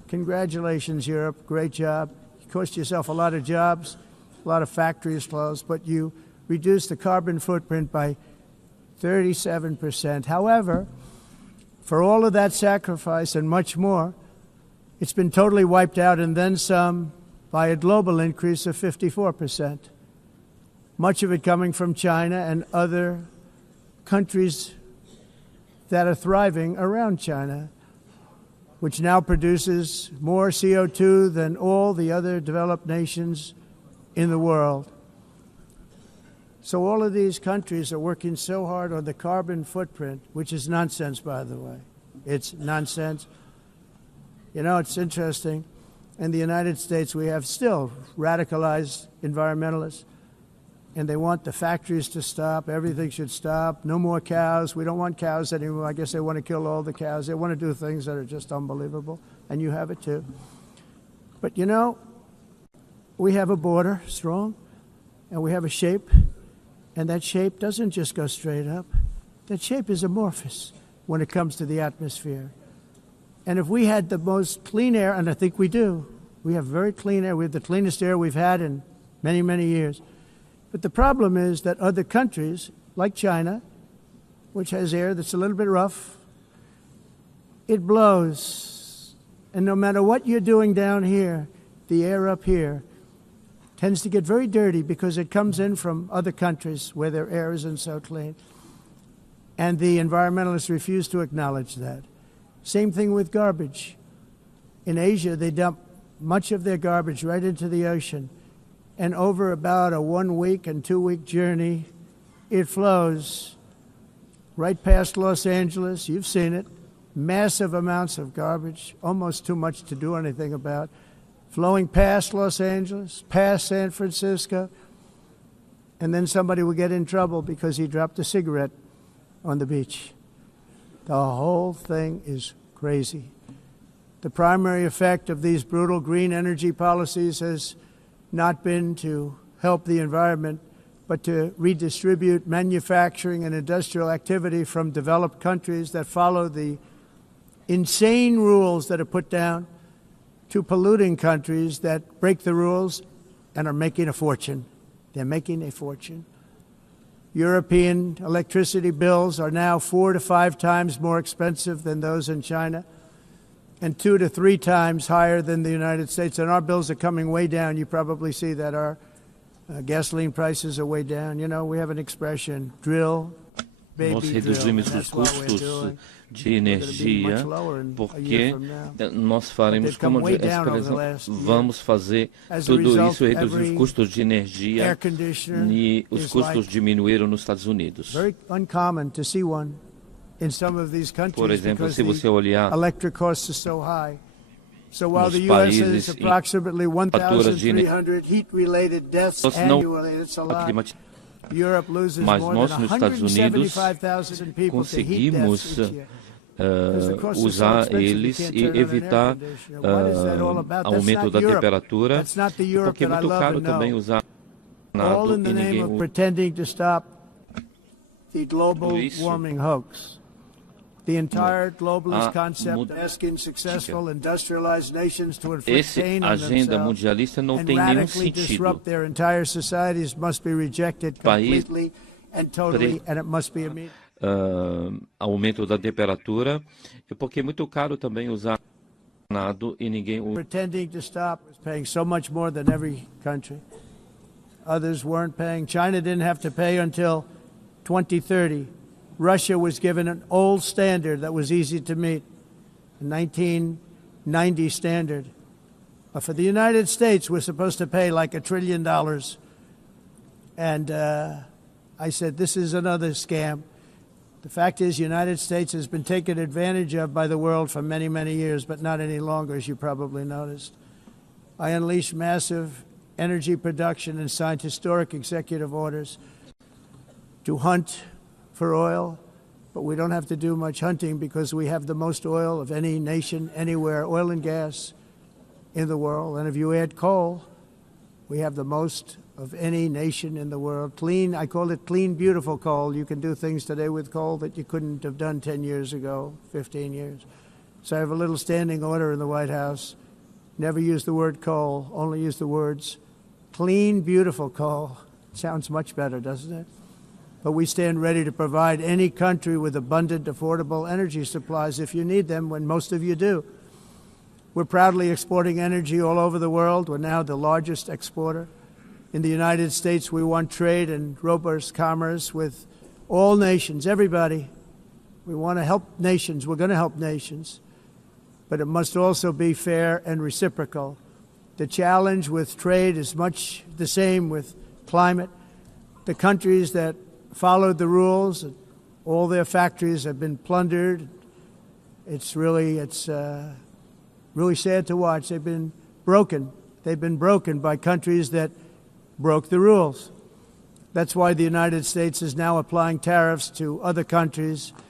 Congratulations, Europe. Great job. You cost yourself a lot of jobs, a lot of factories closed, but you reduced the carbon footprint by 37%. However, for all of that sacrifice and much more, it's been totally wiped out and then some by a global increase of 54%. Much of it coming from China and other countries that are thriving around China, which now produces more CO2 than all the other developed nations in the world. So all of these countries are working so hard on the carbon footprint, which is nonsense, by the way. It's nonsense. You know, it's interesting. In the United States, we have still radicalized environmentalists, and they want the factories to stop. Everything should stop. No more cows. We don't want cows anymore. I guess they want to kill all the cows. They want to do things that are just unbelievable, and you have it too. But you know, we have a border, strong, and we have a shape, and that shape doesn't just go straight up. That shape is amorphous when it comes to the atmosphere. And if we had the most clean air, and I think we do, we have very clean air. We have the cleanest air we've had in many, many years. But the problem is that other countries, like China, which has air that's a little bit rough, it blows. And no matter what you're doing down here, the air up here tends to get very dirty because it comes in from other countries where their air isn't so clean. And the environmentalists refuse to acknowledge that. Same thing with garbage. In Asia, they dump much of their garbage right into the ocean. And over about a 1 week and 2 week journey, it flows right past Los Angeles. You've seen it. Massive amounts of garbage, almost too much to do anything about, flowing past Los Angeles, past San Francisco, and then somebody will get in trouble because he dropped a cigarette on the beach. The whole thing is crazy. The primary effect of these brutal green energy policies has not been to help the environment, but to redistribute manufacturing and industrial activity from developed countries that follow the insane rules that are put down to polluting countries that break the rules and are making a fortune. They're making a fortune. European electricity bills are now 4 to 5 times more expensive than those in China, and 2 to 3 times higher than the United States. And our bills are coming way down. You probably see that our gasoline prices are way down. You know, we have an expression, drill, baby, nós reduzimos os custos de energia porque nós faremos como vamos fazer tudo isso, reduzir os custos de energia e os custos diminuíram nos Estados Unidos. Very uncommon to see one in some of these countries. Por exemplo, se você olhar electric costs are so high. So while the US has approximately 1,300 heat-related deaths annually, it's a lot. Europe loses more than 175,000 people to heat deaths each year. Usar eles e evitar aumento da temperatura, porque é muito caro também usar all in the name of pretending to stop the global warming hoax. The entire globalist concept asking successful industrialized nations to inflict pain on themselves and radically disrupt their entire societies must be rejected completely and totally, and it must be immediate. Aumento da temperatura, porque é muito caro também usar nada e ninguém pretending to stop is paying so much more than every country. Others weren't paying. China didn't have to pay until 2030. Russia was given an old standard that was easy to meet, a 1990 standard. But for the United States, we're supposed to pay like $1 trillion. And I said, this is another scam. The fact is, the United States has been taken advantage of by the world for many, many years, but not any longer, as you probably noticed. I unleashed massive energy production and signed historic executive orders to hunt for oil, but we don't have to do much hunting because we have the most oil of any nation anywhere, oil and gas in the world. And if you add coal, we have the most of any nation in the world. Clean, I call it clean, beautiful coal. You can do things today with coal that you couldn't have done 10 years ago, 15 years. So I have a little standing order in the White House. Never use the word coal, only use the words clean, beautiful coal. Sounds much better, doesn't it? But we stand ready to provide any country with abundant, affordable energy supplies if you need them, when most of you do. We're proudly exporting energy all over the world. We're now the largest exporter. In the United States, we want trade and robust commerce with all nations, everybody. We want to help nations. We're going to help nations. But it must also be fair and reciprocal. The challenge with trade is much the same with climate. The countries that followed the rules, all their factories have been plundered. It's really sad to watch. They've been broken. They've been broken by countries that broke the rules. That's why the United States is now applying tariffs to other countries